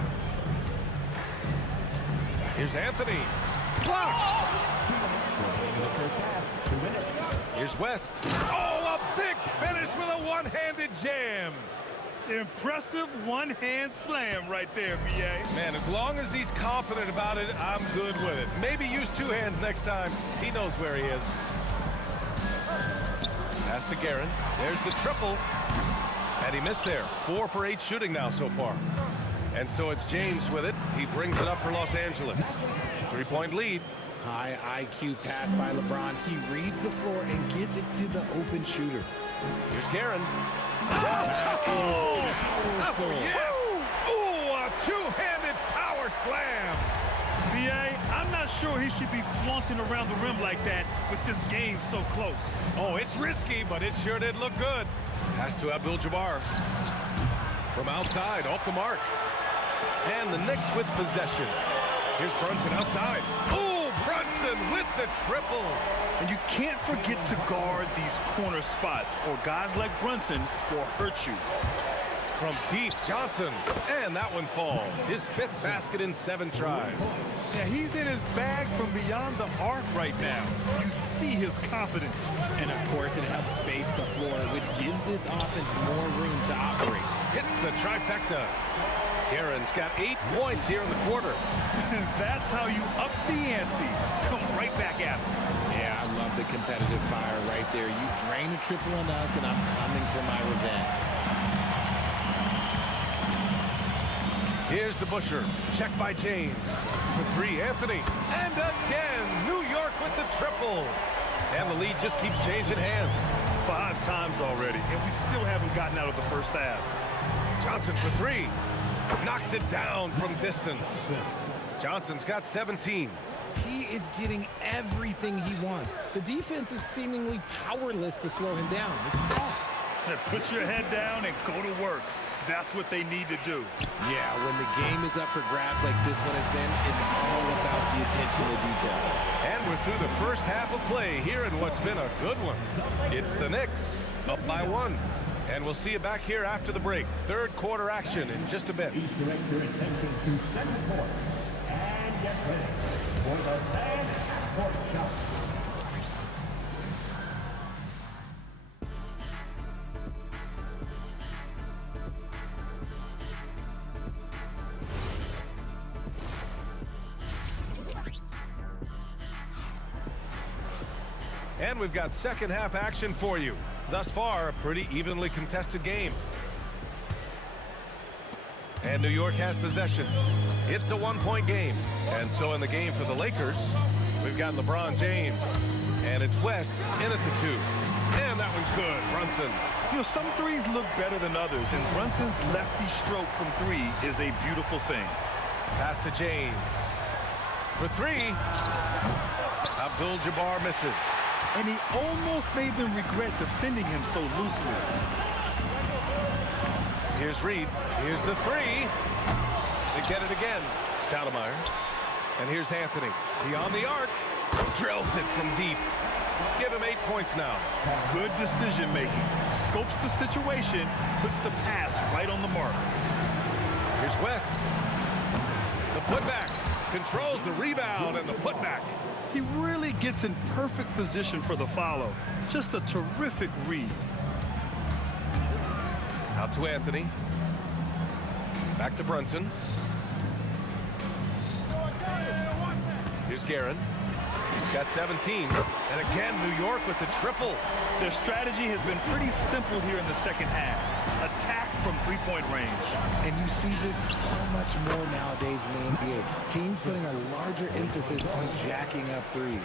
Here's Anthony. Blocked. Here's West. Oh, a big finish with a one-handed jam. Impressive one-hand slam right there, BA. Man, as long as he's confident about it, I'm good with it. Maybe use 2 hands next time. He knows where he is. Pass to Guerin. There's the triple. And he missed there. 4 for 8 shooting now so far. And so it's James with it. He brings it up for Los Angeles. 3-point lead. High IQ pass by LeBron. He reads the floor and gets it to the open shooter. Here's Guerin. That is powerful. Yes! Ooh, a two-handed power slam. BA, I'm not sure he should be flaunting around the rim like that with this game so close. Oh, it's risky, but it sure did look good. Pass to Abdul-Jabbar. From outside, off the mark. And the Knicks with possession. Here's Brunson outside. Ooh, Brunson Thompson with the triple. And you can't forget to guard these corner spots, or guys like Brunson will hurt you. From deep, Johnson, and that one falls. His 5th basket in 7 tries. Yeah, he's in his bag from beyond the arc right now. You see his confidence. And of course, it helps space the floor, which gives this offense more room to operate. Hits the trifecta. Garen's got 8 points here in the quarter. That's how you up the ante. Come right back at him. Yeah, I love the competitive fire right there. You drain a triple on us, and I'm coming for my revenge. Here's the Busher. Check by James. For 3, Anthony. And again, New York with the triple. And the lead just keeps changing hands. 5 times already, and we still haven't gotten out of the first half. Johnson for 3. Knocks it down from distance. Johnson's got 17. He is getting everything he wants. The defense is seemingly powerless to slow him down. It's sad. Put your head down and go to work. That's what they need to do. Yeah, when the game is up for grabs like this one has been, it's all about the attention to detail. And we're through the first half of play here in what's been a good one. It's the Knicks, up by 1. And we'll see you back here after the break. 3rd quarter action in just a bit. Please direct your attention to center court. And get ready for the fan court shot. And we've got second half action for you. Thus far, a pretty evenly contested game. And New York has possession. It's a 1-point game. And so in the game for the Lakers, we've got LeBron James. And it's West in at the 2. And that one's good, Brunson. You know, some threes look better than others, and Brunson's lefty stroke from 3 is a beautiful thing. Pass to James. For 3, Abdul-Jabbar misses. And he almost made them regret defending him so loosely. Here's Reed. Here's the 3. They get it again. Stoudemire. And here's Anthony. Beyond the arc. Drills it from deep. Give him 8 points now. Good decision making. Scopes the situation. Puts the pass right on the mark. Here's West. The putback. Controls the rebound and the putback. He really gets in perfect position for the follow. Just a terrific read. Out to Anthony. Back to Brunson. Here's Guerin. He's got 17. And again, New York with the triple. Their strategy has been pretty simple here in the second half. Attack from 3-point range. And you see this so much more nowadays in the NBA. Teams putting a larger emphasis on jacking up threes.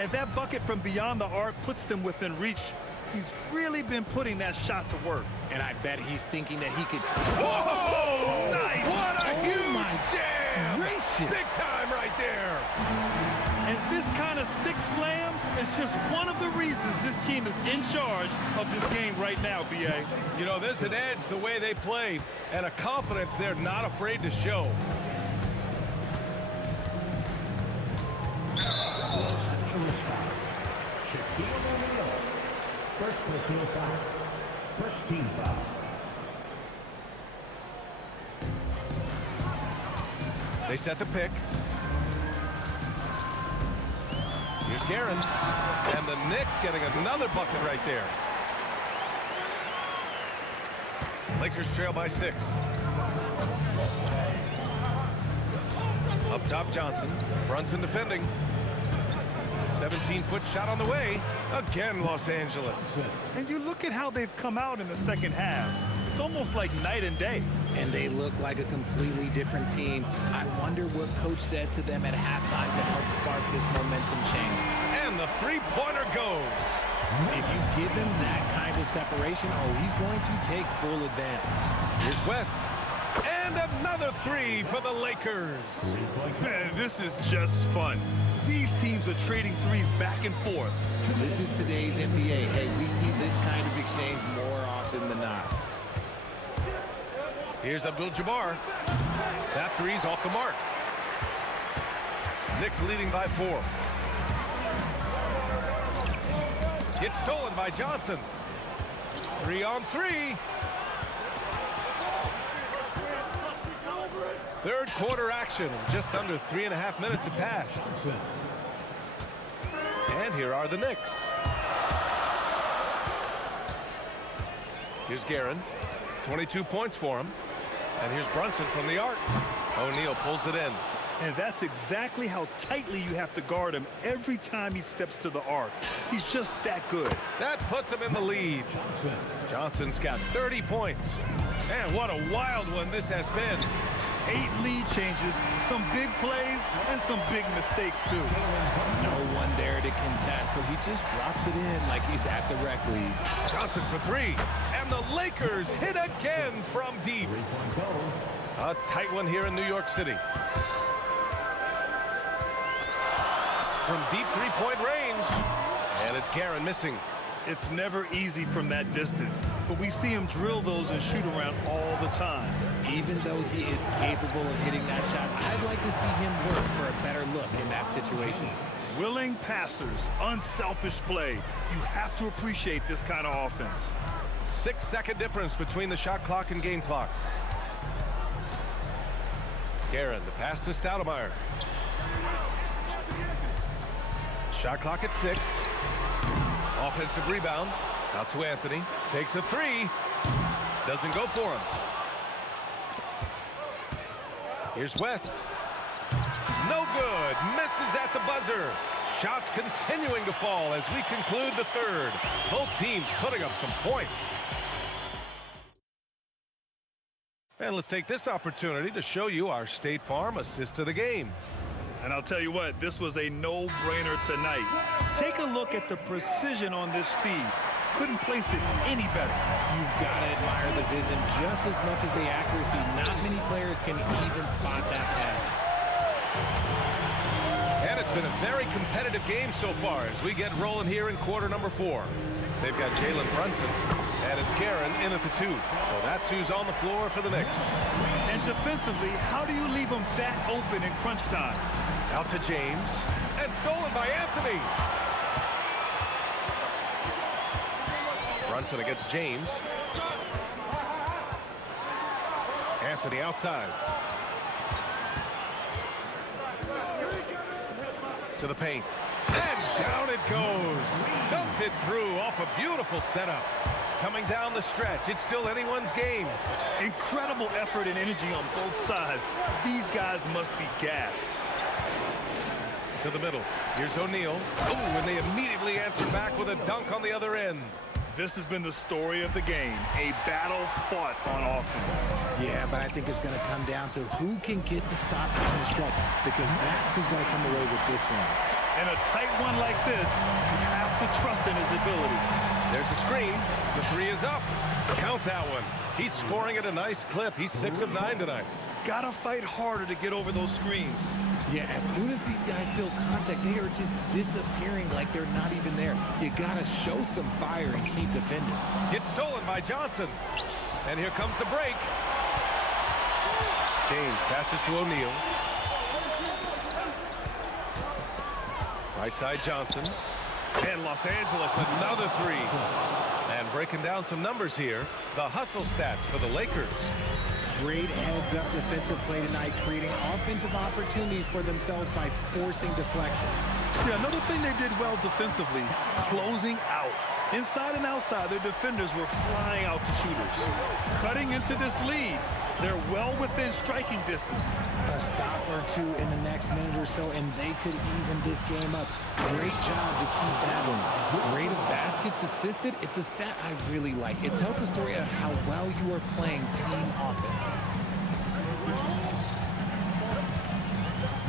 And that bucket from beyond the arc puts them within reach. He's really been putting that shot to work. And I bet he's thinking that he could... Whoa! Nice! What a huge jam! Gracious. Big time right there! And this kind of sick slam is just one of the reasons this team is in charge of this game right now, B.A. You know, there's an edge the way they play and a confidence they're not afraid to show. First personal foul. First team foul. They set the pick. Here's Guerin. And the Knicks getting another bucket right there. Lakers trail by 6. Up top, Johnson. Brunson defending. 17-foot shot on the way. Again, Los Angeles. And you look at how they've come out in the second half. It's almost like night and day. And they look like a completely different team. I wonder what coach said to them at halftime to help spark this momentum change. And the three-pointer goes. If you give him that kind of separation, he's going to take full advantage. Here's West. And another 3 for the Lakers. Man, this is just fun. These teams are trading threes back and forth. This is today's NBA. Hey, we see this kind of exchange more often than not. Here's Abdul-Jabbar. That 3's off the mark. Knicks leading by 4. Gets stolen by Johnson. 3-on-3. Third quarter action. Just under 3.5 minutes have passed. And here are the Knicks. Here's Guerin. 22 points for him. And here's Brunson from the arc. O'Neal pulls it in. And that's exactly how tightly you have to guard him every time he steps to the arc. He's just that good. That puts him in the lead. Johnson's got 30 points. And what a wild one this has been. 8 lead changes, some big plays, and some big mistakes, too. No one there to contest, so he just drops it in like he's at the rec league. Johnson for 3. And the Lakers hit again from deep. A tight one here in New York City. From deep three-point range. And it's Guerin missing. It's never easy from that distance, but we see him drill those and shoot around all the time. Even though he is capable of hitting that shot, I'd like to see him work for a better look in that situation. Willing passers, unselfish play. You have to appreciate this kind of offense. 6-second difference between the shot clock and game clock. Guerin, the pass to Stoudemire. Shot clock at 6. Offensive rebound. Out to Anthony. Takes a 3. Doesn't go for him. Here's West. No good. Misses at the buzzer. Shots continuing to fall as we conclude the third. Both teams putting up some points. And let's take this opportunity to show you our State Farm assist of the game. And I'll tell you what, this was a no-brainer tonight. Take a look at the precision on this feed. Couldn't place it any better. You've got to admire the vision just as much as the accuracy. Not many players can even spot that pass. And it's been a very competitive game so far as we get rolling here in quarter number 4. They've got Jalen Brunson, and it's Guerin in at the 2. So that's who's on the floor for the Knicks. And defensively, how do you leave them that open in crunch time? Out to James, and stolen by Anthony. Brunson against James. Anthony outside. To the paint. And down it goes. Dumped it through off a beautiful setup. Coming down the stretch, it's still anyone's game. Incredible effort and energy on both sides. These guys must be gassed. To the middle. Here's O'Neal. Oh, and they immediately answer back with a dunk on the other end. This has been the story of the game. A battle fought on offense. Yeah, but I think it's going to come down to who can get the stop down the stretch, because that's who's going to come away with this one. And a tight one like this, you have to trust in his ability. There's a screen. The 3 is up. Count that one. He's scoring at a nice clip. He's 6 of 9 tonight. Gotta fight harder to get over those screens. Yeah, as soon as these guys build contact, they are just disappearing like they're not even there. You gotta show some fire and keep defending. Gets stolen by Johnson. And here comes the break. James passes to O'Neal. Right side Johnson. And Los Angeles, another 3. And breaking down some numbers here, the hustle stats for the Lakers. Great heads-up defensive play tonight, creating offensive opportunities for themselves by forcing deflections. Yeah, another thing they did well defensively, closing out. Inside and outside, their defenders were flying out to shooters. Cutting into this lead, they're well within striking distance. A stop or 2 in the next minute or so, and they could even this game up. Great job to keep that one. Rate of baskets assisted, it's a stat I really like. It tells the story of how well you are playing team offense.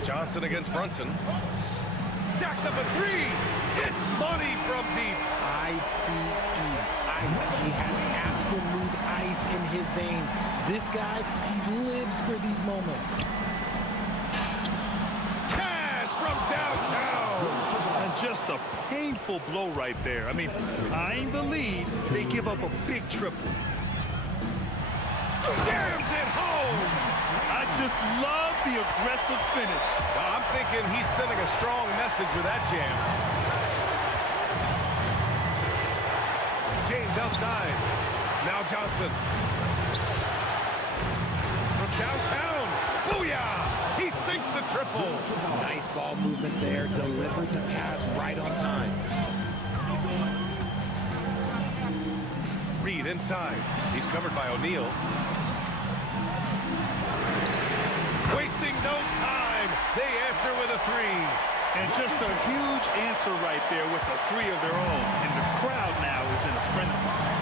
Johnson against Brunson. Jacks up a 3. It's money from deep. ICE. Ice. He has absolute ice in his veins. This guy, he lives for these moments. Cash from downtown. And just a painful blow right there. I mean, eyeing the lead, they give up a big triple. Jams it home. I just love the aggressive finish. Well, I'm thinking he's sending a strong message with that jam. outside. Now Johnson. From downtown. Booyah! He sinks the triple. Nice ball movement there. Delivered the pass right on time. Reed inside. He's covered by O'Neal. Wasting no time. They answer with a three. And just a huge answer right there with a three of their own. And the crowd now is in a frenzy.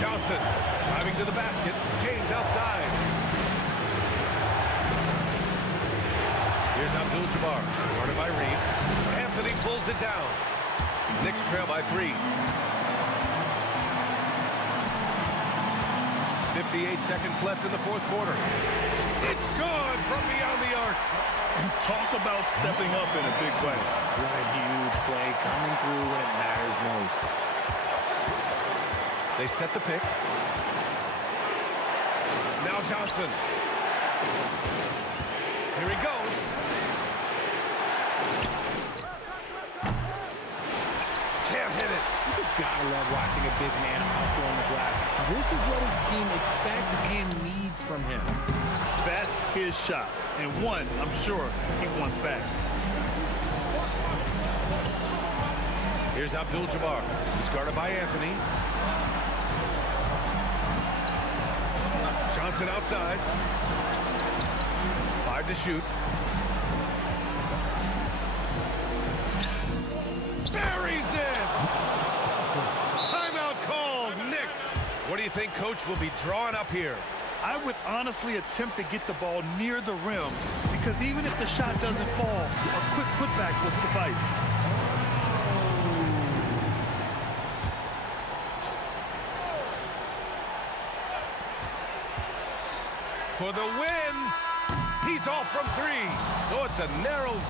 Johnson driving to the basket. James outside. Here's Abdul-Jabbar, guarded by Reed. Anthony pulls it down. Knicks trail by 3. 58 seconds left in the fourth quarter. It's good from beyond the arc. Talk about stepping up in a big way. What a huge play coming through when it matters most. They set the pick. Now Johnson. Here he goes. Can't hit it. You just gotta love watching a big man hustle on the glass. This is what his team expects and needs from him. That's his shot. And one, I'm sure, he wants back. Here's Abdul-Jabbar. He's guarded by Anthony. Johnson outside. 5 to shoot. Buries it! Timeout called, Knicks. What do you think Coach will be drawing up here? I would honestly attempt to get the ball near the rim because even if the shot doesn't fall, a quick putback will suffice. For the win, he's off from 3. So it's a narrow...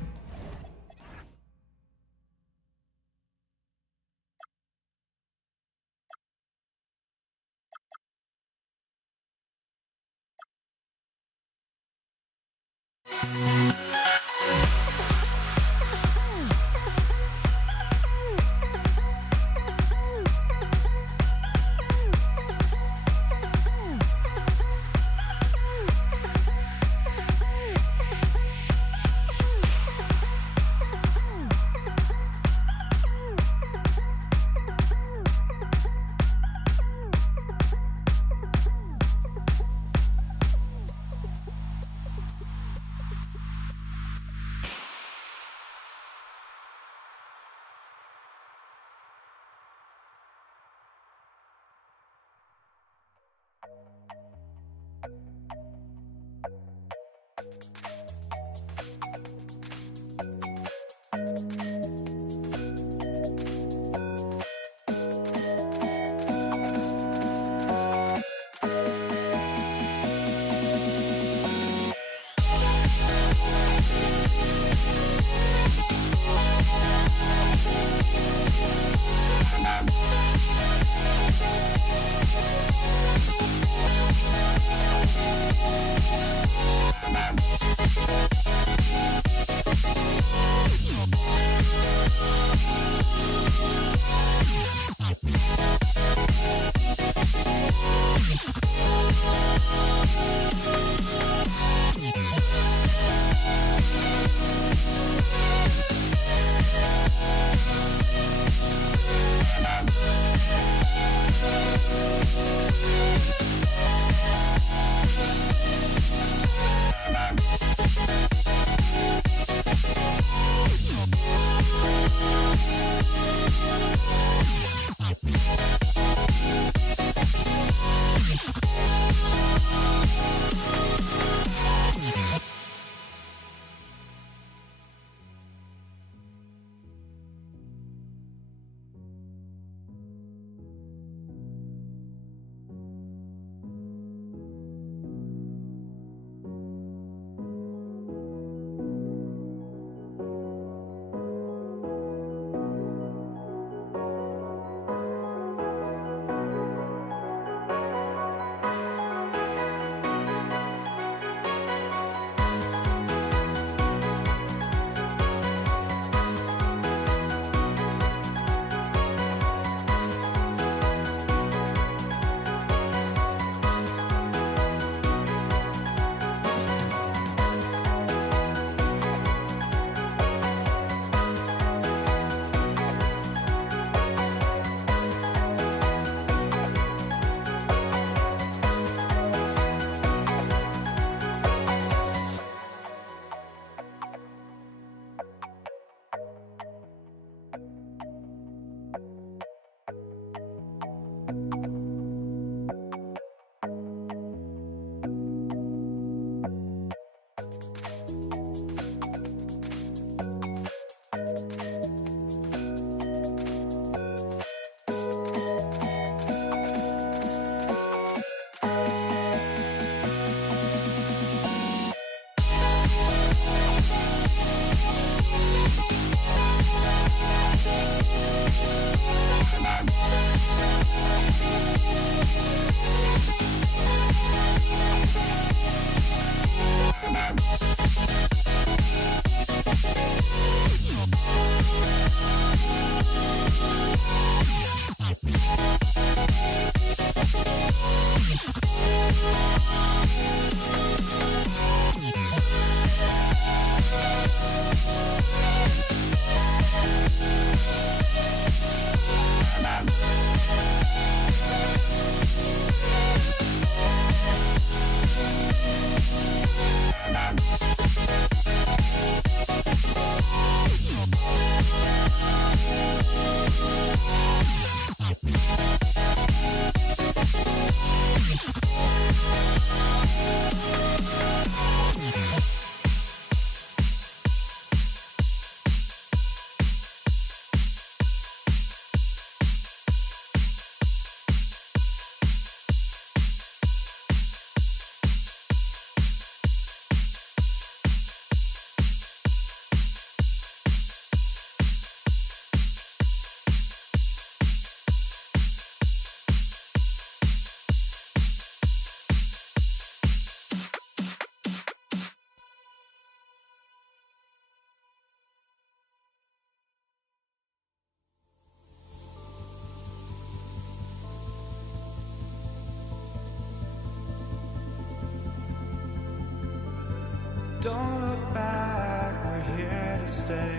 Don't look back, we're here to stay.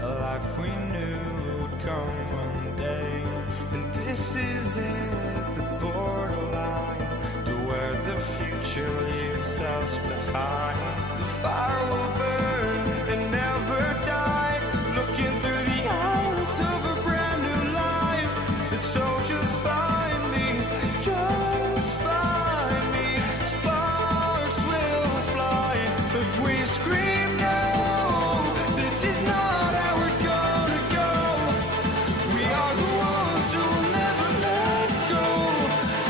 A life we knew would come one day. And this is it, the borderline to where the future leaves us behind. The fire will burn and never die, looking through the eyes of a brand new life. And so just find me, just find me. Sparks will fly if we scream no. This is not how we're gonna go. We are the ones who will never let go.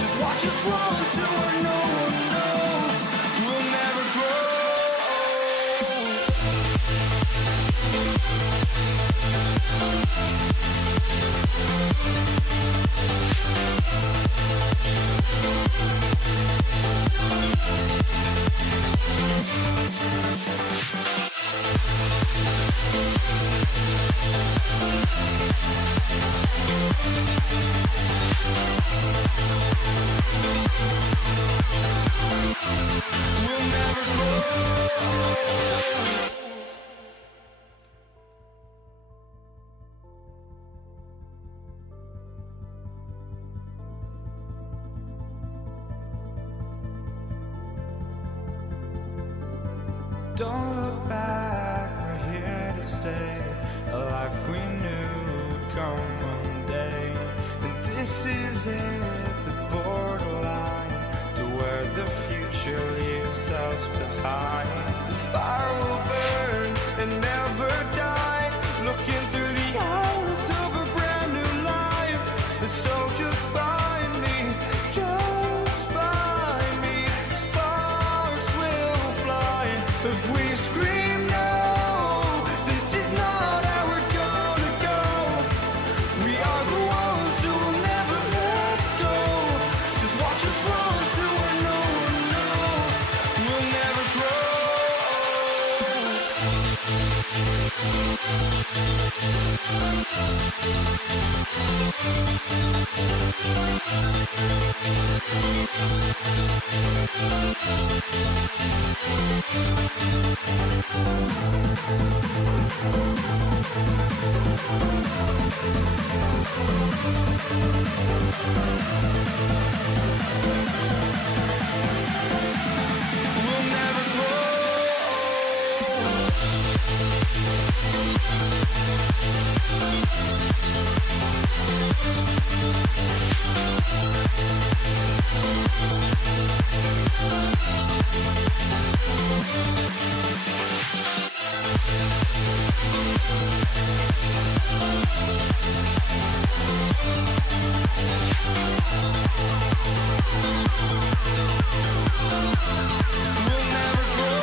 Just watch us run to where no one knows. We'll never grow. We'll never grow. Don't look back, we're here to stay. A life we knew would come one day. And this is it, the borderline to where the future leaves us behind. The fire will burn and never die, looking through the eyes of a brand new life. And so just find me, just find me. Sparks will fly if we scream no. This is not how we're gonna go. We are the ones who will never let go. Just watch us run to where no one knows. We'll never grow. We'll never grow. We'll never grow.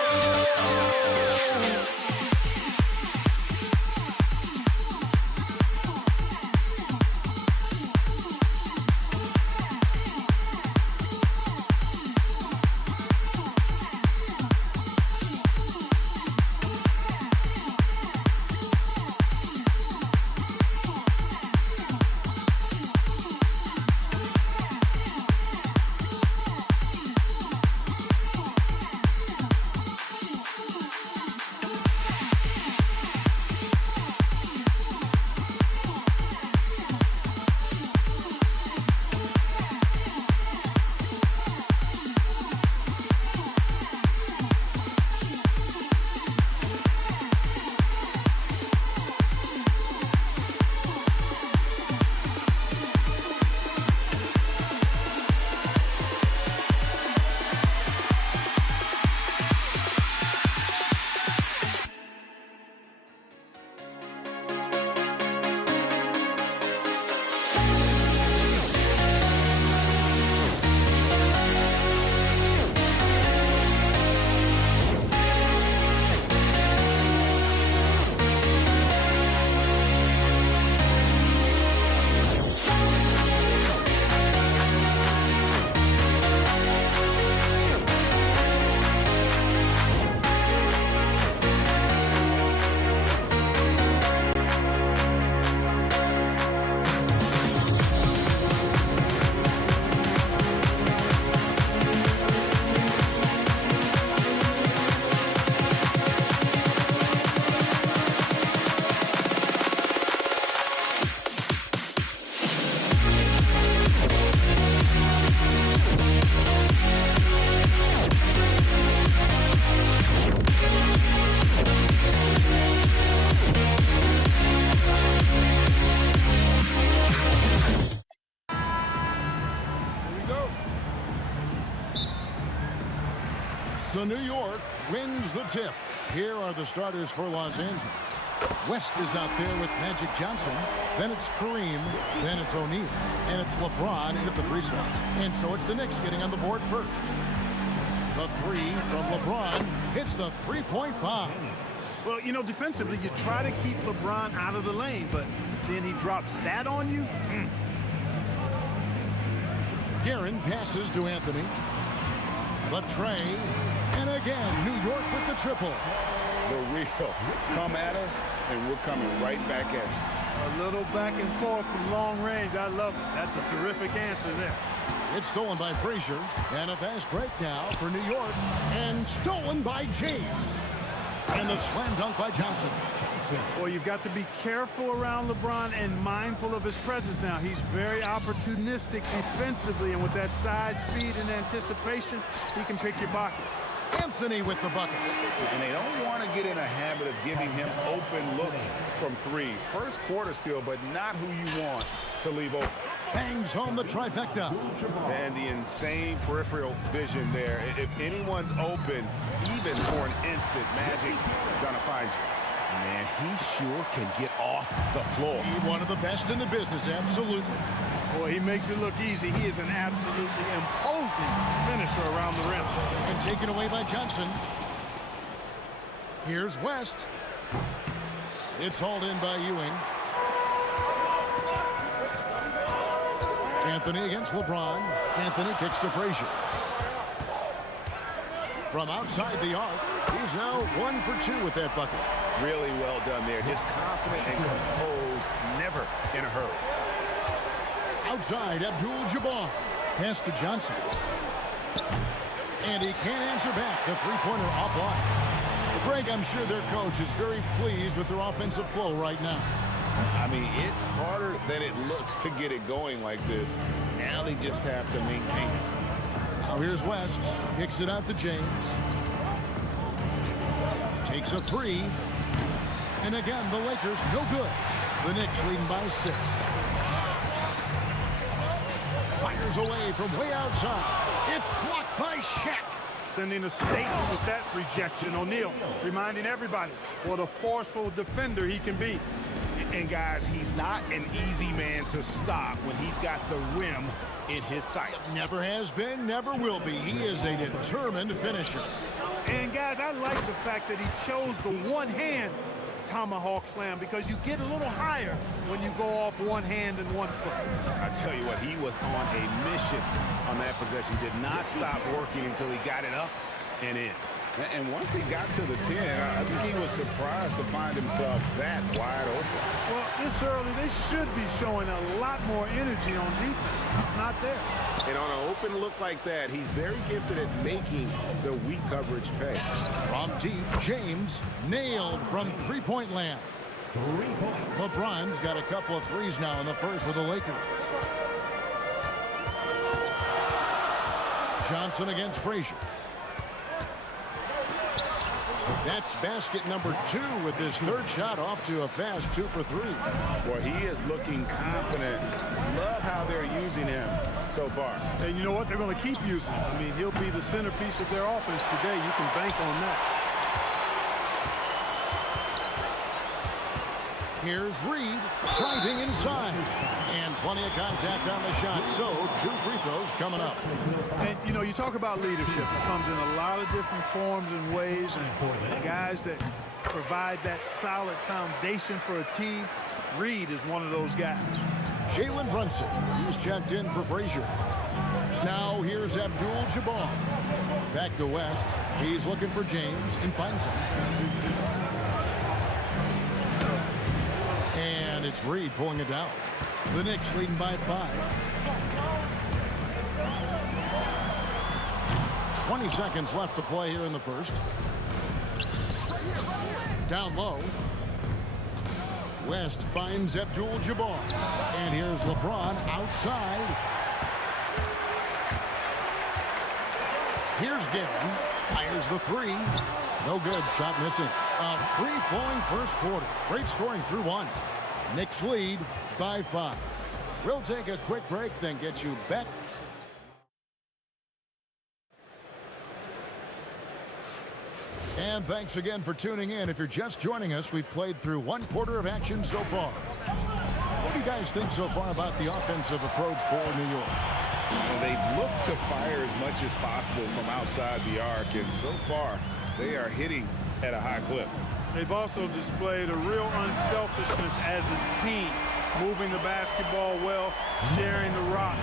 So New York wins the tip. Here are the starters for Los Angeles. West is out there with Magic Johnson. Then it's Kareem. Then it's O'Neal. And it's LeBron in at the free slot. And so it's the Knicks getting on the board first. The three from LeBron hits the three-point bomb. Well, you know, defensively, you try to keep LeBron out of the lane, but then he drops that on you. Guerin passes to Anthony. The tray. And again, New York with the triple. The real. Come at us, and we're coming right back at you. A little back and forth from long range. I love it. That's a terrific answer there. It's stolen by Frazier. And a fast break now for New York. And stolen by James. And the slam dunk by Johnson. Well, you've got to be careful around LeBron and mindful of his presence now. He's very opportunistic defensively, and with that size, speed, and anticipation, he can pick your pocket. Anthony with the bucket. And they don't want to get in a habit of giving him open looks from three. First quarter still, but not who you want to leave open. Bangs home the trifecta. And the insane peripheral vision there. If anyone's open, even for an instant, Magic's gonna find you. Man, he sure can get off the floor. He's one of the best in the business, absolutely. Boy, he makes it look easy. He is an absolutely imposing finisher around the rim. And taken away by Johnson. Here's West. It's hauled in by Ewing. Anthony against LeBron. Anthony kicks to Frazier. From outside the arc, he's now 1 for 2 with that bucket. Really well done there. Just confident and composed, never in a hurry. Outside, Abdul-Jabbar. Pass to Johnson. And he can't answer back. The three-pointer offline. Greg, I'm sure their coach is very pleased with their offensive flow right now. I mean, it's harder than it looks to get it going like this. Now they just have to maintain it. Now here's West. Kicks it out to James. Takes a three. And again, the Lakers no good. The Knicks leading by 6. Fires away from way outside. It's blocked by Shaq. Sending a statement with that rejection. O'Neal reminding everybody what a forceful defender he can be. And guys, he's not an easy man to stop when he's got the rim in his sights. Never has been, never will be. He is a determined finisher. And guys, I like the fact that he chose the one-hand tomahawk slam because you get a little higher when you go off one hand and 1 foot. I tell you what, he was on a mission on that possession. Did not stop working until he got it up and in. And once he got to the 10, I think he was surprised to find himself that wide open. Well, this early, they should be showing a lot more energy on defense. It's not there. And on an open look like that, he's very gifted at making the weak coverage pay. From deep, James nailed from three-point land. LeBron's got a couple of threes now in the first with the Lakers. Johnson against Frazier. That's basket number 2 with his third shot off to a fast 2 for 3. Well, he is looking confident. Love how they're using him so far. And you know what? They're going to keep using him. I mean, he'll be the centerpiece of their offense today. You can bank on that. Here's Reed driving inside. And plenty of contact on the shot. So 2 free throws coming up. And, you know, you talk about leadership. It comes in a lot of different forms and ways. And guys that provide that solid foundation for a team, Reed is one of those guys. Jalen Brunson, he's checked in for Frazier. Now here's Abdul-Jabbar. Back to West. He's looking for James and finds him. And it's Reed pulling it down. The Knicks leading by 5. 20 seconds left to play here in the first. Down low. West finds Abdul-Jabbar. And here's LeBron outside. Here's Guerin. Fires the 3. No good. Shot missing. A free-flowing first quarter. Great scoring through 1. Knicks lead by 5. We'll take a quick break, then get you back. And thanks again for tuning in. If you're just joining us, we've played through 1/4 of action so far. What do you guys think so far about the offensive approach for New York? Well, they've looked to fire as much as possible from outside the arc, and so far they are hitting at a high clip. They've also displayed a real unselfishness as a team, moving the basketball well, sharing the rock,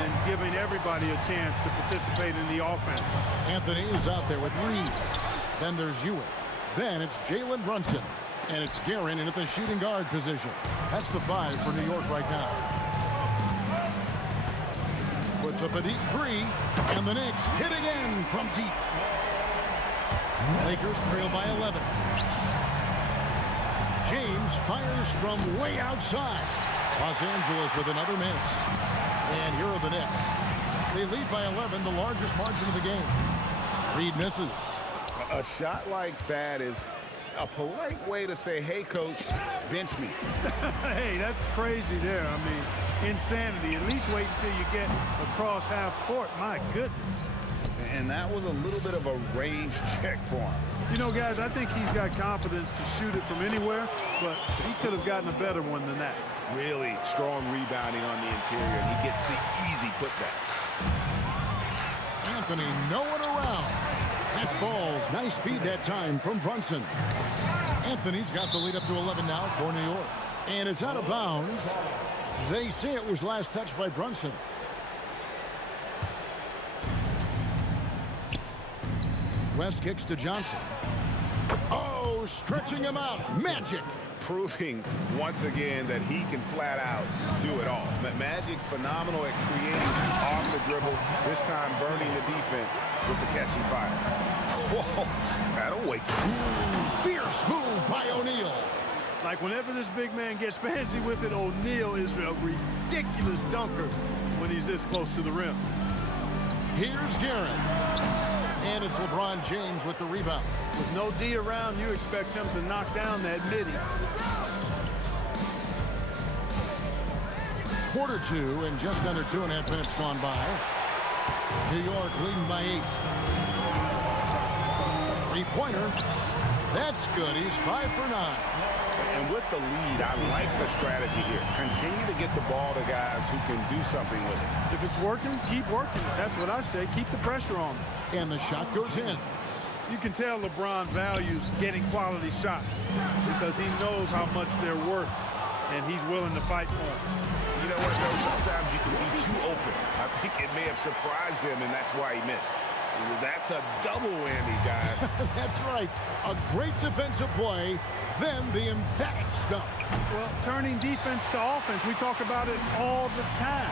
and giving everybody a chance to participate in the offense. Anthony is out there with Reed. Then there's Ewing. Then it's Jalen Brunson. And it's Guerin in at the shooting guard position. That's the 5 for New York right now. Puts up a deep 3. And the Knicks hit again from deep. Lakers trail by 11. James fires from way outside. Los Angeles with another miss. And here are the Knicks. They lead by 11, the largest margin of the game. Reed misses. A shot like that is a polite way to say, hey, coach, bench me. Hey, that's crazy there. I mean, insanity. At least wait until you get across half court. My goodness. And that was a little bit of a range check for him. You know, guys, I think he's got confidence to shoot it from anywhere, but he could have gotten a better one than that. Really strong rebounding on the interior, and he gets the easy putback. Anthony, no one around. That falls. Nice speed that time from Brunson. Anthony's got the lead up to 11 now for New York. And it's out of bounds. They say it was last touched by Brunson. West kicks to Johnson. Oh, stretching him out. Magic. Proving once again that he can flat out do it all. Magic phenomenal at creating off the dribble, this time burning the defense with the catch and fire. Whoa, that'll wake you. Fierce move by O'Neal. Like whenever this big man gets fancy with it, O'Neal is a ridiculous dunker when he's this close to the rim. Here's Guerin. And it's LeBron James with the rebound. With no D around, you expect him to knock down that midi. Quarter 2 and just under 2.5 minutes gone by. New York leading by 8. Three-pointer. That's good. He's 5 for 9. And with the lead, I like the strategy here. Continue to get the ball to guys who can do something with it. If it's working, keep working it. That's what I say. Keep the pressure on. And the shot goes in. You can tell LeBron values getting quality shots because he knows how much they're worth, and he's willing to fight for them. You know what, though? Sometimes you can be too open. I think it may have surprised him, and that's why he missed. That's a double whammy, guys. That's right. A great defensive play, then the emphatic stuff. Well, turning defense to offense, we talk about it all the time.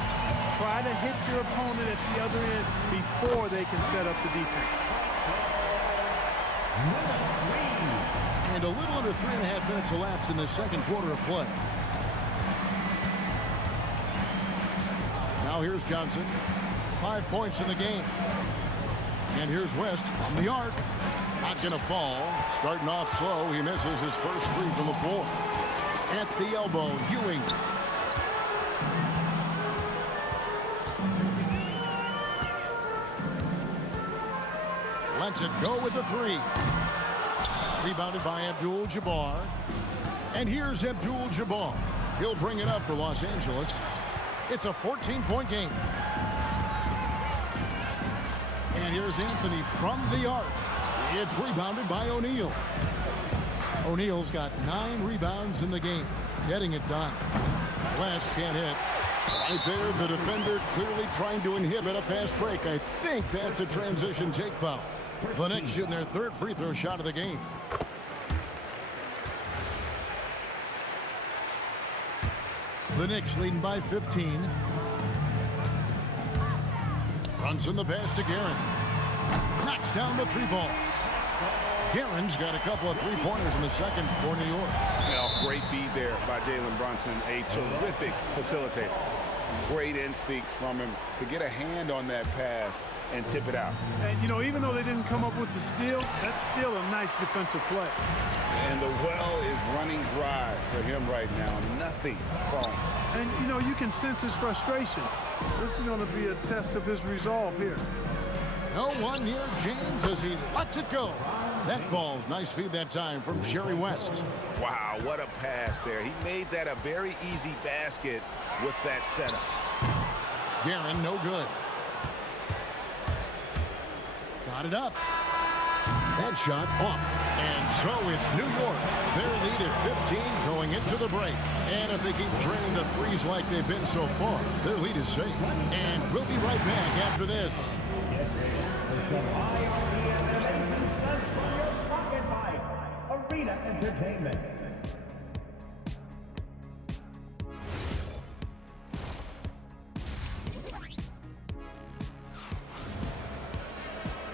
Try to hit your opponent at the other end before they can set up the defense. And a little under 3.5 minutes elapsed in the second quarter of play. Now here's Johnson. 5 points in the game. And here's West from the arc. Not going to fall. Starting off slow, he misses his first 3 from the floor. At the elbow, Ewing. Lets it go with the 3. Rebounded by Abdul-Jabbar. And here's Abdul-Jabbar. He'll bring it up for Los Angeles. It's a 14-point game. And here's Anthony from the arc. It's rebounded by O'Neal. O'Neal's got 9 rebounds in the game. Getting it done. West can't hit. Right there, the defender clearly trying to inhibit a fast break. I think that's a transition take foul. The Knicks shooting their 3rd free throw shot of the game. The Knicks leading by 15. Brunson the pass to Guerin. Knocks down the 3-ball. Guerin's got a couple of 3-pointers in the second for New York. Well, great feed there by Jalen Brunson, a terrific facilitator. Great instincts from him to get a hand on that pass and tip it out. And, you know, even though they didn't come up with the steal, that's still a nice defensive play. And the well is running dry for him right now. Nothing falling. And, you know, you can sense his frustration. This is going to be a test of his resolve here. No one near James as he lets it go. That falls. Nice feed that time from Jerry West. Wow, what a pass there. He made that a very easy basket with that setup. Guerin, no good. Got it up. That shot off. And so it's New York. Their lead at 15 going into the break. And if they keep draining the threes like they've been so far, their lead is safe. And we'll be right back after this. Arena Entertainment.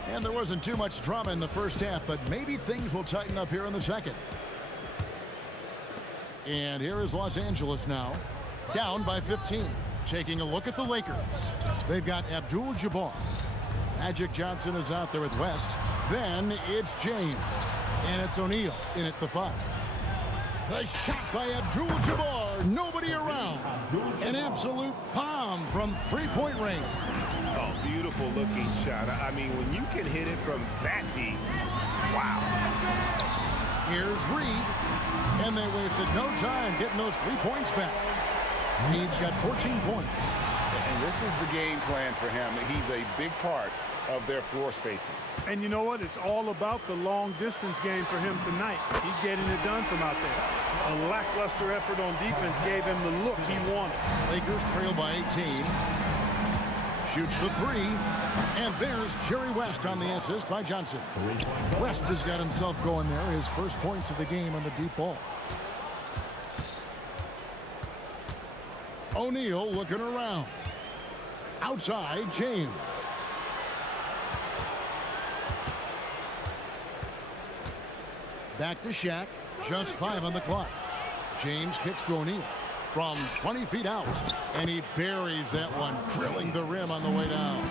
And there wasn't too much drama in the first half, but maybe things will tighten up here in the second. And here is Los Angeles now, down by 15. Taking a look at the Lakers. They've got Abdul-Jabbar. Magic Johnson is out there with West. Then it's James. And it's O'Neal in at the 5. A shot by Abdul-Jabbar. Nobody around. An absolute bomb from three-point range. Oh, beautiful looking shot. I mean, when you can hit it from that deep, wow. Here's Reed. And they wasted no time getting those 3 points back. Reed's got 14 points. And this is the game plan for him. He's a big part of their floor spacing. And you know what? It's all about the long-distance game for him tonight. He's getting it done from out there. A lackluster effort on defense gave him the look he wanted. Lakers trail by 18. Shoots the 3. And there's Jerry West on the assist by Johnson. West has got himself going there. His first points of the game on the deep ball. O'Neal looking around. Outside, James. Back to Shaq. Just 5 on the clock. James kicks to O'Neal from 20 feet out. And he buries that one, drilling the rim on the way down.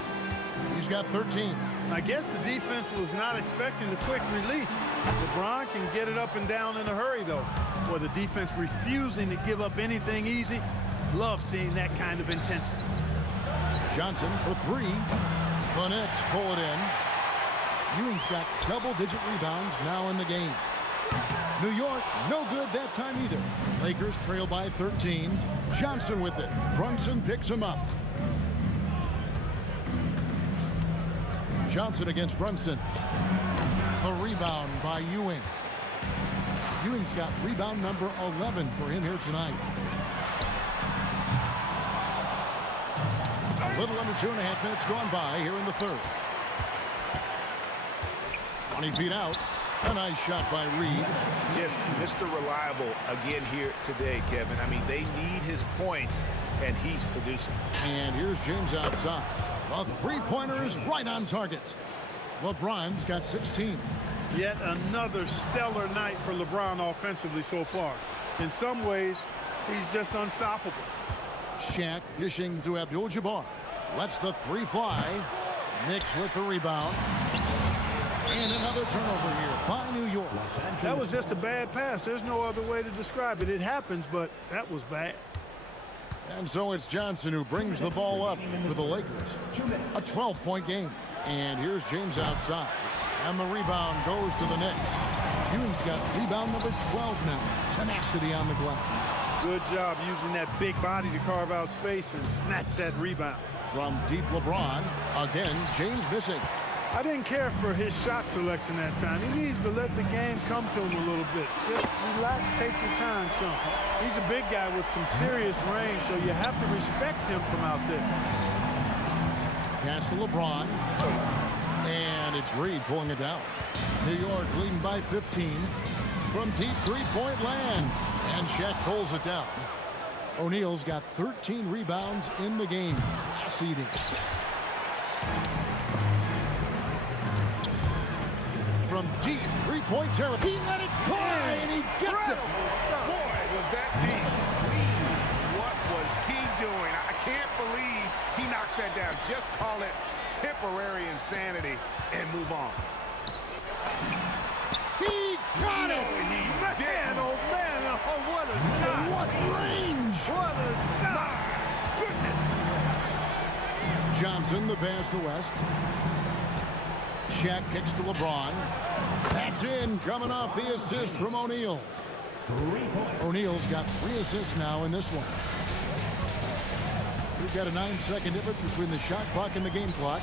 He's got 13. I guess the defense was not expecting the quick release. LeBron can get it up and down in a hurry, though. Or the defense refusing to give up anything easy. Love seeing that kind of intensity. Johnson for 3. The Knicks pull it in. Ewing's got double-digit rebounds now in the game. New York, no good that time either. Lakers trail by 13. Johnson with it. Brunson picks him up. Johnson against Brunson. A rebound by Ewing. Ewing's got rebound number 11 for him here tonight. A little under 2.5 minutes gone by here in the third. 20 feet out. A nice shot by Reed. Just Mr. Reliable again here today, Kevin. I mean, they need his points, and he's producing. And here's James outside. The three-pointer is right on target. LeBron's got 16. Yet another stellar night for LeBron offensively so far. In some ways, he's just unstoppable. Shaq dishing to Abdul-Jabbar. Lets the 3 fly. Knicks with the rebound. And another turnover here by New York. That was just a bad pass. There's no other way to describe it. It happens, but that was bad. And so it's Johnson who brings the ball up for the Lakers. A 12-point game. And here's James outside. And the rebound goes to the Knicks. Ewing's got rebound number 12 now. Tenacity on the glass. Good job using that big body to carve out space and snatch that rebound. From deep LeBron, again, James missing. I didn't care for his shot selection that time. He needs to let the game come to him a little bit. Just relax, take your time, son. He's a big guy with some serious range, so you have to respect him from out there. Pass to LeBron. And it's Reed pulling it down. New York leading by 15 from deep three-point land. And Shaq pulls it down. O'Neal's got 13 rebounds in the game. Class eating. From deep three-point territory. He let it fly, and he gets it. Boy, was that deep. What was he doing? I can't believe he knocks that down. Just call it temporary insanity and move on. He got it. Man, oh man, oh, what a shot. What range. What a shot. Goodness. Johnson, the pass to West. Shaq kicks to LeBron. That's in, coming off the assist from O'Neal. O'Neal's got 3 assists now in this one. We've got a 9-second difference between the shot clock and the game clock.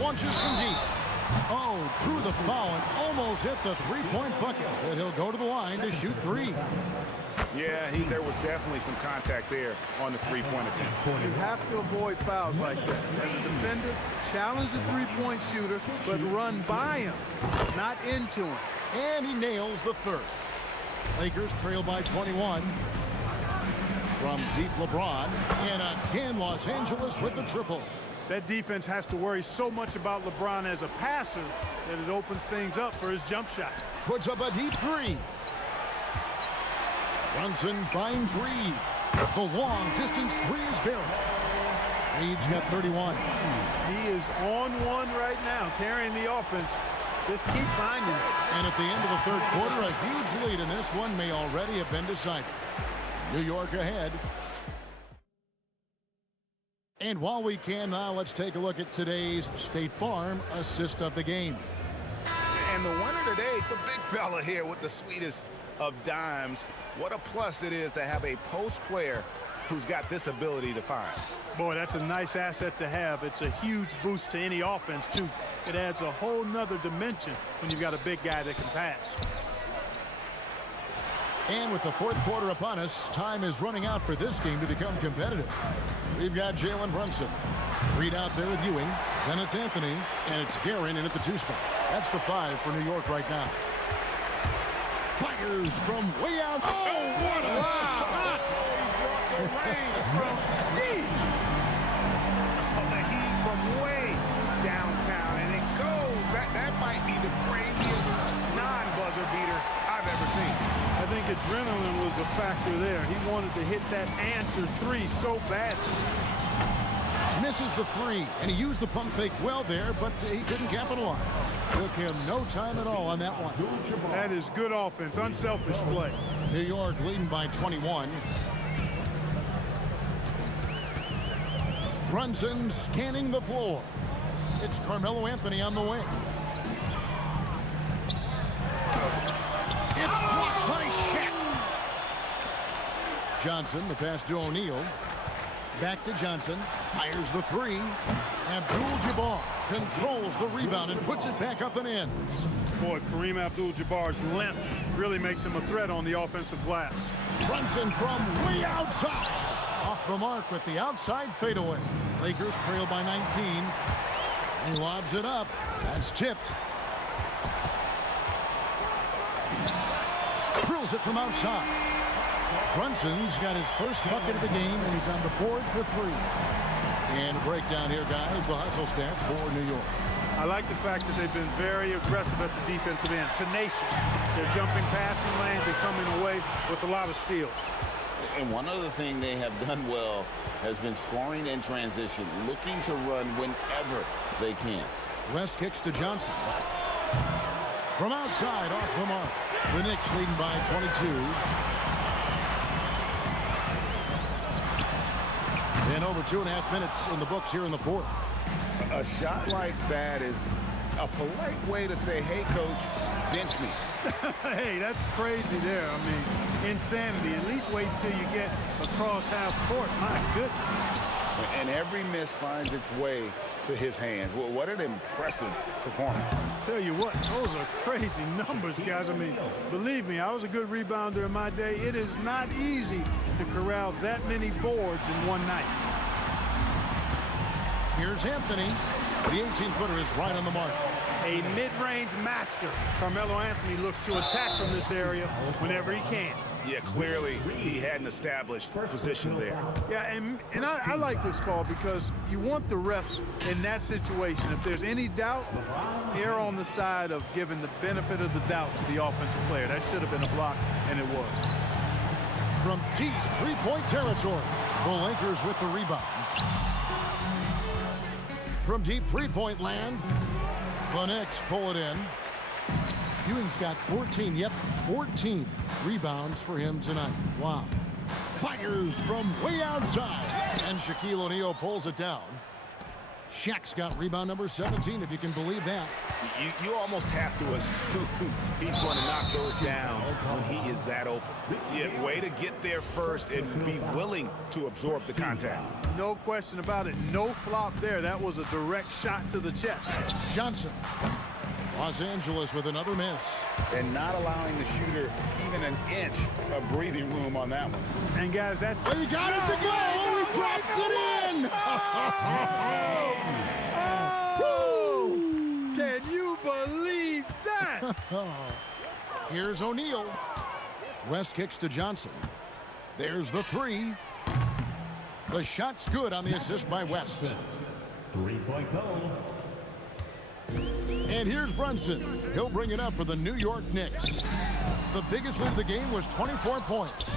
Launches from deep. Oh, drew the foul and almost hit the three-point bucket. But he'll go to the line to shoot 3. Yeah, there was definitely some contact there on the three-point attempt. You have to avoid fouls like that. As a defender, challenge the three-point shooter, but run by him, not into him. And he nails the third. Lakers trail by 21. From deep, LeBron. And again, Los Angeles with the triple. That defense has to worry so much about LeBron as a passer that it opens things up for his jump shot. Puts up a deep 3. Brunson finds Reed. The long distance 3 is Barrett. Reed's got 31. He is on one right now, carrying the offense. Just keep finding it. And at the end of the third quarter, a huge lead in this one may already have been decided. New York ahead. And while we can now, let's take a look at today's State Farm assist of the game. And the winner today, the big fella here with the sweetest of dimes. What a plus it is to have a post player who's got this ability to find. Boy, that's a nice asset to have. It's a huge boost to any offense, too. It adds a whole nother dimension when you've got a big guy that can pass. And with the fourth quarter upon us, time is running out for this game to become competitive. We've got Jalen Brunson. Reed out there with Ewing. Then it's Anthony. And it's Guerin in at the 2 spot. That's the 5 for New York right now. Fires from way out. Oh, what a shot! The rain from deep. The heat from way downtown. And it goes. That might be the craziest non-buzzer beater I've ever seen. I think adrenaline was a factor there. He wanted to hit that answer 3 so badly. Misses the 3, and he used the pump fake well there, but he couldn't capitalize. Took him no time at all on that one. That is good offense, unselfish play. New York leading by 21. Brunson scanning the floor. It's Carmelo Anthony on the wing. It's blocked by Shaq. Johnson, the pass to O'Neal. Back to Johnson. Fires the 3. Abdul-Jabbar controls the rebound and puts it back up and in. Boy, Kareem Abdul-Jabbar's length really makes him a threat on the offensive glass. Brunson from way outside. Off the mark with the outside fadeaway. Lakers trail by 19. He lobs it up. That's tipped. Drills it from outside. Brunson's got his first bucket of the game, and he's on the board for 3. And a breakdown here, guys. The hustle stats for New York. I like the fact that they've been very aggressive at the defensive end. Tenacious. They're jumping passing lanes and coming away with a lot of steals. And one other thing they have done well has been scoring in transition, looking to run whenever they can. West kicks to Johnson. From outside, off the mark. The Knicks leading by 22. And over 2.5 minutes in the books here in the fourth. A shot like that is a polite way to say, hey, coach, bench me. Hey, that's crazy there. I mean, insanity. At least wait until you get across half court. My goodness. And every miss finds its way to his hands. Well, what an impressive performance. Tell you what, those are crazy numbers, guys. I mean, believe me, I was a good rebounder in my day. It is not easy to corral that many boards in one night. Here's Anthony. The 18-footer is right on the mark. A mid-range master. Carmelo Anthony looks to attack from this area whenever he can. Yeah, clearly he had an established position there. Yeah, and I like this call because you want the refs in that situation. If there's any doubt, err on the side of giving the benefit of the doubt to the offensive player. That should have been a block, and it was. From deep three-point territory, the Lakers with the rebound. From deep three-point land, the Knicks pull it in. Ewing's got 14, 14 rebounds for him tonight. Wow. Fires from way outside. And Shaquille O'Neal pulls it down. Shaq's got rebound number 17, if you can believe that. You almost have to assume he's going to knock those down when he is that open. Yeah, way to get there first and be willing to absorb the contact. No question about it. No flop there. That was a direct shot to the chest. Johnson. Los Angeles with another miss. And not allowing the shooter even an inch of breathing room on that one. And guys, that's... He got it to go! He drops it in! Oh! Can you believe that? Here's O'Neal. West kicks to Johnson. There's the three. The shot's good on the assist by West. 3-point goal. And here's Brunson. He'll bring it up for the New York Knicks. The biggest lead of the game was 24 points.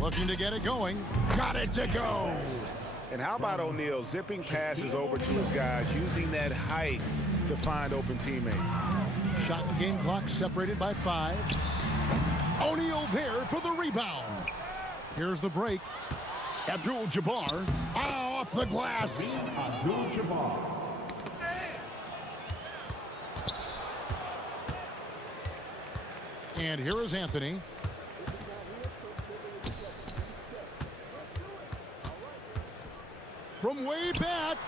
Looking to get it going. Got it to go. And how about O'Neal zipping passes over to his guys, using that height to find open teammates. Shot and game clock separated by 5. O'Neal there for the rebound. Here's the break. Abdul-Jabbar off the glass. Abdul-Jabbar. And here is Anthony. From way back.